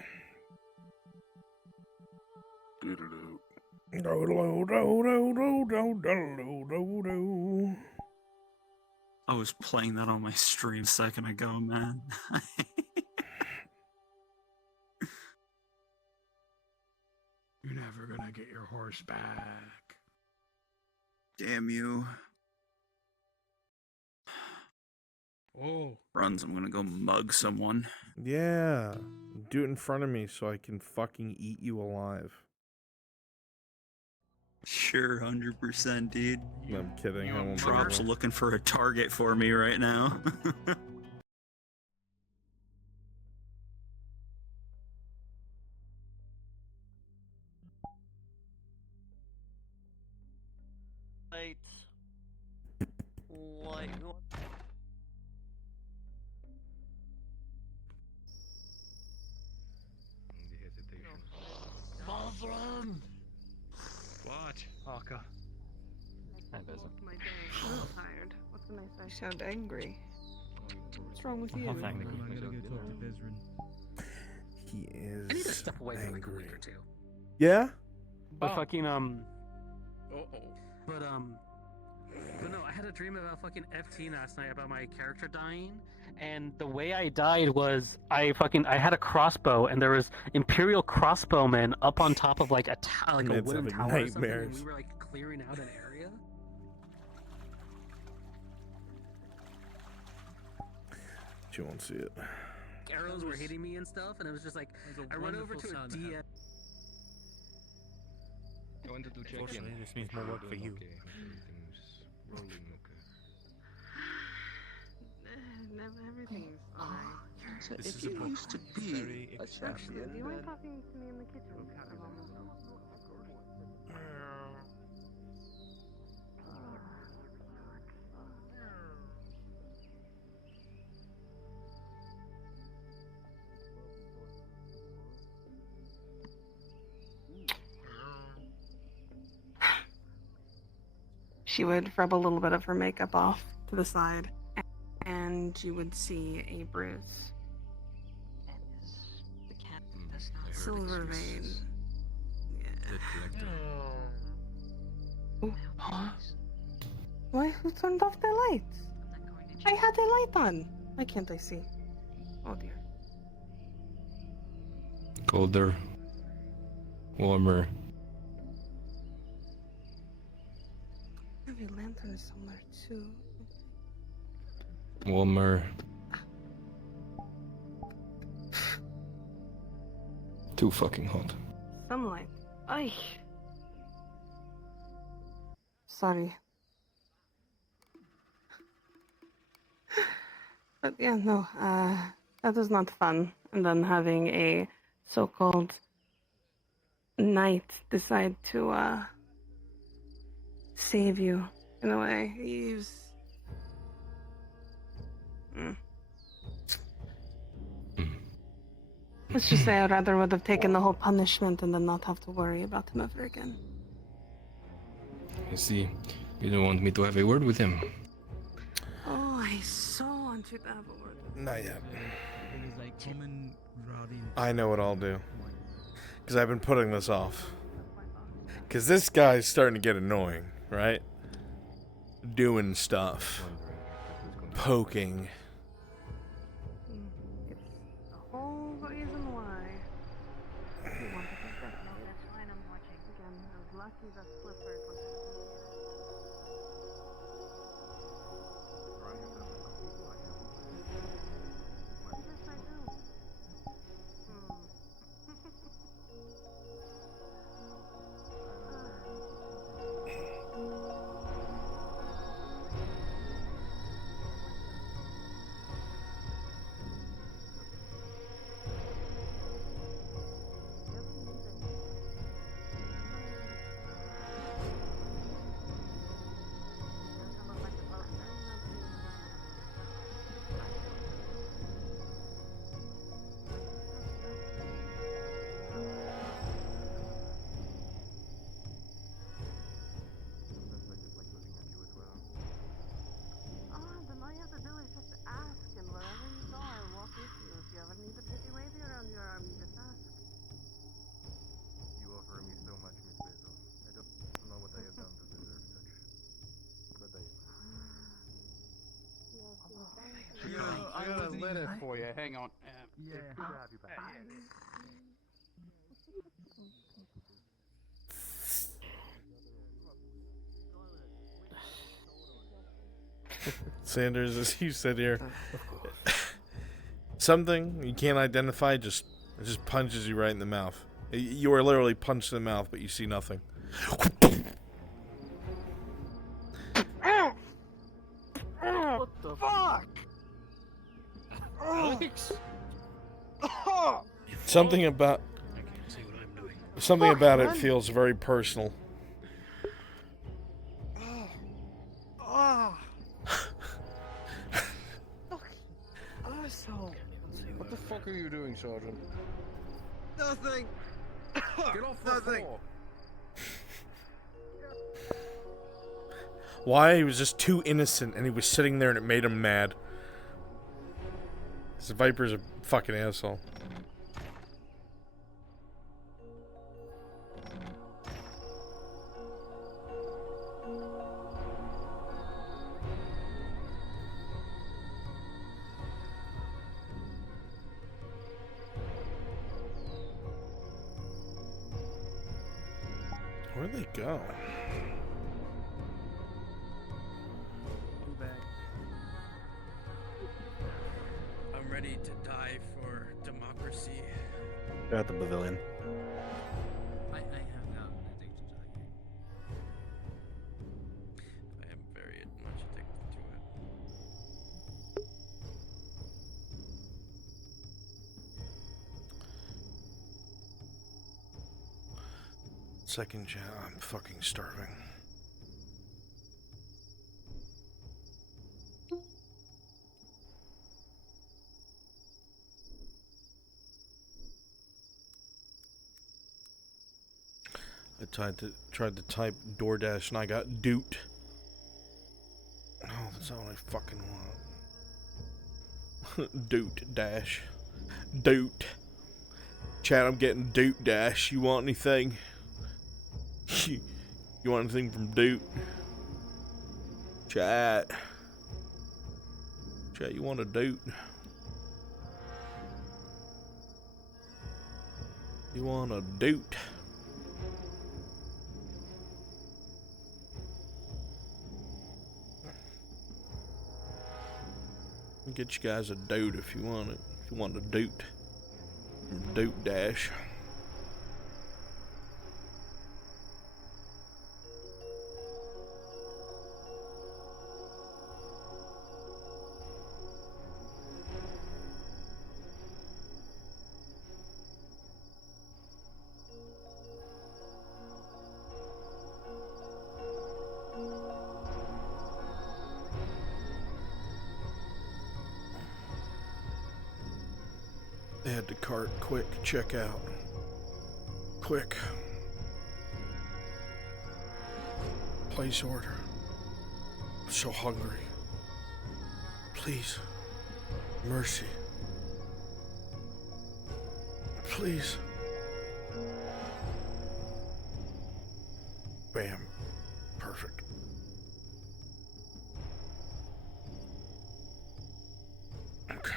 Doodaloo. Doodaloo doo doo doo doo doodaloo doo doo. I was playing that on my stream a second ago, man. You're never gonna get your horse back. Damn you. runs, I'm gonna go mug someone. Yeah. Do it in front of me so I can fucking eat you alive. Sure, 100%, dude. No, I'm kidding. I won't Drop's bother. looking for a target for me right now. Light. Muzzlin! What? Parker. Hi, Bezin. My day. I'm tired. What can I say? You sound angry. What's wrong with you? I'm angry. I gotta go talk to Bezrin. He is I need to step away for like a angry. week or two. Yeah? But fucking But no, I had a dream about fucking FT last night about my character dying, and the way I died was I had a crossbow, and there was Imperial crossbowmen up on top of like a Man's wooden having tower or something, and nightmares. we were like clearing out an area. You won't see it. Arrows were hitting me and stuff, and it was just like I run over to a DM. I wanted to check in. Unfortunately, this means more work for you. Okay. Everything's rolling okay. Everything's alright. So This if is you a used to be very a champion, Do you mind talking to me in the kitchen for a moment? She would rub a little bit of her makeup off to the side, and you would see a bruise. The cat does not. Silver vein. Oh, huh? Why? Who turned off the lights? I had the light on. Why can't I see? Oh dear. Colder. Warmer. Maybe a lantern is somewhere too. Warmer. Too fucking hot. Some light. Ay. Sorry. But yeah, no, that was not fun. And then having a so-called knight decide to save you in a way. He's Let's just say I'd rather would have taken the whole punishment and then not have to worry about him ever again. You see, you don't want me to have a word with him. Oh, I so want you to have a word with him. Not yet. It is like common rotting. I know what I'll do. Because I've been putting this off. Because this guy's starting to get annoying, right? Doing stuff. Poking. It's the whole reason why you want to get that. No, that's fine, I'm watching. Again, I was lucky that Clifford was Yes, I do. Then all you have to do is just ask, and wherever you go, I'll walk with you. If you ever need a pretty lady around your arm, you just ask. You offer me so much, Miss Basil. I don't know what I have done to deserve such. But I... I got a letter for you. Hang on. Yeah. It's good to have you back. Sanders, as you said here, something you can't identify just punches you right in the mouth. You are literally punched in the mouth, but you see nothing. What the fuck? Alex? Something about it feels very personal. Asshole. What the fuck are you doing, Sergeant? Nothing. Get off the floor. Why? He was just too innocent, and he was sitting there, and it made him mad. This Viper's a fucking asshole. Where'd they go? I'm back. I'm ready to die for democracy. They're at the pavilion. I have not anything to die. I am very much addicted to it. Second chat, I'm fucking starving. I tried to type DoorDash and I got doot. Oh, that's all I fucking want. Doot dash. Doot. Chat, I'm getting doot dash. You want anything? You want anything from Duke? Chat. Chat, you want a Duke? You want a Duke? I'll get you guys a Duke if you want it. If you want a Duke. From Duke Dash. Add to cart, quick, check out. Quick. Place order. I'm so hungry. Please. Mercy. Please. Bam. Perfect. Okay.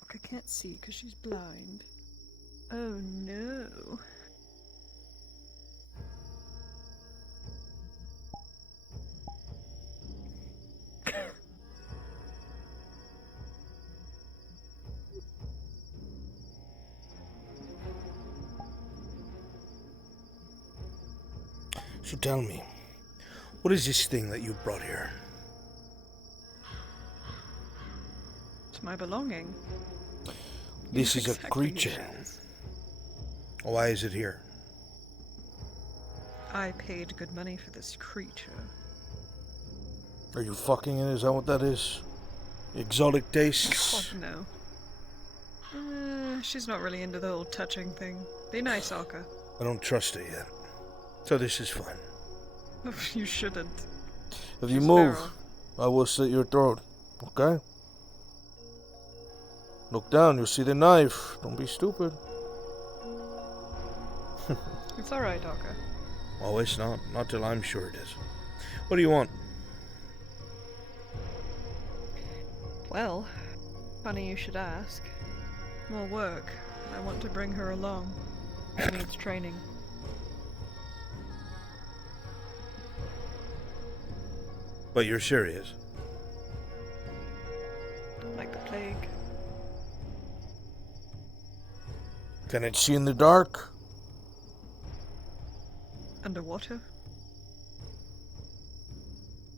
Look, I can't see because she's blind. Oh no. So tell me, what is this thing that you brought here? It's my belonging. This is a Exactly creature. what it is. Why is it here? I paid good money for this creature. Are you fucking it? Is that what that is? Exotic tastes? God, no. She's not really into the whole touching thing. Be nice, Alka. I don't trust it yet. So this is fun. You shouldn't. If you She's move, feral. I will slit your throat. Okay? Look down, you'll see the knife. Don't be stupid. It's alright, Docker. Oh, it's not. Not till I'm sure it is. What do you want? Well, funny you should ask. More work. I want to bring her along. She needs training. But you're serious? Like the plague. Can it see in the dark? Underwater?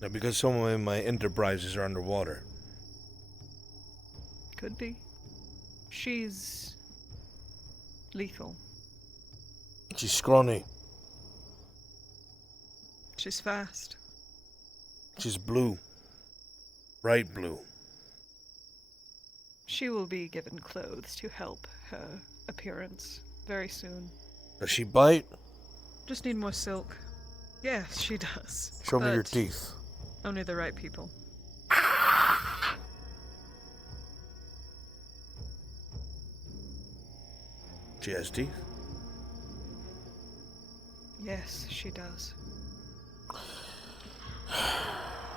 No, because some of my enterprises are underwater. Could be. She's lethal. She's scrawny. She's fast. She's blue. Bright blue. She will be given clothes to help her appearance very soon. Does she bite? Just need more silk. Yes, she does. Show me your but teeth. Only the right people. She has teeth? Yes, she does.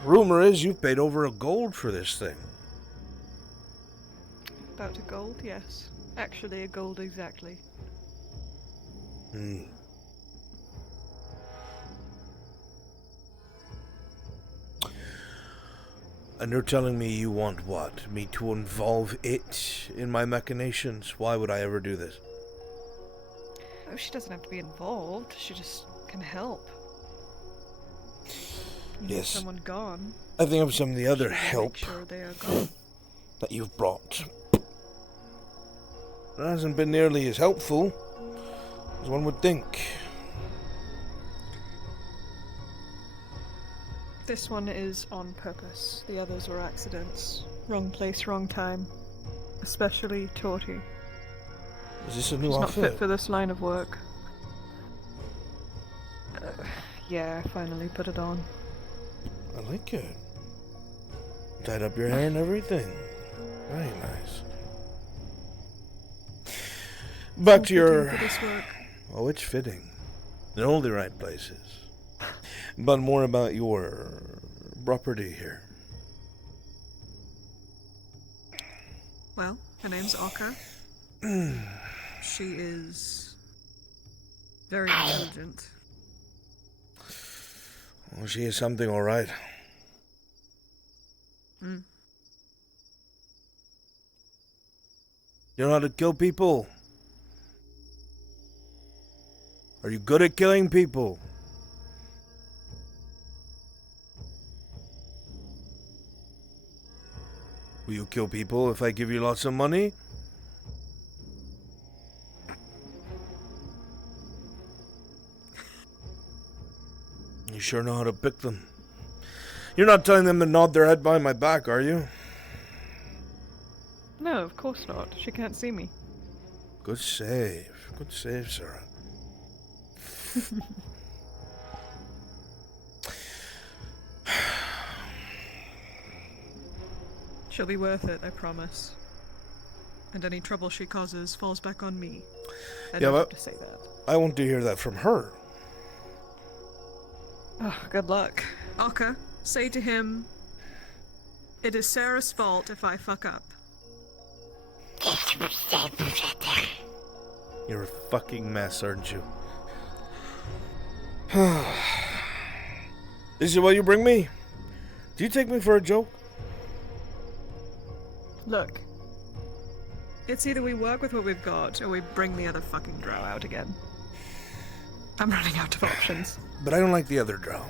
Rumor is you've paid over a gold for this thing. About a gold, yes. Actually, a gold exactly. Hmm. And you're telling me you want what? Me to involve it in my machinations? Why would I ever do this? Oh, she doesn't have to be involved. She just can help. You need Yes. someone gone. I think of some of the other She will help make sure they are gone. that you've brought. It hasn't been nearly as helpful as one would think. This one is on purpose. The others were accidents. Wrong place, wrong time. Especially Torty. Is this a new She's not outfit? fit for this line of work. Yeah, I finally put it on. I like it. Tied up your hair and everything. Very nice. Back to your... For this work. Oh, it's fitting. In all the right places. But more about your property here. Well, her name's Oka. She is very intelligent. Well, she is something, all right. Mm. You know how to kill people? Are you good at killing people? Will you kill people if I give you lots of money? You sure know how to pick them. You're not telling them to nod their head behind my back, are you? No, of course not. She can't see me. Good save. Good save, Sarah. She'll be worth it, I promise. And any trouble she causes falls back on me. I don't have to say that. I want to hear that from her. Oh, good luck. Oka, say to him, it is Sarah's fault if I fuck up. You're a fucking mess, aren't you? This is what you bring me? Do you take me for a joke? Look. It's either we work with what we've got, or we bring the other fucking drow out again. I'm running out of options. But I don't like the other drow.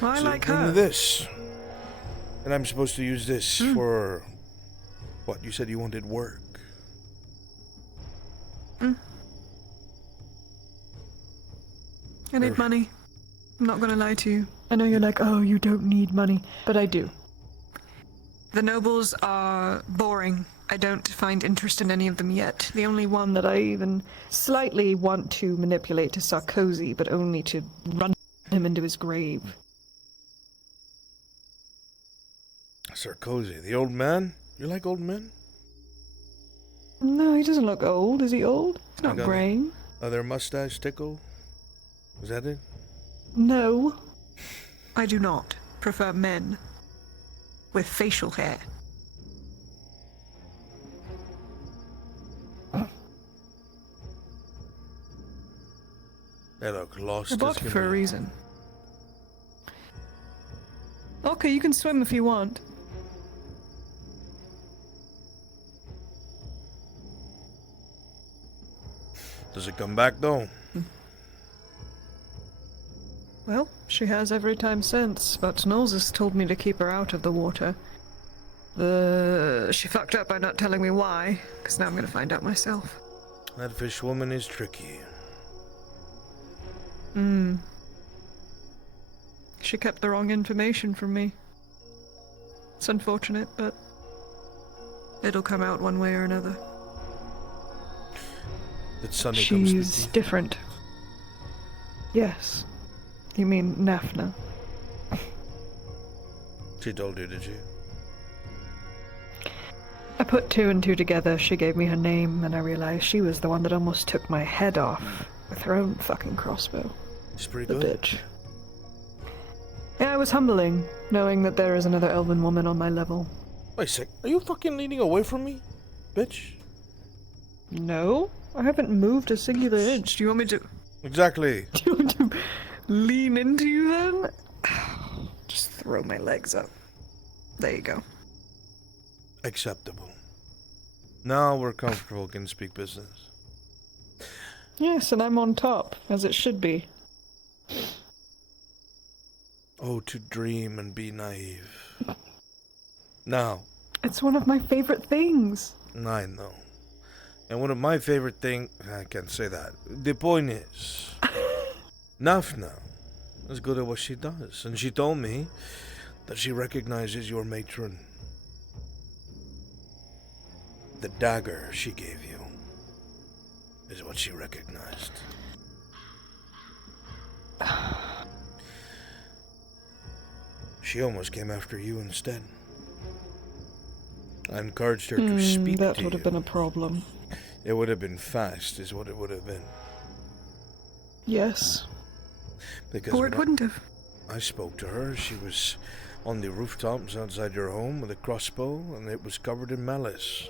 Well, I So like bring me her. this. And I'm supposed to use this for... What? You said you wanted work. I need money. I'm not gonna lie to you. I know you're like, oh, you don't need money, but I do. The nobles are boring. I don't find interest in any of them yet. The only one that I even slightly want to manipulate is Sarkozy, but only to run him into his grave. Sarkozy, the old man? You like old men? No, he doesn't look old. Is he old? He's not graying. Other mustache tickle? Is that it? No. I do not prefer men with facial hair. They look lost. I bought it for a reason. Okay, you can swim if you want. Does it come back though? Well, she has every time since, but Knowles has told me to keep her out of the water. She fucked up by not telling me why, because now I'm gonna find out myself. That fish woman is tricky. She kept the wrong information from me. It's unfortunate, but it'll come out one way or another. Did Sunny come speak She's to you? different. Yes. You mean Nafna? She told you, did she? I put two and two together. She gave me her name, and I realized she was the one that almost took my head off with her own fucking crossbow. She's pretty The good. bitch. Yeah, it was humbling, knowing that there is another elven woman on my level. Wait a sec. Are you fucking leaning away from me, bitch? No, I haven't moved a singular inch. Do you want me to... Exactly. Do you want to lean into you then? Just throw my legs up. There you go. Acceptable. Now we're comfortable, can speak business. Yes, and I'm on top, as it should be. Oh, to dream and be naive. Now. It's one of my favorite things. I know. And one of my favorite things... I can't say that. The point is... Nafna is good at what she does. And she told me that she recognizes your matron. The dagger she gave you is what she recognized. She almost came after you instead. I encouraged her to speak That to would have you. been a problem. It would have been fast, is what it would have been. Yes. Because Or when it wouldn't have. I spoke to her. She was on the rooftops outside your home with a crossbow, and it was covered in malice.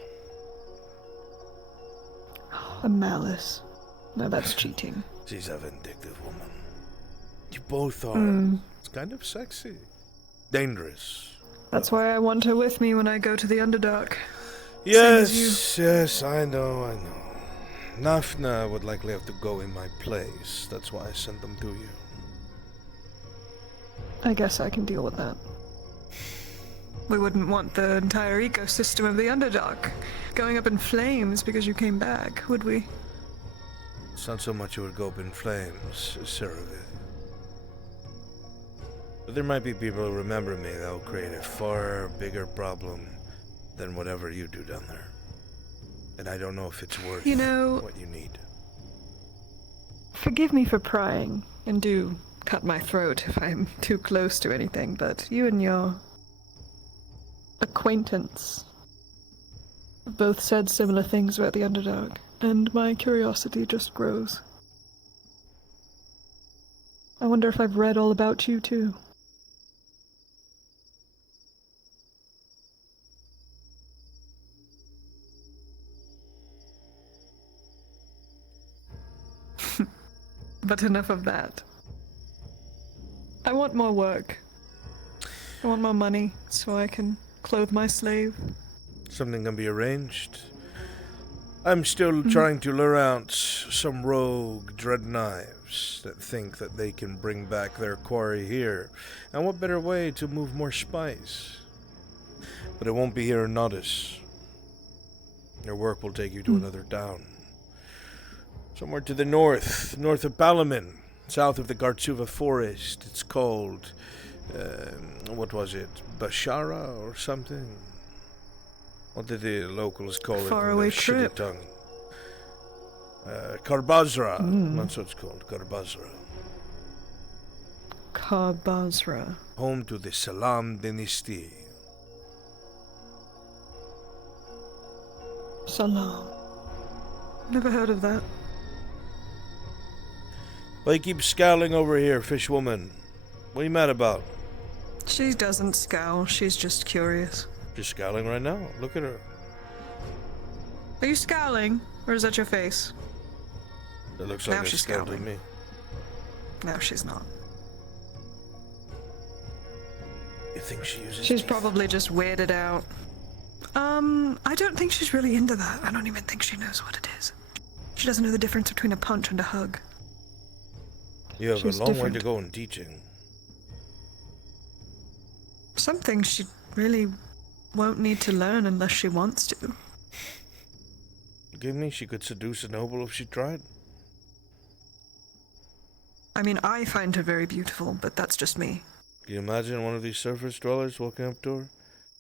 A malice. No, that's cheating. She's a vindictive woman. You both are. It's kind of sexy. Dangerous. That's why I want her with me when I go to the Underdark. Same as you. Yes, I know. Nafna would likely have to go in my place. That's why I sent them to you. I guess I can deal with that. We wouldn't want the entire ecosystem of the Underdark going up in flames because you came back, would we? It's not so much it would go up in flames, Seravith. But there might be people who remember me that will create a far bigger problem than whatever you do down there. And I don't know if it's worth You know- what you need. Forgive me for prying, and do cut my throat if I'm too close to anything, but you and your acquaintance have both said similar things about the Underdark, and my curiosity just grows. I wonder if I've read all about you, too. But enough of that. I want more work. I want more money so I can clothe my slave. Something can be arranged. I'm still trying to lure out some rogue dread knives that think that they can bring back their quarry here. And what better way to move more spice? But it won't be here in Nodus. Your work will take you to another town. Somewhere to the north of Palamin, south of the Gartsuva forest. It's called, what was it, Bashara or something? What did the locals call it in Faraway their trip. shitty tongue? Karbazra, that's what it's called, Karbazra. Karbazra. Home to the Salam dynasty. Salam. Never heard of that. Why you keep scowling over here, fishwoman? What are you mad about? She doesn't scowl, she's just curious. She's scowling right now. Look at her. Are you scowling? Or is that your face? It looks Now like a she's scowl to scowling. me. No, she's not. You think she uses She's teeth? probably just weirded out. I don't think she's really into that. I don't even think she knows what it is. She doesn't know the difference between a punch and a hug. You have She's a long way different. to go in teaching. Some things she really won't need to learn unless she wants to. Give me, she could seduce a noble if she tried. I mean, I find her very beautiful, but that's just me. Can you imagine one of these surface dwellers walking up to her?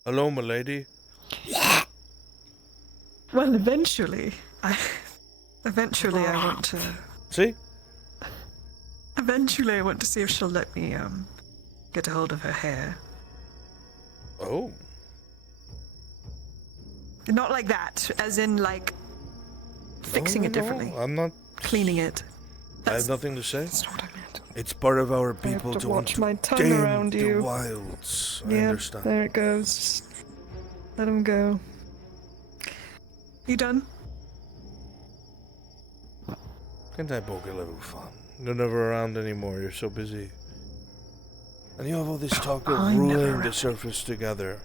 Hello, my lady. Well, eventually I want to... See? Eventually I want to see if she'll let me, get a hold of her hair. Oh. Not like that, as in, like, fixing it differently. I'm not... Cleaning it. I have nothing to say. That's not what I meant. It's part of our I have people to to want watch to my tongue tame around the you. wilds. I Yeah, understand. there it goes. Just let him go. You done? Can't I poke a little fun? You're never around anymore. You're so busy. And you have all this talk of I'm never ruling the around. surface together.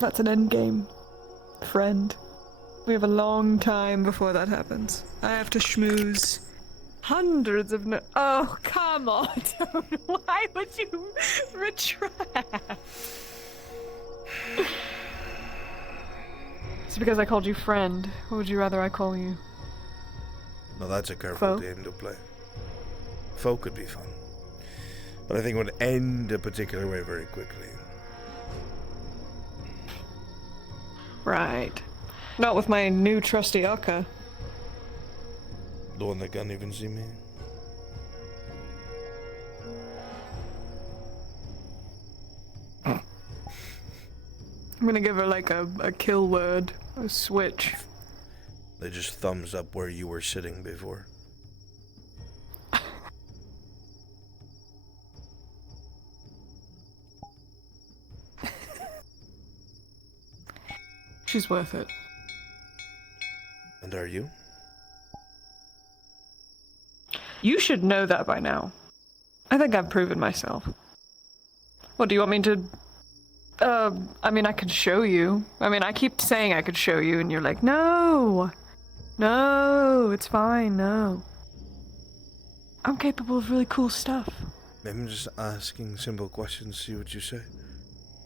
That's an end game, friend. We have a long time before that happens. I have to schmooze hundreds of Oh, come on, Tone. Why would you retract? It's because I called you friend. What would you rather I call you? Now that's a careful Foe? game to play. Foe could be fun. But I think it would end a particular way very quickly. Right. Not with my new trusty Akka. The one that can't even see me. I'm gonna give her like a kill word, a switch. They just thumbs up where you were sitting before. She's worth it. And are you? You should know that by now. I think I've proven myself. What, do you want me to... I mean, I could show you. I mean, I keep saying I could show you, and you're like, no! No, it's fine, no. I'm capable of really cool stuff. Maybe I'm just asking simple questions, see what you say.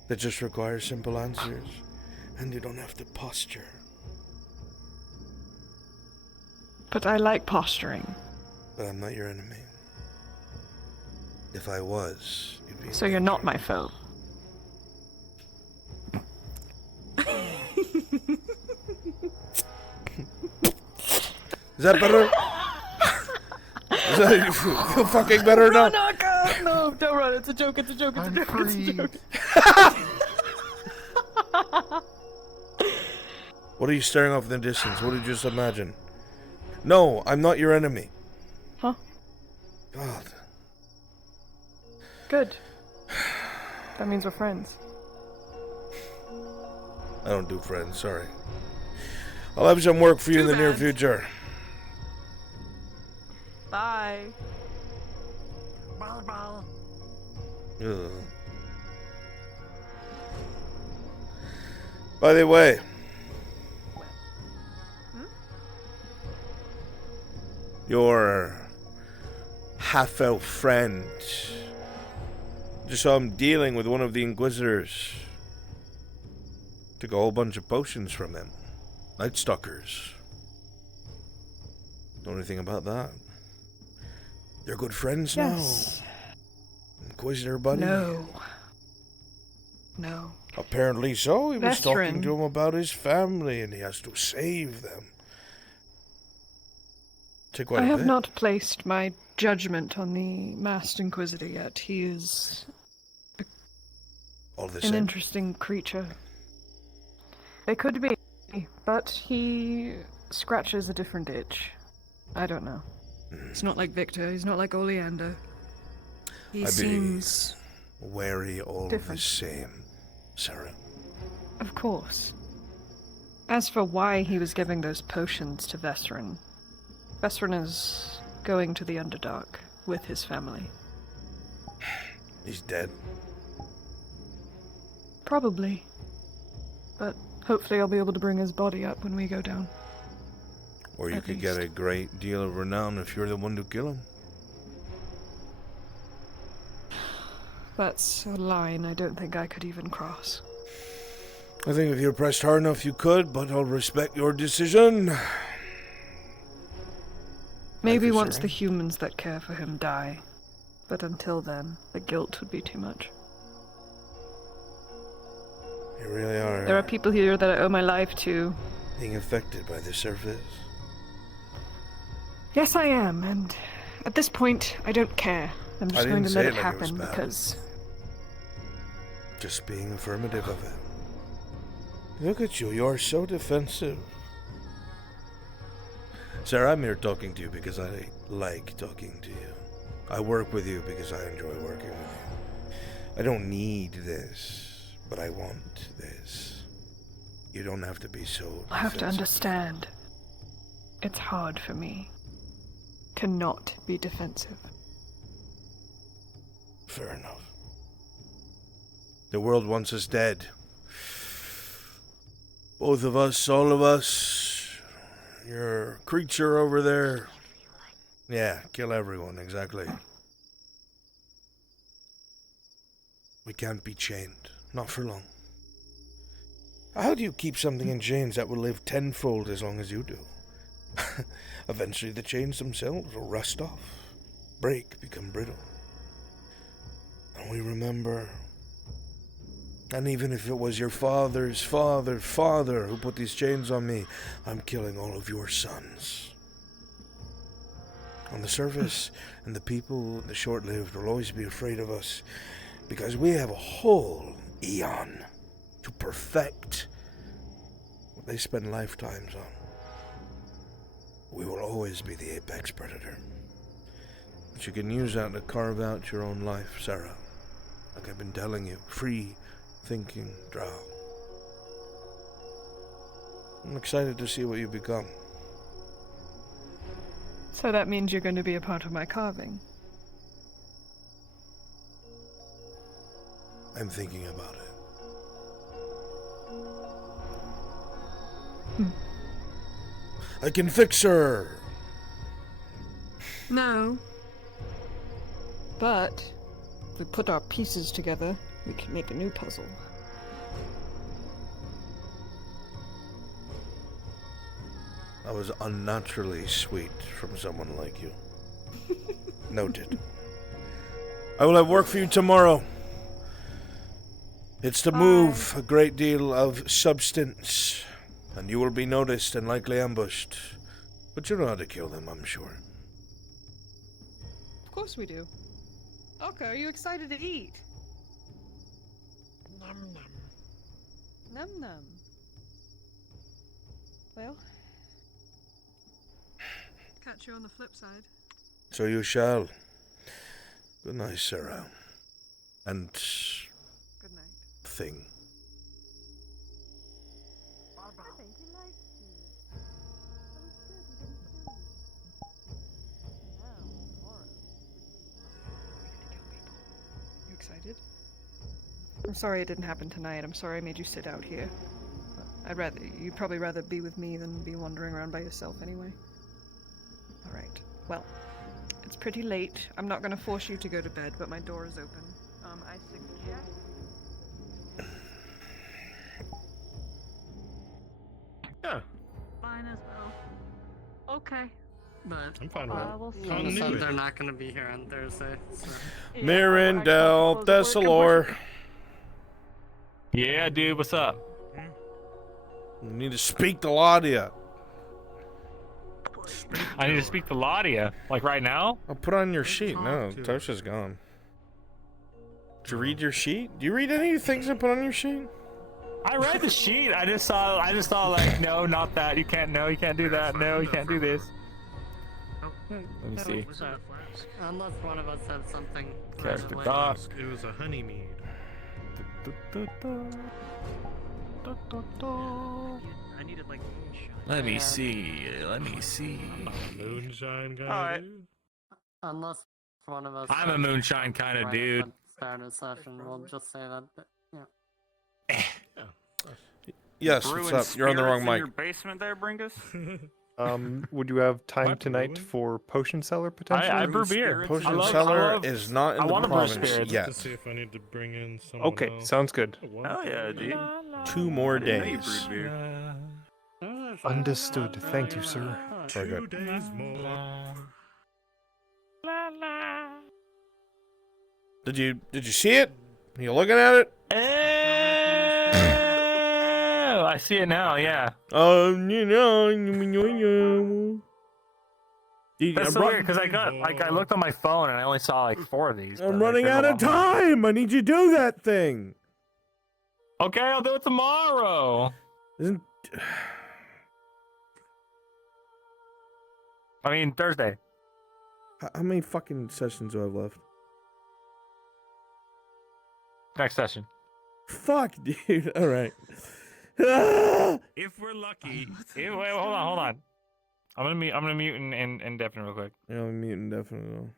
That just require simple answers. And you don't have to posture. But I like posturing. But I'm not your enemy. If I was, you'd be... So you're not my foe. Is that better? Is that you feel fucking better now? No, God, no, don't run. It's a joke, it's a joke, it's a joke, it's a joke. What are you staring off in the distance? What did you just imagine? No, I'm not your enemy. Huh? God. Good. That means we're friends. I don't do friends, sorry. I'll have some work for you in the near bad. future. Bye. Ugh. By the way, your half-elf friend, just saw him dealing with one of the Inquisitors. Took a whole bunch of potions from them. Night Stalkers. Know anything about that? They're good friends Yes. now. Inquisitor buddy? No. No. Apparently so. He was Best talking friend. to him about his family and he has to save them. Took quite I a have bit. not placed my judgment on the Masked Inquisitor yet. He is All the an same. interesting creature. They could be, but he scratches a different itch. I don't know. He's not like Victor, he's not like Oleander. He seems wary all different. the same, Sarah. Of course. As for why he was giving those potions to Vesserin is going to the Underdark with his family. He's dead. Probably. But hopefully I'll be able to bring his body up when we go down. Or you could get a great deal of renown if you're the one to kill him. That's a line I don't think I could even cross. I think if you pressed hard enough you could, but I'll respect your decision. Maybe once the humans that care for him die. But until then, the guilt would be too much. You really are. There are people here that I owe my life to. Being affected by the surface. Yes, I am, and at this point, I don't care. I'm just going to let it happen because... Just being affirmative of it. Look at you, you're so defensive. Sarah, I'm here talking to you because I like talking to you. I work with you because I enjoy working with you. I don't need this, but I want this. You don't have to be so I have to defensive. understand. It's hard for me to not be defensive. Fair enough. The world wants us dead. Both of us, all of us. Your creature over there. Yeah, kill everyone, exactly. We can't be chained. Not for long. How do you keep something in chains that will live tenfold as long as you do? Eventually the chains themselves will rust off, break, become brittle. And we remember... And even if it was your father's father who put these chains on me, I'm killing all of your sons. On the surface, and the people, the short-lived, will always be afraid of us, because we have a whole eon to perfect what they spend lifetimes on. We will always be the apex predator. But you can use that to carve out your own life, Sarah. Like I've been telling you, free thinking drow. I'm excited to see what you become. So that means you're going to be a part of my carving. I'm thinking about it. I can fix her! No. But if we put our pieces together, we can make a new puzzle. That was unnaturally sweet from someone like you. Noted. I will have work for you tomorrow. It's to move a great deal of substance, and you will be noticed and likely ambushed. But you know how to kill them, I'm sure. Of course we do. Okay, are you excited to eat? Num num. Num num. Well, catch you on the flip side. So you shall. Good night, Sarah. And... Good night. Thing. You excited? I'm sorry it didn't happen tonight. I'm sorry I made you sit out here. You'd probably rather be with me than be wandering around by yourself anyway. Alright. Well, it's pretty late. I'm not gonna force you to go to bed, but my door is open. I suggest... Yeah. Fine as well. Okay. But I'm fine with that. we'll see. I knew it. They're not gonna be here on Thursday. So. Mirandel Thessalor. Yeah, dude, what's up? You need to speak to Ladia. I need to speak to Ladia. Like right now? I'll put on your sheet. No, Tosha's gone. Did you read your sheet? Do you read any of the things I put on your sheet? I read the sheet. I just saw like, no, not that. You can't. No, you can't do that. No, you can't do this. Let me see. Unless one of us said something. Character randomly. doc. It was a honey mead. I needed like moonshine. Let me see. Let me see. Moonshine guy. Alright. Dude. Unless one of us. I'm a moonshine kind of dude. Start a session. We'll just say that. Yeah. Yes, what's up? You're on the wrong In mic. your basement there, Bringus? Would you have time tonight for potion cellar potentially? I brew beer. Potion cellar is not in the province yet. To see if I need to bring in someone Okay, else. sounds good. Hell yeah, dude. 2 more I didn't know you days. brewed beer. Understood. Thank you, sir. Very 2 good. days more. Did you see it? Are you looking at it? Oh, I see it now. Yeah. That's so weird because I looked on my phone and I only saw like 4 of these. I'm running out of time. I need you to do that thing. Okay, I'll do it tomorrow. I mean Thursday. How many fucking sessions do I have left? Next session. Fuck, dude. All right. If we're lucky. Wait, hold on. I'm gonna mute and indefinite real quick. Yeah, I'm muting definitely.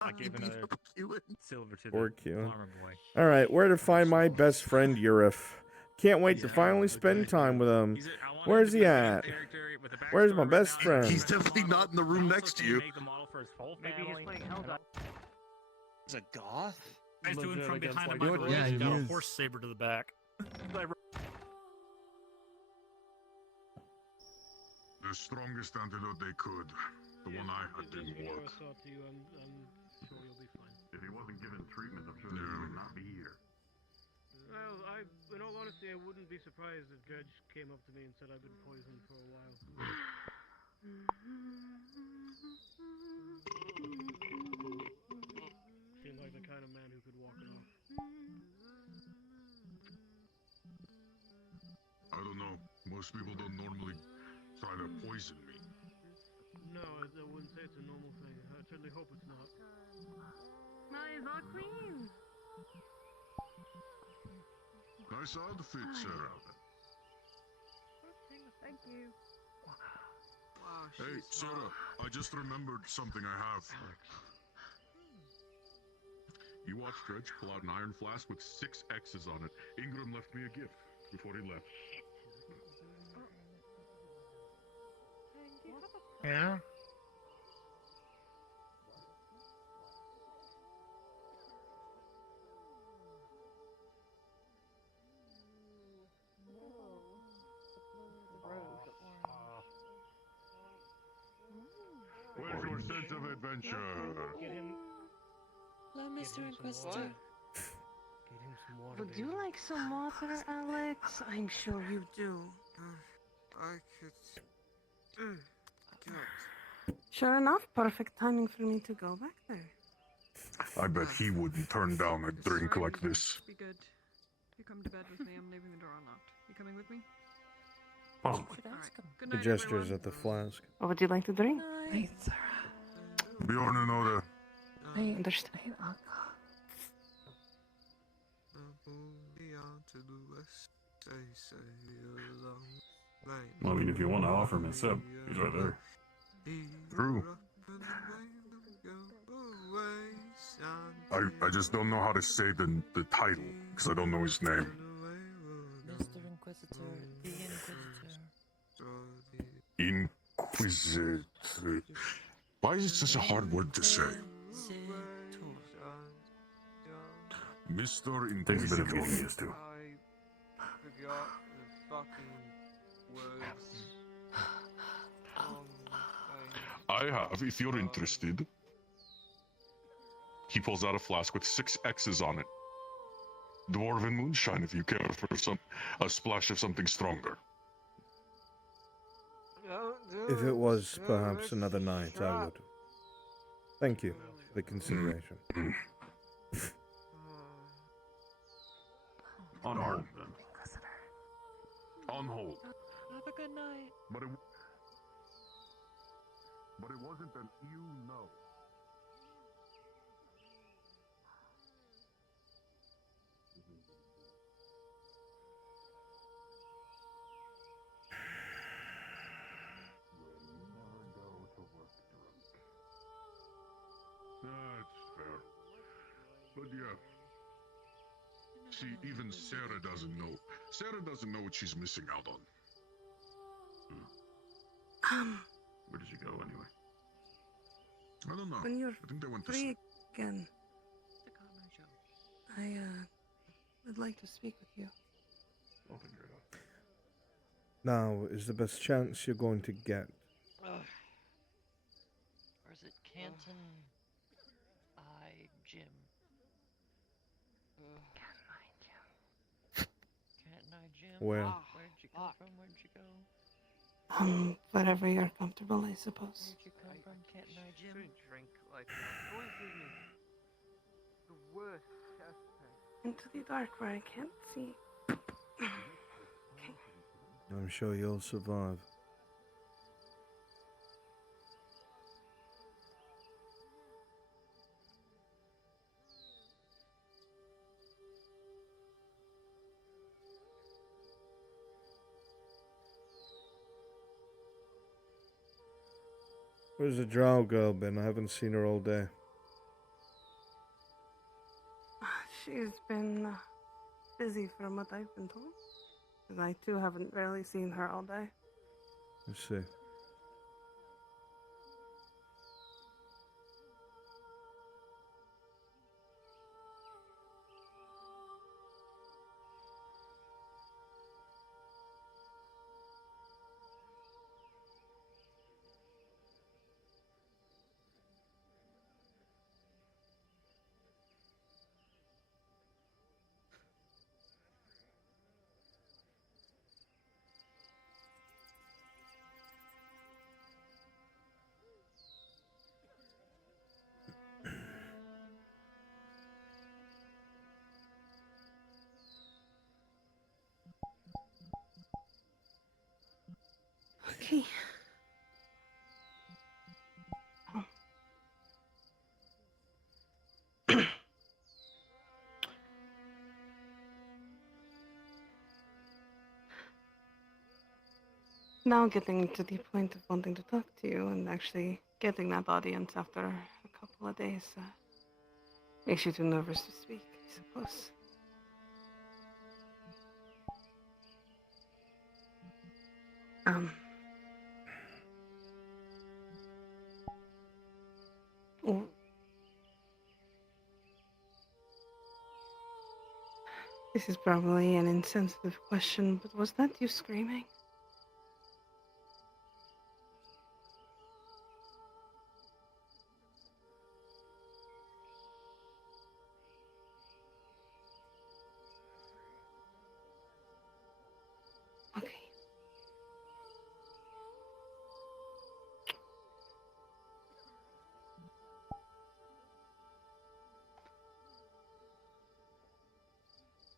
I gave another silver to Or the Q. farmer boy. All right, where to find my best friend Urif? Can't wait to finally spend time with him. Where's he at? Where's my best friend? He's definitely not in the room next to you. Maybe he's playing Helldive. He's a goth? He's doing from behind a Yeah, microwave. he He's got a is. horse saber to the back. The strongest antidote they could. The one I had didn't work. If he wasn't given treatment, I'm sure he would not be here. Well, in all honesty, I wouldn't be surprised if Judge came up to me and said I've been poisoned for a while. Seemed like the kind of man who could walk it off. I don't know. Most people don't normally try to poison me. No, I wouldn't say it's a normal thing. I certainly hope it's not. Nice, our queen. Nice outfit, Sarah. Thank you. Hey, Sarah, I just remembered something I have. You watched Dredge pull out an iron flask with 6 X's on it. Ingram left me a gift before he left. Yeah? Where's your sense of adventure? Hello, Mr. Inquisitor. Would you like some water, Alex? I'm sure you do. I could. God. Sure enough, perfect timing for me to go back there. I bet he wouldn't turn down a drink like this. Be good. You come to bed with me. I'm leaving the door unlocked. You coming with me? Possibly. Good He night, gestures everyone. at the flask. What would you like to drink? Night, Sarah. Bjorn and Oda. I understand, Akka. I mean, if you want to offer him a sip, he's right there. True. I just don't know how to say the title, because I don't know his name. Mr. Inquisitor, the Inquisitor. Inquisitor. Why is it such a hard word to say? Mr. Inquisitor. Takes a bit of getting used to. I forgot the fucking words. I have, if you're interested. He pulls out a flask with 6 X's on it. Dwarven moonshine, if you care for a splash of something stronger. If it was perhaps another night, I would. Thank you for the consideration. On hold, then. On hold. Have a good night. But it wasn't an you know. That's fair. But yeah. See, even Sarah doesn't know. Sarah doesn't know what she's missing out on. Where did she go anyway? I don't know. When you're I think they went to free sleep. again, I would like to speak with you. I'll figure it out. Now is the best chance you're going to get. Or is it Canton I Gym? Can't find you. Canton I Gym? Where? Where'd you come from? Where'd you go? Wherever you're comfortable, I suppose. Where'd you come from? Canton I Gym? Shouldn't drink like that. Always gives me the worst chest pain. Into the dark where I can't see. I'm sure you'll survive. Where's the drow girl been? I haven't seen her all day. She's been busy from what I've been told. Because I too haven't barely seen her all day. Let's see. Okay. Now getting to the point of wanting to talk to you and actually getting that audience after a couple of days makes you too nervous to speak, I suppose. Oh. This is probably an insensitive question, but was that you screaming?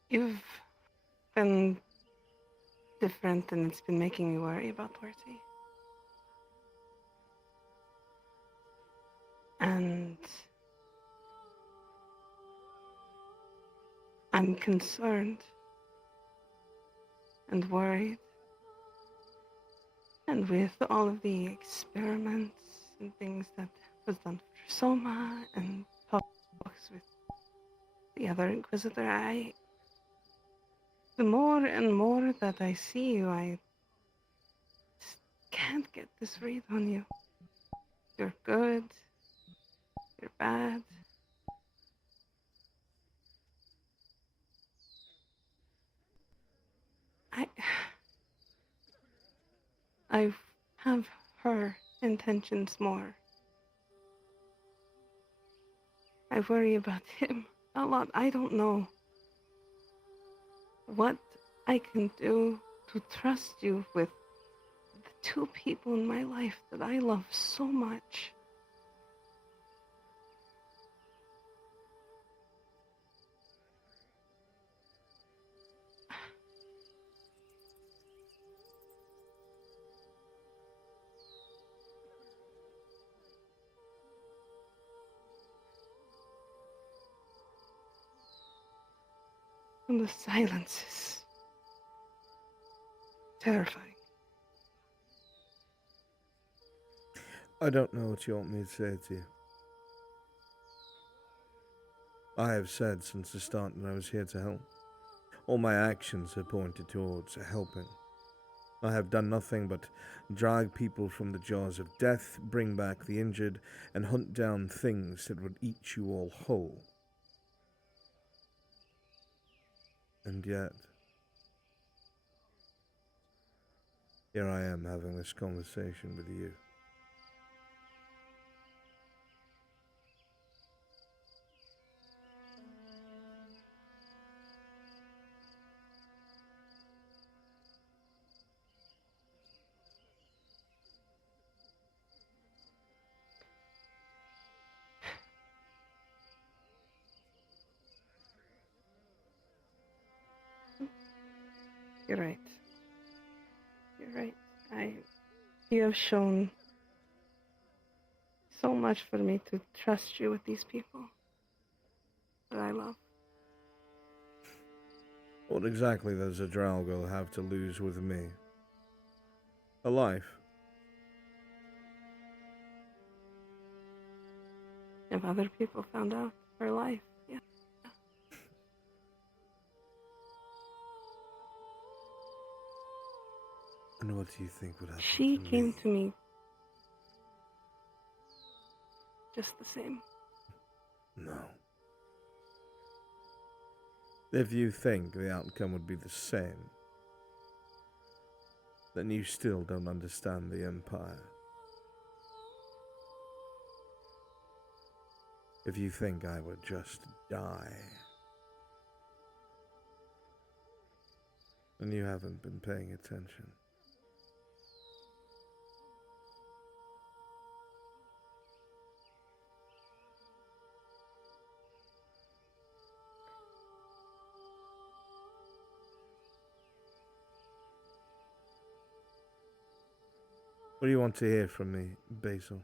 You've been different, and it's been making me worry about Dorsey. And I'm concerned and worried. And with all of the experiments and things that was done for Soma and talks with the other Inquisitor, the more and more that I see you, I just can't get this read on you. You're good. You're bad. I have her intentions more. I worry about him a lot. I don't know what I can do to trust you with the two people in my life that I love so much. And the silence is terrifying. I don't know what you want me to say to you. I have said since the start that I was here to help. All my actions have pointed towards helping. I have done nothing but drag people from the jaws of death, bring back the injured, and hunt down things that would eat you all whole. And yet, here I am having this conversation with you. You're right. You're right. You have shown so much for me to trust you with these people that I love. What exactly does a Draugr have to lose with me? A life. If other people found out her life, yeah. And what do you think would happen She to me? came to me just the same. No. If you think the outcome would be the same, then you still don't understand the Empire. If you think I would just die, then you haven't been paying attention. What do you want to hear from me, Basil?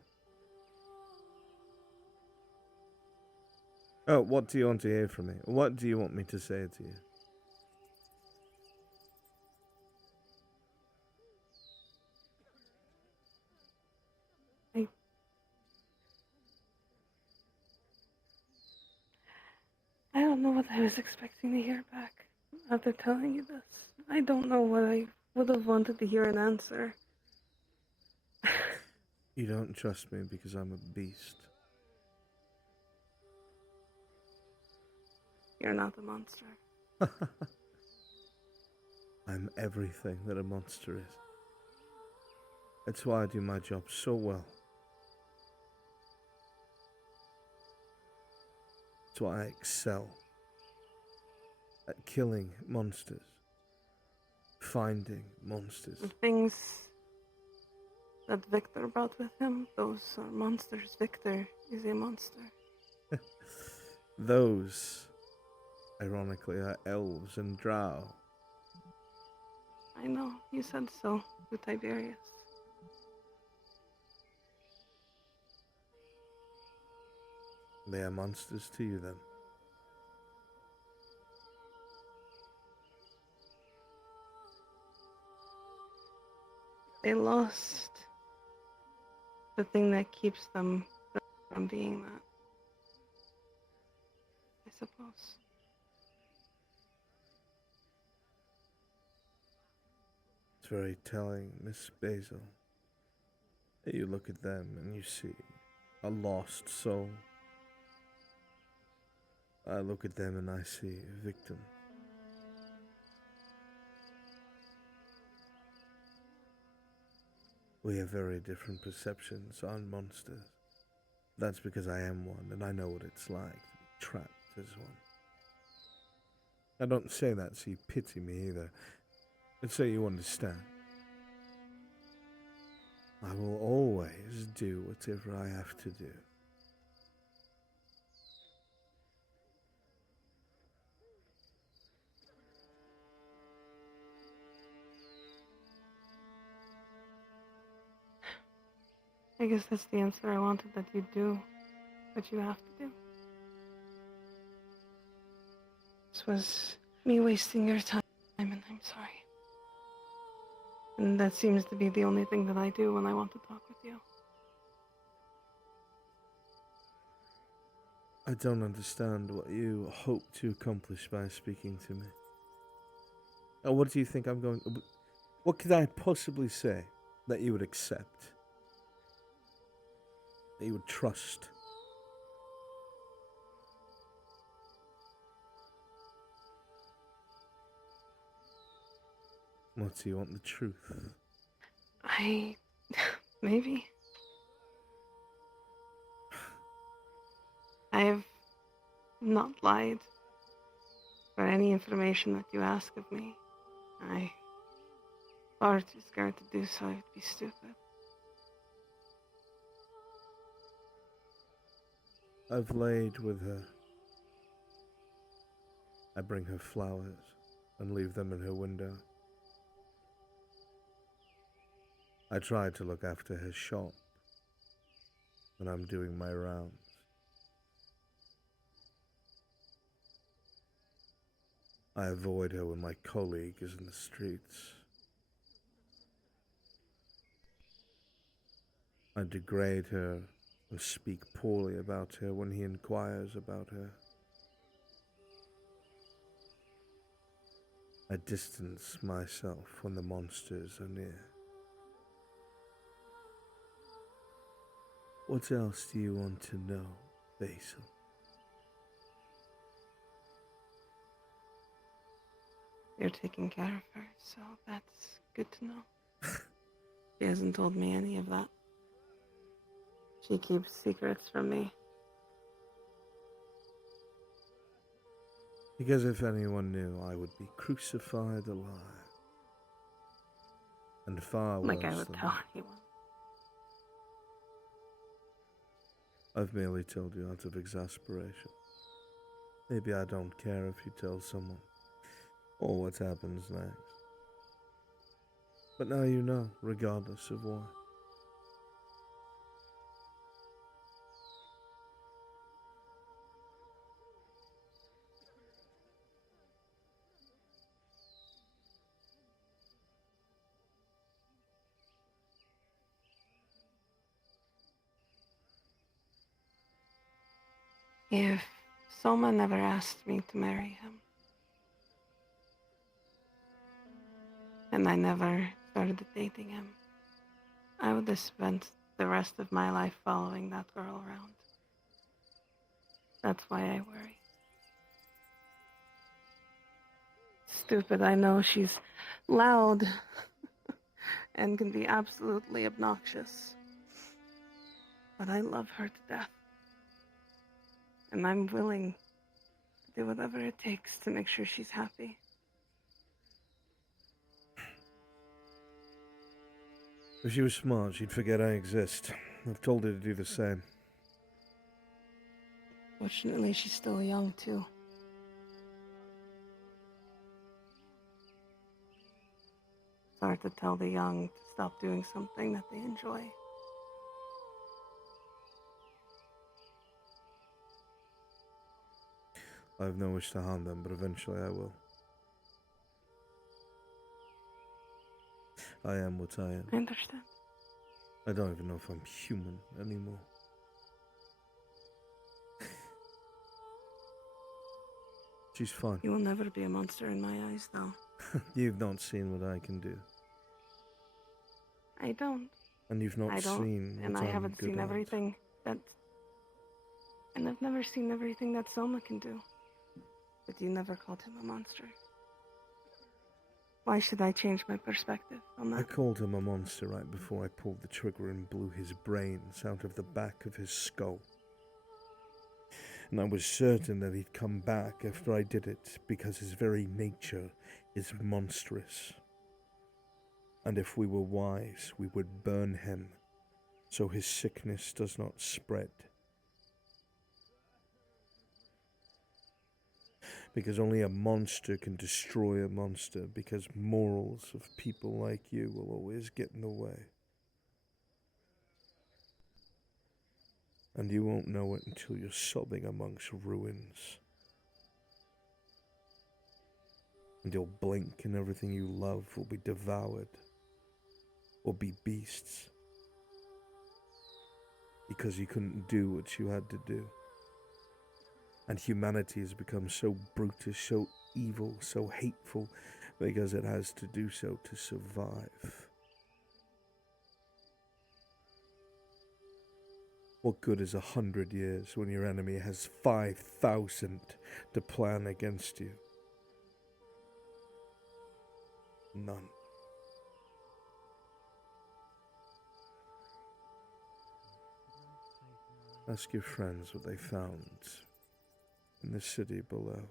Oh, what do you want to hear from me? What do you want me to say to you? I don't know what I was expecting to hear back after telling you this. I don't know what I would have wanted to hear an answer. You don't trust me because I'm a beast. You're not a monster. I'm everything that a monster is. That's why I do my job so well. That's why I excel at killing monsters, finding monsters. The things that Victor brought with him, those are monsters. Victor is a monster. Those ironically, are elves and drow. I know, you said so to Tiberius. They are monsters to you, then? They lost the thing that keeps them from being that, I suppose. It's very telling, Miss Basil. You look at them and you see a lost soul. I look at them and I see a victim. We have very different perceptions on monsters. That's because I am one and I know what it's like to be trapped as one. I don't say that so you pity me either. It's so you understand. I will always do whatever I have to do. I guess that's the answer I wanted, that you do what you have to do. This was me wasting your time, and I'm sorry. And that seems to be the only thing that I do when I want to talk with you. I don't understand what you hope to accomplish by speaking to me. Or what do you think I'm going... What could I possibly say that you would accept? That you would trust? What, do you want the truth? Maybe. I have not lied for any information that you ask of me. I'm far too scared to do so. It'd be stupid. I've laid with her. I bring her flowers and leave them in her window. I try to look after her shop when I'm doing my rounds. I avoid her when my colleague is in the streets. I degrade her and speak poorly about her when he inquires about her. I distance myself when the monsters are near. What else do you want to know, Basil? You're taking care of her, so that's good to know. She hasn't told me any of that. She keeps secrets from me. Because if anyone knew, I would be crucified alive. And far worse Like I would than tell that. anyone. I've merely told you out of exasperation. Maybe I don't care if you tell someone, or what happens next. But now you know, regardless of why. If Soma never asked me to marry him, and I never started dating him, I would have spent the rest of my life following that girl around. That's why I worry. Stupid, I know. She's loud and can be absolutely obnoxious. But I love her to death. And I'm willing to do whatever it takes to make sure she's happy. If she was smart, she'd forget I exist. I've told her to do the same. Fortunately, she's still young, too. hard to tell the young to stop doing something that they enjoy. I have no wish to harm them, but eventually I will. I am what I am. I understand. I don't even know if I'm human anymore. She's fine. You will never be a monster in my eyes, though. You've not seen what I can do. I don't. And you've not I don't, seen what and I I'm haven't good seen at. everything that... And I've never seen everything that Selma can do. But you never called him a monster. Why should I change my perspective on that? I called him a monster right before I pulled the trigger and blew his brains out of the back of his skull. And I was certain that he'd come back after I did it, because his very nature is monstrous. And if we were wise, we would burn him, so his sickness does not spread. Because only a monster can destroy a monster, because morals of people like you will always get in the way. And you won't know it until you're sobbing amongst ruins. And you'll blink and everything you love will be devoured. Or be beasts. Because you couldn't do what you had to do. And humanity has become so brutish, so evil, so hateful, because it has to do so to survive. What good is 100 years when your enemy has 5,000 to plan against you? None. Ask your friends what they found in the city below.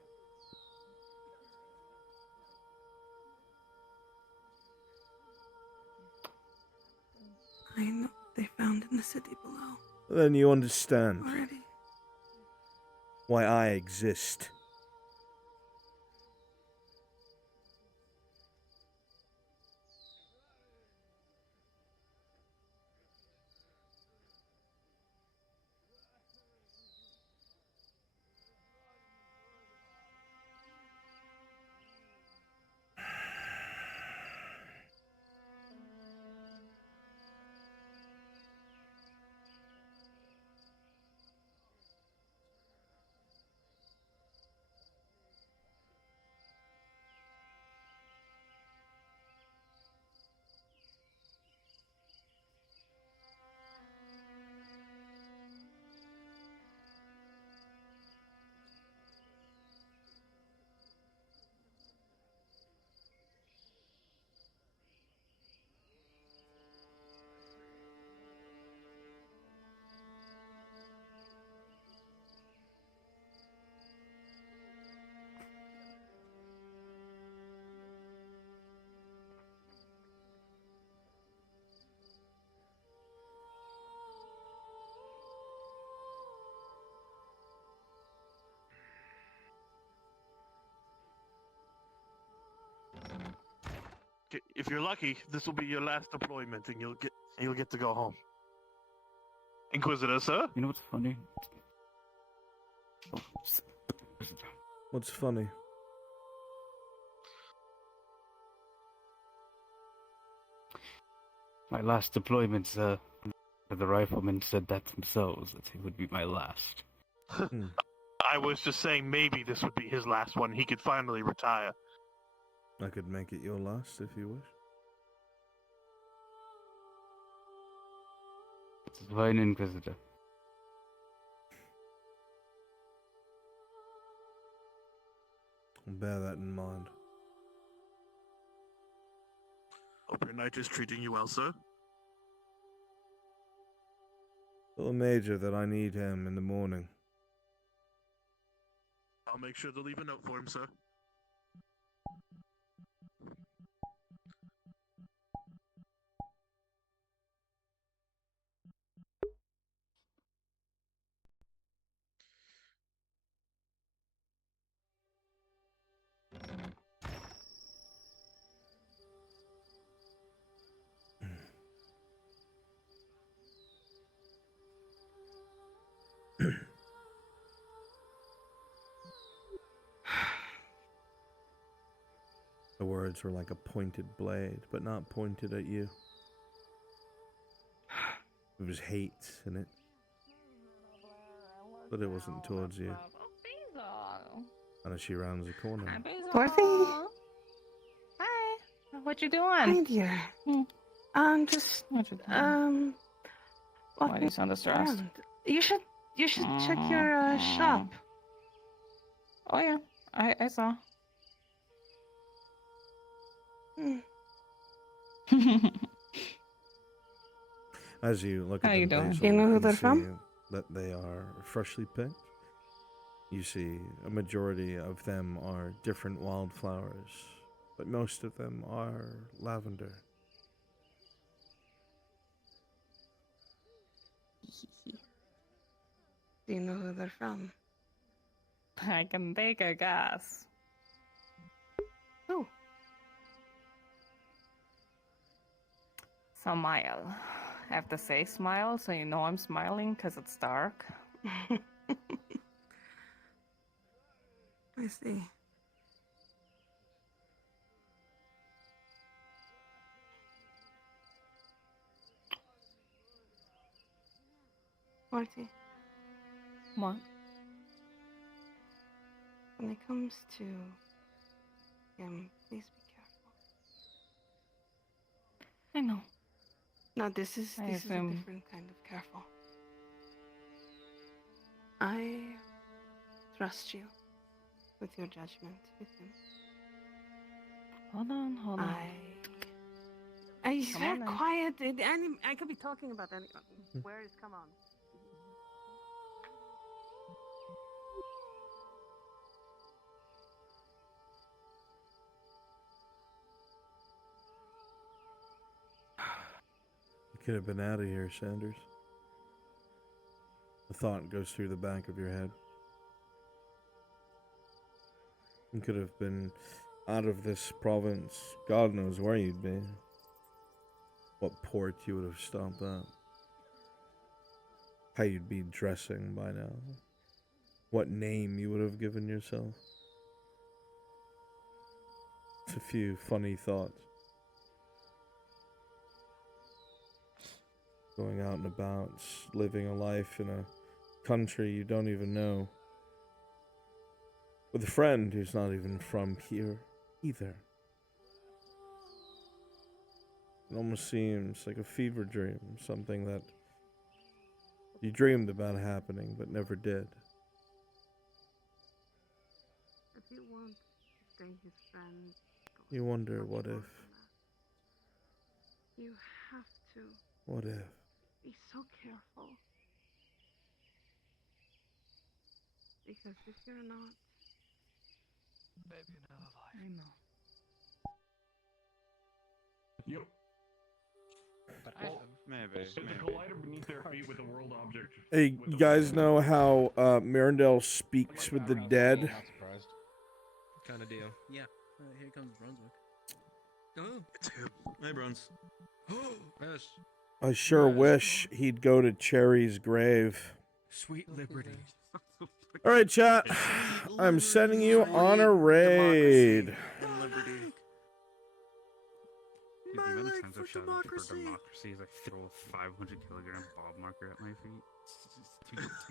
I know what they found in the city below. Then you understand Already. why I exist. If you're lucky, this will be your last deployment, and you'll get to go home. Inquisitor, sir. You know what's funny? What's funny? My last deployment, the riflemen said that themselves, that it would be my last. I was just saying maybe this would be his last one. He could finally retire. I could make it your last if you wish. It's fine, Inquisitor. I'll bear that in mind. Hope your knight is treating you well, sir. Tell the Major that I need him in the morning. I'll make sure to leave a note for him, sir. The words were like a pointed blade, but not pointed at you. It was hate in it, but it wasn't towards you. And as she rounds the corner, Dorothy? Hi. What you Hi, doing? dear. Just What you doing? Why do you sound distressed? around. You should check your shop. Oh yeah, I saw. as you look How at you them, doing? Basil, Do you know who can they're see from? that they are freshly picked. You see a majority of them are different wildflowers, but most of them are lavender. Do you know who they're from? I can take a guess. Who? Smile. I have to say smile so you know I'm smiling because it's dark. I see. Marty, What? when it comes to him, please be careful. I know. No, this is I a assume. different kind of careful. I trust you with your judgment with him. Hold on. He's Come very on then. quiet. I could be talking about anyone. Where is? Come on. You could have been out of here, Sanders. The thought goes through the back of your head. You could have been out of this province. God knows where you'd be. What port you would have stopped at. How you'd be dressing by now. What name you would have given yourself. It's a few funny thoughts. Going out and about, living a life in a country you don't even know. With a friend who's not even from here either. It almost seems like a fever dream, something that you dreamed about happening but never did. If you want to stay his friend, You wonder, what if? you have to What if? be so careful. Because if you're not, Maybe another life. I know. Yep. But Maybe. The collider beneath their feet with the world object. Hey, you guys know how Mirandel speaks with the dead? Not surprised. Kind of deal. Yeah. Here comes Brunswick. Oh, it's him. Hey, Bruns. Yes. I sure wish he'd go to Cherry's grave. Sweet liberty. Alright, chat. I'm sending you on a raid. The amount of times I've shouted for democracy is I throw a 500-kilogram bob marker at my feet.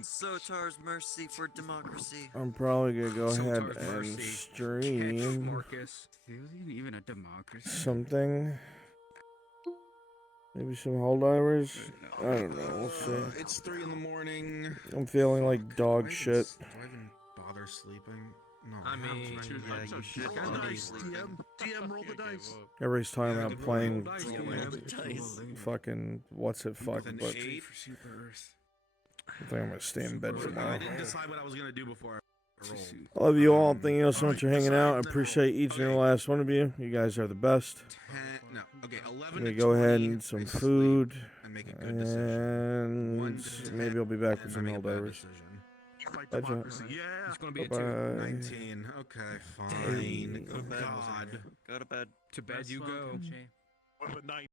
Sotar's mercy for democracy. I'm probably gonna go ahead Sotar's and mercy. stream Marcus. Is it even a democracy? something. Maybe some Helldivers? I don't know, we'll see. It's 3 in the morning. I'm feeling like dog shit. Do I even bother sleeping? No. I mean, yeah, you should. Roll the dice, DM, roll the dice. Everybody's talking about playing Roll the dice. fucking what's it fuck, With an but 8 for Super Earth. I think I'm gonna stay in bed I tomorrow. didn't decide what I was gonna do before I rolled. I love you all. Thank you all so much for hanging out. I appreciate each and every last one of you. You guys are the best. 10, no, okay, 11 I'm gonna to go ahead 20, and some I sleep food, and make a good decision. 1 and to 10, maybe I'll be back with and some I make a bad Helldivers. decision. Fight Bye, chat. democracy. Yeah. It's gonna be a 2. Bye-bye. 19. Okay, fine. Go to bed. God. Go to bed. To bed you go. With a 9.